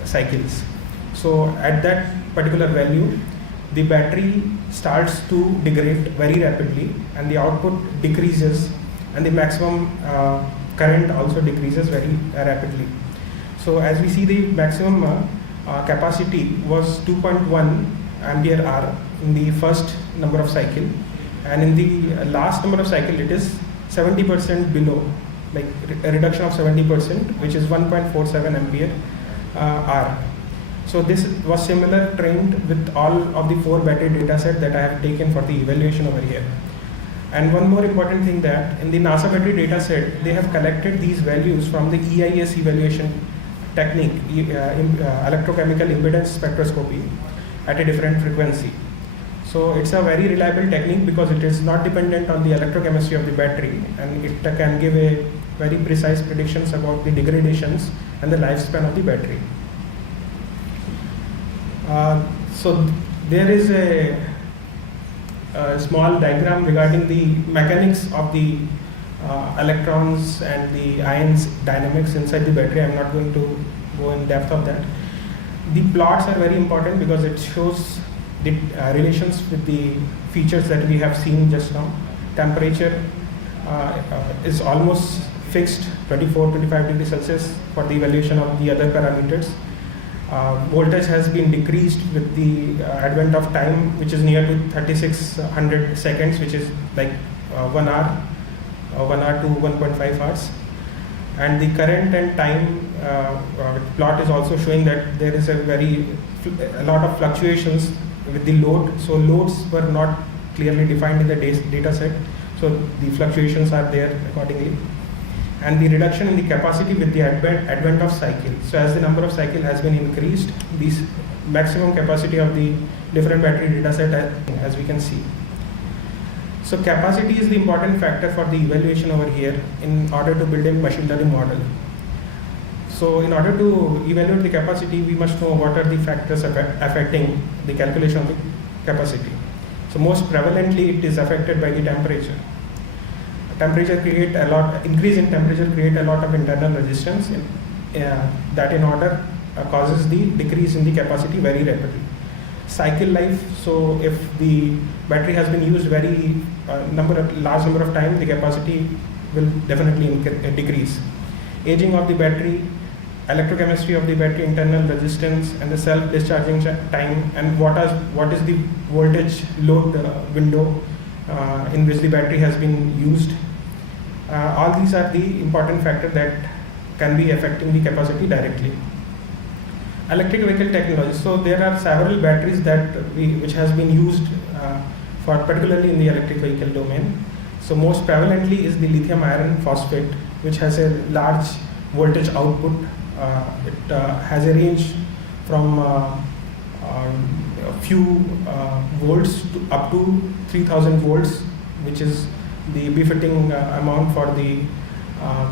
cycles. So at that particular value, the battery starts to degrade very rapidly and the output decreases, and the maximum current also decreases very rapidly. So as we see, the maximum capacity was 2.1 ampere hour in the first number of cycle, and in the last number of cycle it is 70% below, like a reduction of 70%, which is 1.47 ampere hour. So this was similar trend with all of the 4 battery data set that I have taken for the evaluation over here. And one more important thing, that in the NASA battery data set, they have collected these values from the EIS evaluation technique, electrochemical impedance spectroscopy, at a different frequency. So it's a very reliable technique because it is not dependent on the electrochemistry of the battery, and it can give a very precise predictions about the degradations and the lifespan of the battery. So there is a small diagram regarding the mechanics of the electrons and the ions dynamics inside the battery. I'm not going to go in depth of that. The plots are very important because it shows the relations with the features that we have seen just now. Temperature is almost fixed 24-25 degrees Celsius for the evaluation of the other parameters. Voltage has been decreased with the advent of time, which is near to 3600 seconds, which is like 1 hour, 1 hour to 1.5 hours. And the current and time plot is also showing that there is a lot of fluctuations with the load. So loads were not clearly defined in the data set. So the fluctuations are there accordingly. And the reduction in the capacity with the advent of cycle. So as the number of cycle has been increased, the maximum capacity of the different battery data set as we can see. So capacity is the important factor for the evaluation over here in order to build a machine learning model. So in order to evaluate the capacity, we must know what are the factors affecting the calculation of the capacity. So most prevalently it is affected by the temperature. Increase in temperature create a lot of internal resistance that in order causes the decrease in the capacity very rapidly. Cycle life, so if the battery has been used large number of time, the capacity will definitely decrease. Aging of the battery, electrochemistry of the battery, internal resistance, and the self-discharging time, and what is the voltage load window in which the battery has been used. All these are the important factors that can be affecting the capacity directly. Electric vehicle technology. So there are several batteries which has been used particularly in the electric vehicle domain. So most prevalently is the lithium iron phosphate, which has a large voltage output. It has a range from a few volts to up to 3000 volts, which is the befitting amount for the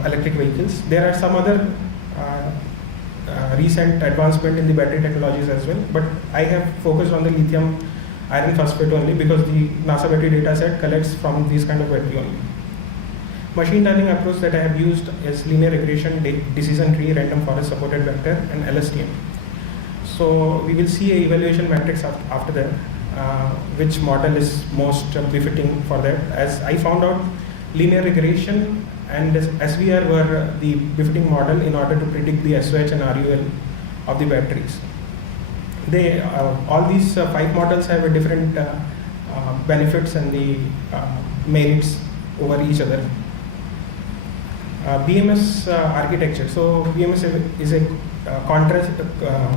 electric vehicles. There are some other recent advancement in the battery technologies as well, but I have focused on the lithium iron phosphate only because the NASA battery data set collects from these kind of battery only. Machine learning approach that I have used is linear regression, decision tree, random forest supported vector, and LSTM. So we will see a evaluation matrix after that, which model is most befitting for that. As I found out, linear regression and SVR were the befitting model in order to predict the SOH and RUL of the batteries. All these 5 models have a different benefits and the merits over each other. BMS architecture. So BMS is a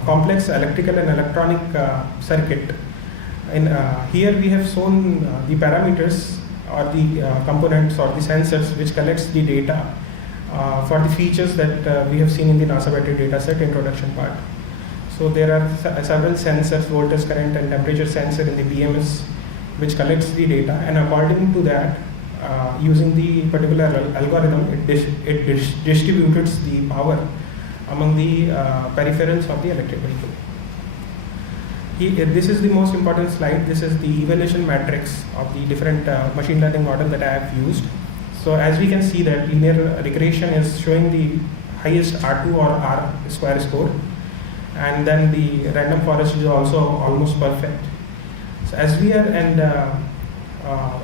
complex electrical and electronic circuit. Here we have shown the parameters or the components or the sensors which collects the data for the features that we have seen in the NASA battery data set introduction part. So there are several sensors, voltage, current, and temperature sensor in the BMS which collects the data, and according to that, using the particular algorithm, it distributes the power among the peripherals of the electric vehicle. This is the most important slide. This is the evaluation matrix of the different machine learning model that I have used. So as we can see that linear regression is showing the highest R2 or R square score, and then the random forest is also almost perfect. So SVR and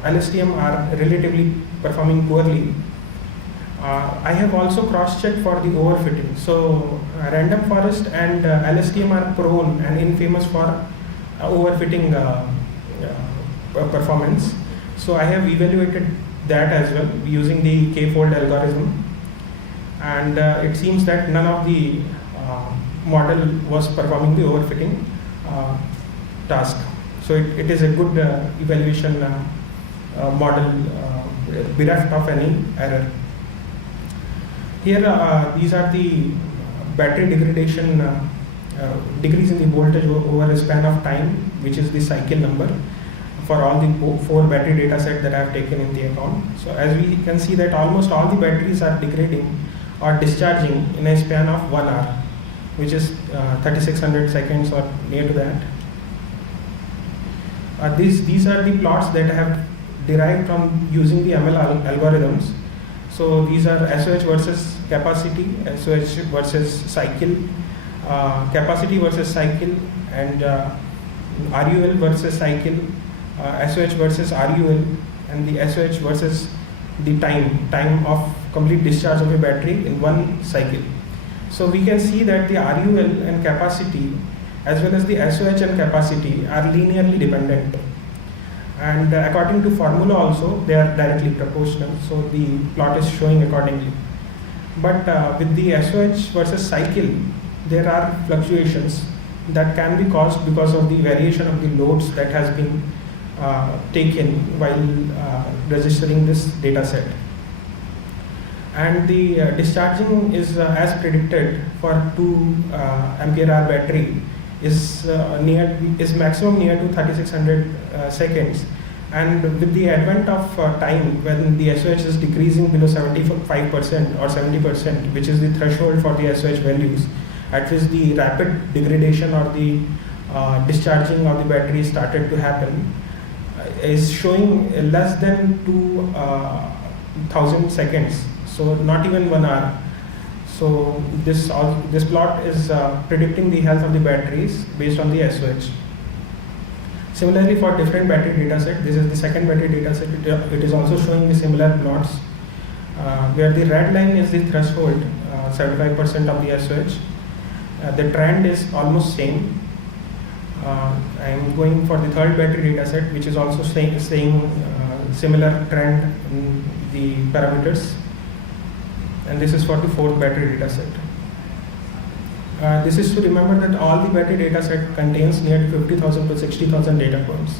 LSTM are relatively performing poorly. I have also cross-checked for the overfitting. So random forest and LSTM are prone and infamous for overfitting performance. So I have evaluated that as well using the k-fold algorithm, and it seems that none of the model was performing the overfitting task. So it is a good evaluation model bereft of any error. Here these are the battery degradation decrease in the voltage over a span of time, which is the cycle number for all the 4 battery data set that I have taken in the account. So as we can see that almost all the batteries are degrading or discharging in a span of 1 hour, which is 3600 seconds or near to that. These are the plots that I have derived from using the ML algorithms. So these are SOH versus capacity, SOH versus cycle, capacity versus cycle, and RUL versus cycle, SOH versus RUL, and the SOH versus the time of complete discharge of a battery in one cycle. So we can see that the RUL and capacity as well as the SOH and capacity are linearly dependent, and according to formula also they are directly proportional, so the plot is showing accordingly. But with the SOH versus cycle, there are fluctuations that can be caused because of the variation of the loads that has been taken while registering this data set. And the discharging is as predicted for 2 ampere hour battery is maximum near to 3600 seconds, and with the advent of time when the SOH is decreasing below 75% or 70%, which is the threshold for the SOH values at which the rapid degradation or the discharging of the battery started to happen, is showing less than 2000 seconds, so not even 1 hour. So this plot is predicting the health of the batteries based on the SOH. Similarly, for different battery data set, this is the second battery data set, it is also showing the similar plots, where the red line is the threshold, 75% of the SOH. The trend is almost same. I am going for the third battery data set, which is also saying similar trend in the parameters. And this is for the fourth battery data set. This is to remember that all the battery data set contains near 50,000 to 60,000 data points.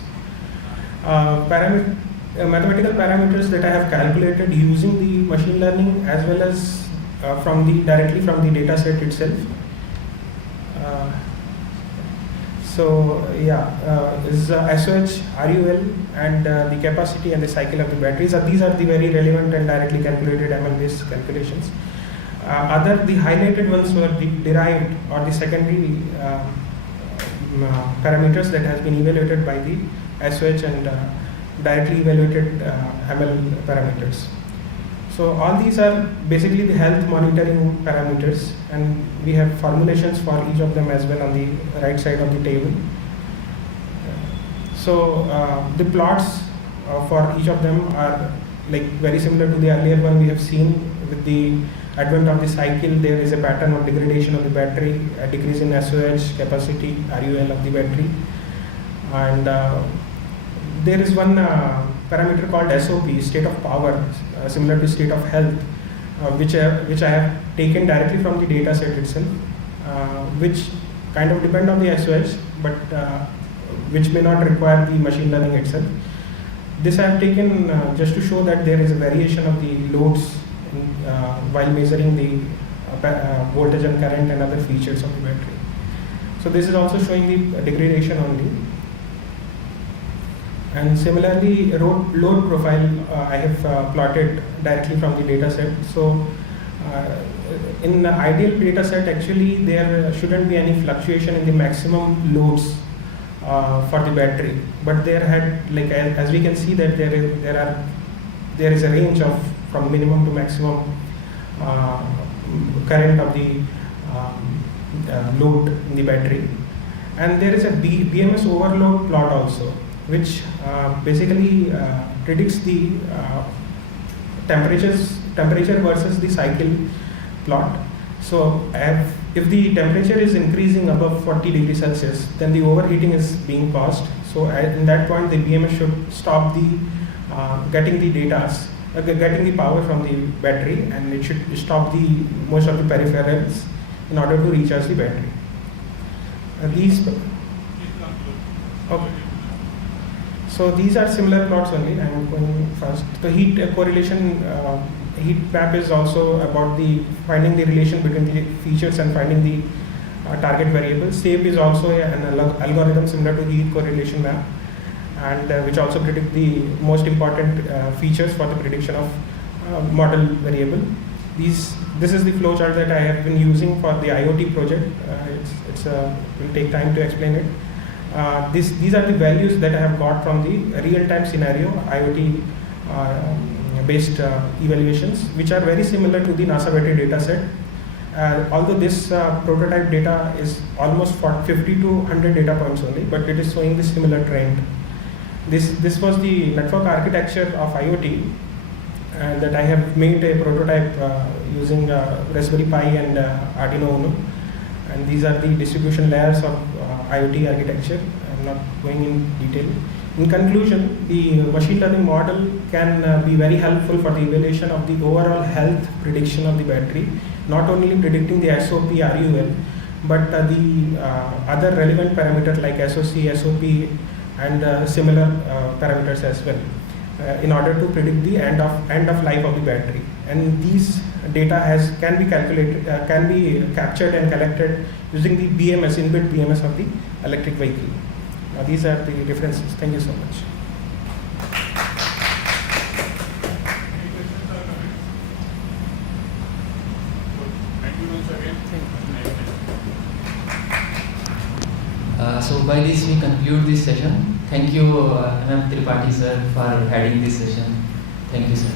Mathematical parameters that I have calculated using the machine learning as well as directly from the data set itself. Is SOH, RUL, and the capacity and the cycle of the batteries. These are the very relevant and directly calculated ML-based calculations. The highlighted ones were derived or the secondary parameters that has been evaluated by the SOH and directly evaluated ML parameters. So all these are basically the health monitoring parameters, and we have formulations for each of them as well on the right side of the table. So the plots for each of them are very similar to the earlier one we have seen. With the advent of the cycle, there is a pattern of degradation of the battery, a decrease in SOH, capacity, RUL of the battery, and there is one parameter called SOP, state of power, similar to state of health, which I have taken directly from the data set itself, which kind of depend on the SOH, but which may not require the machine learning itself. This I have taken just to show that there is a variation of the loads while measuring the voltage and current and other features of the battery. So this is also showing the degradation only. And similarly, load profile I have plotted directly from the data set. So in the ideal data set, actually there shouldn't be any fluctuation in the maximum loads for the battery. But there had, as we can see, that there is a range of from minimum to maximum current of the load in the battery. And there is a BMS overload plot also, which basically predicts the temperature versus the cycle plot. So if the temperature is increasing above 40 degrees Celsius, then the overheating is being caused. So in that point, the BMS should stop the getting the power from the battery, and it should stop most of the peripherals in order to recharge the battery. Okay. So these are similar plots only. I am going first. The heat correlation, heat map is also about finding the relation between the features and finding the target variable. SAPE is also an algorithm similar to heat correlation map, and which also predict the most important features for the prediction of model variable. This is the flowchart that I have been using for the IoT project. It will take time to explain it. These are the values that I have got from the real-time scenario IoT based evaluations, which are very similar to the NASA battery data set, Although this prototype data is almost for 50 to 100 data points only, but it is showing the similar trend. This was the network architecture of IoT, and that I have made a prototype using Raspberry Pi and Arduino Uno, and these are the distribution layers of IoT architecture. I'm not going in detail. In conclusion, the machine learning model can be very helpful for the evaluation of the overall health prediction of the battery, not only predicting the SOP, RUL, but the other relevant parameters like SOC, SOP, and similar parameters as well, in order to predict the end of life of the battery. And these data can be calculated, can be captured and collected using the BMS, inbuilt BMS of the electric vehicle. These are the differences. Thank you so much. Thank you once again. So by this we conclude this session. Thank you, MM Tripathi sir, for heading this session. Thank you, sir.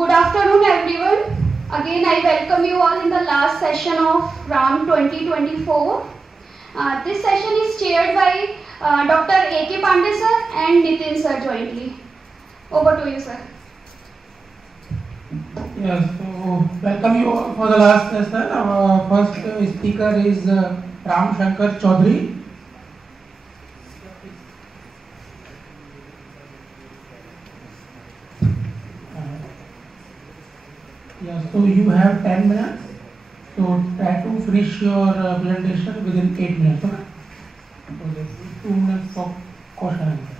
Good afternoon, everyone. Again, I welcome you all in the last session of RAAM 2024. This session is chaired by Dr. A.K. Pandey sir and Nitin sir jointly. Over to you, sir. Yes, so welcome you all for the last session. Our first speaker is Ram Shankar Chaudhary. Yes, so you have 10 minutes. So try to finish your presentation within 8 minutes. Okay? So this is 2 minutes for question and answer.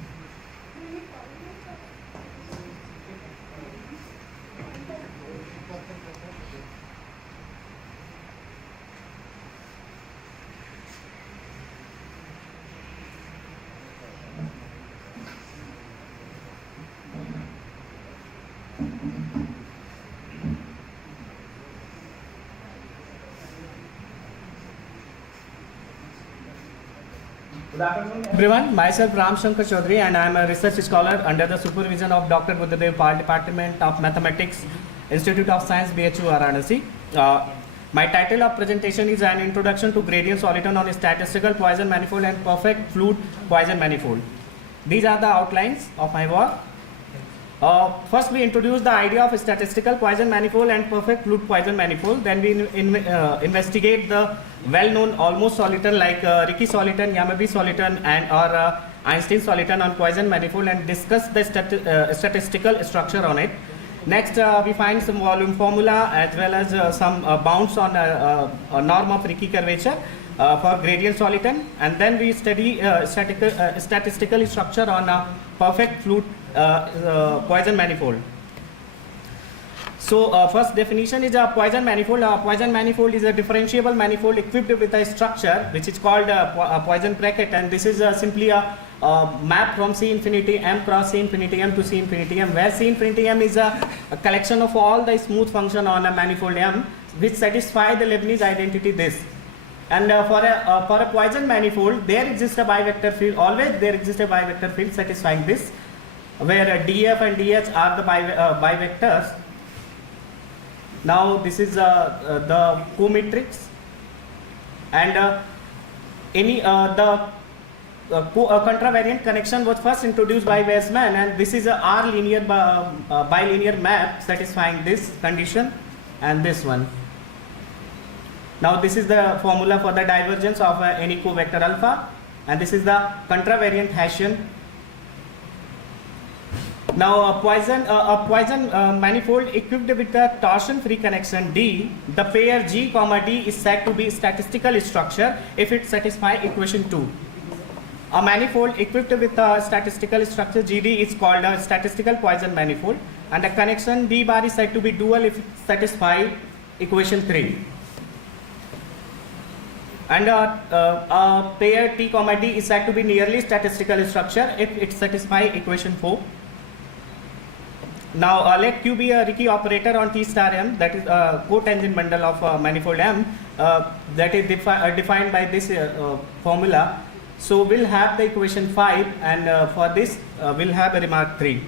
Good afternoon, everyone. Myself Ram Shankar Chaudhary, and I am a research scholar under the supervision of Dr. Buddhadev Pal, Department of Mathematics, Institute of Science, BHU, Varanasi. My title of presentation is an introduction to gradient soliton on statistical Poisson manifold and perfect fluid Poisson manifold. These are the outlines of my work. First, we introduce the idea of statistical Poisson manifold and perfect fluid Poisson manifold. Then we investigate the well-known almost soliton like Riesz soliton, Yamabe soliton, and or Einstein soliton on Poisson manifold and discuss the statistical structure on it. Next, we find some volume formula as well as some bounds on a norm of Riesz curvature for gradient soliton, and then we study statistical structure on a perfect fluid Poisson manifold. So first definition is a Poisson manifold. A Poisson manifold is a differentiable manifold equipped with a structure which is called a Poisson bracket, and this is simply a map from C infinity M cross C infinity M to C infinity M, where C infinity M is a collection of all the smooth function on a manifold M which satisfy the Leibniz identity this. And for a Poisson manifold, there exists a bivector field. Always there exists a bivector field satisfying this, where DF and DH are the bivectors. Now this is the co-matrix, and contravariant connection was first introduced by Weissman, and this is a R linear bilinear map satisfying this condition and this one. Now this is the formula for the divergence of any covector alpha, and this is the contravariant Hessian. Now a Poisson manifold equipped with a torsion-free connection D, the pair G, D is said to be statistical structure if it satisfies equation 2. A manifold equipped with a statistical structure GD is called a statistical Poisson manifold, and the connection D bar is said to be dual if it satisfies equation 3. And a pair T, D is said to be nearly statistical structure if it satisfies equation 4. Now let Q be a Riesz operator on T star M, that is a cotangent bundle of manifold M that is defined by this formula. So we'll have the equation 5, and for this we'll have a remark 3.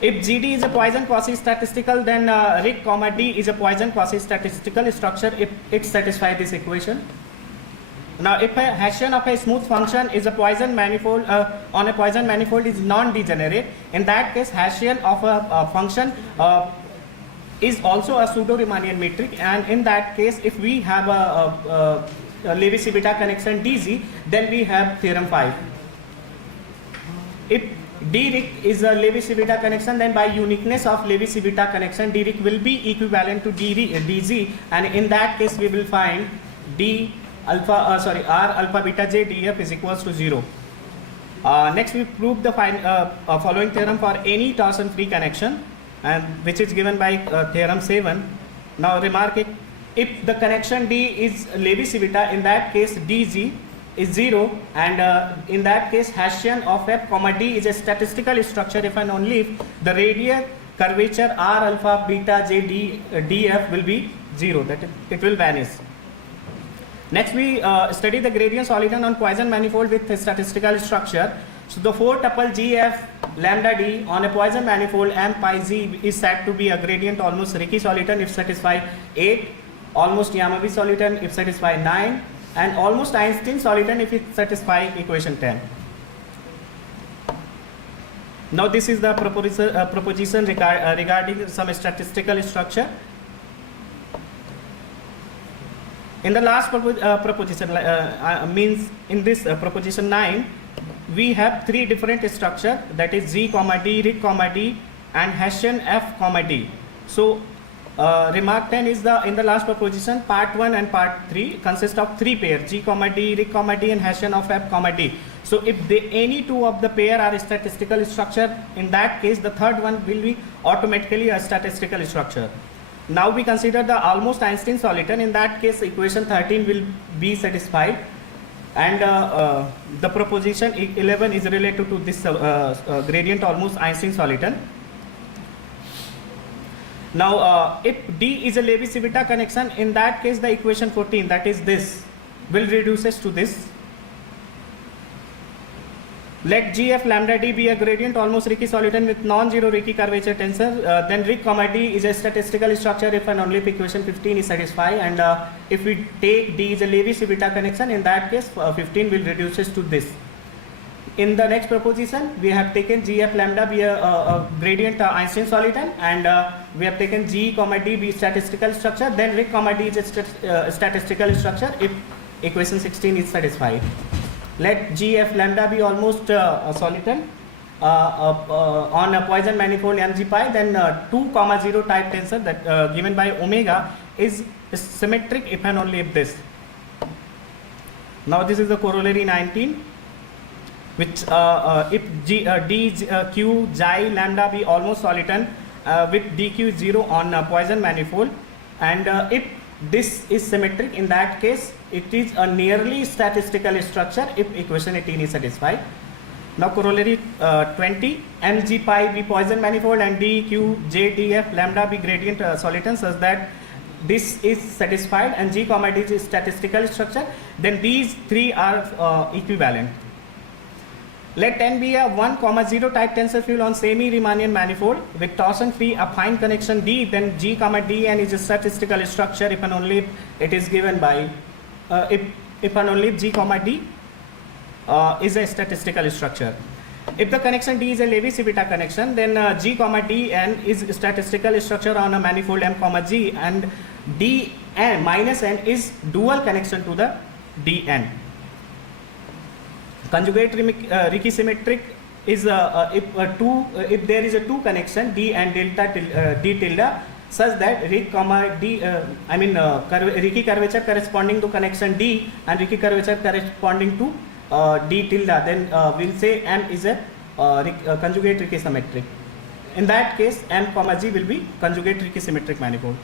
If GD is a Poisson quasi-statistical, then Riesz, D is a Poisson quasi-statistical structure if it satisfies this equation. Now, if a Hessian of a smooth function is a Poisson manifold on a Poisson manifold is non-degenerate, in that case Hessian of a function is also a pseudo-Riemannian metric, and in that case if we have a Levi-Civita connection DZ, then we have theorem 5. If D-Riesz is a Levi-Civita connection, then by uniqueness of Levi-Civita connection, D-Riesz will be equivalent to DZ, and in that case we will find R alpha beta j df is equals to 0. Next we prove the following theorem for any torsion-free connection, and which is given by theorem 7. Now remark it, if the connection D is Levi-Civita, in that case DZ is 0, and in that case Hessian of F, D is a statistical structure if and only if the radial curvature R alpha beta j df will be 0, that it will vanish. Next we study the gradient soliton on Poisson manifold with a statistical structure. So the 4 tuple GF lambda D on a Poisson manifold M pi Z is said to be a gradient almost Ricci soliton if satisfy 8, almost Yamabe soliton if satisfy 9, and almost Einstein soliton if it satisfy equation 10. Now this is the proposition regarding some statistical structure. In the last proposition, means in this proposition 9, we have 3 different structure, that is G, D, Rick, D, and Hessian F, D. So remark 10 is in the last proposition, part 1 and part 3 consist of 3 pairs, G, D, Rick, D, and Hessian of F, D. So if any 2 of the pair are a statistical structure, in that case the third one will be automatically a statistical structure. Now we consider the almost Einstein soliton. In that case equation 13 will be satisfied, and the proposition 11 is related to this gradient almost Einstein soliton. Now if D is a Levi-Civita connection, in that case the equation 14, that is this, will reduces to this. Let GF lambda D be a gradient almost Ricci soliton with non-zero Ricci curvature tensor. Then Rick, D is a statistical structure if and only if equation 15 is satisfied. And if we take D is a Levi-Civita connection, in that case 15 will reduces to this. In the next proposition, we have taken GF lambda be a gradient Einstein soliton, and we have taken G, D be statistical structure. Then Rick, D is a statistical structure if equation 16 is satisfied. Let GF lambda be almost a soliton on a Poisson manifold mg pi, then 2, 0 type tensor that given by omega is symmetric if and only if this. Now this is the corollary 19, which if D, Q, Xi, lambda be almost soliton with DQ 0 on a Poisson manifold, and if this is symmetric, in that case it is a nearly statistical structure if equation 18 is satisfied. Now corollary 20, mg pi be Poisson manifold and d, q, j, df, lambda be gradient soliton such that this is satisfied and g, d is statistical structure, then these 3 are equivalent. Let n be a 1, 0 type tensor field on semi-Riemannian manifold with torsion free affine connection D, then G, Dn is a statistical structure if and only if it is given by if and only if G, D is a statistical structure. If the connection D is a Levi-Civita connection, then G, Dn is a statistical structure on a manifold M, G, and Dn minus n is dual connection to the Dn. Conjugate Ricci symmetric is if there is a 2 connection D and delta D tilde such that Ricci curvature corresponding to connection D and Ricci curvature corresponding to D tilde, then we'll say M is a conjugate Ricci symmetric. In that case M, G will be conjugate Ricci symmetric manifold.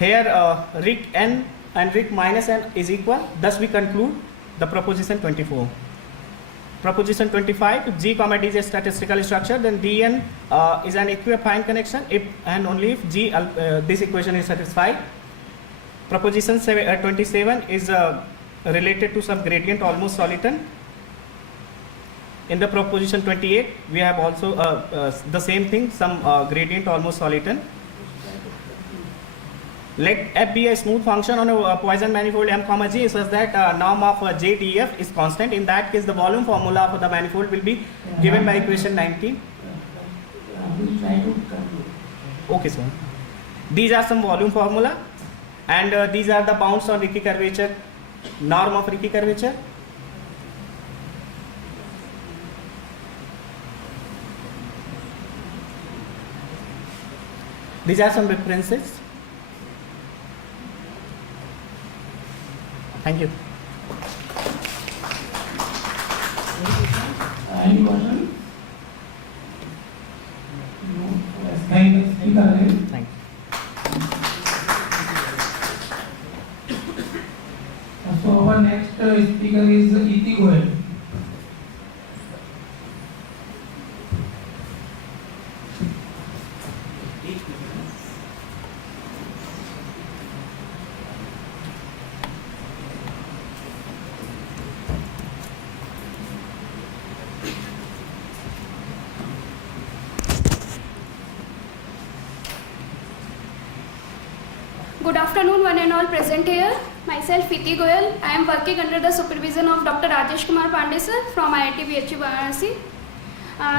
Here Ric n and Ric minus n is equal, thus we conclude the proposition 24. Proposition 25, if G, D is a statistical structure, then Dn is an equiaffine connection if and only if G, this equation is satisfied. Proposition 27 is related to some gradient almost soliton. In the proposition 28, we have also the same thing, some gradient almost soliton. Let f be a smooth function on a Poisson manifold M, G such that norm of J, df is constant. In that case, the volume formula for the manifold will be given by equation 19. Okay, sir. These are some volume formula, and these are the bounds on Ricci curvature, norm of Ricci curvature. These are some references. Thank you. Any question? No. Thank you. Thank you. So our next speaker is E.T. Goel. Good afternoon, one and all present here. Myself, Preeti Goyal. I am working under the supervision of Dr. Rajesh Kumar Pandey sir from IIT BHU Varanasi.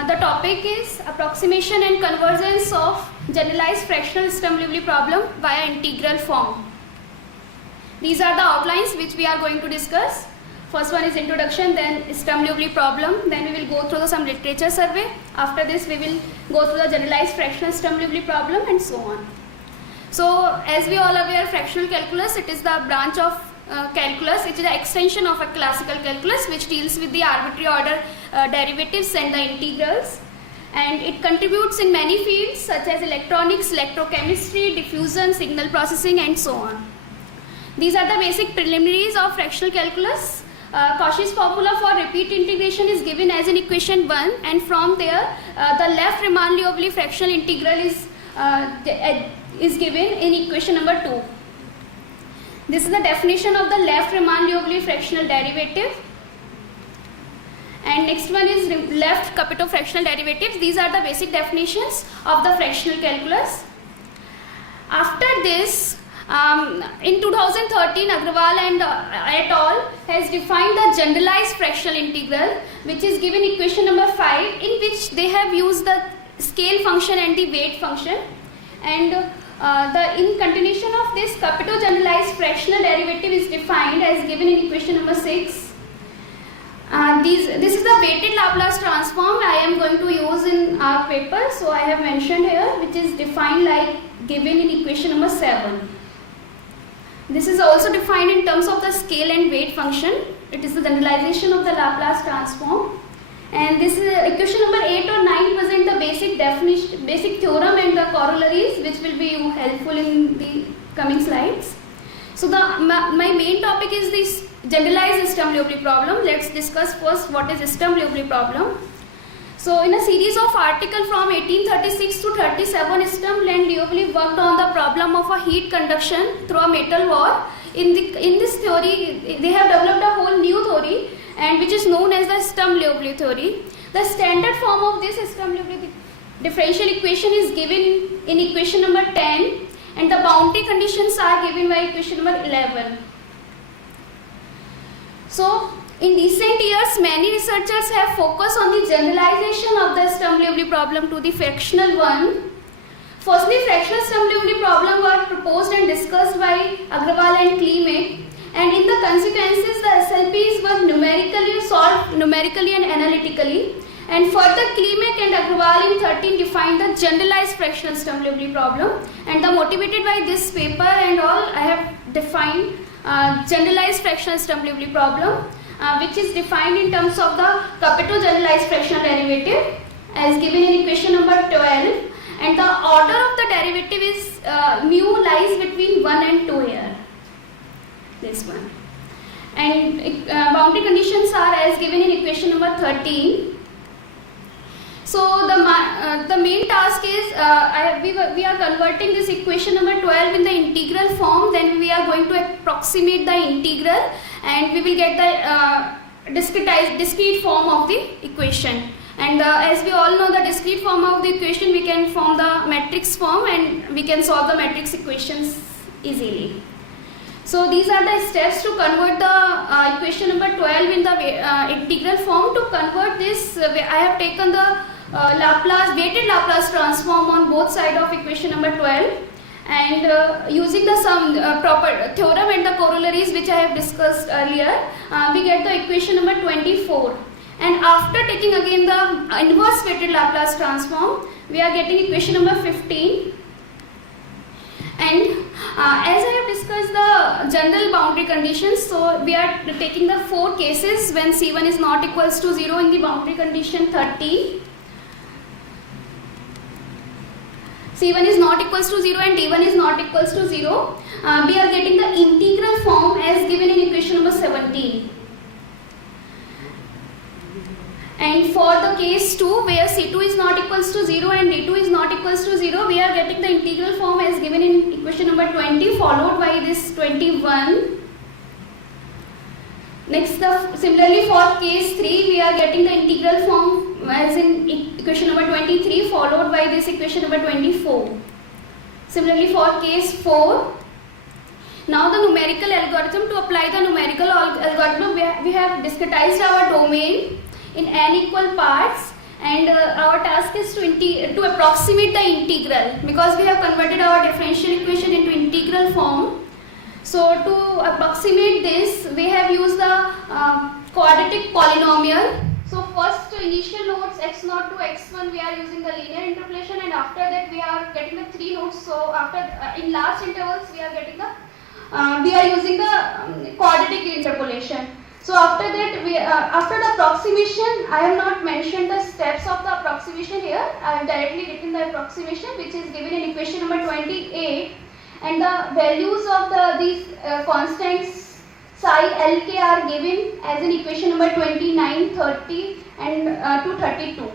The topic is approximation and convergence of generalized fractional sturm-Liouville problem via integral form. These are the outlines which we are going to discuss. First one is introduction, then sturm-Liouville problem, then we will go through some literature survey. After this, we will go through the generalized fractional sturm-Liouville problem and so on. So, as we all aware, fractional calculus, it is the branch of calculus, it is the extension of a classical calculus which deals with the arbitrary order derivatives and the integrals, and it contributes in many fields such as electronics, electrochemistry, diffusion, signal processing and so on. These are the basic preliminaries of fractional calculus. Cauchy's formula for repeat integration is given as in equation 1, and from there the left Riemann-Liouville fractional integral is given in equation number 2. This is the definition of the left Riemann-Liouville fractional derivative. And next one is left Capito fractional derivatives. These are the basic definitions of the fractional calculus. After this, in 2013, Agrawal and et al. Has defined the generalized fractional integral, which is given equation number 5, in which they have used the scale function and the weight function. And in continuation of this, Capito generalized fractional derivative is defined as given in equation number 6. This is the weighted Laplace transform I am going to use in our paper, so I have mentioned here, which is defined like given in equation number 7. This is also defined in terms of the scale and weight function. It is the generalization of the Laplace transform. And this is equation number 8 or 9 present the basic definition, basic theorem and the corollaries, which will be helpful in the coming slides. So my main topic is this generalized sturm-Liouville problem. Let's discuss first what is sturm-Liouville problem. So in a series of articles from 1836 to 37, Sturm and Liouville worked on the problem of a heat conduction through a metal wire. In this theory, they have developed a whole new theory, and which is known as the Sturm-Liouville theory. The standard form of this Sturm-Liouville differential equation is given in equation number 10, and the boundary conditions are given by equation number 11. So, in recent years, many researchers have focused on the generalization of the Sturm-Liouville problem to the fractional one. Firstly, fractional Sturm-Liouville problem were proposed and discussed by Agrawal and Klimek, and in the consequences, the SLPs were numerically solved numerically and analytically. And further, Klimek and Agrawal in 13 defined the generalized fractional Sturm-Liouville problem, and motivated by this paper and all, I have defined generalized fractional Sturm-Liouville problem, which is defined in terms of the Capito generalized fractional derivative as given in equation number 12, and the order of the derivative is mu lies between 1 and 2 here, this one, and boundary conditions are as given in equation number 13. So the main task is we are converting this equation number 12 in the integral form. Then we are going to approximate the integral, and we will get the discrete form of the equation. And as we all know, the discrete form of the equation, we can form the matrix form, and we can solve the matrix equations easily. So these are the steps to convert the equation number 12 in the integral form. To convert this, I have taken the weighted Laplace transform on both sides of equation number 12, and using the some proper theorem and the corollaries which I have discussed earlier, we get the equation number 24. And after taking again the inverse weighted Laplace transform, we are getting equation number 15. And as I have discussed the general boundary conditions, so we are taking the 4 cases when C1 is not equals to 0 in the boundary condition 30. C1 is not equals to 0 and D1 is not equals to 0. We are getting the integral form as given in equation number 17. And for the case 2, where C2 is not equals to 0 and D2 is not equals to 0, we are getting the integral form as given in equation number 20, followed by this 21. Next, similarly for case 3, we are getting the integral form as in equation number 23, followed by this equation number 24. Similarly for case 4, Now the numerical algorithm, to apply the numerical algorithm, we have discretized our domain in n equal parts, and our task is to approximate the integral, because we have converted our differential equation into integral form. So to approximate this, we have used the quadratic polynomial. So first initial nodes x0 to x1 we are using the linear interpolation, and after that we are getting the 3 nodes. So after in last intervals we are getting the we are using the quadratic interpolation. So after that we after the approximation, I have not mentioned the steps of the approximation here. I have directly written the approximation, which is given in equation number 28, and the values of these constants psi lk are given as in equation number 29, 30 and to 32.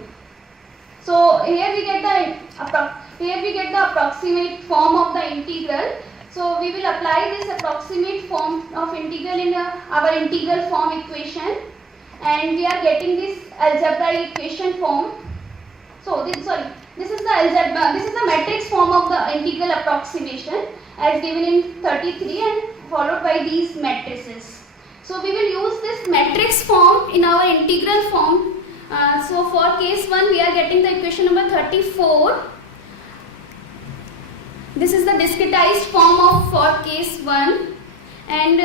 So here we get the approximate form of the integral. So we will apply this approximate form of integral in our integral form equation, and we are getting this algebraic equation form. So this is the matrix form of the integral approximation as given in 33 and followed by these matrices. So we will use this matrix form in our integral form. So for case 1 we are getting the equation number 34. This is the discretized form of for case 1, and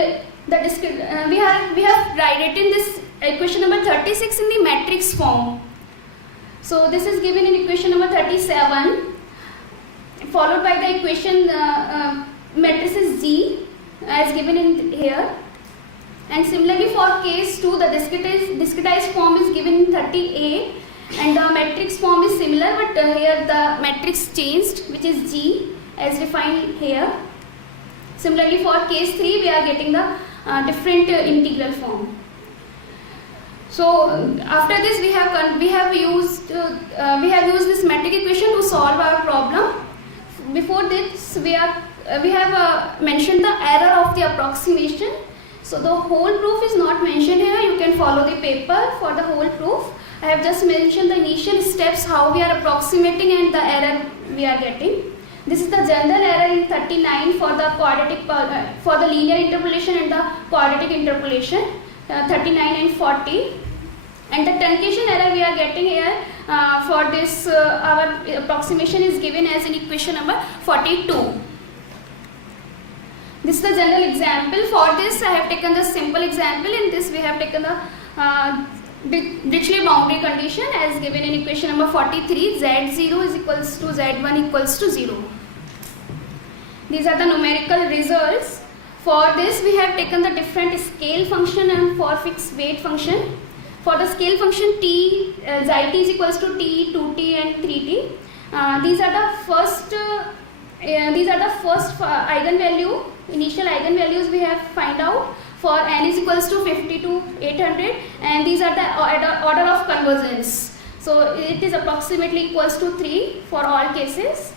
we have written this equation number 36 in the matrix form. So this is given in equation number 37, followed by the equation matrices Z as given in here, and similarly for case 2 the discretized form is given in 38, and the matrix form is similar, but here the matrix changed, which is G as defined here. Similarly for case 3 we are getting the different integral form. So after this we have used this metric equation to solve our problem. Before this we have mentioned the error of the approximation. So the whole proof is not mentioned here. You can follow the paper for the whole proof. I have just mentioned the initial steps, how we are approximating and the error we are getting. This is the general error in 39 for the quadratic for the linear interpolation and the quadratic interpolation, 39 and 40. And the truncation error we are getting here for this our approximation is given as in equation number 42. This is the general example. For this I have taken the simple example. In this we have taken the Dirichlet boundary condition as given in equation number 43. Z0 is equals to Z1 equals to 0. These are the numerical results. For this we have taken the different scale function and for fixed weight function. For the scale function t, xi t is equals to t, 2t and 3t. These are the first eigenvalue, initial eigenvalues we have find out. For n is equals to 50 to 800, and these are the order of convergence. So it is approximately equals to 3 for all cases.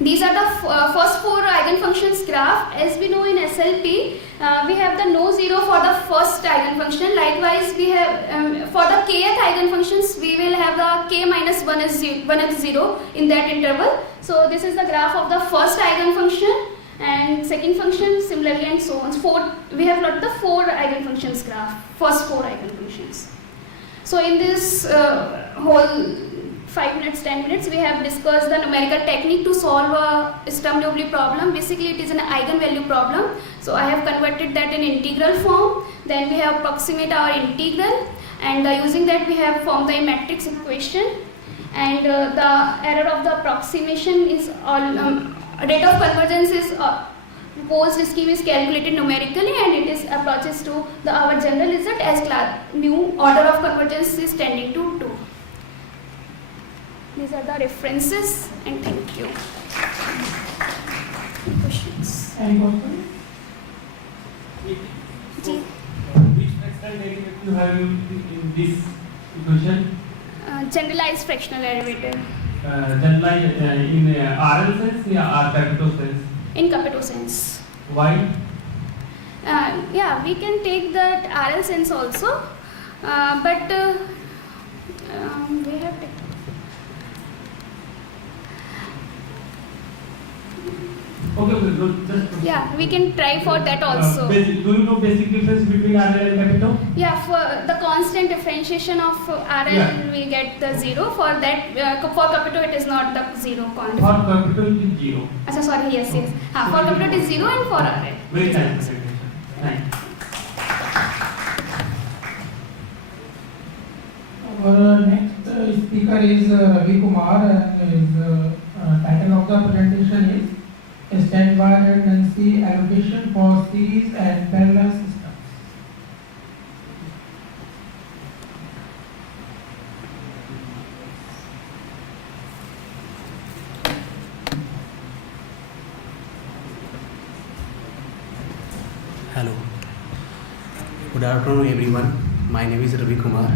These are the first 4 eigenfunctions graph. As we know in SLP, we have the no zero for the first eigenfunction. Likewise, we have for the kth eigenfunctions, we will have the k minus 1 is 0 in that interval. So this is the graph of the first eigenfunction and second function similarly and so on. We have got the 4 eigenfunctions graph, first 4 eigenfunctions. So in this whole 5 minutes, 10 minutes, we have discussed the numerical technique to solve a Sturm-Liouville problem. Basically, it is an eigenvalue problem. So I have converted that in integral form. Then we have approximate our integral, and using that we have formed the matrix equation. And the error of the approximation is all rate of convergence is proposed scheme is calculated numerically, and it is approaches to our general result as mu order of convergence is tending to 2. These are the references, and thank you. Any questions? Any questions? Which fractional derivative you have in this equation? Generalized fractional derivative. Generalized in RL sense or capital sense? In capital sense. Why? Yeah, we can take that RL sense also, but we have taken. Okay, good. Just Yeah, we can try for that also. do you know basic difference between RL and capital? Yeah, for the constant differentiation of RL, Yeah. we get the 0. For that, for capital, it is not the 0 constant. For capital, it is 0. Sorry, yes. For capital, it is 0, and for RL. Very nice. Thank you. Our next speaker is Ravi Kumar, and his title of the presentation is Standby Redundancy Allocation for Series and Parallel Systems. Hello. Good afternoon, everyone. My name is Ravi Kumar.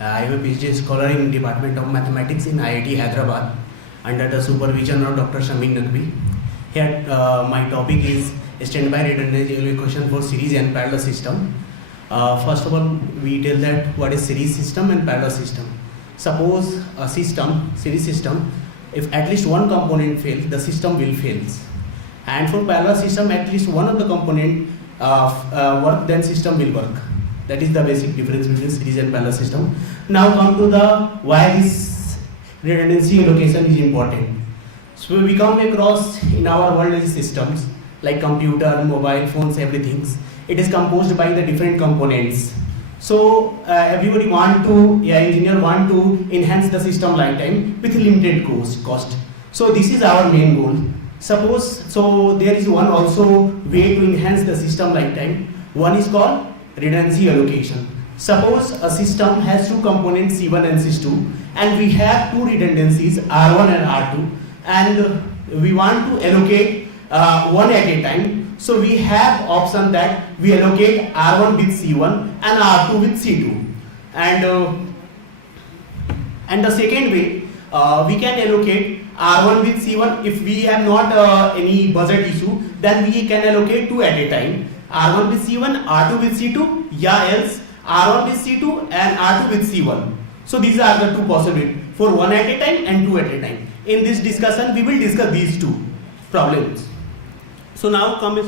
I am a PhD scholar in Department of Mathematics in IIT Hyderabad under the supervision of Dr. Shamin Naqvi. Here, my topic is standby redundancy allocation for series and parallel system. First of all, we tell that what is series system and parallel system. Suppose a system, series system, if at least one component fails, the system will fail. And for parallel system, at least one of the component work, then system will work. That is the basic difference between series and parallel system. Now come to the why this redundancy allocation is important. So we come across in our world as systems like computer, mobile phones, everything. It is composed by the different components. So everybody engineer want to enhance the system lifetime with limited cost. So this is our main goal. Suppose, so there is one also way to enhance the system lifetime. One is called redundancy allocation. Suppose a system has two components C1 and C2 and we have two redundancies R1 and R2 and we want to allocate one at a time. So we have option that we allocate R1 with C1 and R2 with C2. And the second way, we can allocate R1 with C1 if we have not any budget issue, then we can allocate two at a time. R1 with C1, R2 with C2, else R1 with C2 and R2 with C1. So these are the two possibilities for one at a time and two at a time. In this discussion, we will discuss these two problems. So now come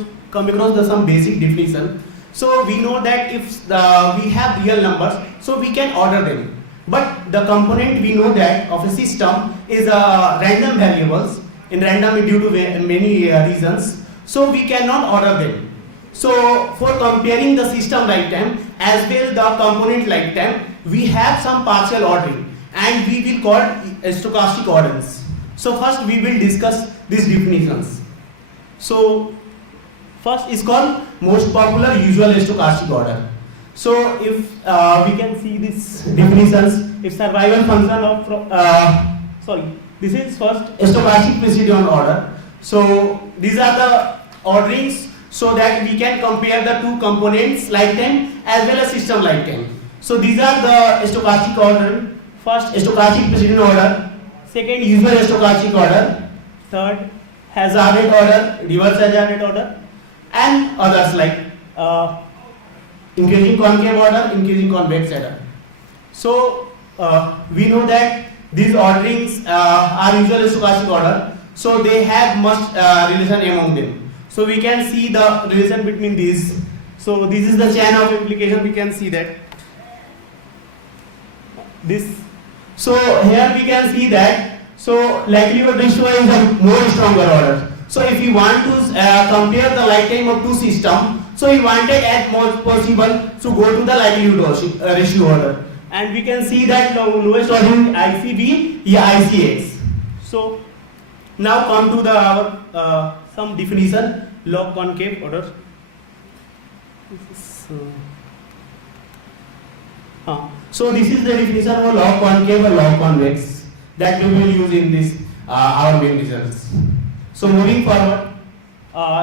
across some basic definition. So we know that if we have real numbers, so we can order them. But the component we know that of a system is random variables, in random due to many reasons. So we cannot order them. So for comparing the system lifetime as well the component lifetime, we have some partial ordering and we will call stochastic orders. So first we will discuss these definitions. So first is called most popular usual stochastic order. So if we can see these definitions, if survival function of this is first stochastic precedence order. So these are the orderings so that we can compare the two components lifetime as well as system lifetime. So these are the stochastic order. First stochastic precedence order, second usual stochastic order, third hazarded order, reverse hazarded order, and others like increasing concave order, increasing convex order. So we know that these orderings are usual stochastic order, so they have much relation among them. So we can see the relation between these. So this is the chain of implication, we can see that. So here we can see that, so likelihood ratio is a more stronger order. So if you want to compare the lifetime of two systems, so we wanted as much possible to go to the likelihood ratio order. And we can see that the lowest order is ICB, ICX. So now come to the some definition, log concave order. So this is the definition of log concave or log convex that we will use in this our main results. So moving forward,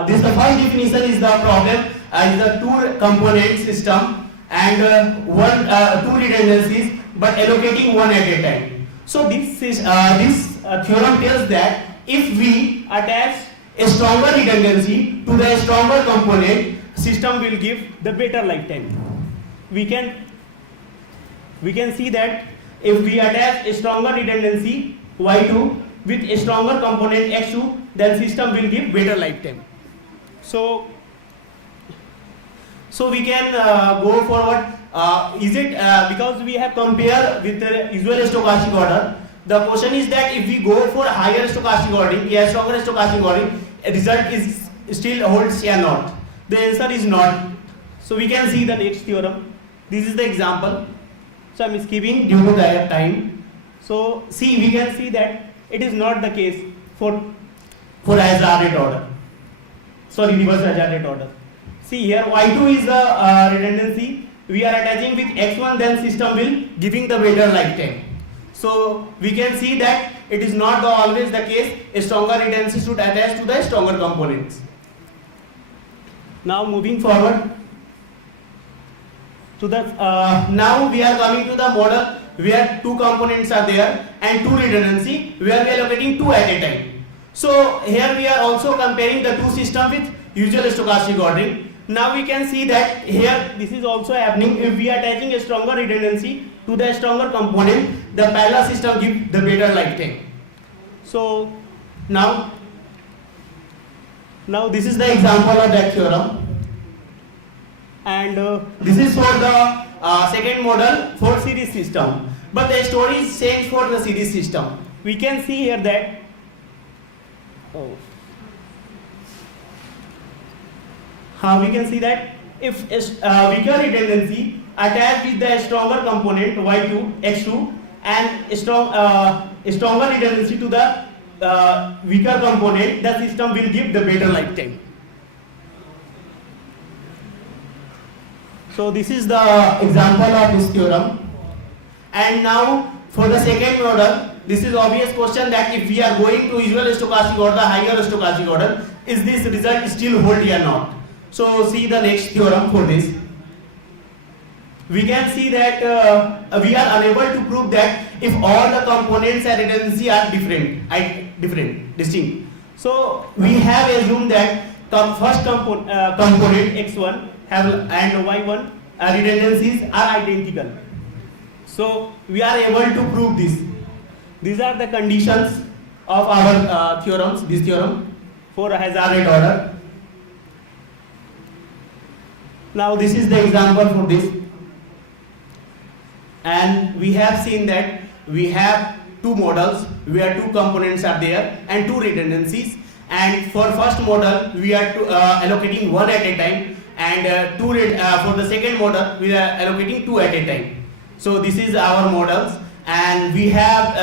this the first definition is the problem is the two component system and two redundancies but allocating one at a time. So this theorem tells that if we attach a stronger redundancy to the stronger component, system will give the better lifetime. We can see that if we attach a stronger redundancy y2, with a stronger component x2, then system will give better lifetime. So we can go forward. Is it because we have compared with the usual stochastic order? The question is that if we go for higher stochastic ordering, stronger stochastic ordering, result is still holds or not? The answer is not. So we can see the next theorem. This is the example. So I am skipping due to the time. So see, we can see that it is not the case for hazard rate order. Sorry, reverse hazard rate order. See here, y2 is the redundancy. We are attaching with x1, then system will giving the better lifetime. So we can see that it is not always the case. A stronger redundancy should attach to the stronger components. Now moving forward to the now we are coming to the model where two components are there and two redundancy where we are allocating two at a time. So here we are also comparing the two systems with usual stochastic ordering. Now we can see that here this is also happening. If we are attaching a stronger redundancy to the stronger component, the parallel system gives the better lifetime. So now this is the example of that theorem, and this is for the second model for series system. But the story is changed for the series system. We can see here that we can see that if a weaker redundancy attached with the stronger component y2, x2, and a stronger redundancy to the weaker component, the system will give the better lifetime. So this is the example of this theorem. And now for the second model, this is obvious question that if we are going to usual stochastic order, higher stochastic order, is this result still hold or not? So see the next theorem for this. We can see that we are unable to prove that if all the components and redundancy are distinct. So we have assumed that first component x1 and y1 redundancies are identical. So we are able to prove this. These are the conditions of our theorems. This theorem for a hazard rate order. Now this is the example for this, and we have seen that we have two models where two components are there and two redundancies, and for first model we are allocating one at a time, and for the second model we are allocating two at a time. So this is our models, and we have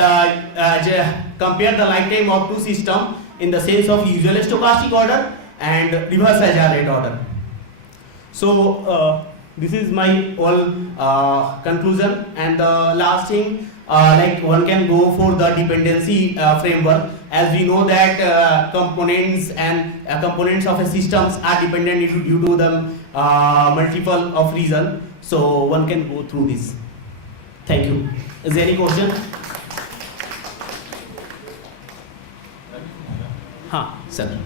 compared the lifetime of two systems in the sense of usual stochastic order and reverse hazard rate order. So this is my all conclusion, and the last thing, like one can go for the dependency framework, as we know that components and components of a systems are dependent due to the multiple of reason. So one can go through this. Thank you. Is there any question? Sir.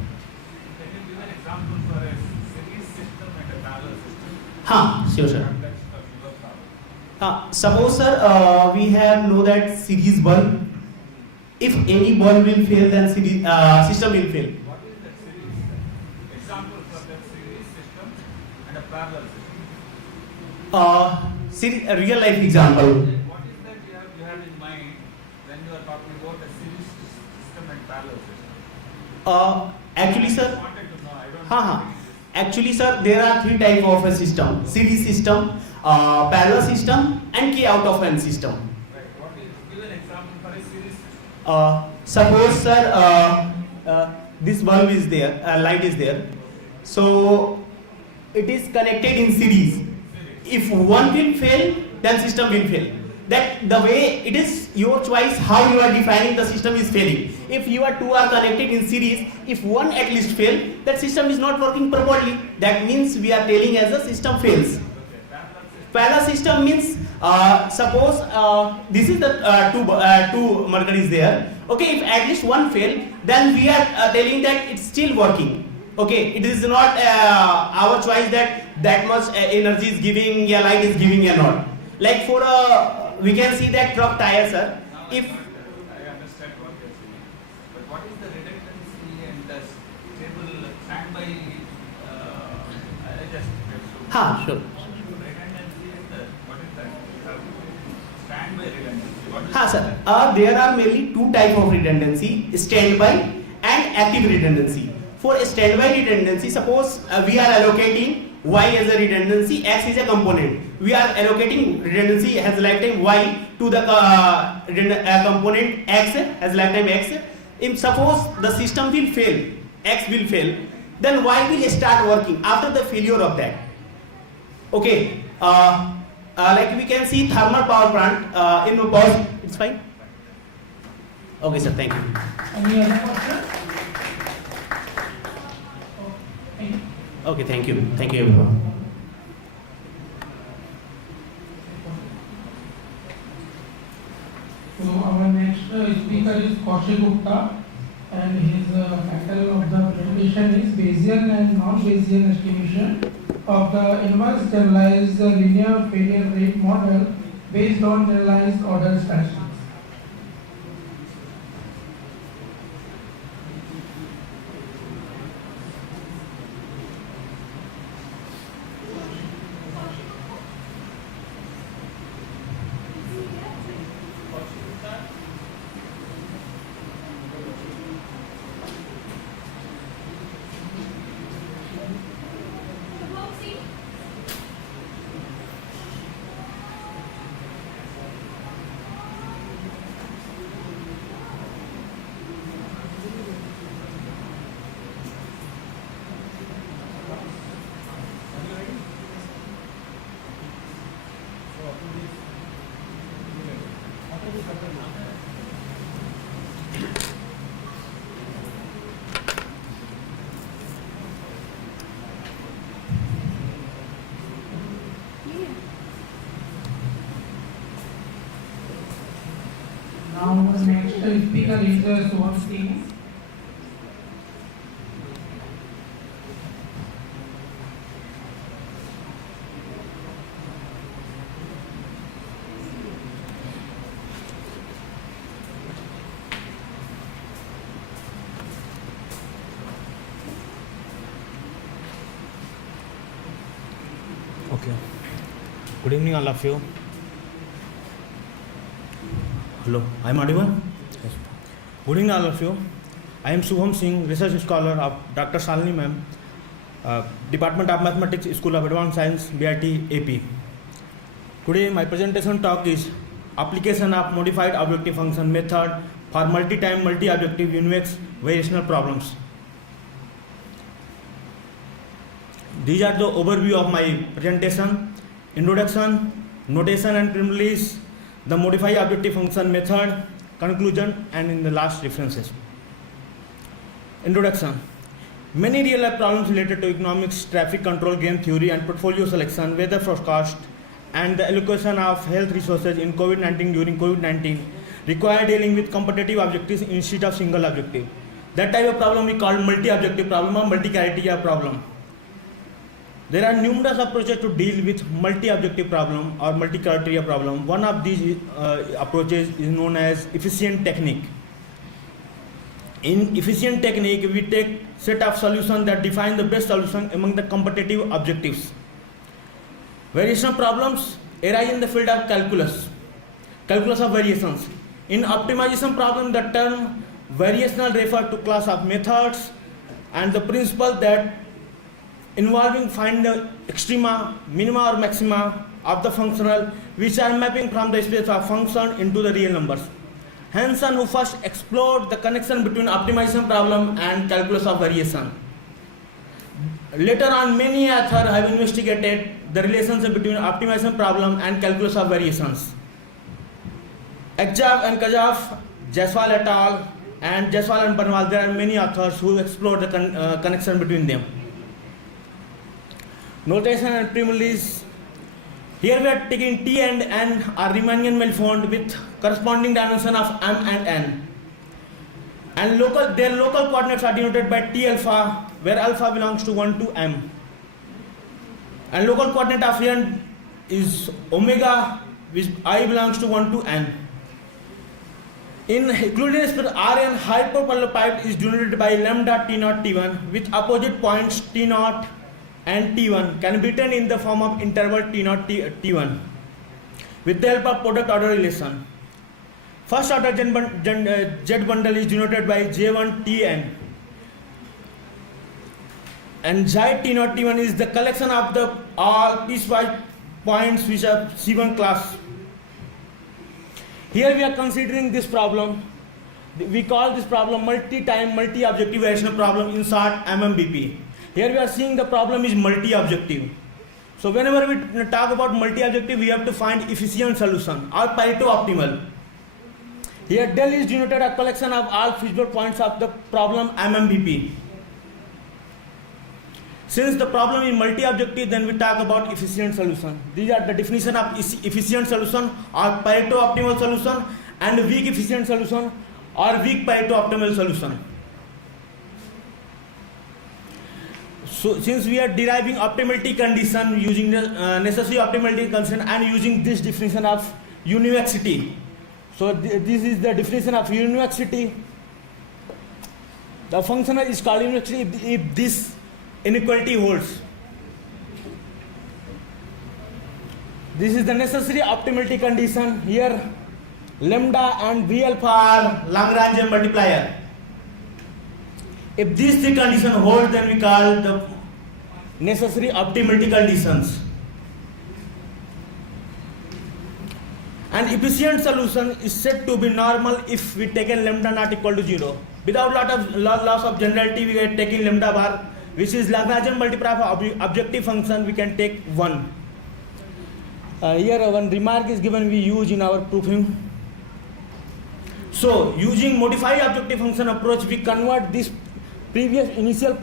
Sure, sir. Suppose, sir, we know that series bulb. If any bulb will fail, then series system will fail. What is that series? Example for that series system and a parallel system. A real life example. What is that you have in mind when you are talking about a series system and parallel system? Actually, sir. I wanted to know. I don't know. Actually, sir, there are three types of a system: series system, parallel system, and K out of N system. Right. What is? Give an example for a series system. Suppose, sir, this bulb is there, light is there, so it is connected in series. If one will fail, then system will fail. That the way it is your choice how you are defining the system is failing. If you are two are connected in series, if one at least fail, that system is not working properly. That means we are telling as the system fails. Parallel system means suppose this is the two mercuries there. Okay, if at least one fail, then we are telling that it's still working. Okay, it is not our choice that much energy is giving, a light is giving or not. Like for we can see that truck tire, sir. If I understand what you're saying. what is the redundancy and the stable standby? Sure. Redundancy is the, what is that? Standby redundancy. What is Sir. There are mainly two types of redundancy: standby and active redundancy. For standby redundancy, suppose we are allocating y as a redundancy, x is a component. We are allocating redundancy as lifetime y to the component x as lifetime x. If suppose the system will fail, x will fail, then y will start working after the failure of that. Okay. Like we can see thermal power plant in the pause. It's fine. Okay, sir. Thank you. Any other question? Okay, thank you. Thank you, everyone. So our next speaker is Kaushik Gupta, and his title of the presentation is Bayesian and non-Bayesian estimation of the inverse generalized linear failure rate model based on generalized order statistics. Now the next speaker is Suhan Singh. Okay. Good evening, all of you. Hello, I am audible? Yes. Good evening, all of you. I am Suham Singh, research scholar of Dr. Shalini ma'am, Department of Mathematics, School of Advanced Science, BIT, AP. Today, my presentation talk is application of modified objective function method for multi-time, multi-objective univex variational problems. These are the overview of my presentation: introduction, notation and privileges, the modify objective function method, conclusion, and in the last references. Introduction. Many real-life problems related to economics, traffic control, game theory, and portfolio selection, weather forecast, and the allocation of health resources in COVID-19 during COVID-19 require dealing with competitive objectives instead of single objective. That type of problem we call multi-objective problem or multi-criteria problem. There are numerous approaches to deal with multi-objective problem or multi-criteria problem. One of these approaches is known as efficient technique. In efficient technique, we take set of solutions that define the best solution among the competitive objectives. Variation problems arise in the field of calculus of variations. In optimization problem, the term variational refers to class of methods and the principle that involving find the extrema, minima or maxima of the functional which are mapping from the space of function into the real numbers. Hansen, who first explored the connection between optimization problem and calculus of variation. Later on, many authors have investigated the relationship between optimization problem and calculus of variations. Ekjaf and Kajaf, Jaiswal et al. And Jaiswal and Banwal, there are many authors who explored the connection between them. Notation and privileges. Here we are taking T and N are Riemannian manifold with corresponding dimension of M and N. And their local coordinates are denoted by T alpha, where alpha belongs to 1 to M. And local coordinate of N is omega, which I belongs to 1 to N. In Euclidean space, Rn hyperparallelepiped is denoted by lambda T0 T1 with opposite points T0 and T1 can be written in the form of interval T0 T1 with the help of product order relation. First order Z bundle is denoted by J1 Tn, and Z T0 T1 is the collection of the all piecewise points which are C1 class. Here we are considering this problem. We call this problem multi-time, multi-objective variational problem, in short MMBP. Here we are seeing the problem is multi-objective. So whenever we talk about multi-objective, we have to find efficient solution or Pareto optimal. Here del is denoted a collection of all feasible points of the problem MMBP. Since the problem is multi-objective, then we talk about efficient solution. These are the definition of efficient solution or Pareto optimal solution, and weak efficient solution or weak Pareto optimal solution. So since we are deriving optimality condition using the necessary optimality condition and using this definition of univaxity. So this is the definition of univaxity. The function is called univaxity if this inequality holds. This is the necessary optimality condition. Here lambda and V alpha are Lagrangian multiplier. If these three conditions hold, then we call the necessary optimality conditions. An efficient solution is said to be normal if we take lambda not equal to 0. Without loss of generality, we are taking lambda bar, which is Lagrangian multiplier of objective function, we can take 1. Here one remark is given, we use in our proofing. So using modified objective function approach, we convert this previous initial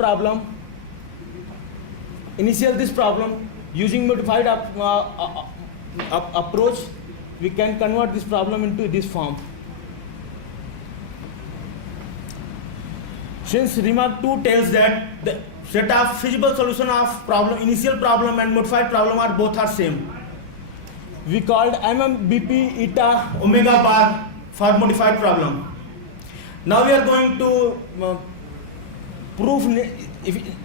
this problem using modified approach, we can convert this problem into this form. Since remark 2 tells that the set of feasible solution of problem, initial problem and modified problem are both are same, we called MMBP eta omega bar for modified problem. Now we are going to prove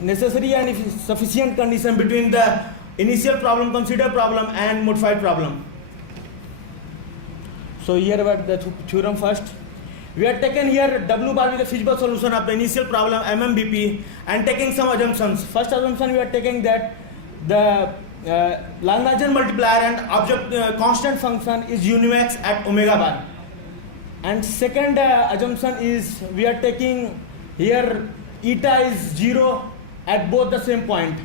necessary and sufficient condition between the initial problem, considered problem and modified problem. So here about the theorem first. We are taken here W bar with the feasible solution of the initial problem MMBP and taking some assumptions. First assumption, we are taking that the Lagrangian multiplier and constant function is univax at omega bar. And second assumption is we are taking here eta is 0 at both the same point.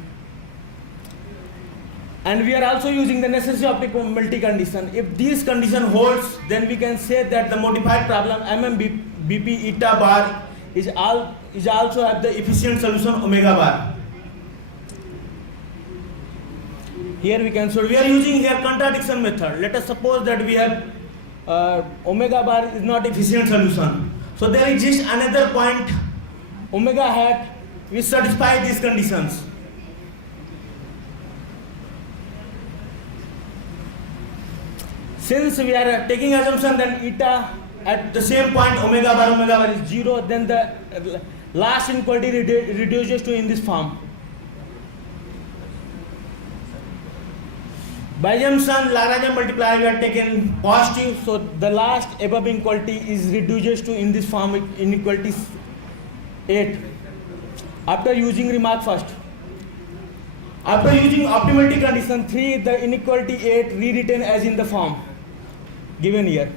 And we are also using the necessary optimality condition. If this condition holds, then we can say that the modified problem MMBP eta bar is also have the efficient solution omega bar. Here we can, so we are using here contradiction method. Let us suppose that we have omega bar is not efficient solution. So there exists another point omega hat which satisfy these conditions. Since we are taking assumption that eta at the same point omega bar is 0, then the last inequality reduces to in this form. By assumption Lagrangian multiplier we are taken positive, so the last above inequality is reduces to in this form inequality 8. After using remark first. After using optimality condition 3, the inequality 8 rewritten as in the form given here.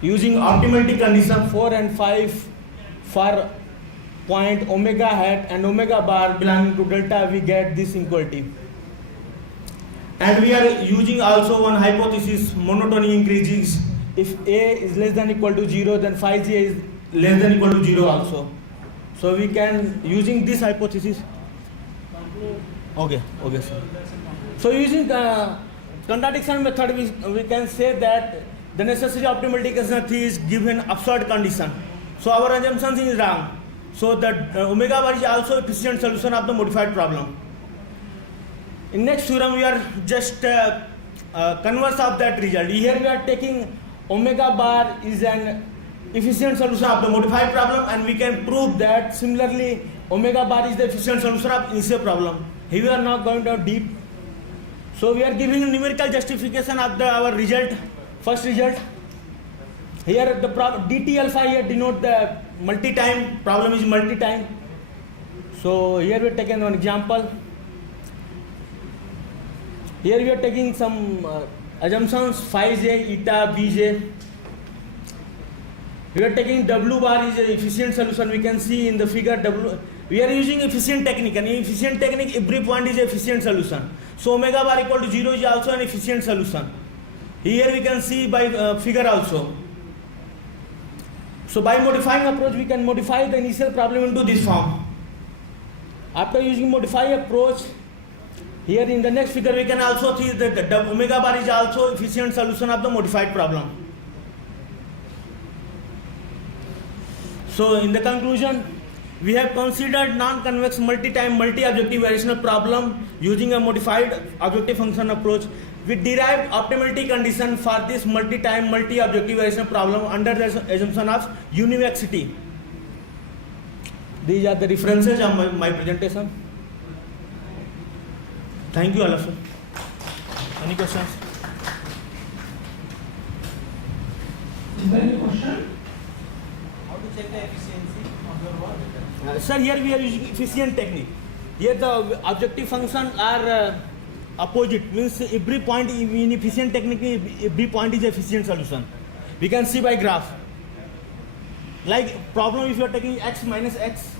Using optimality condition 4 and 5 for point omega hat and omega bar belonging to delta, we get this inequality. And we are using also one hypothesis, monotony increases. If A is less than equal to 0, then phi j is less than equal to 0 also. So we can, using this hypothesis. Okay, sir. So using the contradiction method, we can say that the necessary optimality condition 3 is given absurd condition. So our assumption is wrong. So that omega bar is also efficient solution of the modified problem. In next theorem, we are just converse of that result. Here we are taking omega bar is an efficient solution of the modified problem, and we can prove that similarly omega bar is the efficient solution of initial problem. Here we are not going to deep. So we are giving a numerical justification of our result, first result. Here the dt alpha here denote the multi-time, problem is multi-time. So here we are taking one example. Here we are taking some assumptions phi j, eta, bj. We are taking W bar is an efficient solution. We can see in the figure W. We are using efficient technique, and in efficient technique every point is an efficient solution. So omega bar equal to 0 is also an efficient solution. Here we can see by figure also. So by modifying approach we can modify the initial problem into this form. After using modify approach, here in the next figure we can also see that the omega bar is also efficient solution of the modified problem. So in the conclusion, we have considered non-convex multi-time multi-objective variational problem using a modified objective function approach. We derived optimality condition for this multi-time multi-objective variational problem under the assumption of univexity. These are the references of my presentation. Thank you all of you. Any questions? Is there any question? How to check the efficiency of your work? Sir, here we are using efficient technique. Here the objective functions are opposite, means every point in efficient technique, every point is efficient solution. We can see by graph. Like problem, if you are taking x minus x,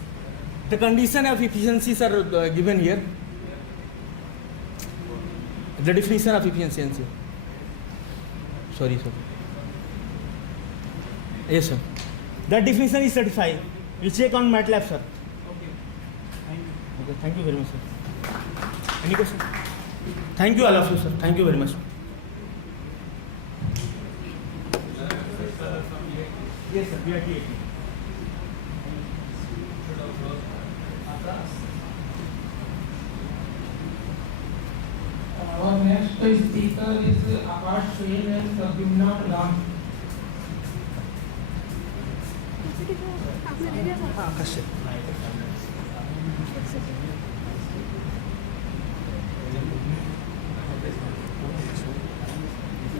the condition of efficiencies are given here. The definition of efficiency. Sorry, sir. Yes, sir. That definition is certified. You check on MATLAB, sir. Okay. Thank you. Okay, thank you very much, sir. Any question? Thank you all of you, sir. Thank you very much. Yes, sir. We are here. Our next speaker is Akash Swain and Sabina Ram. Akash.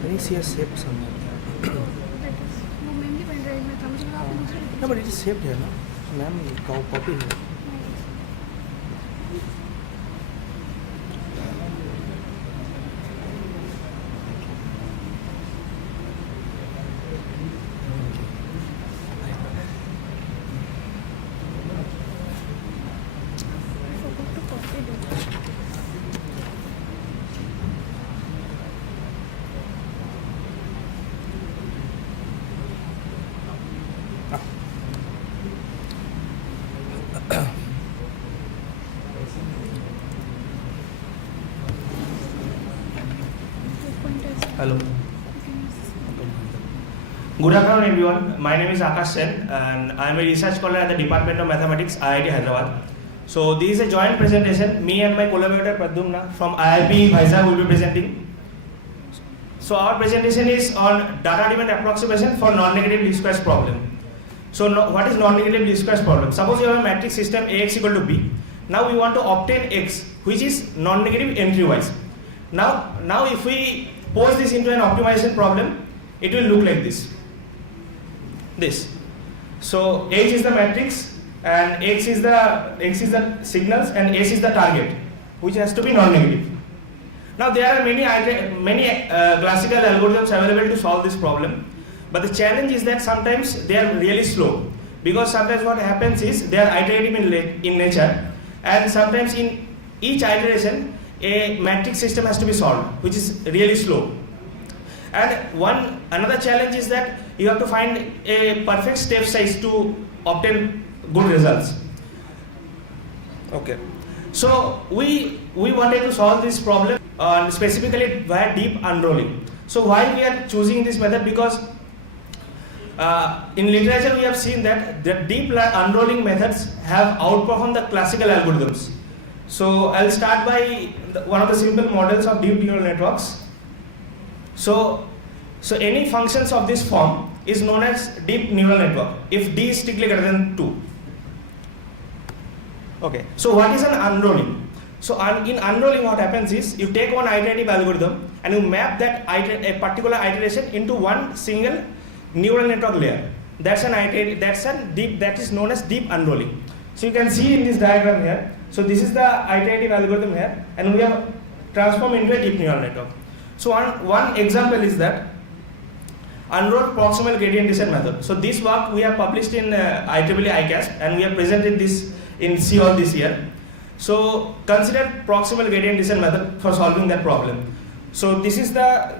I see a saved somewhere. No, but it is saved here, no? So, ma'am, copy here. Hello. Good afternoon everyone. My name is Akash Sen and I am a research scholar at the Department of Mathematics, IIT Hyderabad. So this is a joint presentation. Me and my collaborator Pradyumna from IIP Vizag will be presenting. So our presentation is on data-driven approximation for non-negative least squares problem. So what is non-negative least squares problem? Suppose you have a matrix system Ax equal to B. Now we want to obtain X, which is non-negative entry-wise. Now if we pose this into an optimization problem, it will look like this. So H is the matrix and X is the signals and S is the target, which has to be non-negative. Now there are many classical algorithms available to solve this problem, but the challenge is that sometimes they are really slow, because sometimes what happens is they are iterative in nature, and sometimes in each iteration a matrix system has to be solved, which is really slow. And another challenge is that you have to find a perfect step size to obtain good results. Okay, so we wanted to solve this problem specifically via deep unrolling. So why we are choosing this method? Because in literature we have seen that the deep unrolling methods have outperformed the classical algorithms. So I'll start by one of the simple models of deep neural networks. So So any functions of this form is known as deep neural network if d is strictly greater than 2. Okay, so what is an unrolling? So in unrolling, what happens is you take one iterative algorithm and you map that a particular iteration into one single neural network layer. That is known as deep unrolling. So you can see in this diagram here. So this is the iterative algorithm here, and we have transformed into a deep neural network. So one example is that unrolled proximal gradient descent method. So this work we have published in IEEE ICASP, and we have presented this in COL this year. So consider proximal gradient descent method for solving that problem. So this is the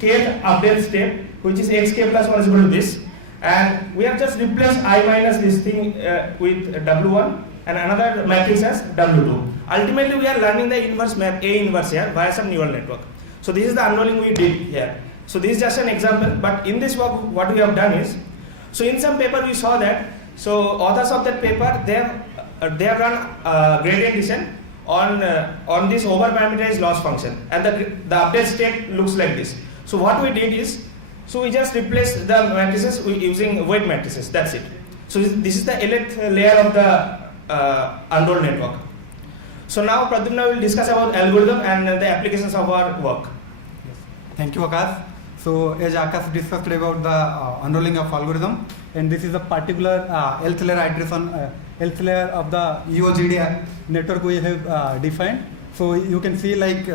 kth update step, which is xk plus 1 is equal to this, and we have just replaced I minus this thing with W1 and another matrix as W2. Ultimately, we are learning the inverse map A inverse here via some neural network. So this is the unrolling we did here. So this is just an example, but in this work, what we have done is, so in some paper we saw that, so authors of that paper, they have run gradient descent on this over-parameterized loss function, and the update state looks like this. So what we did is, so we just replaced the matrices using weight matrices, that's it. So this is the nth layer of the unrolled network. So now Pradyumna will discuss about algorithm and the applications of our work. Yes. Thank you, Akash. So as Akash discussed about the unrolling of algorithm, and this is a particular Lth layer iteration, Lth layer of the UOGD network we have defined. So you can see, like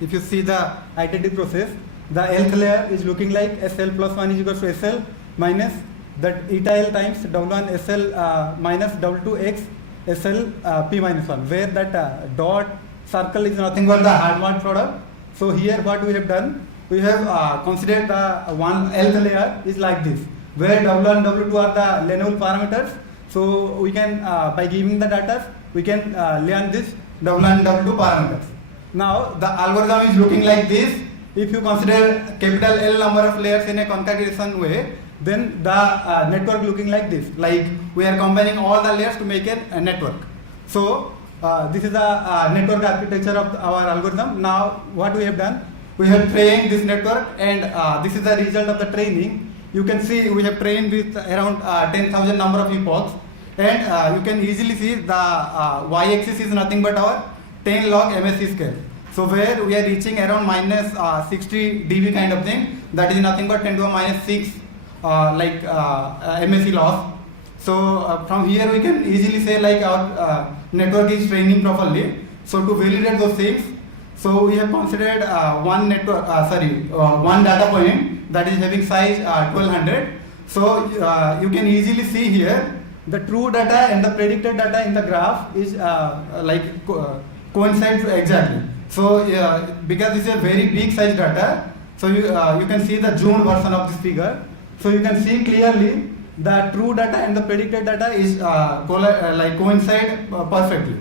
if you see the iterative process, the Lth layer is looking like SL plus 1 is equal to SL minus that eta L times W1 SL minus W2X SL P minus 1, where that dot circle is nothing but the hard-word product. So here what we have done, we have considered the one Lth layer is like this, where W1 and W2 are the learnable parameters. So we can, by giving the data, we can learn this W1 and W2 parameters. Now the algorithm is looking like this. If you consider capital L number of layers in a concatenation way, then the network looking like this, like we are combining all the layers to make a network. So this is the network architecture of our algorithm. Now what we have done, we have trained this network, and this is the result of the training. You can see we have trained with around 10,000 number of epochs, and you can easily see the y-axis is nothing but our 10 log MSE scale. So where we are reaching around minus 60 dB kind of thing, that is nothing but 10 to the minus 6 MSE loss. So from here we can easily say like our network is training properly. So to validate those things, so we have considered one data point that is having size 1200. So you can easily see here the true data and the predicted data in the graph is coincides exactly. So because this is a very big size data, so you can see the zoomed version of this figure. So you can see clearly the true data and the predicted data is coincide perfectly.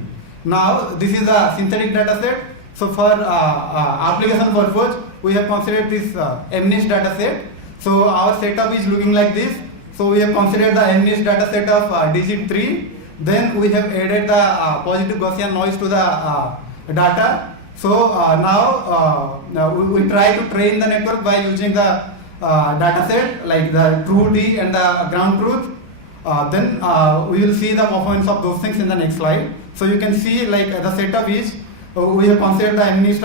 Now this is a synthetic data set. So for application purpose, we have considered this MNIST data set. So our setup is looking like this. So we have considered the MNIST data set of digit 3. Then we have added the positive Gaussian noise to the data. So now we try to train the network by using the data set like the true D and the ground truth. Then we will see the performance of those things in the next slide. So you can see like the setup is we have considered the MNIST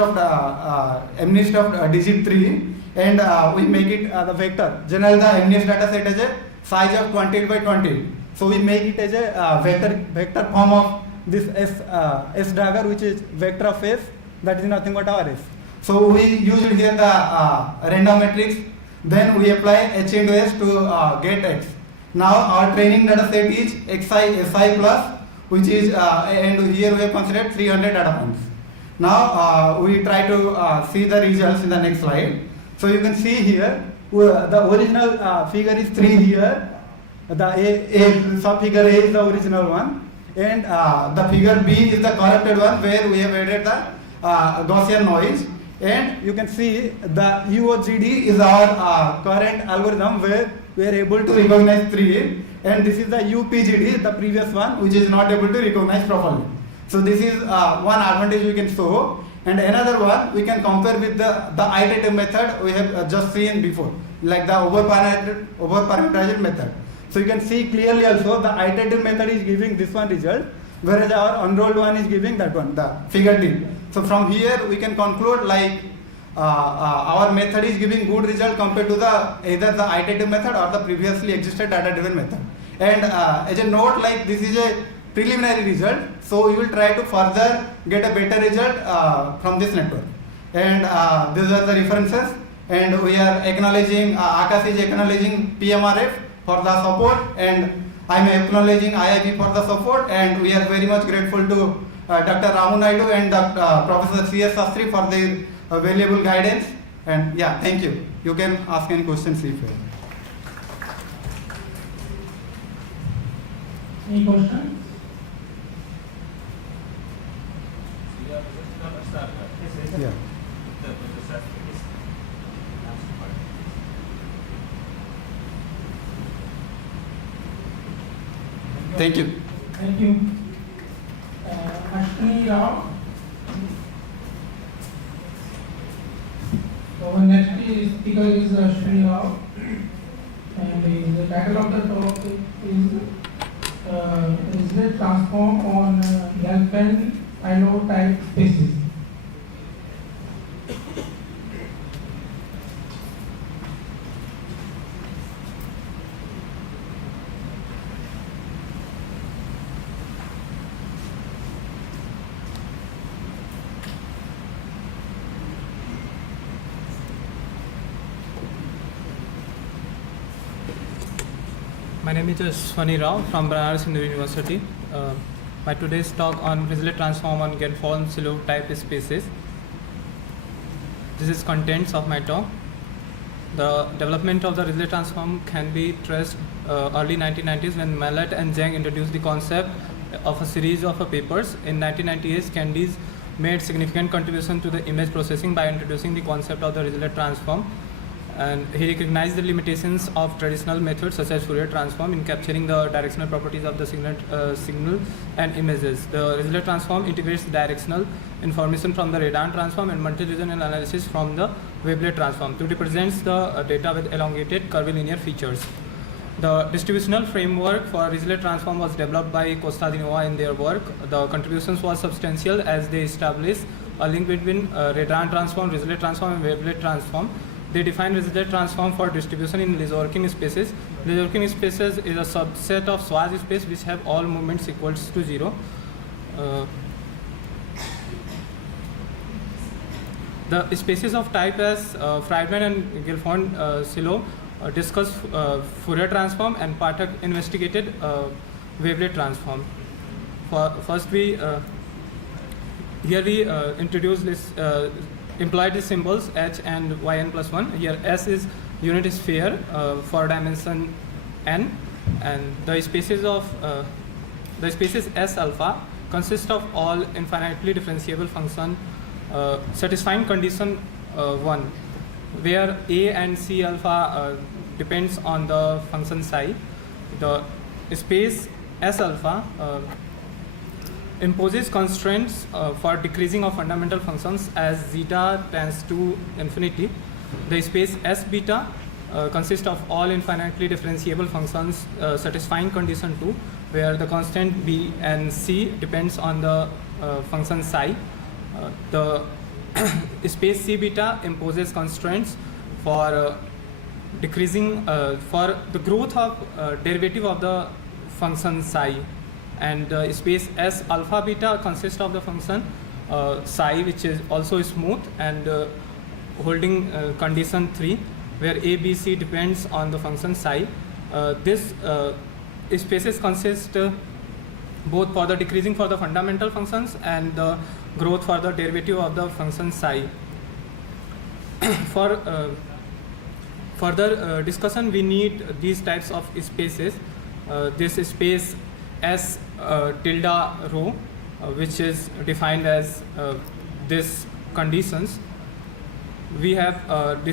of digit 3, and we make it the vector. Generally the MNIST data set is a size of 20 by 20. So we make it as a vector form of this S dagger, which is vector of S, that is nothing but our S. So we use it here the random matrix. Then we apply H into S to get X. Now our training data set is Xi Si plus, which is and here we have considered 300 data points. Now we try to see the results in the next slide. So you can see here the original figure is 3 here. The A sub figure A is the original one, and the figure B is the corrected one where we have added the Gaussian noise. And you can see the UOGD is our current algorithm where we are able to recognize 3, and this is the UPGD, the previous one, which is not able to recognize properly. So this is one advantage we can show. And another one we can compare with the iterative method we have just seen before, like the over-parameterized method. So you can see clearly also the iterative method is giving this one result, whereas our unrolled one is giving that one, the figure D. So from here we can conclude like our method is giving good result compared to either the iterative method or the previously existed data-driven method. And as a note, like this is a preliminary result, so we will try to further get a better result from this network. And these are the references, and we are acknowledging, Akash is acknowledging PMRF for the support, and I am acknowledging IIP for the support, and we are very much grateful to Dr. Ramu Naidu and Professor C.S. Sastry for their valuable guidance. And yeah, thank you. You can ask any questions if you have. Any questions? Yeah. Thank you. Thank you. Ashwini Rao. So our next speaker is Ashwini Rao, and the title of the talk is Riesz transform on Gaussian IO type spaces. My name is Ashwini Rao from Banaras Hindu University. My today's talk on Riesz transform on Gaussian silo type spaces. This is contents of my talk. The development of the Riesz transform can be traced early 1990s when Mallet and Zhang introduced the concept of a series of papers. In 1998, Candice made significant contribution to the image processing by introducing the concept of the Riesz transform. And he recognized the limitations of traditional methods such as Fourier transform in capturing the directional properties of the signal and images. The Riesz transform integrates directional information from the RAAM transform and multi-regional analysis from the wavelet transform to represent the data with elongated curvilinear features. The distributional framework for Riesz transform was developed by Kostadinova in their work. The contributions was substantial as they established a link between RAAM transform, Riesz transform, and wavelet transform. They define Riesz transform for distribution in Lysorkin spaces. Lysorkin spaces is a subset of Schwarz space which have all moments equals to 0. The spaces of type as Friedman and Gaussian silo discuss Fourier transform, and Pathak investigated wavelet transform. First, here we introduce this. Employ these symbols h and yn plus 1. Here s is unit sphere for dimension n, and the spaces S alpha consist of all infinitely differentiable function satisfying condition 1, where a and c alpha depends on the function psi. The space S alpha imposes constraints for decreasing of fundamental functions as zeta tends to infinity. The space S beta consists of all infinitely differentiable functions satisfying condition 2, where the constant b and c depends on the function psi. The space C beta imposes constraints for decreasing for the growth of derivative of the function psi. And space S alpha beta consists of the function psi, which is also smooth and holding condition 3, where a, b, c depends on the function psi. This spaces consist both for the decreasing for the fundamental functions and the growth for the derivative of the function psi. For further discussion, we need these types of spaces. This space S tilde rho, which is defined as this conditions. We have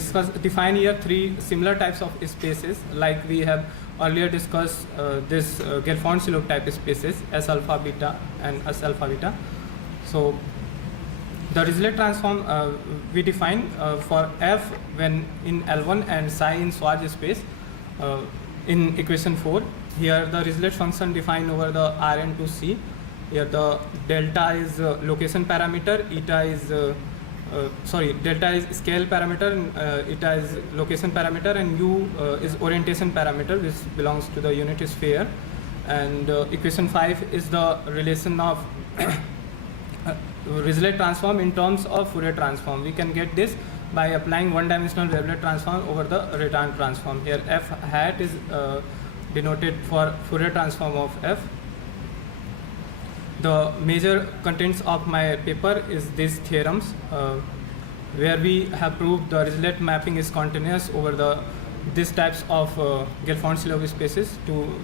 defined here 3 similar types of spaces, like we have earlier discussed this Gaussian silo type spaces S alpha beta and S alpha beta. So The Riesz transform we define for f when in L1 and psi in Schwarz space in equation 4. Here the Riesz function defined over the Rn to C. Here the delta is location parameter, eta is delta is scale parameter, and eta is location parameter, and u is orientation parameter, which belongs to the unit sphere. And equation 5 is the relation of Riesz transform in terms of Fourier transform. We can get this by applying one-dimensional wavelet transform over the return transform. Here f hat is denoted for Fourier transform of f. The major contents of my paper is these theorems, where we have proved the Riesz mapping is continuous over these types of Gelfand-Shilov spaces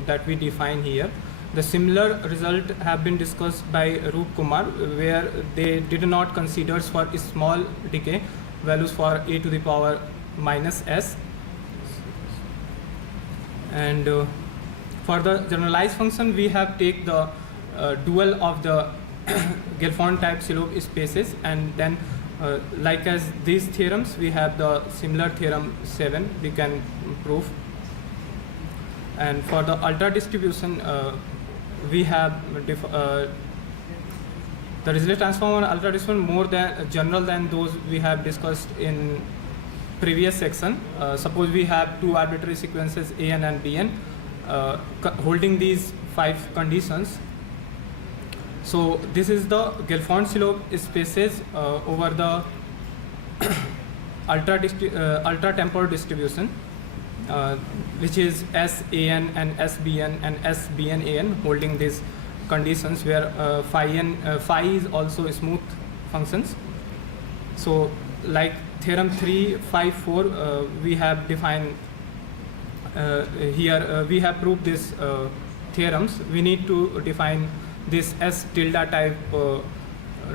that we define here. The similar result have been discussed by Roop Kumar, where they did not consider for small decay values for a to the power minus s. And for the generalized function, we have take the dual of the Gelfand type Shilov spaces, and then like as these theorems, we have the similar theorem 7 we can prove. And for the ultra distribution, we have the Riesz transform on ultra distribution more than general than those we have discussed in previous section. Suppose we have two arbitrary sequences an and bn holding these 5 conditions. So this is the Gelfand-Shilov spaces over the ultra temporal distribution, which is SAN and SBN and SBNAN holding these conditions, where phi is also smooth functions. So like theorem 3, 5, 4 we have defined here, we have proved these theorems. We need to define this S tilde type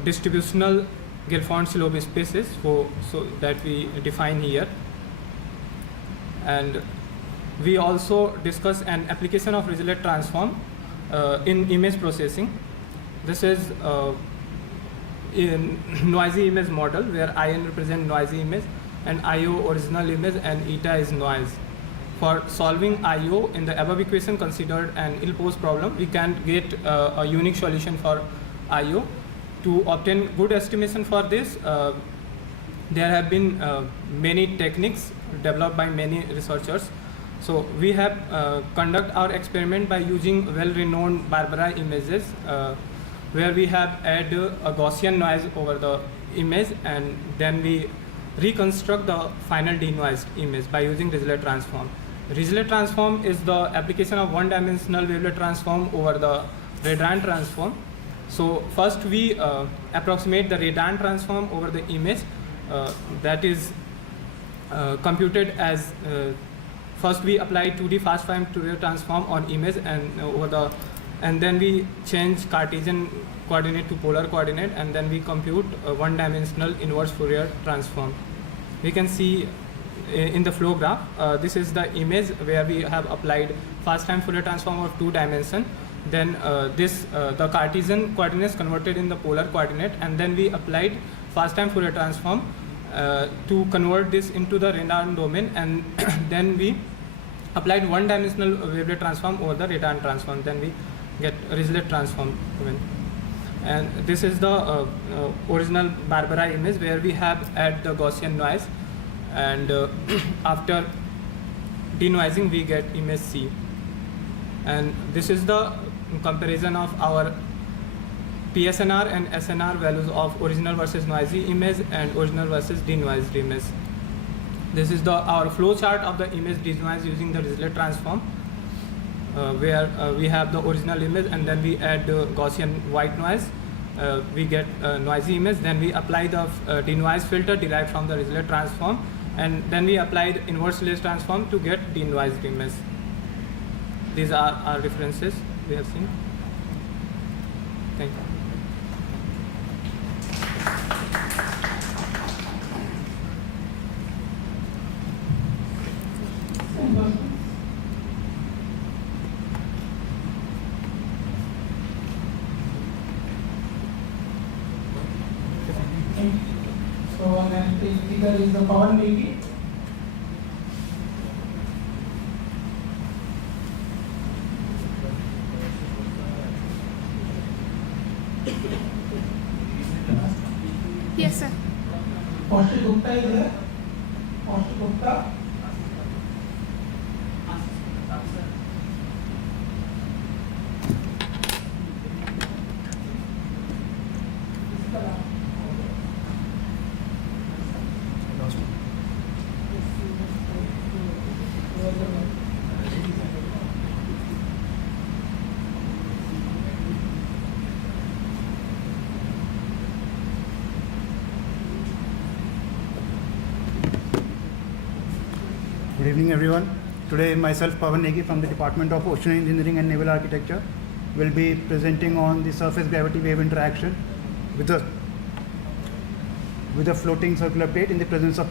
distributional Gelfand-Shilov spaces, so that we define here. And we also discuss an application of Riesz transform in image processing. This is in noisy image model, where IN represent noisy image and IO original image and eta is noise. For solving IO in the above equation considered an ill-posed problem, we can get a unique solution for IO. To obtain good estimation for this, there have been many techniques developed by many researchers. So we have conduct our experiment by using well-renowned Barbara images, where we have add a Gaussian noise over the image, and then we reconstruct the final denoised image by using Riesz transform. Riesz transform is the application of one-dimensional wavelet transform over the Redan transform. So first we approximate the Redan transform over the image, that is computed as first we apply 2D fast time Fourier transform on image and then we change Cartesian coordinate to polar coordinate, and then we compute a one-dimensional inverse Fourier transform. We can see in the flow graph, this is the image where we have applied fast time Fourier transform of 2 dimension. Then the Cartesian coordinates converted in the polar coordinate, and then we applied fast time Fourier transform to convert this into the Redan domain, and then we applied one-dimensional wavelet transform over the Redan transform. Then we get Riesz transform. And this is the original Barbara image, where we have add the Gaussian noise, and after denoising we get image C. And this is the comparison of our PSNR and SNR values of original versus noisy image and original versus denoised image. This is our flow chart of the image denoised using the Riesz transform, where we have the original image, and then we add Gaussian white noise, we get noisy image. Then we apply the denoised filter derived from the Riesz transform, and then we applied inverse Riesz transform to get denoised image. These are our references we have seen. Thank you. and the speaker is the Pawan Negi. Yes, sir. Kaushik Gupta is there. Kaushik Gupta. Good evening, everyone. Today, myself, Pawan Negi from the Department of Ocean Engineering and Naval Architecture will be presenting on the surface gravity wave interaction with a floating circular plate in the presence of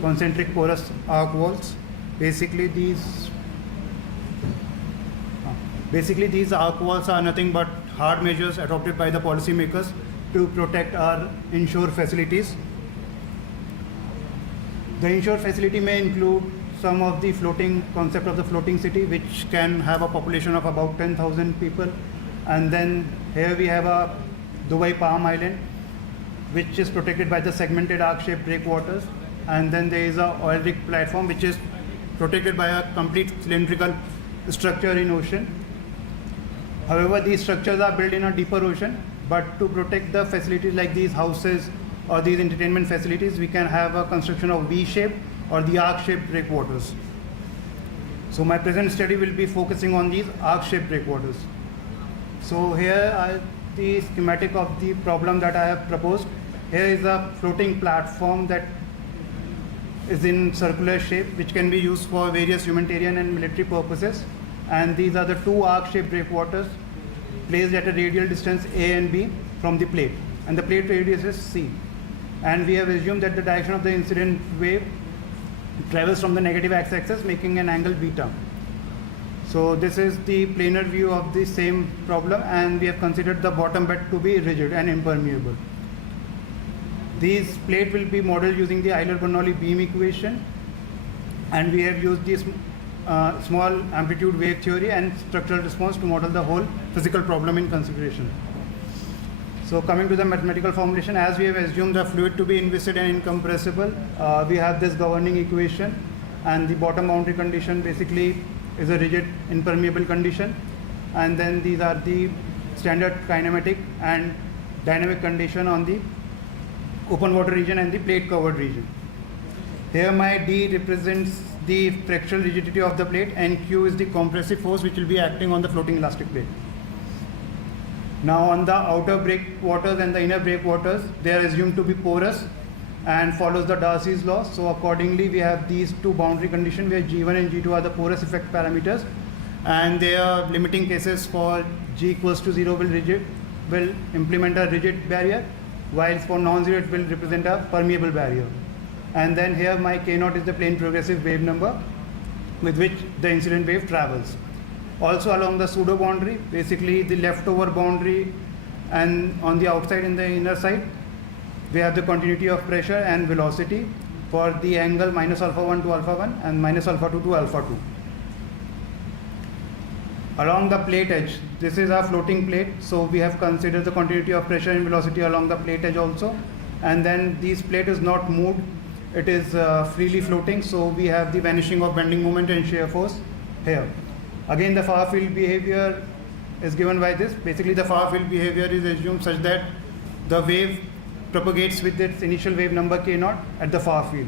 concentric porous arc walls. Basically, these arc walls are nothing but hard measures adopted by the policymakers to protect our inshore facilities. The inshore facility may include some of the floating concept of the floating city, which can have a population of about 10,000 people. And then here we have a Dubai Palm Island, which is protected by the segmented arc-shaped breakwaters. And then there is a oil rig platform, which is protected by a complete cylindrical structure in ocean. However, these structures are built in a deeper ocean, but to protect the facilities like these houses or these entertainment facilities, we can have a construction of V-shaped or the arc-shaped breakwaters. So my present study will be focusing on these arc-shaped breakwaters. So here are the schematic of the problem that I have proposed. Here is a floating platform that is in circular shape, which can be used for various humanitarian and military purposes. And these are the two arc-shaped breakwaters placed at a radial distance A and B from the plate. And the plate radius is C. And we have assumed that the direction of the incident wave travels from the negative x-axis, making an angle beta. So this is the planar view of the same problem, and we have considered the bottom bed to be rigid and impermeable. These plate will be modeled using the Euler-Bernoulli beam equation, and we have used this small amplitude wave theory and structural response to model the whole physical problem in consideration. So coming to the mathematical formulation, as we have assumed the fluid to be inviscid and incompressible, we have this governing equation, and the bottom boundary condition basically is a rigid impermeable condition, and then these are the standard kinematic and dynamic condition on the open water region and the plate covered region. Here my D represents the fractional rigidity of the plate, and Q is the compressive force which will be acting on the floating elastic plate. Now on the outer breakwaters and the inner breakwaters, they are assumed to be porous and follows the Darcy's law. So accordingly, we have these two boundary conditions where G1 and G2 are the porous effect parameters, and their limiting cases for G equals to 0 will implement a rigid barrier, whilst for non-zero it will represent a permeable barrier. And then here my K0 is the plane progressive wave number with which the incident wave travels. Also along the pseudo boundary, basically the leftover boundary, and on the outside and the inner side, we have the continuity of pressure and velocity for the angle minus alpha 1 to alpha 1 and minus alpha 2 to alpha 2. Along the plate edge, this is our floating plate, so we have considered the continuity of pressure and velocity along the plate edge also. And then this plate is not moved, it is freely floating, so we have the vanishing of bending moment and shear force here. Again, the far field behavior is given by this. Basically, the far field behavior is assumed such that the wave propagates with its initial wave number K0 at the far field.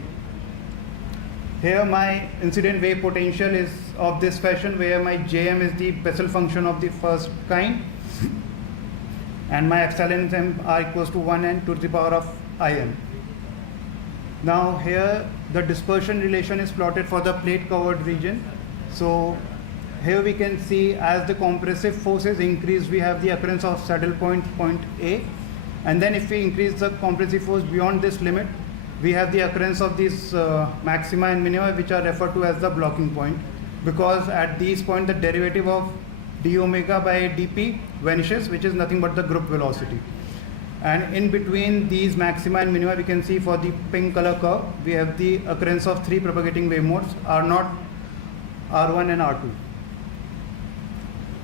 Here my incident wave potential is of this fashion, where my Jm is the Bessel function of the first kind, and my epsilons m are equals to 1 n to the power of in. Now here the dispersion relation is plotted for the plate covered region. So here we can see as the compressive forces increase, we have the occurrence of saddle point A, and then if we increase the compressive force beyond this limit, we have the occurrence of these maxima and minima, which are referred to as the blocking point, because at these points the derivative of d omega by dp vanishes, which is nothing but the group velocity. And in between these maxima and minima, we can see for the pink color curve, we have the occurrence of 3 propagating wave modes, R0, R1 and R2.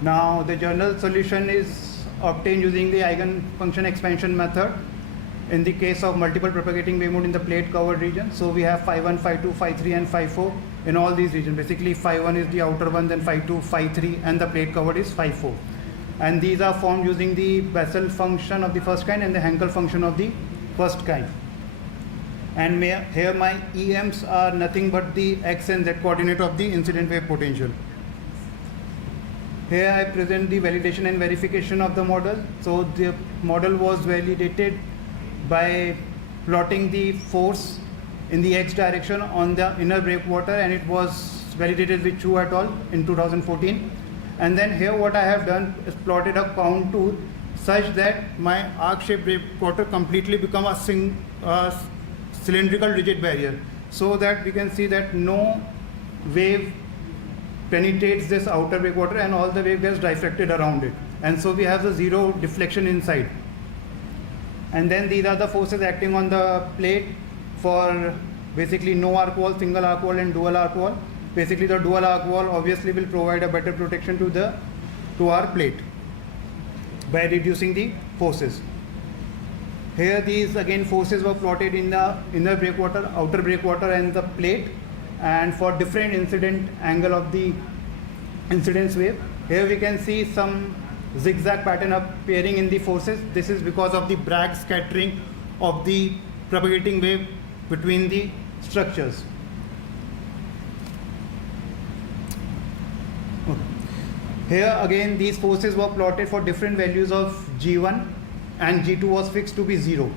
Now the general solution is obtained using the eigenfunction expansion method in the case of multiple propagating wave mode in the plate covered region. So we have phi 1, phi 2, phi 3 and phi 4 in all these regions. Basically phi 1 is the outer one, then phi 2, phi 3 and the plate covered is phi 4. And these are formed using the Bessel function of the first kind and the Hankel function of the first kind. And here my EMs are nothing but the x and z coordinate of the incident wave potential. Here I present the validation and verification of the model. So the model was validated by plotting the force in the x direction on the inner breakwater, and it was validated with Chu et al. In 2014. And then here what I have done is plotted a contour such that my arc-shaped breakwater completely become a cylindrical rigid barrier, so that we can see that no wave penetrates this outer breakwater and all the wave gets diffracted around it. And so we have the zero deflection inside. And then these are the forces acting on the plate for basically no arc wall, single arc wall and dual arc wall. Basically the dual arc wall obviously will provide a better protection to our plate by reducing the forces. Here these again forces were plotted in the inner breakwater, outer breakwater and the plate, and for different incident angle of the incidence wave. Here we can see some zigzag pattern appearing in the forces. This is because of the Bragg scattering of the propagating wave between the structures. Here again these forces were plotted for different values of G1 and G2 was fixed to be 0.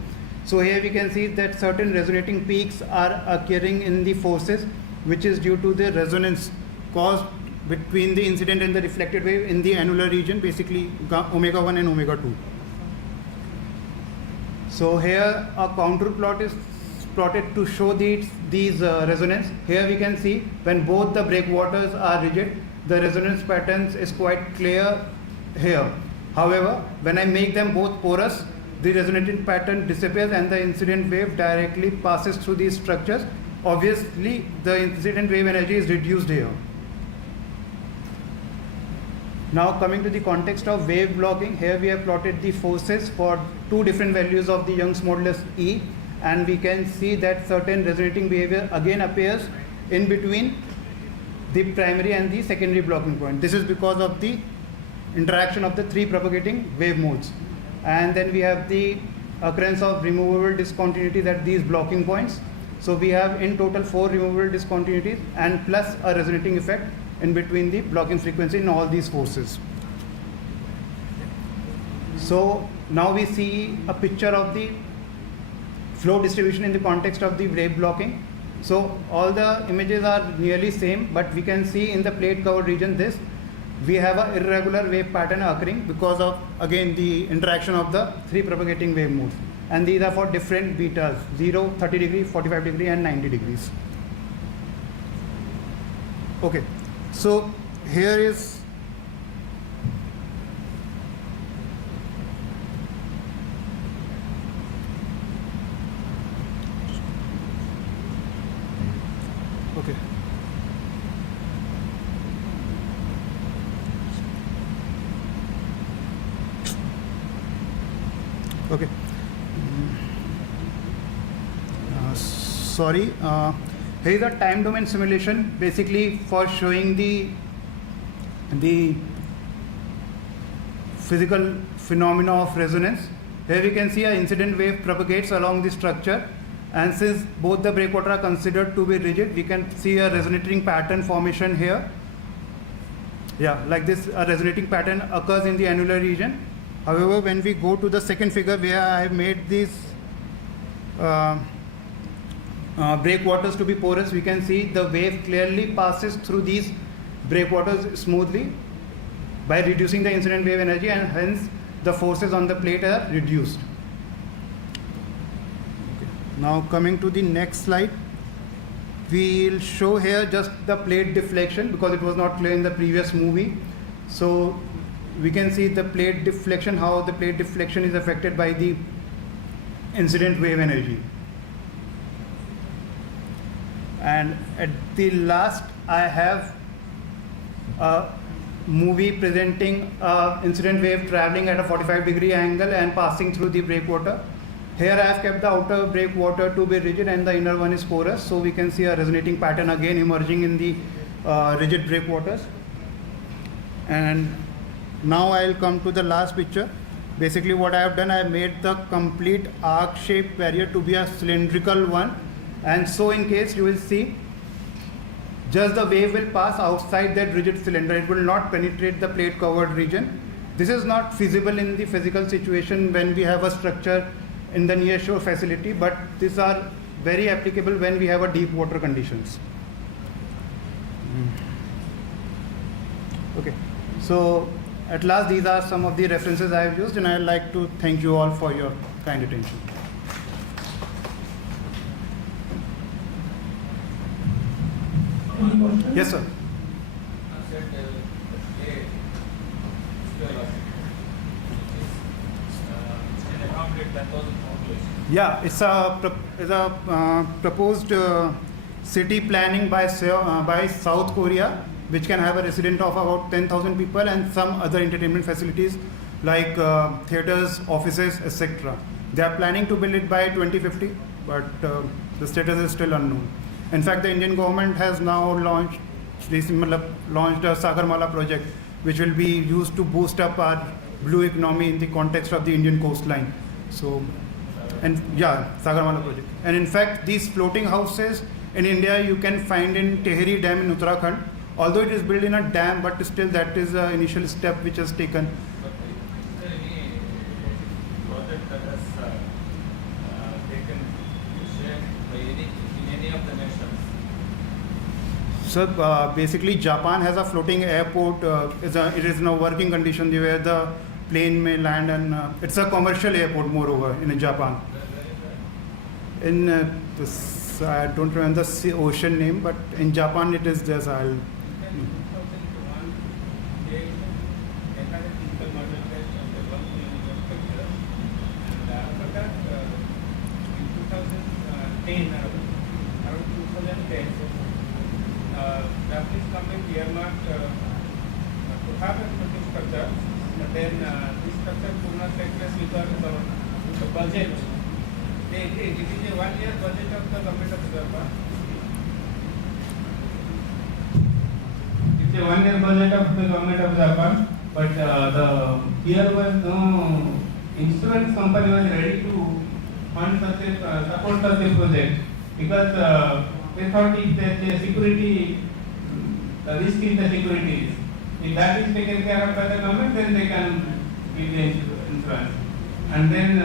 So here we can see that certain resonating peaks are occurring in the forces, which is due to the resonance caused between the incident and the reflected wave in the annular region, basically omega 1 and omega 2. So here a contour plot is plotted to show these resonance. Here we can see when both the breakwaters are rigid, the resonance patterns is quite clear here. However, when I make them both porous, the resonating pattern disappears and the incident wave directly passes through these structures. Obviously, the incident wave energy is reduced here. Now coming to the context of wave blocking, here we have plotted the forces for 2 different values of the Young's modulus E, and we can see that certain resonating behavior again appears in between the primary and the secondary blocking point. This is because of the interaction of the 3 propagating wave modes. And then we have the occurrence of removable discontinuities at these blocking points. So we have in total 4 removable discontinuities and plus a resonating effect in between the blocking frequency in all these forces. So now we see a picture of the flow distribution in the context of the wave blocking. So all the images are nearly same, but we can see in the plate covered region we have an irregular wave pattern occurring because of again the interaction of the 3 propagating wave modes. And these are for different betas, 0, 30 degree, 45 degree and 90 degrees. Okay, so here is okay. Okay. Sorry. Here is a time domain simulation, basically for showing the physical phenomena of resonance. Here we can see an incident wave propagates along the structure, and since both the breakwater are considered to be rigid, we can see a resonating pattern formation here. Yeah, like this, a resonating pattern occurs in the annular region. However, when we go to the second figure where I have made these breakwaters to be porous, we can see the wave clearly passes through these breakwaters smoothly by reducing the incident wave energy, and hence the forces on the plate are reduced. Okay. Now coming to the next slide, we'll show here just the plate deflection because it was not clear in the previous movie. So we can see the plate deflection, how the plate deflection is affected by the incident wave energy. And at the last, I have a movie presenting incident wave traveling at a 45-degree angle and passing through the breakwater. Here I have kept the outer breakwater to be rigid and the inner one is porous, so we can see a resonating pattern again emerging in the rigid breakwaters. And now I'll come to the last picture. Basically what I have done, I have made the complete arc-shaped barrier to be a cylindrical one, and so in case you will see, just the wave will pass outside that rigid cylinder. It will not penetrate the plate covered region. This is not feasible in the physical situation when we have a structure in the near shore facility, but these are very applicable when we have a deep water conditions. Okay, so at last these are some of the references I have used, and I would like to thank you all for your kind attention. Yes, sir. Yeah, it's a proposed city planning by South Korea, which can have a resident of about 10,000 people and some other entertainment facilities like theaters, offices, etc. They are planning to build it by 2050, but the status is still unknown. In fact, the Indian government has now launched a Sagarmala project, which will be used to boost up our blue economy in the context of the Indian coastline. So, and yeah, Sagarmala project. And in fact, these floating houses in India you can find in Tehri Dam in Uttarakhand. Although it is built in a dam, but still that is the initial step which is taken. So basically Japan has a floating airport. It is in a working condition where the plane may land, and it's a commercial airport moreover in Japan. In this, I don't remember the ocean name, but in Japan it is just Japanese government earmarked to have a floating structure, but then this structure could not take place because the budget. They agreed. It is a 1-year budget of the government of Japan. It's a 1-year budget of the government of Japan, but here was no insurance company was ready to fund such a support such a project because. They thought if the security, the risk in the security, if that is taken care of by the government, then they can give the insurance. And then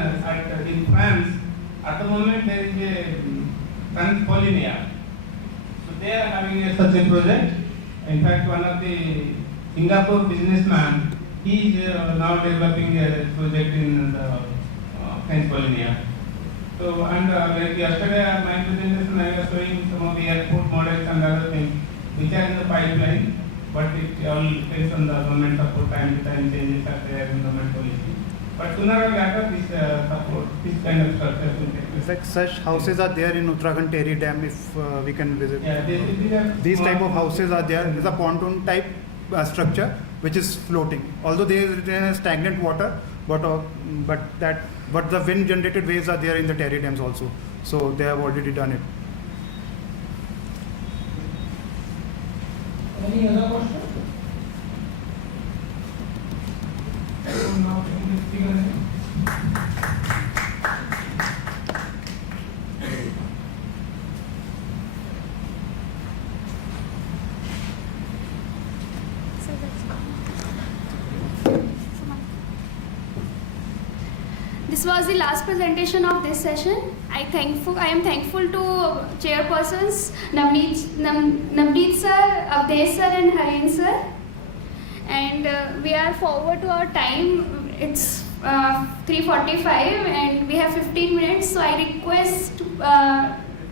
in France, at the moment there is a France Polynia. So they are having such a project. In fact, one of the Singapore businessman, he is now developing a project in the French Polynia. So, and like yesterday, my presentation, I was showing some of the airport models and other things which are in the pipeline, but it all depends on the government support. Time to time changes are there in government policy. But sooner or later, this support, this kind of structure will take place. In fact, such houses are there in Uttarakhand Tehri Dam if we can visit. Yeah, these type of houses are there. It's a pontoon type structure which is floating. Although there is stagnant water, but the wind generated waves are there in the Tehri dams also. So they have already done it. Any other question? Now, This was the last presentation of this session. I am thankful to chairpersons Navneet sir, Avdesh sir and Harin sir. And we are forward to our time. It's 3:45 and we have 15 minutes. So I request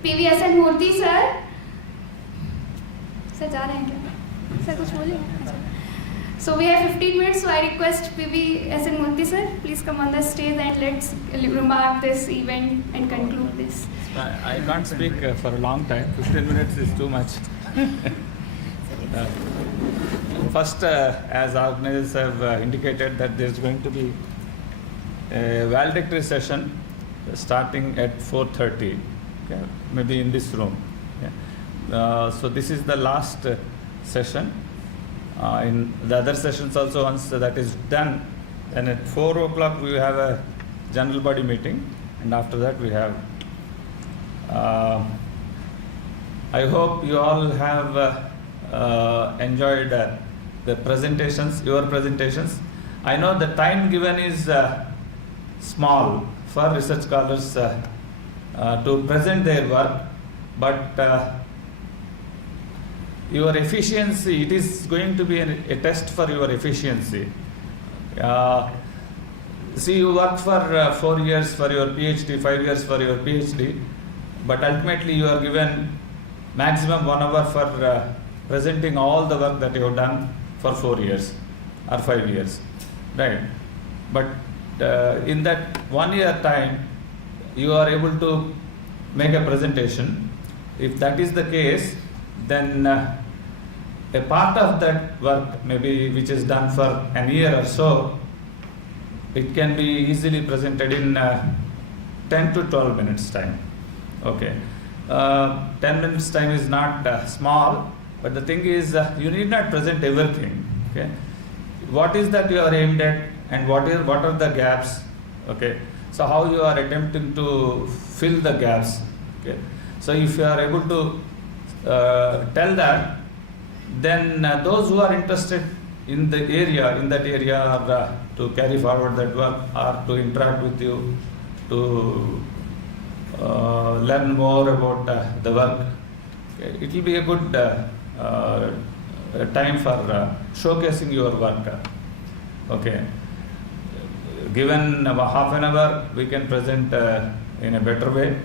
PVS and Murthy sir. Sir, जा रहे हैं क्या? Sir, कुछ बोलिए? So we have 15 minutes, so I request PB SN Murthy sir, please come on the stage and let's remark this event and conclude this. I can't speak for a long time. 15 minutes is too much. First, as organizers have indicated that there is going to be a valedictory session starting at 4:30, okay, maybe in this room. Okay. So this is the last session. In the other sessions also, once that is done, then at 4 o'clock we have a general body meeting, and after that we have. I hope you all have enjoyed the presentations, your presentations. I know the time given is small for research scholars to present their work, but your efficiency, it is going to be a test for your efficiency. See, you work for 4 years for your PhD, 5 years for your PhD, but ultimately you are given maximum 1 hour for presenting all the work that you have done for 4 years or 5 years, right? But in that 1 year time, you are able to make a presentation. If that is the case, then a part of that work, maybe which is done for an year or so, it can be easily presented in 10 to 12 minutes time. Okay, 10 minutes time is not small, but the thing is you need not present everything. Okay, what is that you are aimed at, and what are the gaps? Okay, so how you are attempting to fill the gaps? Okay, so if you are able to tell that, then those who are interested in the area, in that area, or to carry forward that work, or to interact with you, to learn more about the work, okay, it will be a good time for showcasing your work. Okay, given half an hour, we can present in a better way,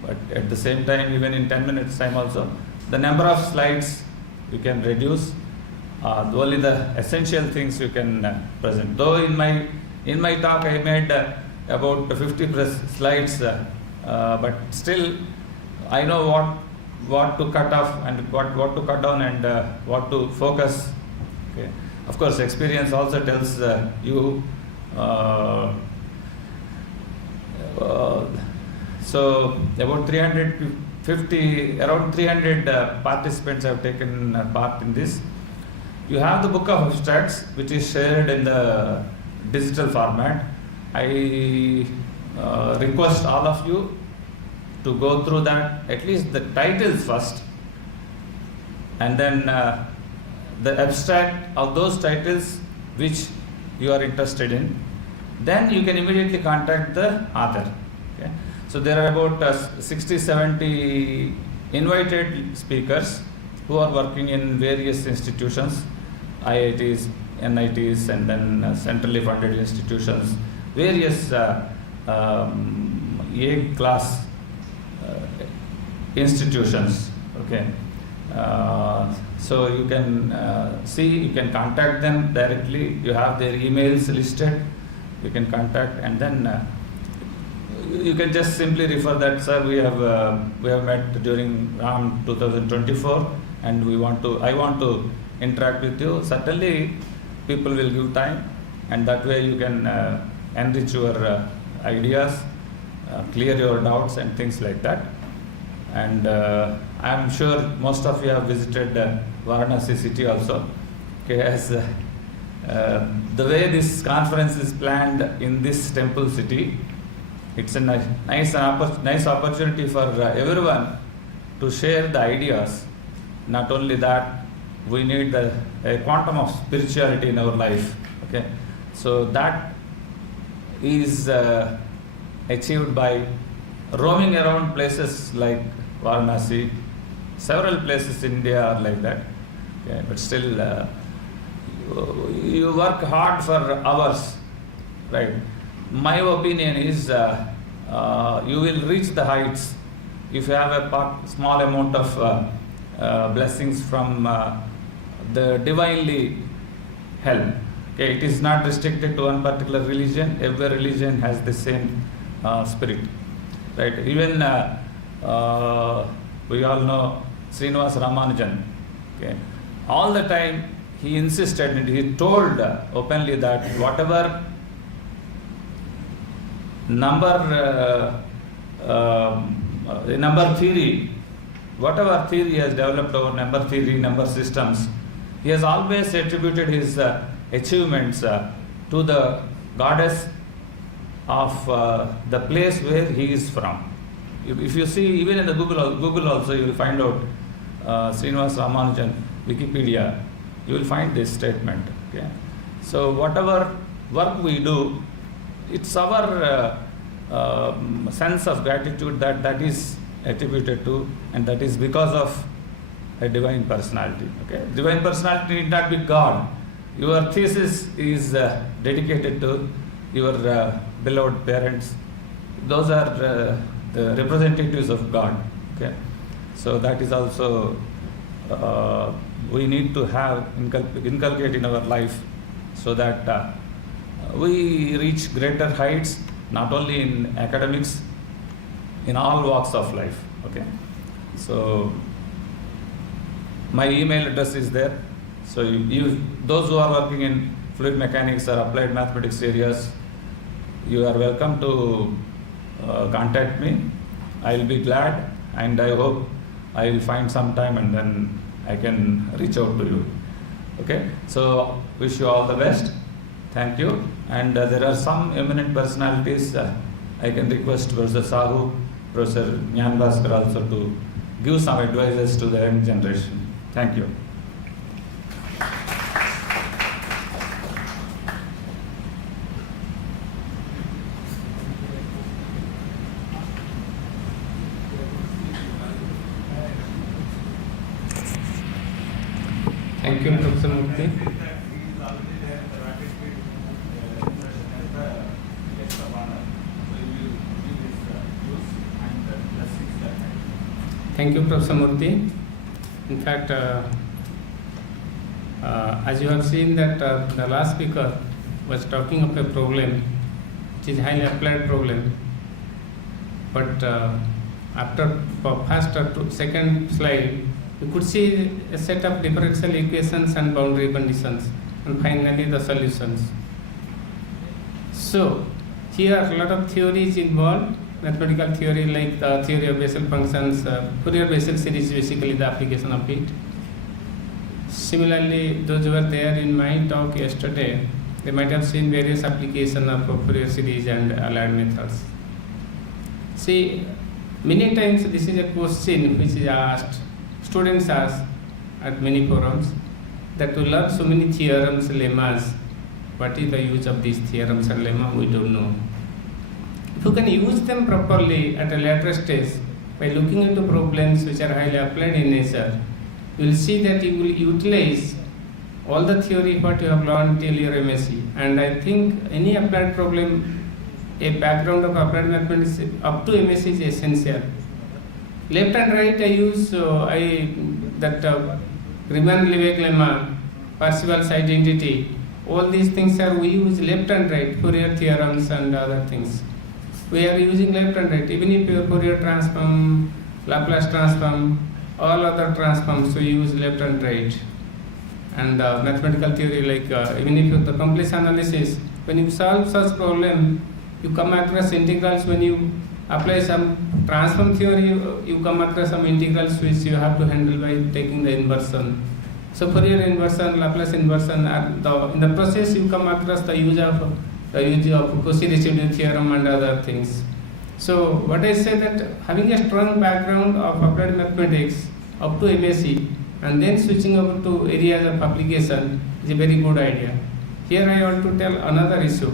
but at the same time, even in 10 minutes time also, the number of slides you can reduce. Only the essential things you can present. Though in my talk I made about 50 slides, but still I know what to cut off and what to cut down and what to focus. Okay. Of course, experience also tells you. So about 300 participants have taken part in this. You have the book of abstracts, which is shared in the digital format. I request all of you to go through that, at least the titles first, and then the abstract of those titles which you are interested in. Then you can immediately contact the author. Okay? So there are about 60-70 invited speakers who are working in various institutions, IITs, NITs, and then centrally funded institutions, various A-class institutions. Okay, so you can see, you can contact them directly. You have their emails listed. You can contact, and then you can just simply refer that, sir, we have met during RAAM 2024, and I want to interact with you. Certainly, people will give time, and that way you can enrich your ideas, clear your doubts, and things like that. And I am sure most of you have visited Varanasi city also. Okay, as the way this conference is planned in this temple city, it's a nice opportunity for everyone to share the ideas. Not only that, we need a quantum of spirituality in our life. Okay, so that is achieved by roaming around places like Varanasi. Several places in India are like that. Okay, but still, you work hard for hours, right? My opinion is you will reach the heights if you have a small amount of blessings from the divinely help. Okay, it is not restricted to one particular religion. Every religion has the same spirit, right? Even we all know Srinivas Ramanujan. Okay, all the time he insisted and he told openly that whatever number theory, whatever theory he has developed over number theory, number systems, he has always attributed his achievements to the goddess of the place where he is from. If you see, even in the Google also, you will find out Srinivas Ramanujan, Wikipedia, you will find this statement. Okay? So whatever work we do, it's our sense of gratitude that is attributed to, and that is because of a divine personality. Okay? Divine personality need not be God. Your thesis is dedicated to your beloved parents. Those are the representatives of God. Okay? So that is also we need to have inculcate in our life, so that we reach greater heights, not only in academics, in all walks of life. Okay? So my email address is there. So those who are working in fluid mechanics or applied mathematics areas, you are welcome to contact me. I will be glad, and I hope I will find some time and then I can reach out to you. Okay? So wish you all the best. Thank you. And there are some eminent personalities. I can request Professor Sahu, Professor Nyan Bhaskar also to give some advices to the young generation. Thank you. Thank you, Professor Murthy. Thank you, Professor Murthy. In fact, as you have seen that the last speaker was talking of a problem which is highly applied problem, but after first or second slide, you could see a set of differential equations and boundary conditions, and finally the solutions. So here a lot of theory is involved, mathematical theory like the theory of Bessel functions, Fourier Bessel series, basically the application of it. Similarly, those who were there in my talk yesterday, they might have seen various applications of Fourier series and allied methods. See, many times this is a question which is asked, students ask at many forums, that to learn so many theorems, lemmas, what is the use of these theorems and lemma? We don't know. If you can use them properly at a later stage by looking into problems which are highly applied in nature, you will see that you will utilize all the theory what you have learned till your MSc. And I think any applied problem, a background of applied mathematics up to MSc is essential. Left and right I use Riemann-Leibniz lemma, Parseval's identity. All these things are we use left and right, Fourier theorems and other things. We are using left and right. Even if your Fourier transform, Laplace transform, all other transforms we use left and right. And mathematical theory like even if the complex analysis, when you solve such problem, you come across integrals. When you apply some transform theory, you come across some integrals which you have to handle by taking the inversion. So Fourier inversion, Laplace inversion, in the process you come across the use of Cauchy residue theorem and other things. So what I say that having a strong background of applied mathematics up to MSc and then switching over to areas of application is a very good idea. Here I want to tell another issue.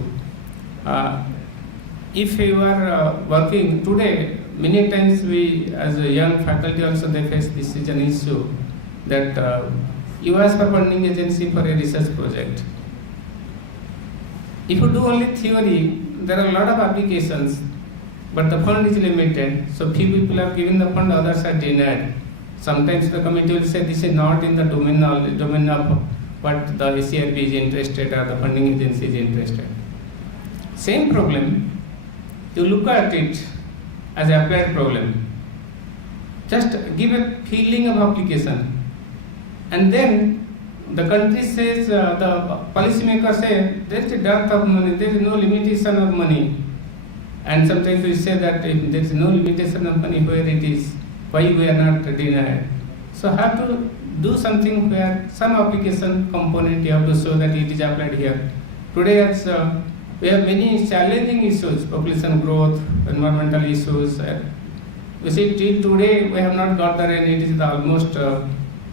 If you are working today, many times we as a young faculty also they face this is an issue that you ask for funding agency for a research project. If you do only theory, there are a lot of applications, but the fund is limited. So few people are given the fund, others are denied. Sometimes the committee will say this is not in the domain of what the ACRB is interested or the funding agency is interested. Same problem, you look at it as an applied problem. Just give a feeling of application, and then the country says, the policymakers say, there is a dearth of money, there is no limitation of money. And sometimes we say that if there is no limitation of money, where it is, why we are not denied. So have to do something where some application component you have to show that it is applied here. Today as we have many challenging issues, population growth, environmental issues. You see, till today we have not got the rain, it is almost,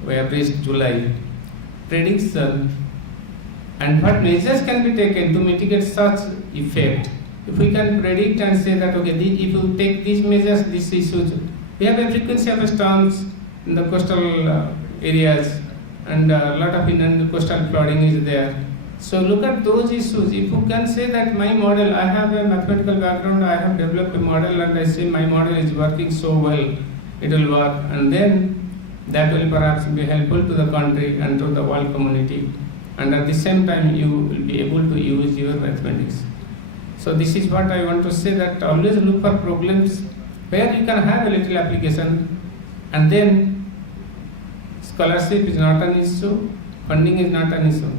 we have reached July. Prediction and what measures can be taken to mitigate such effect. If we can predict and say that, okay, if you take these measures, these issues, we have a frequency of storms in the coastal areas, and a lot of coastal flooding is there. So look at those issues. If you can say that my model, I have a mathematical background, I have developed a model, and I say my model is working so well, it will work, and then that will perhaps be helpful to the country and to the world community, and at the same time you will be able to use your mathematics. So this is what I want to say, that always look for problems where you can have a little application, and then scholarship is not an issue, funding is not an issue.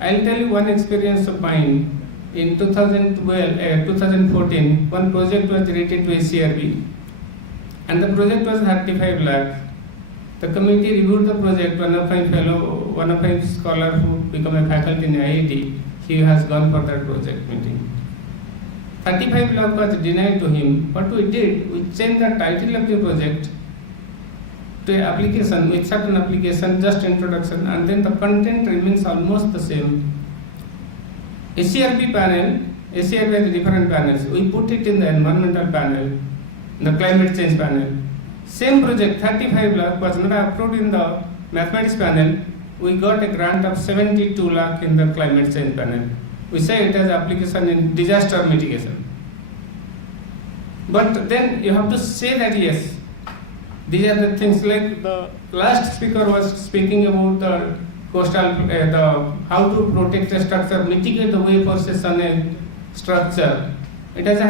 I'll tell you one experience of mine. In 2014, one project was rated to ACRB, and the project was 35 lakh. The committee reviewed the project. One of my scholar who become a faculty in IIT, he has gone for that project meeting. 35 lakh was denied to him. What we did, we changed the title of the project to an application, with certain application, just introduction, and then the content remains almost the same. ACRB panel, ACRB has different panels. We put it in the environmental panel, the climate change panel. Same project, 35 lakh, was not approved in the mathematics panel. We got a grant of 72 lakh in the climate change panel. We say it as application in disaster mitigation. But then you have to say that yes, these are the things. Like the last speaker was speaking about the coastal, how to protect a structure, mitigate the wave forces on a structure. It has a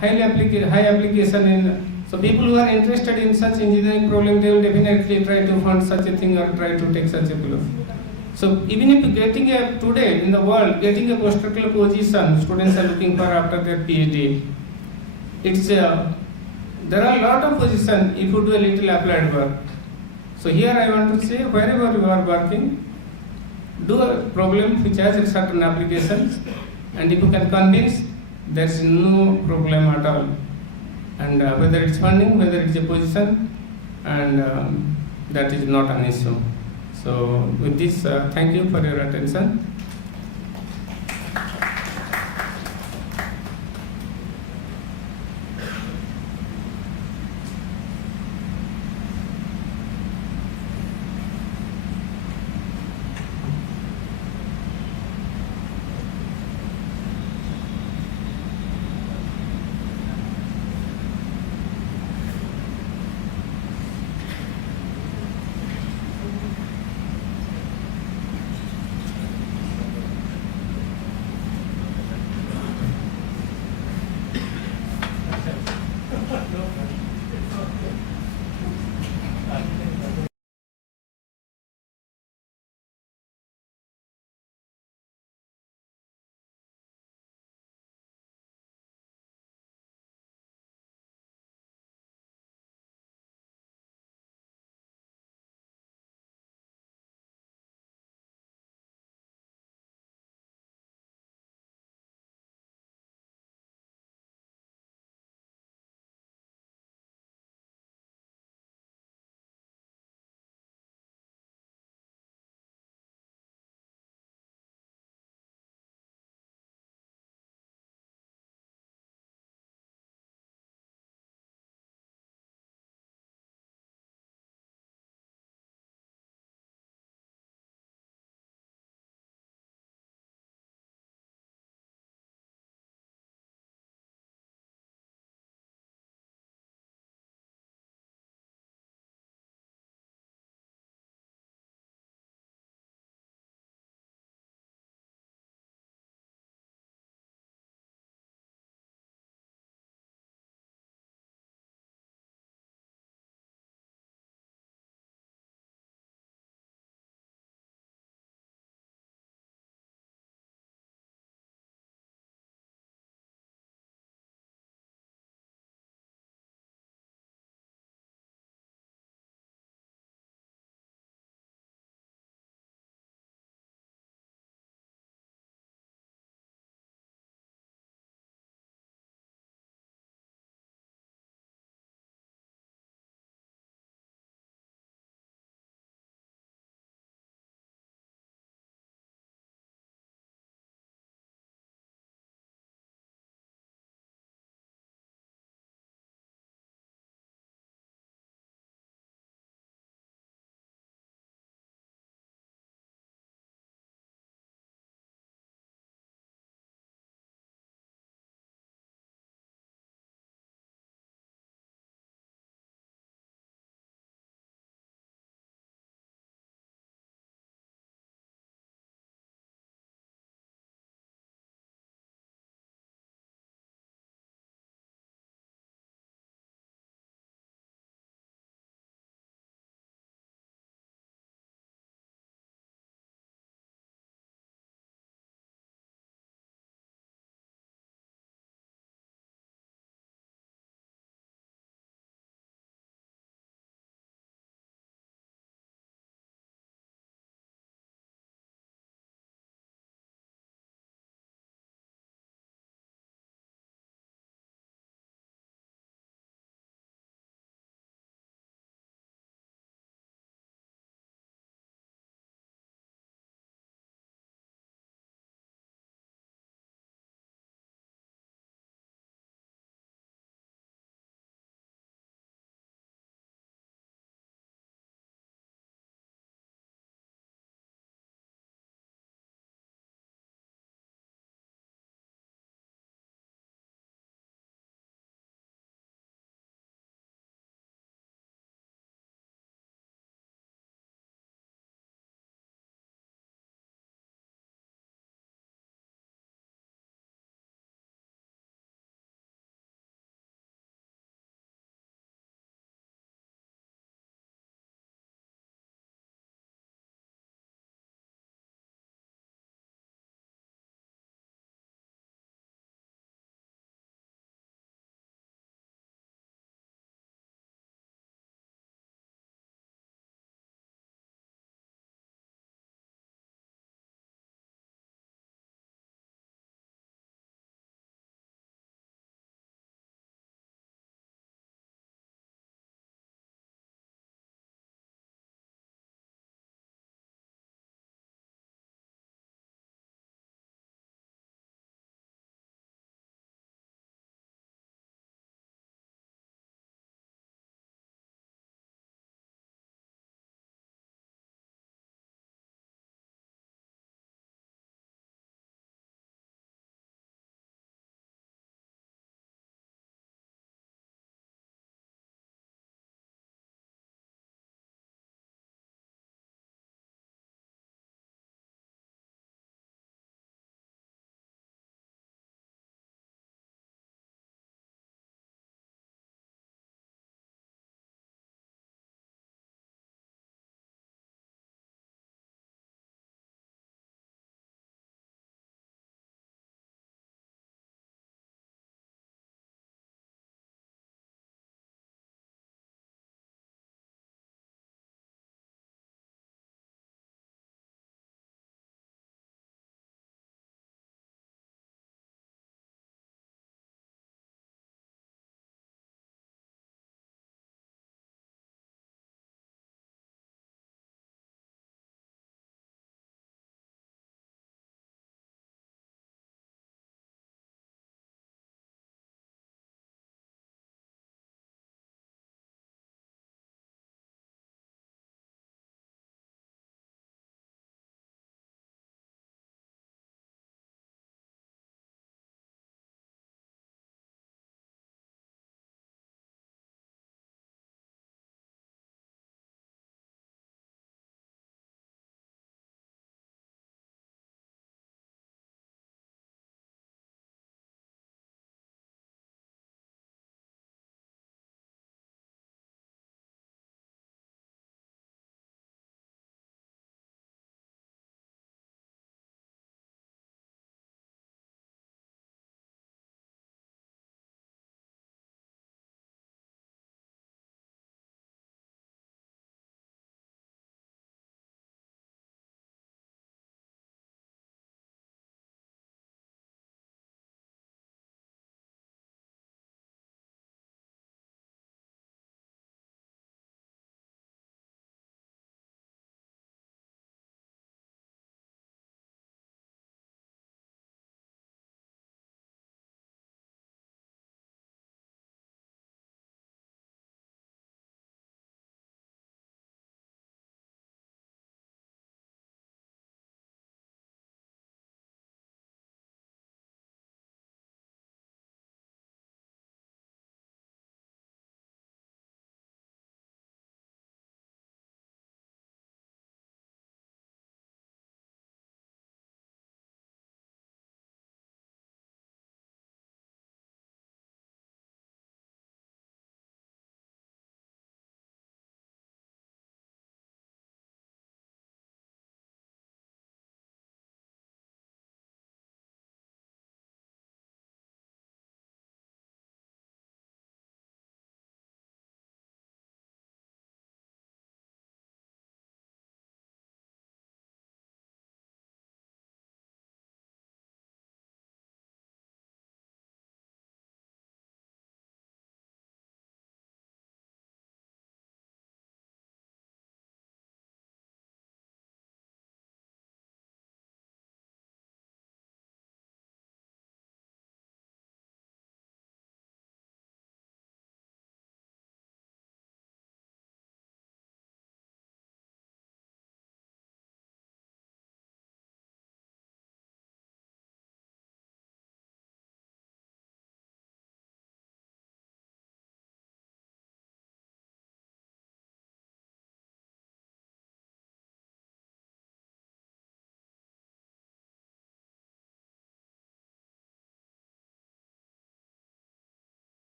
high application in. So people who are interested in such engineering problem, they will definitely try to fund such a thing or try to take such a problem. So even if getting a, today in the world, getting a postdoctoral position, students are looking for after their PhD, it's there are a lot of positions if you do a little applied work. So here I want to say, wherever you are working, do a problem which has a certain applications, and if you can convince, there's no problem at all. And whether it's funding, whether it's a position, and that is not an issue. So with this, thank you for your attention.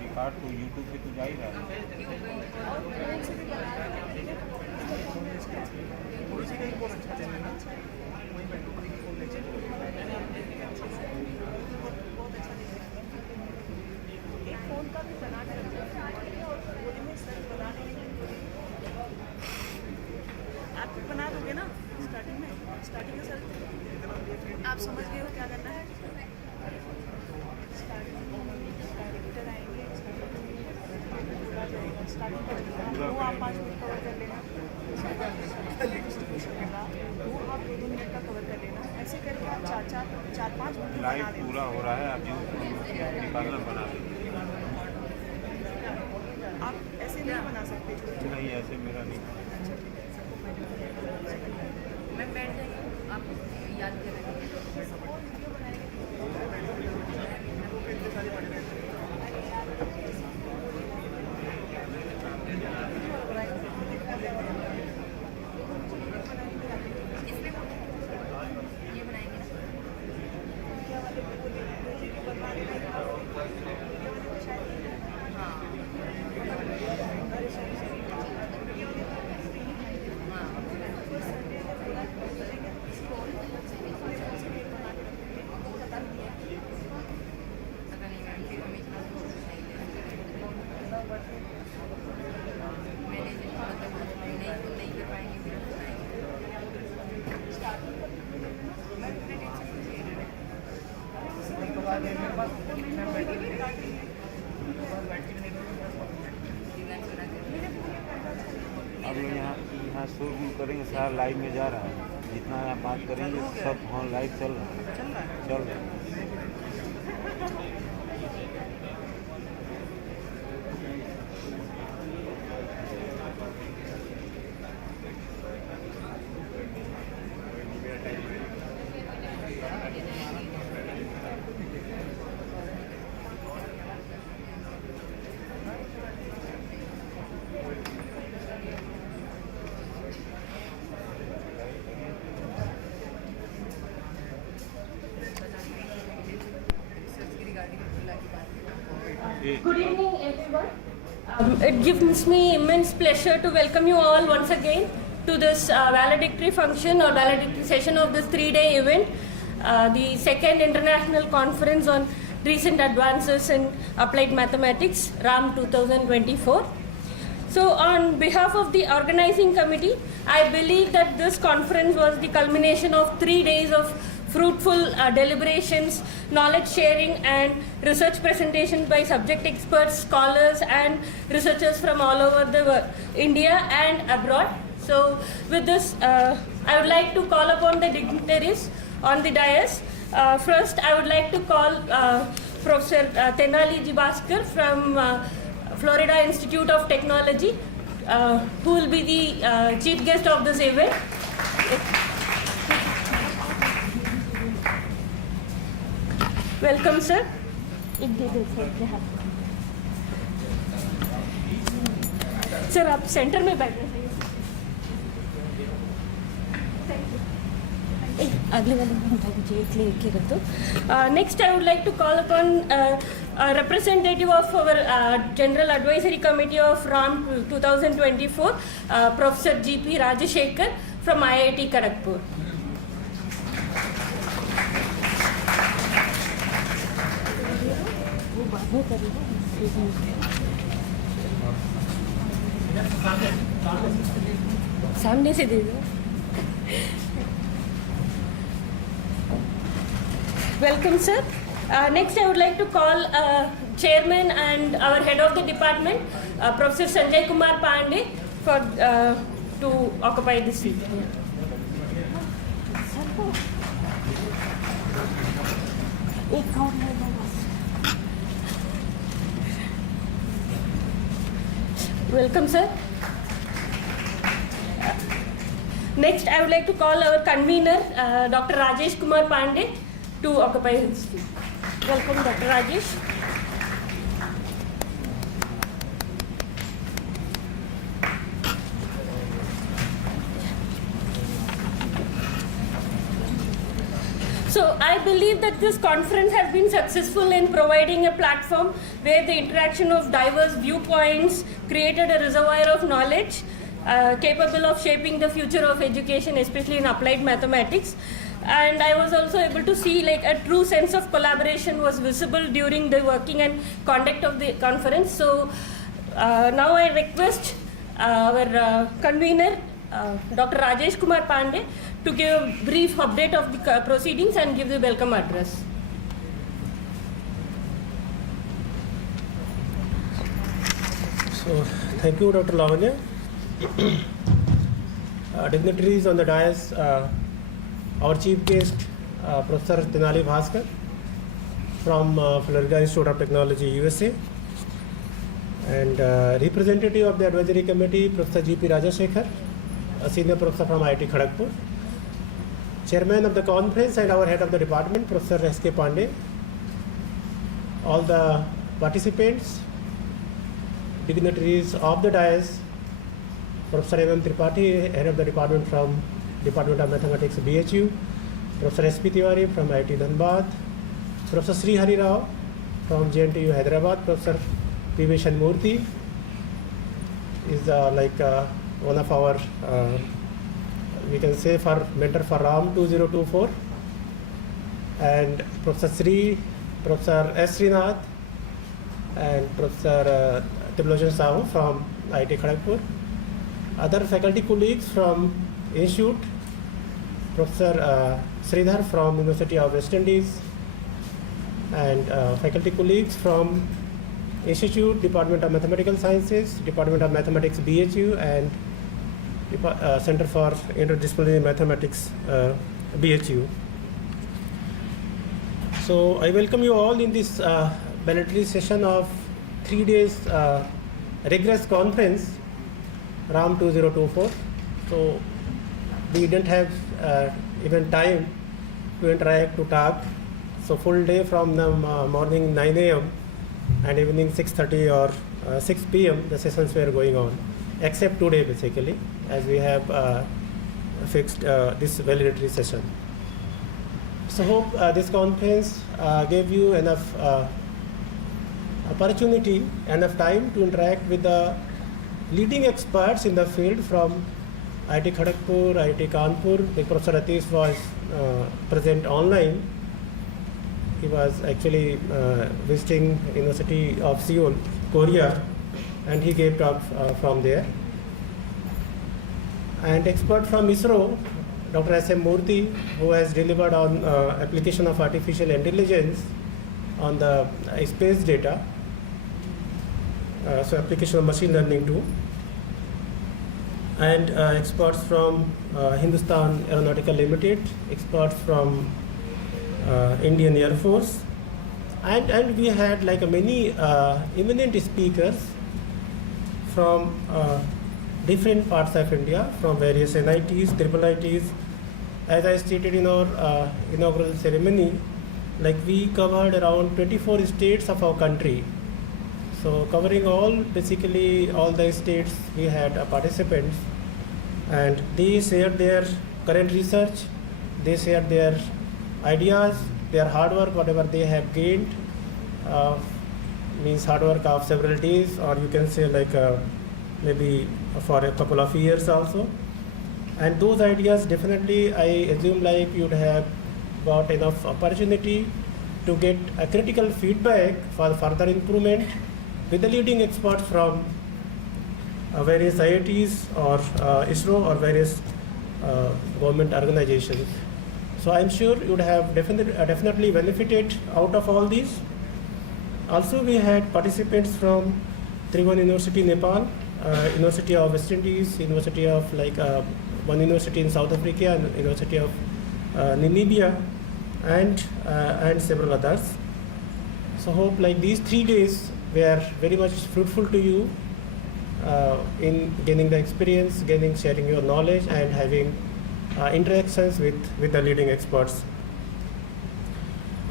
Record तो YouTube पे तो जा ही रहा है। आप बना दोगे ना स्टार्टिंग में सर आप समझ गए हो क्या करना है। वो आप 5 मिनट कवर कर लेना, वो आप 2 मिनट का कवर कर लेना, ऐसे करके आप 4-5 मिनट लाइव पूरा हो रहा है, आप जो निकालना बना लीजिए। आप ऐसे नहीं बना सकते। नहीं ऐसे मेरा नहीं। मैं बैठ जाएंगे, आप याद करेंगे। आप लोग यहाँ शुरू करेंगे, सारा लाइव में जा रहा है, जितना आप बात करेंगे सब हाँ लाइव चल रहा है। Good evening, everyone. It gives me immense pleasure to welcome you all once again to this valedictory function or valedictory session of this 3-day event, the second international conference on recent advances in applied mathematics, RAAM 2024. So on behalf of the organizing committee, I believe that this conference was the culmination of 3 days of fruitful deliberations, knowledge sharing and research presentations by subject experts, scholars and researchers from all over the India and abroad. So with this, I would like to call upon the dignitaries on the dais. First, I would like to call Professor Tenali Jibaskar from Florida Institute of Technology, who will be the chief guest of this event. Welcome, sir. Sir, आप centre में बैठ रहे अगले वाले में हटा दीजिए, एक लेके रख दो. Next, I would like to call upon a representative of our General Advisory Committee of RAAM 2024, Professor G.P. Rajashekar from IIT Kharagpur. सामने से दे दो. Welcome, sir. Next, I would like to call Chairman and our head of the department, Professor Sanjay Kumar Pandey, for to occupy this seat. Welcome, sir. Next, I would like to call our convener, Dr. Rajesh Kumar Pandey, to occupy his seat. Welcome, Dr. Rajesh. So I believe that this conference has been successful in providing a platform where the interaction of diverse viewpoints created a reservoir of knowledge capable of shaping the future of education, especially in applied mathematics. And I was also able to see like a true sense of collaboration was visible during the working and conduct of the conference. So now I request our convener, Dr. Rajesh Kumar Pandey, to give a brief update of the proceedings and give the welcome address. So, thank you, Dr. Lavanya. Dignitaries on the dais, our chief guest, Professor Tenali Bhaskar from Florida Institute of Technology, USA, and representative of the advisory committee, Professor G.P. Rajasekhar, a senior professor from IIT Kharagpur, chairman of the conference and our head of the department, Professor S.K. Pandey, all the participants, dignitaries of the dais, Professor M.M. Tripathi, head of the department from Department of Mathematics, BHU, Professor S.P. Tiwari from IIT Dhanbad, Professor Sri Hari Rao from JNTU Hyderabad, Professor P.V. Shanmurthy is one of our, we can say, for mentor for RAAM 2024, and Professor S. Srinath and Professor Triblojan Sahu from IIT Kharagpur. Other faculty colleagues from Institute, Professor Sridhar from University of West Indies, and faculty colleagues from Institute, Department of Mathematical Sciences, Department of Mathematics BHU, and Center for Interdisciplinary Mathematics BHU. So I welcome you all in this bilateral session of 3 days rigorous conference, RAAM 2024. So we didn't have even time to interact, to talk. So full day from the morning 9 a.m. and evening 6:30 or 6 p.m. the sessions were going on, except today basically, as we have fixed this validatory session. So hope this conference gave you enough opportunity, enough time to interact with the leading experts in the field from IIT Kharagpur, IIT Kanpur. The Professor Atish was present online. He was actually visiting University of Seoul, Korea, and he gave talk from there. And expert from ISRO, Dr. S.M. Murthy, who has delivered on application of artificial intelligence on the space data, so application of machine learning too. And experts from Hindustan Aeronautical Limited, experts from Indian Air Force, and we had like many eminent speakers from different parts of India, from various NITs, triple ITs. As I stated in our inaugural ceremony, like we covered around 24 states of our country. So covering basically all the states, we had participants, and they shared their current research, they shared their ideas, their hard work, whatever they have gained, means hard work of several days, or you can say like maybe for a couple of years also. And those ideas definitely, I assume like you'd have got enough opportunity to get a critical feedback for further improvement with the leading experts from various IITs or ISRO or various government organizations. So I'm sure you would have definitely benefited out of all these. Also, we had participants from Tribhuvan University, Nepal, University of West Indies, University of one university in South Africa, and University of Namibia, and several others. So hope like these 3 days were very much fruitful to you in gaining the experience, sharing your knowledge, and having interactions with the leading experts.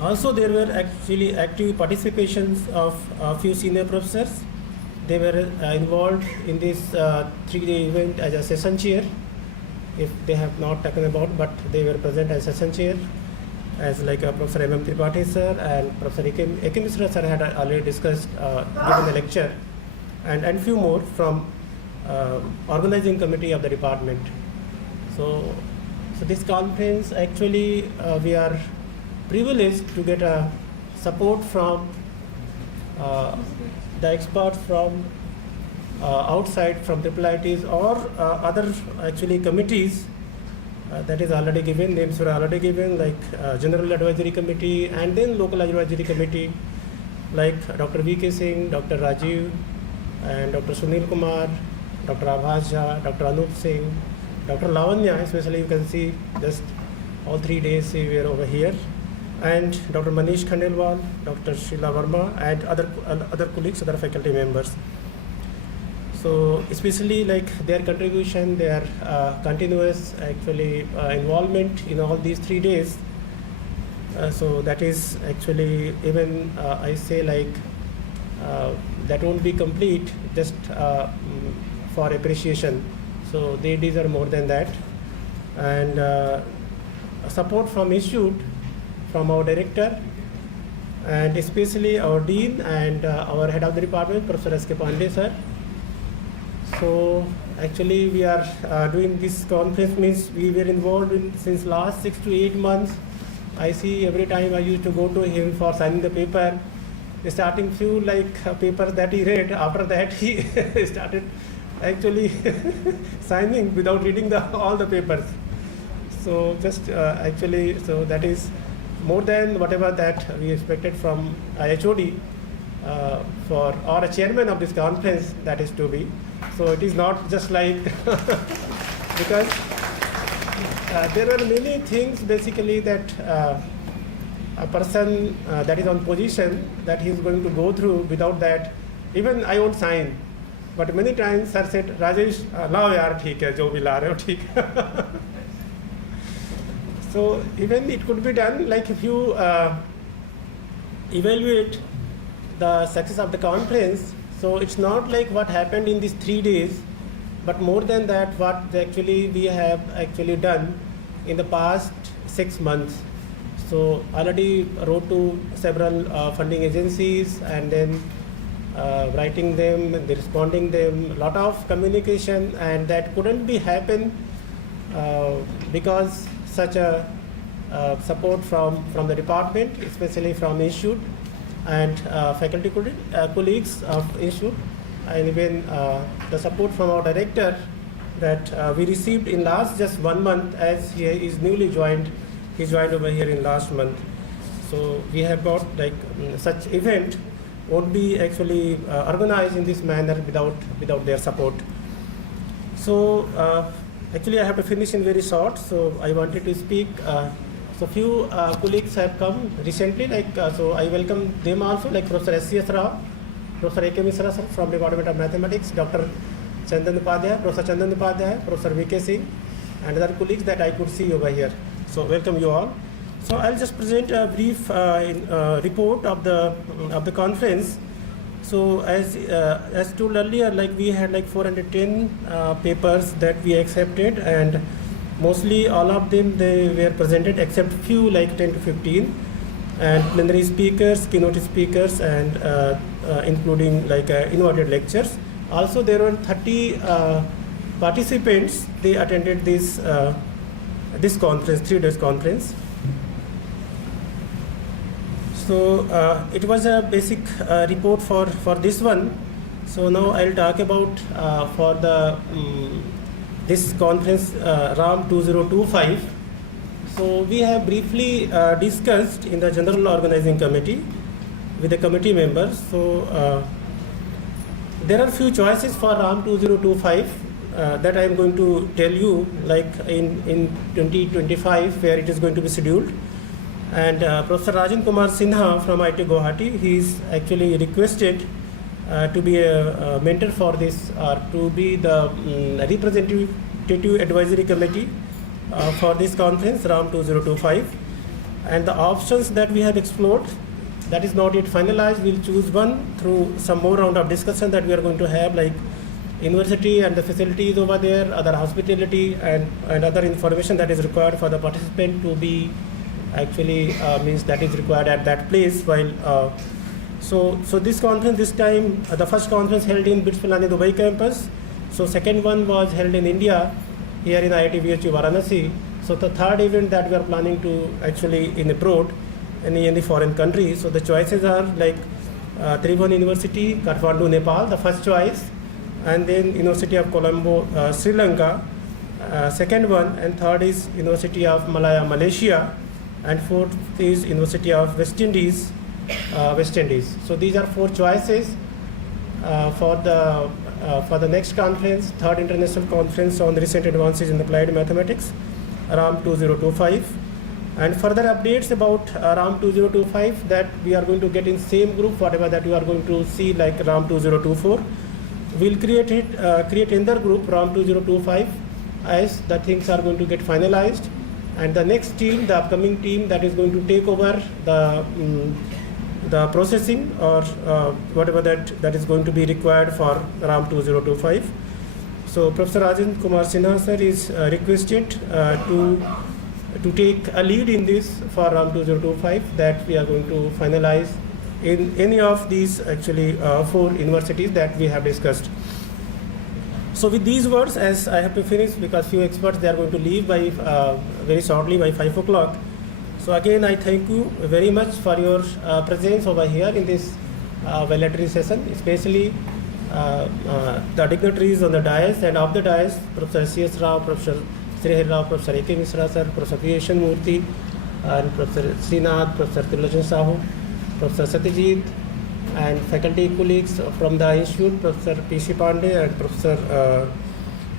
Also, there were actually active participations of a few senior professors. They were involved in this 3-day event as a session chair, if they have not taken about, but they were present as session chair. as like Professor M.M. Tripathi sir and Professor A.K. Misra sir had already discussed, given the lecture, and few more from organizing committee of the department. So this conference actually we are privileged to get a support from the experts from outside, from IIITs or other actually committees that is already given, names were already given, like General Advisory Committee and then Local Advisory Committee, like Dr. V.K. Singh, Dr. Rajiv and Dr. Sunil Kumar, Dr. Abhas Jha, Dr. Anup Singh, Dr. Lavanya, especially you can see just all 3 days we were over here, and Dr. Manish Khandelwal, Dr. Sheila Verma and other colleagues, other faculty members. So especially like their contribution, their continuous actually involvement in all these 3 days. So that is actually even I say like that won't be complete just for appreciation. So they deserve more than that. And support from institute, from our director, and especially our dean and our head of the department, Professor S.K. Pandey sir. So actually we are doing this conference means we were involved in since last 6 to 8 months. I see every time I used to go to him for signing the paper, starting few like papers that he read, after that he started actually signing without reading all the papers. So just actually, so that is more than whatever that we expected from HOD for or a chairman of this conference that is to be. So it is not just like because there are many things basically that a person that is on position that he is going to go through. Without that, even I won't sign. But many times sir said, Rajesh, lao yaar theek hai, jo bhi la rahe ho theek hai. So even it could be done like if you evaluate the success of the conference. So it's not like what happened in these 3 days, but more than that, what actually we have actually done in the past 6 months. So already wrote to several funding agencies and then writing them, responding them, a lot of communication, and that couldn't be happen because such a support from the department, especially from institute and faculty colleagues of institute, and even the support from our director that we received in last just 1 month, as he is newly joined. He joined over here in last month. So we have got like such event won't be actually organized in this manner without their support. So actually I have to finish in very short. So I wanted to speak. So few colleagues have come recently, like so I welcome them also, like Professor S.C.S. Rao, Professor A.K. Misra sir from Department of Mathematics, Dr. Chandan Upadhyay, Professor Chandan Upadhyay, Professor V.K. Singh, and other colleagues that I could see over here. So welcome you all. So I'll just present a brief report of the conference. So as told earlier, like we had like 410 papers that we accepted, and mostly all of them they were presented except few like 10 to 15, and plenary speakers, keynote speakers, and including like invited lectures. Also there were 30 participants. They attended this conference, 3 days conference. So it was a basic report for this one. So now I'll talk about for the this conference RAAM 2025. So we have briefly discussed in the General Organizing Committee with the committee members. So there are few choices for RAAM 2025 that I am going to tell you, like in 2025 where it is going to be scheduled. And Professor Rajan Kumar Sinha from IIT Guwahati, he is actually requested to be a mentor for this, to be the representative advisory committee for this conference RAAM 2025. And the options that we have explored, that is not yet finalized. We'll choose one through some more round of discussion that we are going to have, like university and the facilities over there, other hospitality, and other information that is required for the participant to be actually means that is required at that place. While so this conference this time, the first conference held in BITS Pilani Dubai campus. So second one was held in India, here in IIT VHU Varanasi. So the third event that we are planning to actually in abroad, in the foreign country. So the choices are like Tribhuvan University, Kathmandu, Nepal, the first choice, and then University of Colombo, Sri Lanka, second one, and third is University of Malaya, Malaysia, and fourth is University of West Indies, West Indies. So these are 4 choices for the next conference, third international conference on recent advances in applied mathematics, RAAM 2025. And further updates about RAAM 2025 that we are going to get in same group, whatever that you are going to see like RAAM 2024. We'll create another group RAAM 2025 as the things are going to get finalized. And the next team, the upcoming team that is going to take over the processing or whatever that is going to be required for RAAM 2025. So Professor Rajan Kumar Sinha sir is requested to take a lead in this for RAAM 2025 that we are going to finalize in any of these actually 4 universities that we have discussed. So with these words, as I have to finish because few experts they are going to leave by very shortly by 5 o'clock. So again I thank you very much for your presence over here in this valedictory session, especially the dignitaries on the dais and off the dais, Professor C.S. Rao, Professor Srihari Rao, Professor A.K. Misra sir, Professor P.H.N. Murthy, and Professor Srinath, Professor Tilachan Sahu, Professor Satyajit, and faculty colleagues from the institute, Professor P.C. Pandey and Professor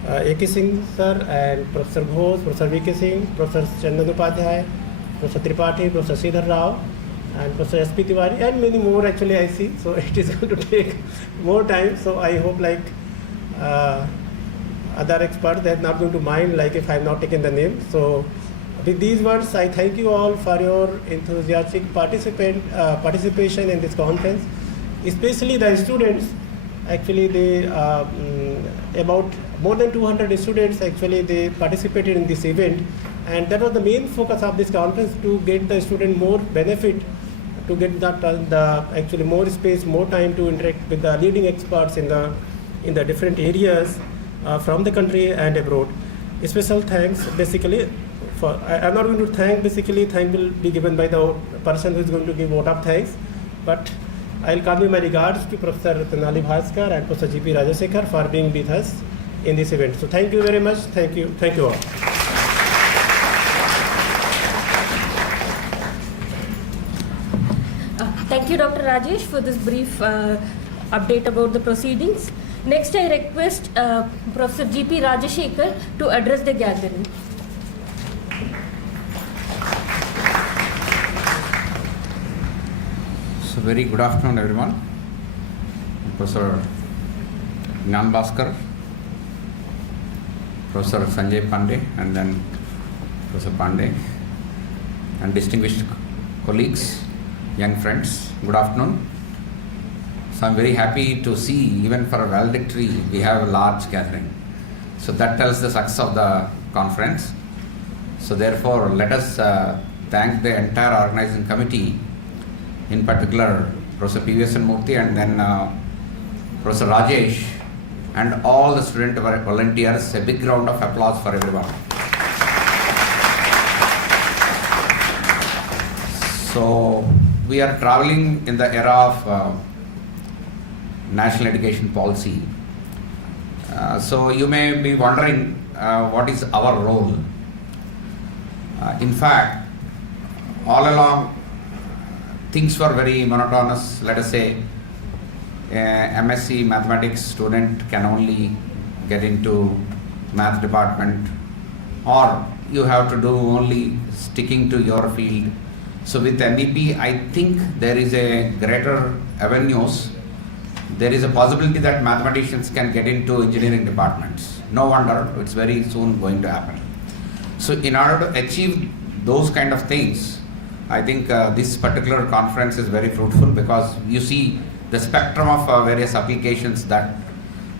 A.K. Singh sir, and Professor Ghosh, Professor V.K. Singh, Professor Chandan Upadhyay, Professor Tripathi, Professor Sridhar Rao, and Professor S.P. Tiwari, and many more actually I see. So it is going to take more time. So I hope like other experts, they are not going to mind like if I have not taken the name. So with these words, I thank you all for your enthusiastic participation in this conference, especially the students. Actually, they about more than 200 students actually they participated in this event, and that was the main focus of this conference, to get the student more benefit, to get the actually more space, more time to interact with the leading experts in the different areas from the country and abroad. Special thanks basically for, I'm not going to thank, basically thank will be given by the person who is going to give vote of thanks, but I'll convey my regards to Professor Tenali Bhaskar and Professor G.P. Rajasekhar for being with us in this event. So thank you very much. Thank you all. Thank you, Dr. Rajesh, for this brief update about the proceedings. Next, I request Professor G.P. Rajasekhar to address the gathering. So very good afternoon, everyone. Professor Gnan Bhaskar, Professor Sanjay Pandey, and then Professor Pandey, and distinguished colleagues, young friends, good afternoon. So I'm very happy to see, even for a valedictory, we have a large gathering. So that tells the success of the conference. So therefore, let us thank the entire organizing committee, in particular Professor P.V.S.N. Murthy and then Professor Rajesh, and all the student volunteers. A big round of applause for everyone. So we are traveling in the era of national education policy. So you may be wondering what is our role. In fact, all along things were very monotonous. Let us say MSc mathematics student can only get into math department, or you have to do only sticking to your field. So with MEP, I think there is a greater avenues. There is a possibility that mathematicians can get into engineering departments. No wonder, it's very soon going to happen. So in order to achieve those kind of things, I think this particular conference is very fruitful, because you see the spectrum of various applications that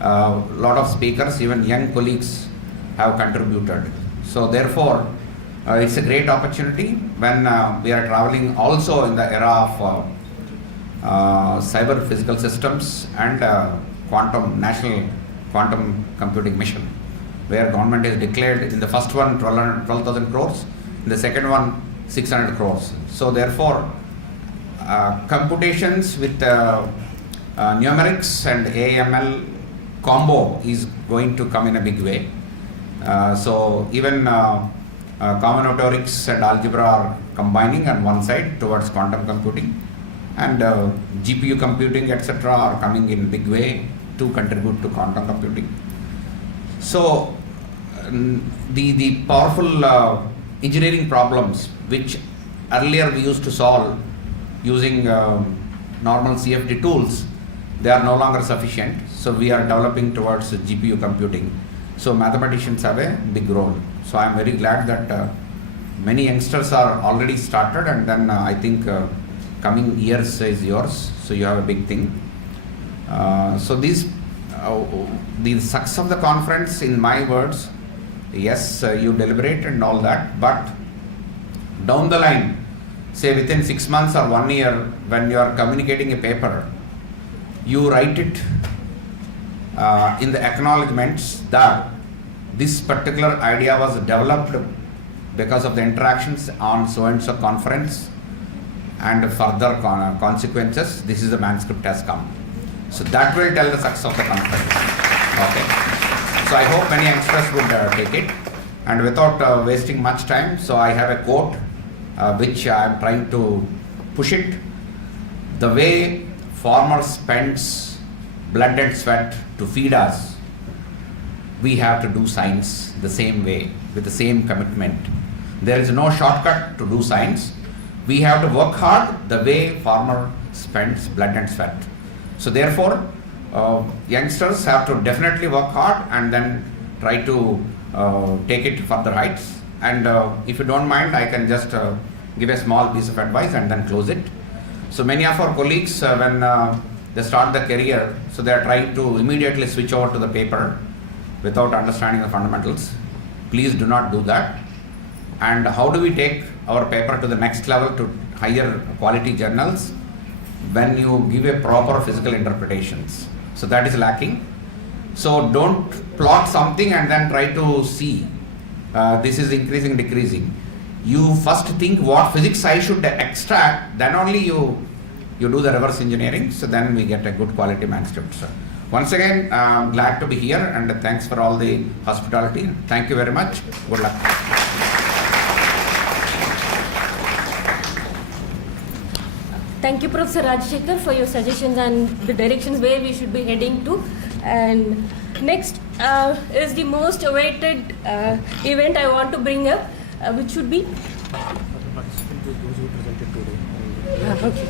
a lot of speakers, even young colleagues, have contributed. So therefore, It's a great opportunity when we are traveling also in the era of cyber physical systems and national quantum computing mission, where government is declared in the first one 12,000 crores, in the second one 600 crores. So therefore, computations with numerics and AML combo is going to come in a big way. So even combinatorics and algebra are combining on one side towards quantum computing, and GPU computing etc. are coming in big way to contribute to quantum computing. So the powerful engineering problems which earlier we used to solve using normal CFD tools, they are no longer sufficient. So we are developing towards GPU computing. So mathematicians have a big role. So I am very glad that many youngsters are already started, and then I think coming years is yours. So you have a big thing. So the success of the conference, in my words, yes, you deliberate and all that, but down the line, say within 6 months or 1 year, when you are communicating a paper, you write it in the acknowledgements that this particular idea was developed because of the interactions on so and so conference and further consequences. This is the manuscript has come. So that will tell the success of the conference. Okay. So I hope many youngsters would take it. And without wasting much time, so I have a quote which I am trying to push it. The way farmer spends blood and sweat to feed us, we have to do science the same way, with the same commitment. There is no shortcut to do science. We have to work hard the way farmer spends blood and sweat. So therefore, youngsters have to definitely work hard and then try to take it further heights. And if you don't mind, I can just give a small piece of advice and then close it. So many of our colleagues, when they start the career, so they are trying to immediately switch over to the paper without understanding the fundamentals. Please do not do that. And how do we take our paper to the next level, to higher quality journals? When you give a proper physical interpretations. So that is lacking. So don't plot something and then try to see this is increasing, decreasing. You first think what physics I should extract, then only you do the reverse engineering. So then we get a good quality manuscript. So once again, glad to be here, and thanks for all the hospitality. Thank you very much. Good luck. Thank you, Professor Rajshekhar, for your suggestions and the directions where we should be heading to. And next is the most awaited event I want to bring up, which should be. Okay.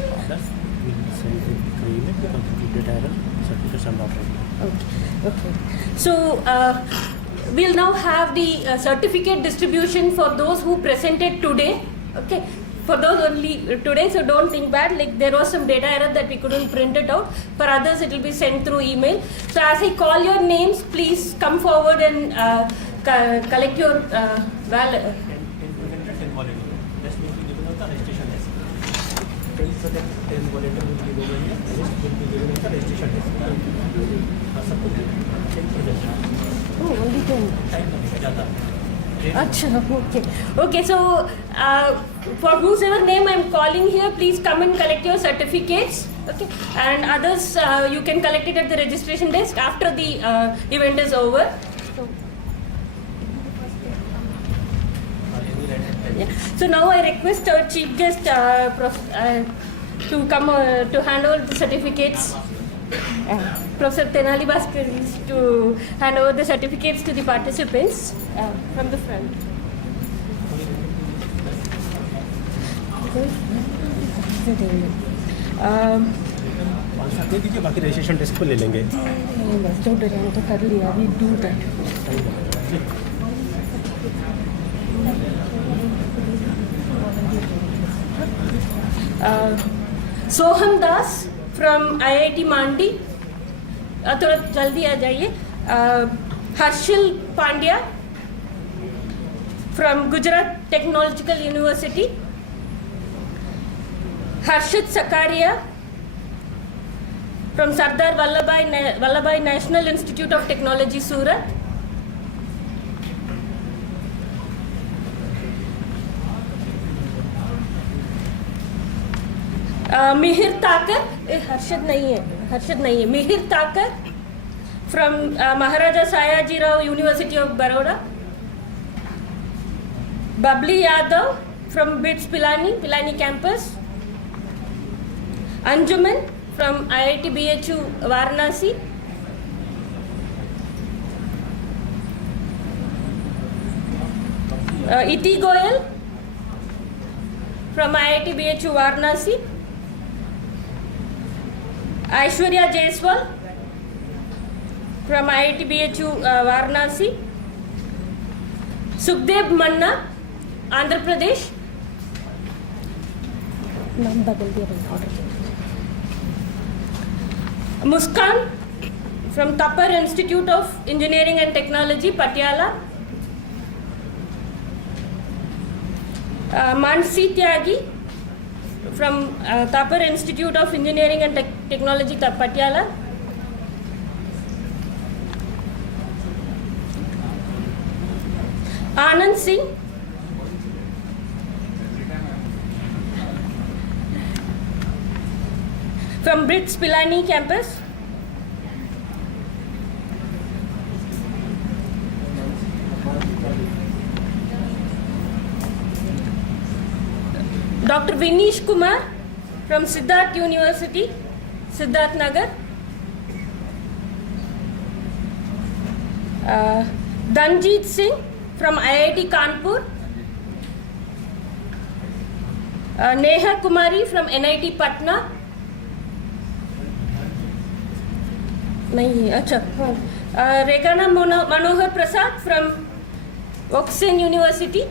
So we'll now have the certificate distribution for those who presented today. Okay. For those only today, so don't think bad, like there was some data error that we couldn't print it out. For others, it will be sent through email. So as I call your names, please come forward and collect your Oh, only 10. Okay, so for whosever name I'm calling here, please come and collect your certificates. Okay, and others you can collect it at the registration desk after the event is over. So now I request our chief guest to come to hand over the certificates. Professor Tenali Bhaskar is to hand over the certificates to the participants from the front. दे दीजिए, बाकी registration desk पर ले लेंगे. तो कर लिया, we do that. Sohan Das from IIT Mandi, थोड़ा जल्दी आ जाइए. Harsil Pandya from Gujarat Technological University, Harshit Sakaria from Sardar Vallabhai National Institute of Technology, Surat, Mihir Takar, Harshad nahi hai, Mihir Takar from Maharaja Sayaji Rao University of Baroda, Babli Yadav from BITS Pilani campus, Anjuman from IIT BHU Varanasi, Iti Goyal from IIT BHU Varanasi, Aishwarya Jaiswal from IIT BHU Varanasi, Sukhdev Manna, Andhra Pradesh. नाम बदल दिया order. Muskan from Tapar Institute of Engineering and Technology, Patiala. Mansi Tyagi from Tapar Institute of Engineering and Technology, Patiala. Anand Singh from BITS Pilani campus. Dr. Vinish Kumar from Siddharth University, Siddharth Nagar. Danjeet Singh from IIT Kanpur. Neha Kumari from NIT Patna. नहीं अच्छा हाँ रेगाना Manohar Prasad from oxen university.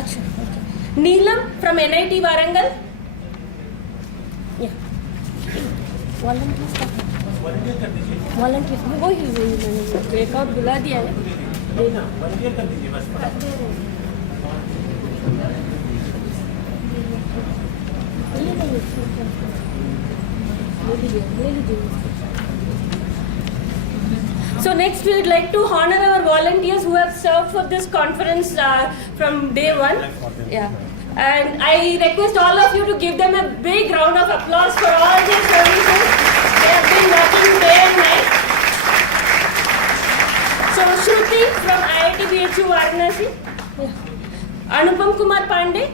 अच्छा नीलम from NIT Warangal. Volunteer वही मैंने record बुला दिया है. Volunteer कर दीजिए बस. So next we would like to honor our volunteers who have served for this conference from day one. Yeah. And I request all of you to give them a big round of applause for all their services. They have been working day and night. So Shruti from IIT BHU Varanasi. Yeah. Anupam Kumar Pandey.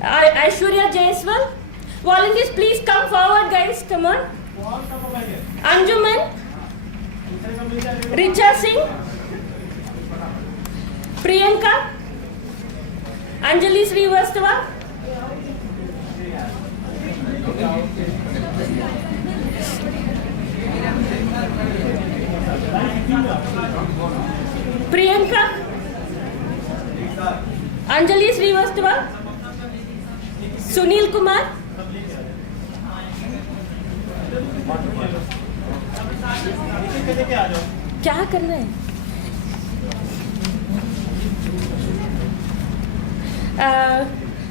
Aishwarya Jaiswal. Volunteers, please come forward, guys. Come on. Anjuman, Richa Singh, Priyanka, Anjali Srivastava, Priyanka, Anjali Srivastava, Sunil Kumar. क्या करना है?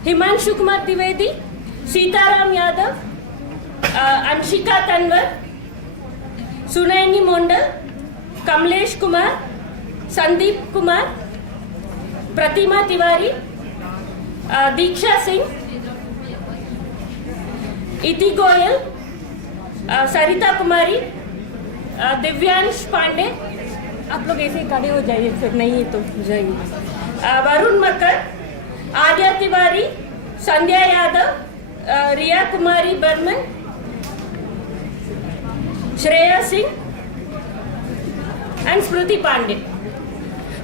हिमांशु कुमार द्विवेदी, सीताराम यादव, अंशिका तन्वर, सुनैनी मोंडल, कमलेश कुमार, संदीप कुमार, प्रतिमा तिवारी, दीक्षा सिंह, इति गोयल, सरिता कुमारी, दिव्यांश पांडे. आप लोग ऐसे खड़े हो जाइए, फिर नहीं तो जाइए. वरुण मकर, आद्या तिवारी, संध्या Yadav, Riya Kumari Burman, Shreya Singh and Smriti Pandey.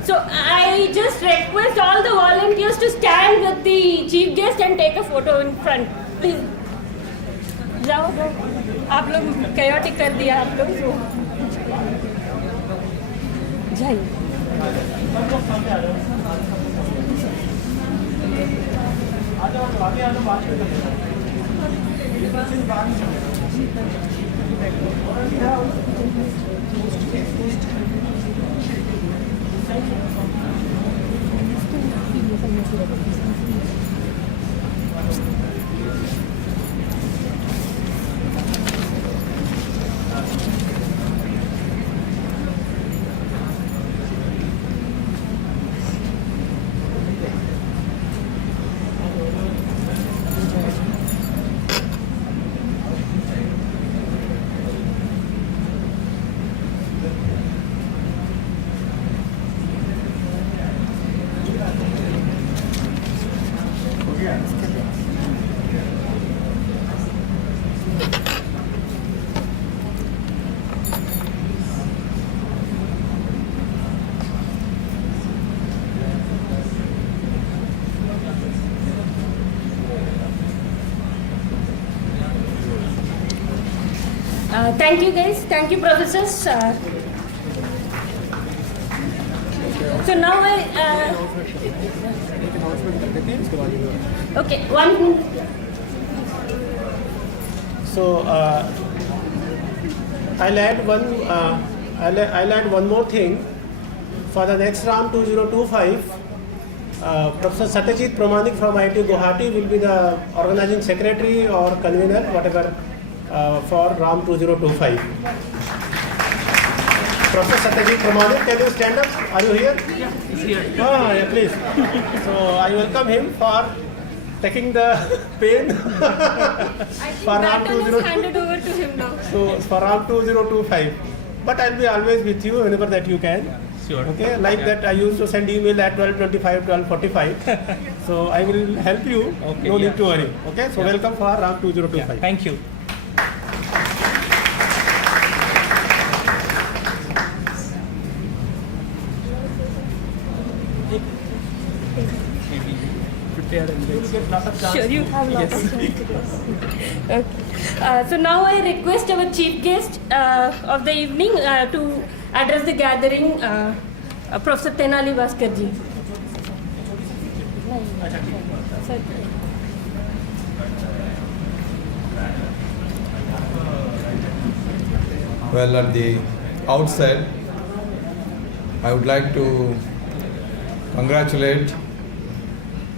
So I just request all the volunteers to stand with the chief guest and take a photo in front. Please. जाओ आप लोग chaotic कर दिया आप लोग. जाइए. Thank you guys, thank you professors. So now okay, 1 minute. So I'll add one more thing. For the next RAAM 2025, Professor Satyajit Pramanik from IIT Guwahati will be the organizing secretary or convener, whatever, for RAAM 2025. Professor Satyajit Pramanik, can you stand up? Are you here? Yeah, he's here. Yeah, please. So I welcome him for taking the pain for RAAM 2025. Handed over to him now. So for RAAM 2025. But I'll be always with you whenever that you can. Sure. Okay, like that I used to send email at 12:25, 12:45. So I will help you. Okay, No yeah. need to worry. Okay, so welcome for RAAM 2025. Yeah, thank you. Sure, you have lots of time to do. Okay. So now I request our chief guest of the evening to address the gathering, Professor Tenali Bhaskarji. Well, at the outset, I would like to congratulate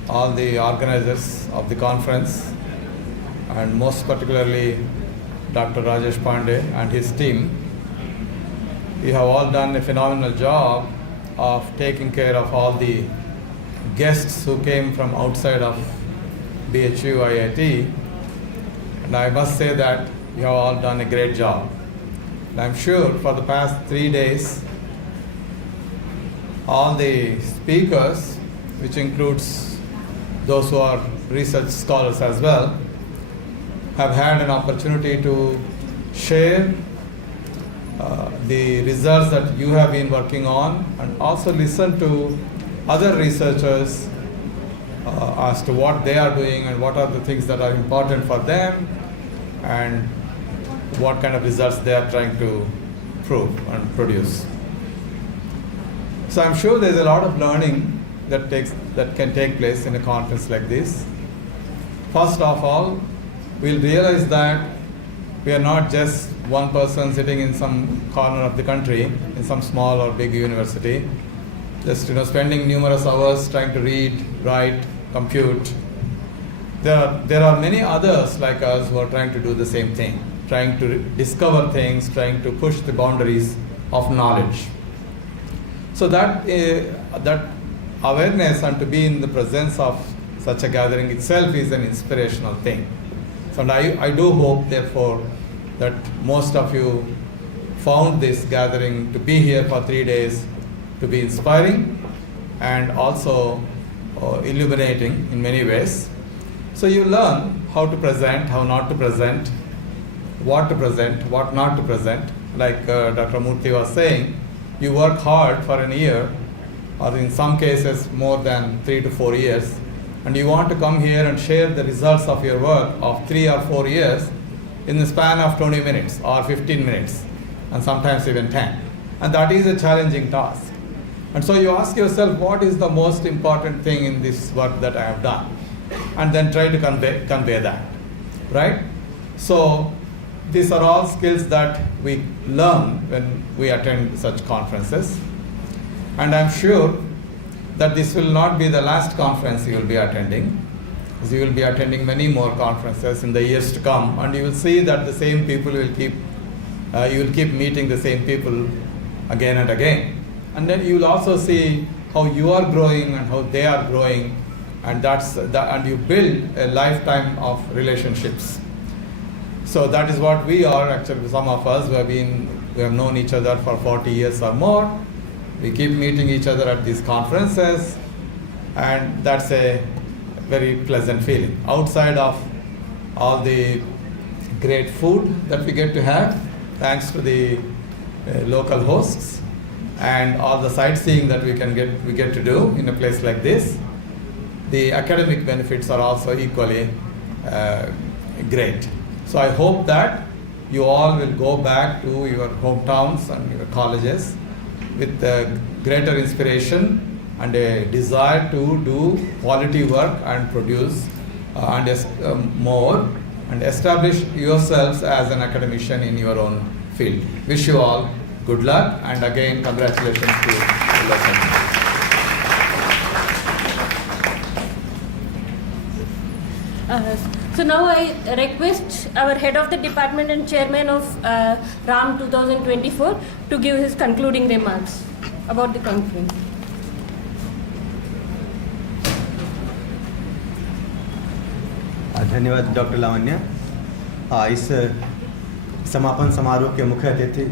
all the organizers of the conference, and most particularly Dr. Rajesh Pandey and his team. You have all done a phenomenal job of taking care of all the guests who came from outside of BHU IIT, and I must say that you have all done a great job. And I'm sure for the past 3 days, all the speakers, which includes those who are research scholars as well, have had an opportunity to share the results that you have been working on, and also listen to other researchers as to what they are doing and what are the things that are important for them and what kind of results they are trying to prove and produce. So I'm sure there's a lot of learning that can take place in a conference like this. First of all, we'll realize that we are not just one person sitting in some corner of the country, in some small or big university, just spending numerous hours trying to read, write, compute. There are many others like us who are trying to do the same thing, trying to discover things, trying to push the boundaries of knowledge. So that awareness and to be in the presence of such a gathering itself is an inspirational thing. So I do hope, therefore, that most of you found this gathering to be here for 3 days to be inspiring and also illuminating in many ways. So you learn how to present, how not to present, what not to present. Like Dr. Murthy was saying, you work hard for a year, or in some cases more than 3 to 4 years, and you want to come here and share the results of your work of 3 or 4 years in the span of 20 minutes or 15 minutes, and sometimes even 10. And that is a challenging task. And so you ask yourself, what is the most important thing in this work that I have done? And then try to convey that, right? So these are all skills that we learn when we attend such conferences. And I'm sure that this will not be the last conference you will be attending. You will be attending many more conferences in the years to come, and you will see that the same people will keep, you will keep meeting the same people again and again. And then you will also see how you are growing and how they are growing, and and you build a lifetime of relationships. So that is what we are actually. Some of us we have known each other for 40 years or more. We keep meeting each other at these conferences, and that's a very pleasant feeling. Outside of all the great food that we get to have, thanks to the local hosts, and all the sightseeing that we get to do in a place like this, the academic benefits are also equally great. So I hope that you all will go back to your hometowns and your colleges with greater inspiration and a desire to do quality work and produce more, and establish yourselves as an academician in your own field. Wish you all good luck, and again congratulations to the lesson. So now I request our head of the department and chairman of RAAM 2024 to give his concluding remarks about the conference. धन्यवाद doctor लावण्य। इस समापन समारोह के मुख्य अतिथि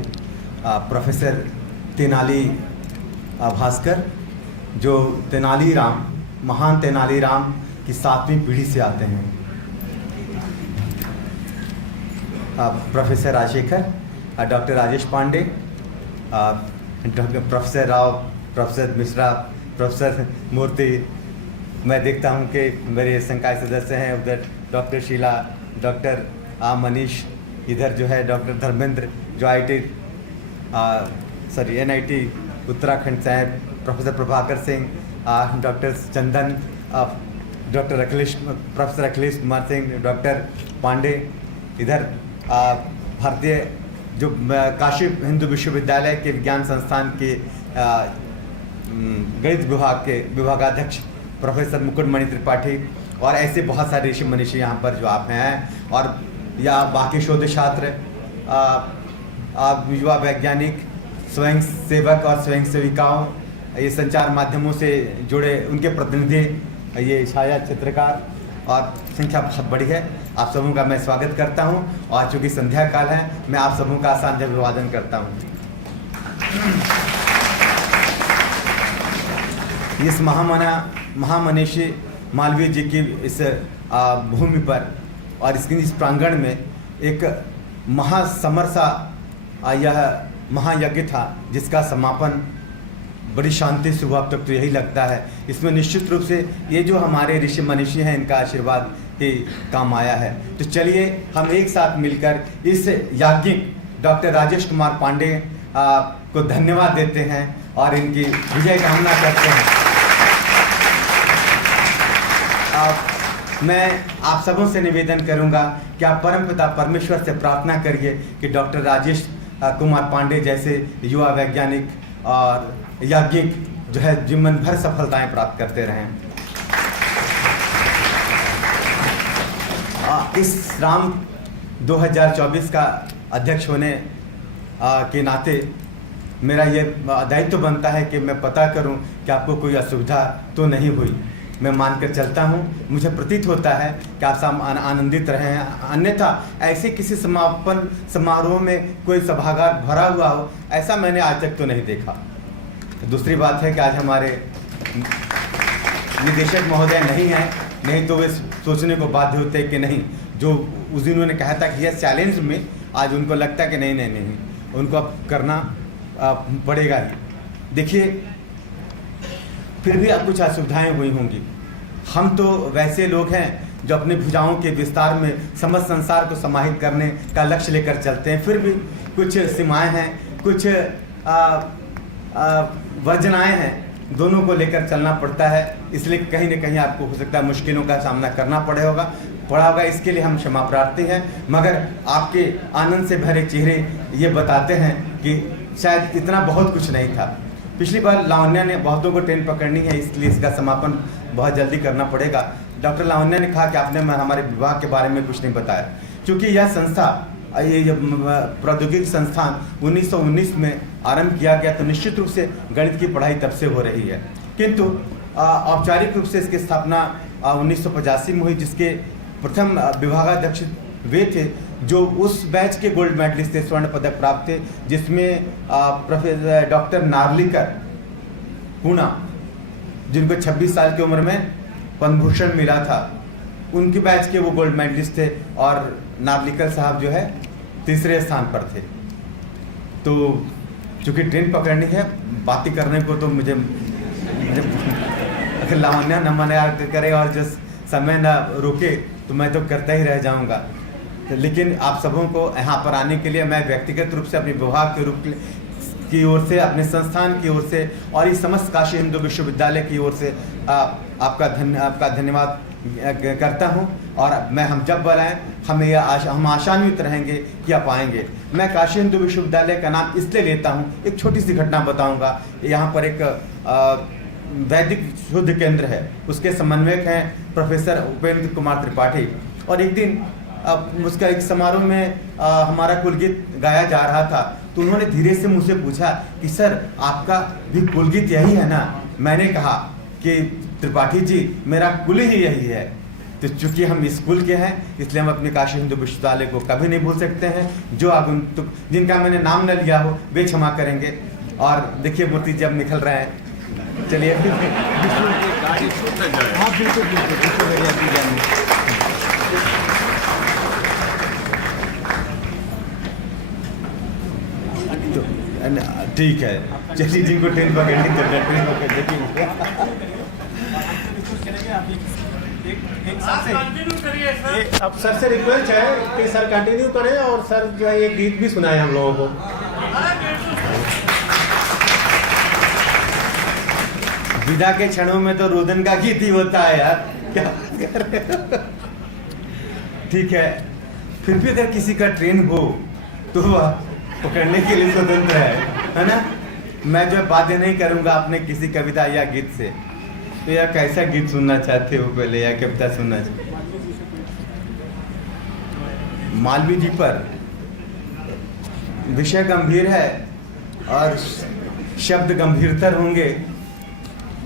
professor Tenali Bhaskar, जो महान तेनालीराम की 7वीं पीढ़ी से आते हैं। Professor Rajshekhar, doctor Rajesh Pandey, professor Rao, professor Mishra, professor Murthy, मैं देखता हूं कि मेरे संकाय सदस्य हैं, उधर डॉक्टर शीला, डॉक्टर मनीष, इधर जो है डॉक्टर धर्मेंद्र जो NIT उत्तराखंड से हैं, प्रोफेसर प्रभाकर सिंह, डॉक्टर चंदन, प्रोफेसर अखिलेश कुमार सिंह, डॉक्टर पांडे, इधर भारतीय जो काशी हिंदू विश्वविद्यालय के विज्ञान संस्थान के गणित विभाग के विभागाध्यक्ष प्रोफेसर मुकुटमणि त्रिपाठी, और ऐसे बहुत सारे ऋषि मनीषी यहाँ पर जो आप हैं, और या बाकी शोध छात्र, युवा वैज्ञानिक, स्वयं सेवक और स्वयं सेविकाओं, ये संचार माध्यमों से जुड़े उनके प्रतिनिधि, ये छाया चित्रकार, और संख्या बहुत बड़ी है। आप सबों का मैं स्वागत करता हूं, और चूँकि संध्या काल है, मैं आप सबों का सांध्य अभिवादन करता हूं। इस महामनीषी मालवीय जी की इस भूमि पर और इस प्रांगण में एक महासमरसा यह महायज्ञ था, जिसका समापन बड़ी शांति से हुआ। अब तक तो यही लगता है। इसमें निश्चित रूप से ये जो हमारे ऋषि मनीषी हैं, इनका आशीर्वाद ही काम आया है। तो चलिए हम एक साथ मिलकर इस याज्ञिक डॉक्टर राजेश कुमार पांडे को धन्यवाद देते हैं और इनकी विजय कामना करते हैं। मैं आप सबों से निवेदन करूंगा कि आप परमपिता परमेश्वर से प्रार्थना करिए कि डॉक्टर राजेश कुमार पांडे जैसे युवा वैज्ञानिक और याज्ञिक जो है जीवन भर सफलताएं प्राप्त करते रहें। इस राम 2024 का अध्यक्ष होने के नाते मेरा ये दायित्व बनता है कि मैं पता करूं कि आपको कोई असुविधा तो नहीं हुई। मैं मानकर चलता हूं, मुझे प्रतीत होता है कि आप सब आनंदित रहे हैं, अन्यथा ऐसे किसी समापन समारोह में कोई सभागार भरा हुआ हो, ऐसा मैंने आज तक तो नहीं देखा। दूसरी बात है कि आज हमारे निदेशक महोदय नहीं हैं, नहीं तो वे सोचने को बाध्य होते कि नहीं, जो उस दिन उन्होंने कहा था कि यह चैलेंज में, आज उनको लगता है कि नहीं, उनको अब करना पड़ेगा ही। देखिए, फिर भी अब कुछ असुविधाएं हुई होंगी। हम तो वैसे लोग हैं जो अपने भुजाओं के विस्तार में समस्त संसार को समाहित करने का लक्ष्य लेकर चलते हैं। फिर भी कुछ सीमाएं हैं, कुछ वर्जनाएं हैं, दोनों को लेकर चलना पड़ता है। इसलिए कहीं न कहीं आपको हो सकता है मुश्किलों का सामना करना पड़ा होगा। इसके लिए हम क्षमा प्रार्थी हैं, मगर आपके आनंद से भरे चेहरे ये बताते हैं कि शायद इतना बहुत कुछ नहीं था। पिछली बार लावण्या ने बहुतों को ट्रेन पकड़नी है, इसलिए इसका समापन बहुत जल्दी करना पड़ेगा। डॉक्टर लावण्या ने कहा कि आपने हमारे विभाग के बारे में कुछ नहीं बताया, क्योंकि यह संस्था, ये प्रौद्योगिकी संस्थान 1919 में आरंभ किया गया, तो निश्चित रूप से गणित की पढ़ाई तब से हो रही है, किंतु औपचारिक रूप से इसकी स्थापना 1985 में हुई, जिसके प्रथम विभागाध्यक्ष वे थे जो उस बैच के गोल्ड मेडलिस्ट थे, स्वर्ण पदक प्राप्त थे, जिसमें प्रोफेसर डॉक्टर नार्लिकर पूना, जिनको 26 साल की उम्र में पद्म भूषण मिला था, उनके बैच के वो गोल्ड मेडलिस्ट थे, और नार्लिकर साहब जो है तीसरे स्थान पर थे। तो चूँकि ट्रेन पकड़नी है, बातें करने को तो मुझे अगर लावण्या न मना करे और जिस समय न रोके तो मैं तो करता ही रह जाऊंगा। लेकिन आप सबों को यहाँ पर आने के लिए मैं व्यक्तिगत रूप से अपने विभाग के रूप की ओर से, अपने संस्थान की ओर से और इस समस्त काशी हिंदू विश्वविद्यालय की ओर से आपका धन्यवाद करता हूँ। और हम जब बुलाएं हम आशान्वित रहेंगे कि आप आएंगे। मैं काशी हिंदू विश्वविद्यालय का नाम इसलिए लेता हूँ, एक छोटी सी घटना बताऊँगा। यहाँ पर एक वैदिक शोध केंद्र है, उसके समन्वयक हैं प्रोफेसर उपेंद्र कुमार त्रिपाठी, और एक दिन उसका एक समारोह में हमारा कुलगीत गाया जा रहा था, तो उन्होंने धीरे से मुझसे पूछा कि सर आपका भी कुलगीत यही है ना? मैंने कहा कि त्रिपाठी जी मेरा कुल ही यही है। तो चूंकि हम स्कूल के हैं इसलिए हम अपने काशी हिंदू विश्वविद्यालय को कभी नहीं भूल सकते हैं। जो आगंतुक जिनका मैंने नाम न लिया हो वे क्षमा करेंगे। और देखिए मूर्ति जी अब निकल रहे हैं, चलिए ठीक है, चलिए जिनको ट्रेन पकड़नी तो ट्रेन पकड़ देखिए। अब सर से रिक्वेस्ट है कि सर कंटिन्यू करें और सर जो है एक गीत भी सुनाए हम लोगों को। विदा के क्षणों में तो रोदन का गीत ही होता है यार, क्या कर रहे हो? ठीक है, फिर भी अगर किसी का ट्रेन हो तो वह पकड़ने के लिए स्वतंत्र है ना? मैं जो बातें नहीं करूंगा अपने किसी कविता या गीत से। तो यार कैसा गीत सुनना चाहते हो पहले, या कविता सुनना चाहते? मालवीय जी पर विषय गंभीर है और शब्द गंभीरतर होंगे।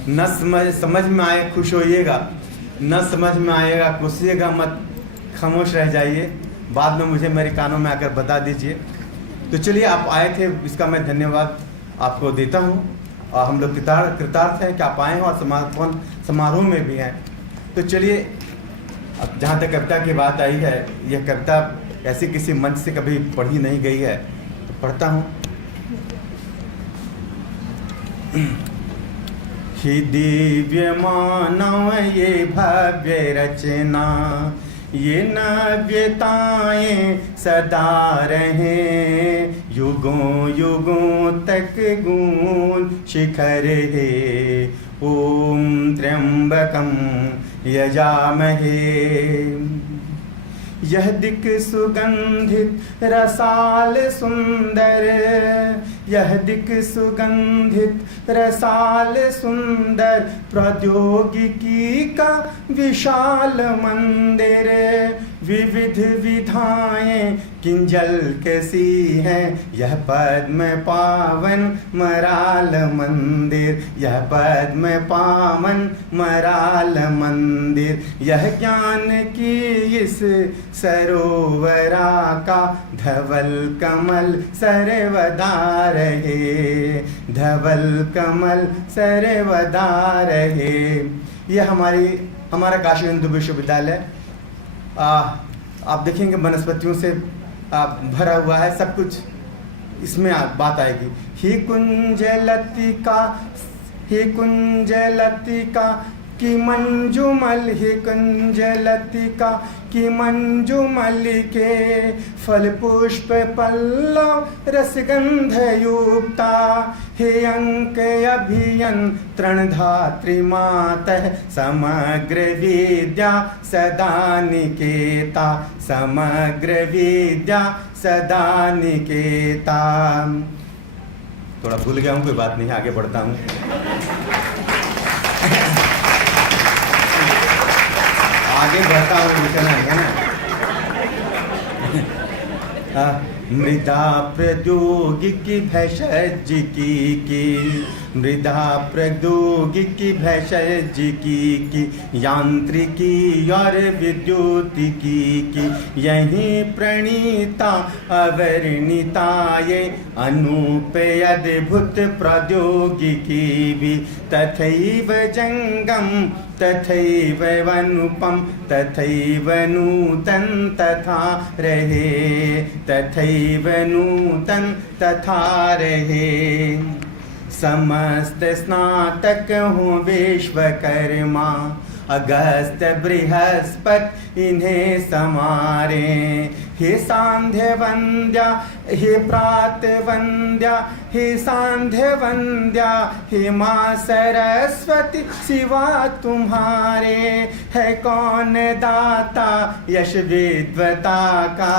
न समझ में आए खुश होइएगा, न समझ में आएगा खुशिएगा मत, खामोश रह जाइए, बाद में मुझे मेरे कानों में आकर बता दीजिए। तो चलिए आप आए थे, इसका मैं धन्यवाद आपको देता हूँ। और हम लोग कृतार्थ हैं कि आप आए हैं और समारोह में भी हैं। तो चलिए अब जहाँ तक कविता की बात आई है, यह कविता ऐसे किसी मंच से कभी पढ़ी नहीं गई है, तो पढ़ता हूँ। ही दिव्य मानव ये भव्य रचना, ये नव्यताएं सदा रहे, युगों युगों तक गूंज शिखर है, ओम त्र्यंबकम यजामहे। यह दिक सुगंधित रसाल सुंदर, यह दिक सुगंधित रसाल सुंदर, प्रौद्योगिकी का विशाल मंदिर, विविध विधाएं किंजल कैसी हैं, यह पद्म पावन मराल मंदिर, यह पद्म पावन मराल मंदिर, यह ज्ञान की इस सरोवरा का धवल कमल सर्वदा रहे, धवल कमल सर्वदा रहे। यह हमारा काशी हिंदू विश्वविद्यालय आप देखेंगे वनस्पतियों से भरा हुआ है, सब कुछ इसमें बात आएगी। ही कुंज लतिका, ही कुंज लतिका की मंजुमल, ही कुंज लतिका की मंजुमल के फल पुष्प पल्लव रसगंध युक्ता, हे अंक अभियंत्रण धात्री मातः, समग्र विद्या सदा निकेता, समग्र विद्या सदा निकेता। थोड़ा भूल गया हूँ, कोई बात नहीं, आगे बढ़ता हूँ। आगे बढ़ता हूँ, लिखना है ना। मृदा प्रौद्योगिकी भैषजिकी की, मृदा प्रौद्योगिकी भैषजिकी की, यांत्रिकी और विद्युतिकी की, यही प्रणीता अवर्णिता ये अनूपे अद्भुत प्रौद्योगिकी भी, तथैव जंगम तथैव अनुपम तथैव नूतन तथा रहे, तथैव नूतन तथा रहे। समस्त स्नातक हूँ विश्वकर्मा, अगस्त बृहस्पति इन्हें समारे, हे सांध्य वंद्या हे प्रात वंद्या हे सांध्य वंद्या, हे माँ सरस्वती सिवा तुम्हारे, है कौन दाता यश विद्वता का,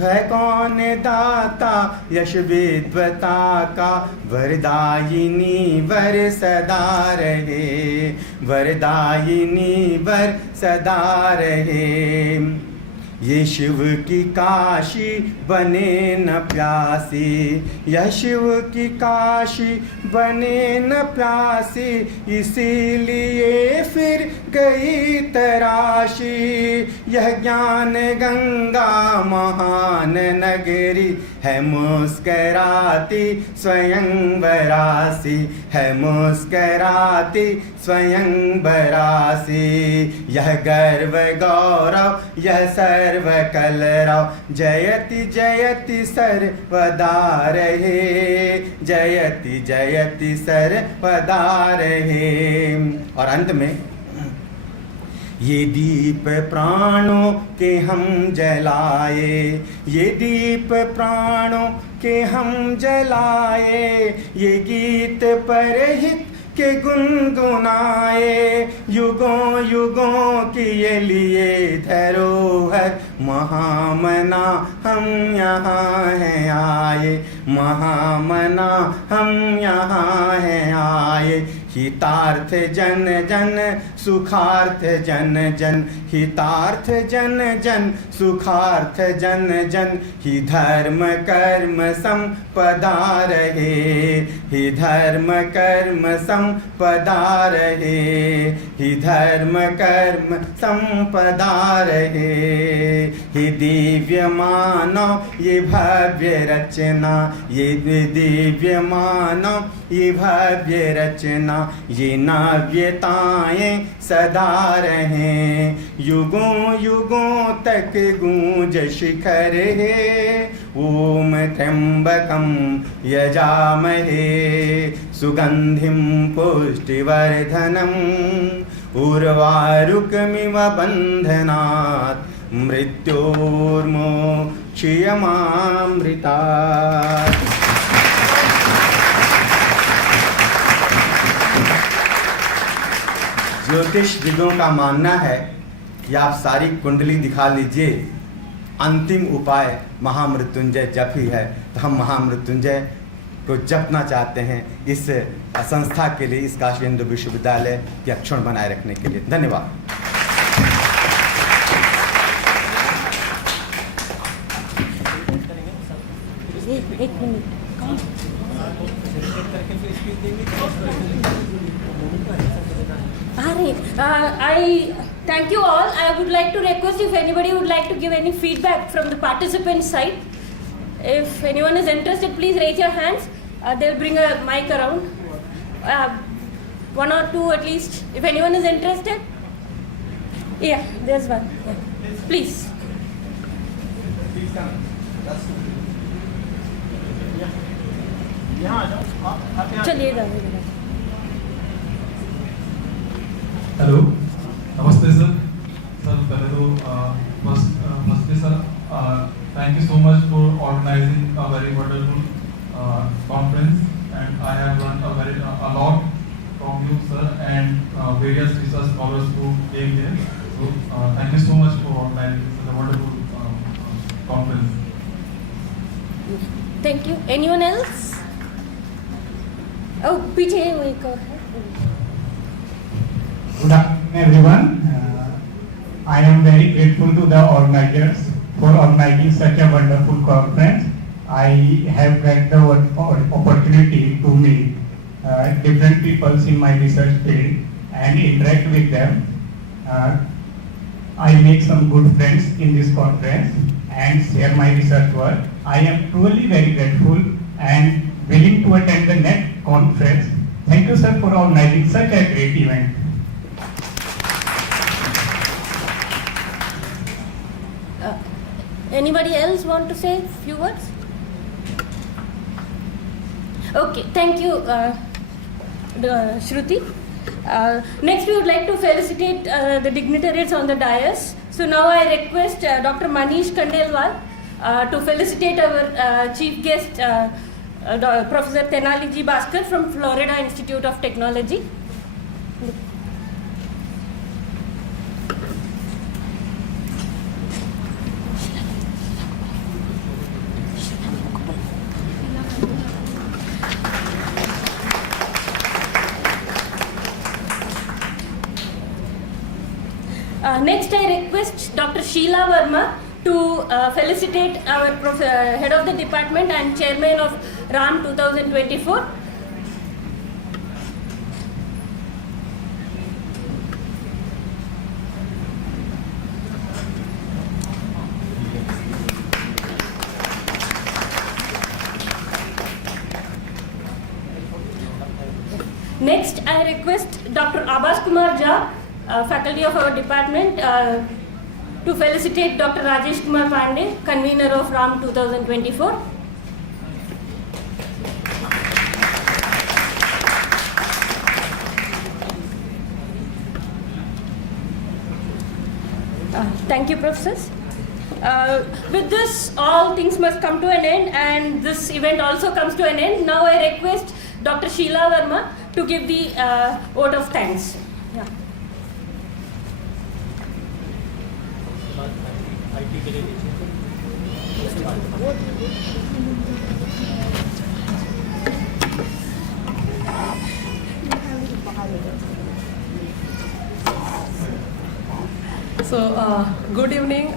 है कौन दाता यश विद्वता का, वरदायिनी वर सदा रहे, वरदायिनी वर सदा रहे। ये शिव की काशी बने न प्यासी, यह शिव की काशी बने न प्यासी, इसीलिए फिर गई तराशी, यह ज्ञान गंगा महान नगरी, है मुस्कराती स्वयं बरासी, है मुस्कराती स्वयं बरासी, यह गर्व गौरव यह सर्व कलरव, जयति जयति सर्वदा रहे, जयति जयति सर्वदा रहे। और अंत में, ये दीप प्राणों के हम जलाए, ये दीप प्राणों के हम जलाए, ये गीत परहित के गुनगुनाए, युगों युगों के लिए धरोहर महामना हम यहाँ हैं आए, महामना हम यहाँ हैं आए, हितार्थ जन जन सुखार्थ जन जन, हितार्थ जन जन सुखार्थ जन जन, ही धर्म कर्म संपदा रहे, ही धर्म कर्म संपदा रहे, ही धर्म कर्म संपदा रहे। ही दिव्य मानव ये भव्य रचना, ये दिव्य मानव ये भव्य रचना, ये नव्यताएं सदा रहें, युगों युगों तक गूंज शिखर है। ओम त्र्यंबकं यजामहे सुगंधिं पुष्टिवर्धनम्, उर्वारुकमिव बन्धनात् मृत्योर्मोक्षयमामृतात्। ज्योतिषविदों का मानना है कि आप सारी कुंडली दिखा लीजिए, अंतिम उपाय महामृत्युंजय जप ही है। तो हम महामृत्युंजय को जपना चाहते हैं इस संस्था के लिए, इस काशी हिंदू विश्वविद्यालय के अक्षुण्ण बनाए रखने के लिए। धन्यवाद। एक minute, I thank you all. I would like to request if anybody would like to give any feedback from the participant side. If anyone is interested, please raise your hands. They'll bring a mic around. One or two at least. If anyone is interested. Yeah, there's one. Yeah. Please. चलिए hello, नमस्ते sir. Sir पहले तो firstly sir thank you so much for organising a very wonderful conference, and I have learned a lot from you sir and various research scholars who came here. So thank you so much for organizing such a wonderful conference. Thank you. Anyone else? Oh, PJ, we go ahead. Good afternoon, everyone. I am very grateful to the organizers for organizing such a wonderful conference. I have got the opportunity to meet different people in my research field and interact with them. I make some good friends in this conference and share my research work. I am truly very grateful and willing to attend the next conference. Thank you, sir, for organizing such a great event. Anybody else want to say a few words? Okay, thank you, Shruti. Next, we would like to felicitate the dignitaries on the dais. So now I request Dr. Manish Kandelwal to felicitate our chief guest, Professor Tenali G. Bhaskar from Florida Institute of Technology. Next, I request Dr. Sheila Verma to felicitate our head of the department and chairman of RAAM 2024. Next, I request Dr. Abbas Kumar Jha, faculty of our department, to felicitate Dr. Rajesh Kumar Pandey, convener of RAAM 2024. Thank you, professors. With this, all things must come to an end, and this event also comes to an end. Now I request Dr. Sheila Verma to give the vote of thanks. Yeah. So, good evening,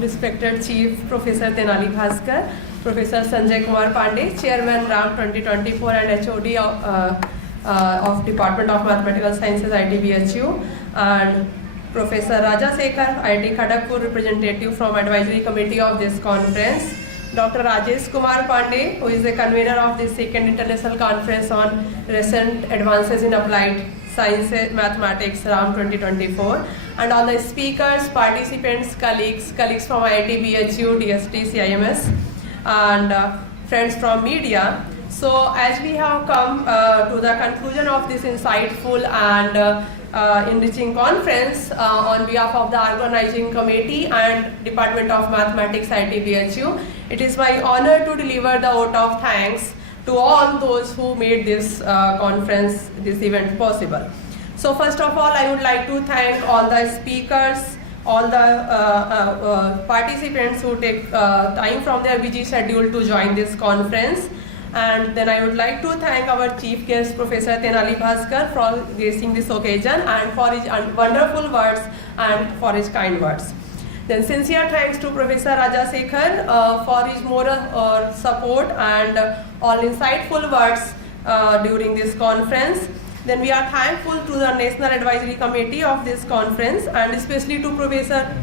respected Chief Professor Tenali Bhaskar, Professor Sanjay Kumar Pandey, Chairman RAAM 2024 and HOD of Department of Mathematical Sciences, ITBHU, and Professor Raja Sekhar, IIT Kharagpur, representative from Advisory Committee of this conference, Dr. Rajesh Kumar Pandey, who is the convener of the second international conference on recent advances in applied science mathematics, RAAM 2024, and all the speakers, participants, colleagues from IIT BHU, DST, CIMS, and friends from media. So as we have come to the conclusion of this insightful and enriching conference on behalf of the organizing committee and Department of Mathematics, IIT BHU, it is my honor to deliver the vote of thanks to all those who made this conference, this event possible. So first of all, I would like to thank all the speakers, all the participants who take time from their busy schedule to join this conference. And then I would like to thank our chief guest, Professor Tenali Bhaskar, for gracing this occasion and for his wonderful words and for his kind words. Then sincere thanks to Professor Raja Sekhar for his moral support and all insightful words during this conference. Then we are thankful to the National Advisory Committee of this conference and especially to Professor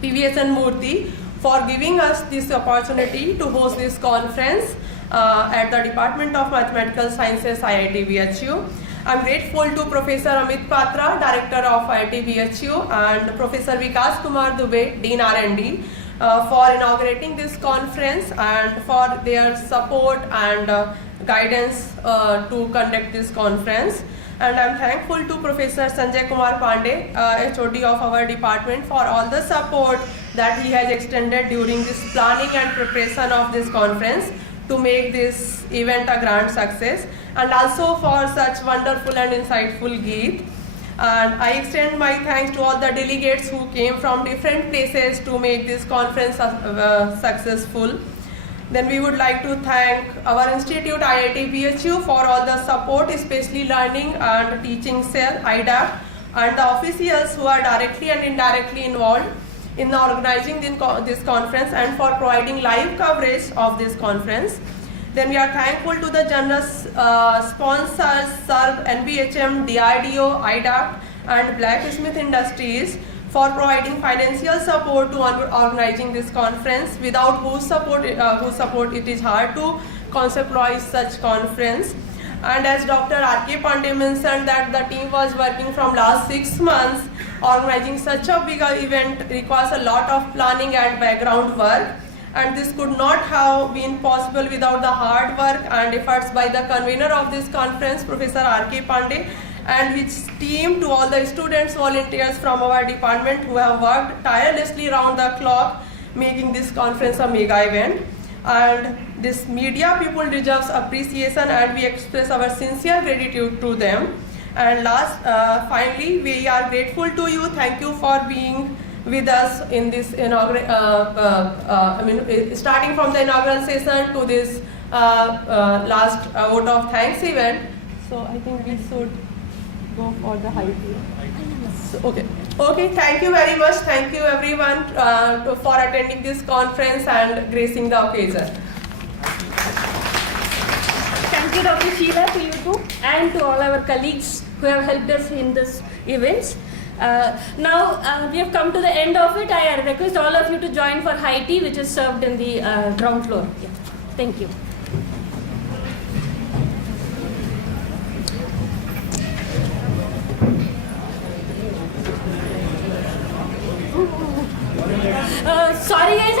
PVSN Murthy for giving us this opportunity to host this conference at the Department of Mathematical Sciences, IIT BHU. I'm grateful to Professor Amit Patra, Director of IIT BHU, and Professor Vikas Kumar Dubey, Dean R&D, for inaugurating this conference and for their support and guidance to conduct this conference. And I'm thankful to Professor Sanjay Kumar Pandey, HOD of our department, for all the support that he has extended during this planning and preparation of this conference to make this event a grand success, and also for such wonderful and insightful Geet. And I extend my thanks to all the delegates who came from different places to make this conference successful. Then we would like to thank our institute IIT BHU for all the support, especially learning and teaching cell, IDAP, and the officials who are directly and indirectly involved in organizing this conference and for providing live coverage of this conference. Then we are thankful to the generous sponsors, SERB, NBHM, DRDO, IDAP, and Blacksmith Industries for providing financial support to organizing this conference, without whose support it is hard to conceptualize such conference. And as Dr. R.K. Pandey mentioned that the team was working from last 6 months, organizing such a big event requires a lot of planning and background work. And this could not have been possible without the hard work and efforts by the convener of this conference, Professor R.K. Pandey, and his team, to all the students, volunteers from our department who have worked tirelessly around the clock, making this conference a mega event. And this media people deserves appreciation, and we express our sincere gratitude to them. And last, finally, we are grateful to you. Thank you for being with us in this starting from the inaugural session to this last vote of thanks event. So I think we should go for the high tea. So, okay. Thank you very much. Thank you everyone for attending this conference and gracing the occasion. Thank you, Dr. Sheila, to you too, and to all our colleagues who have helped us in this event. Now we have come to the end of it. I request all of you to join for high tea, which is served in the ground floor. Yeah. Thank you. Sorry guys,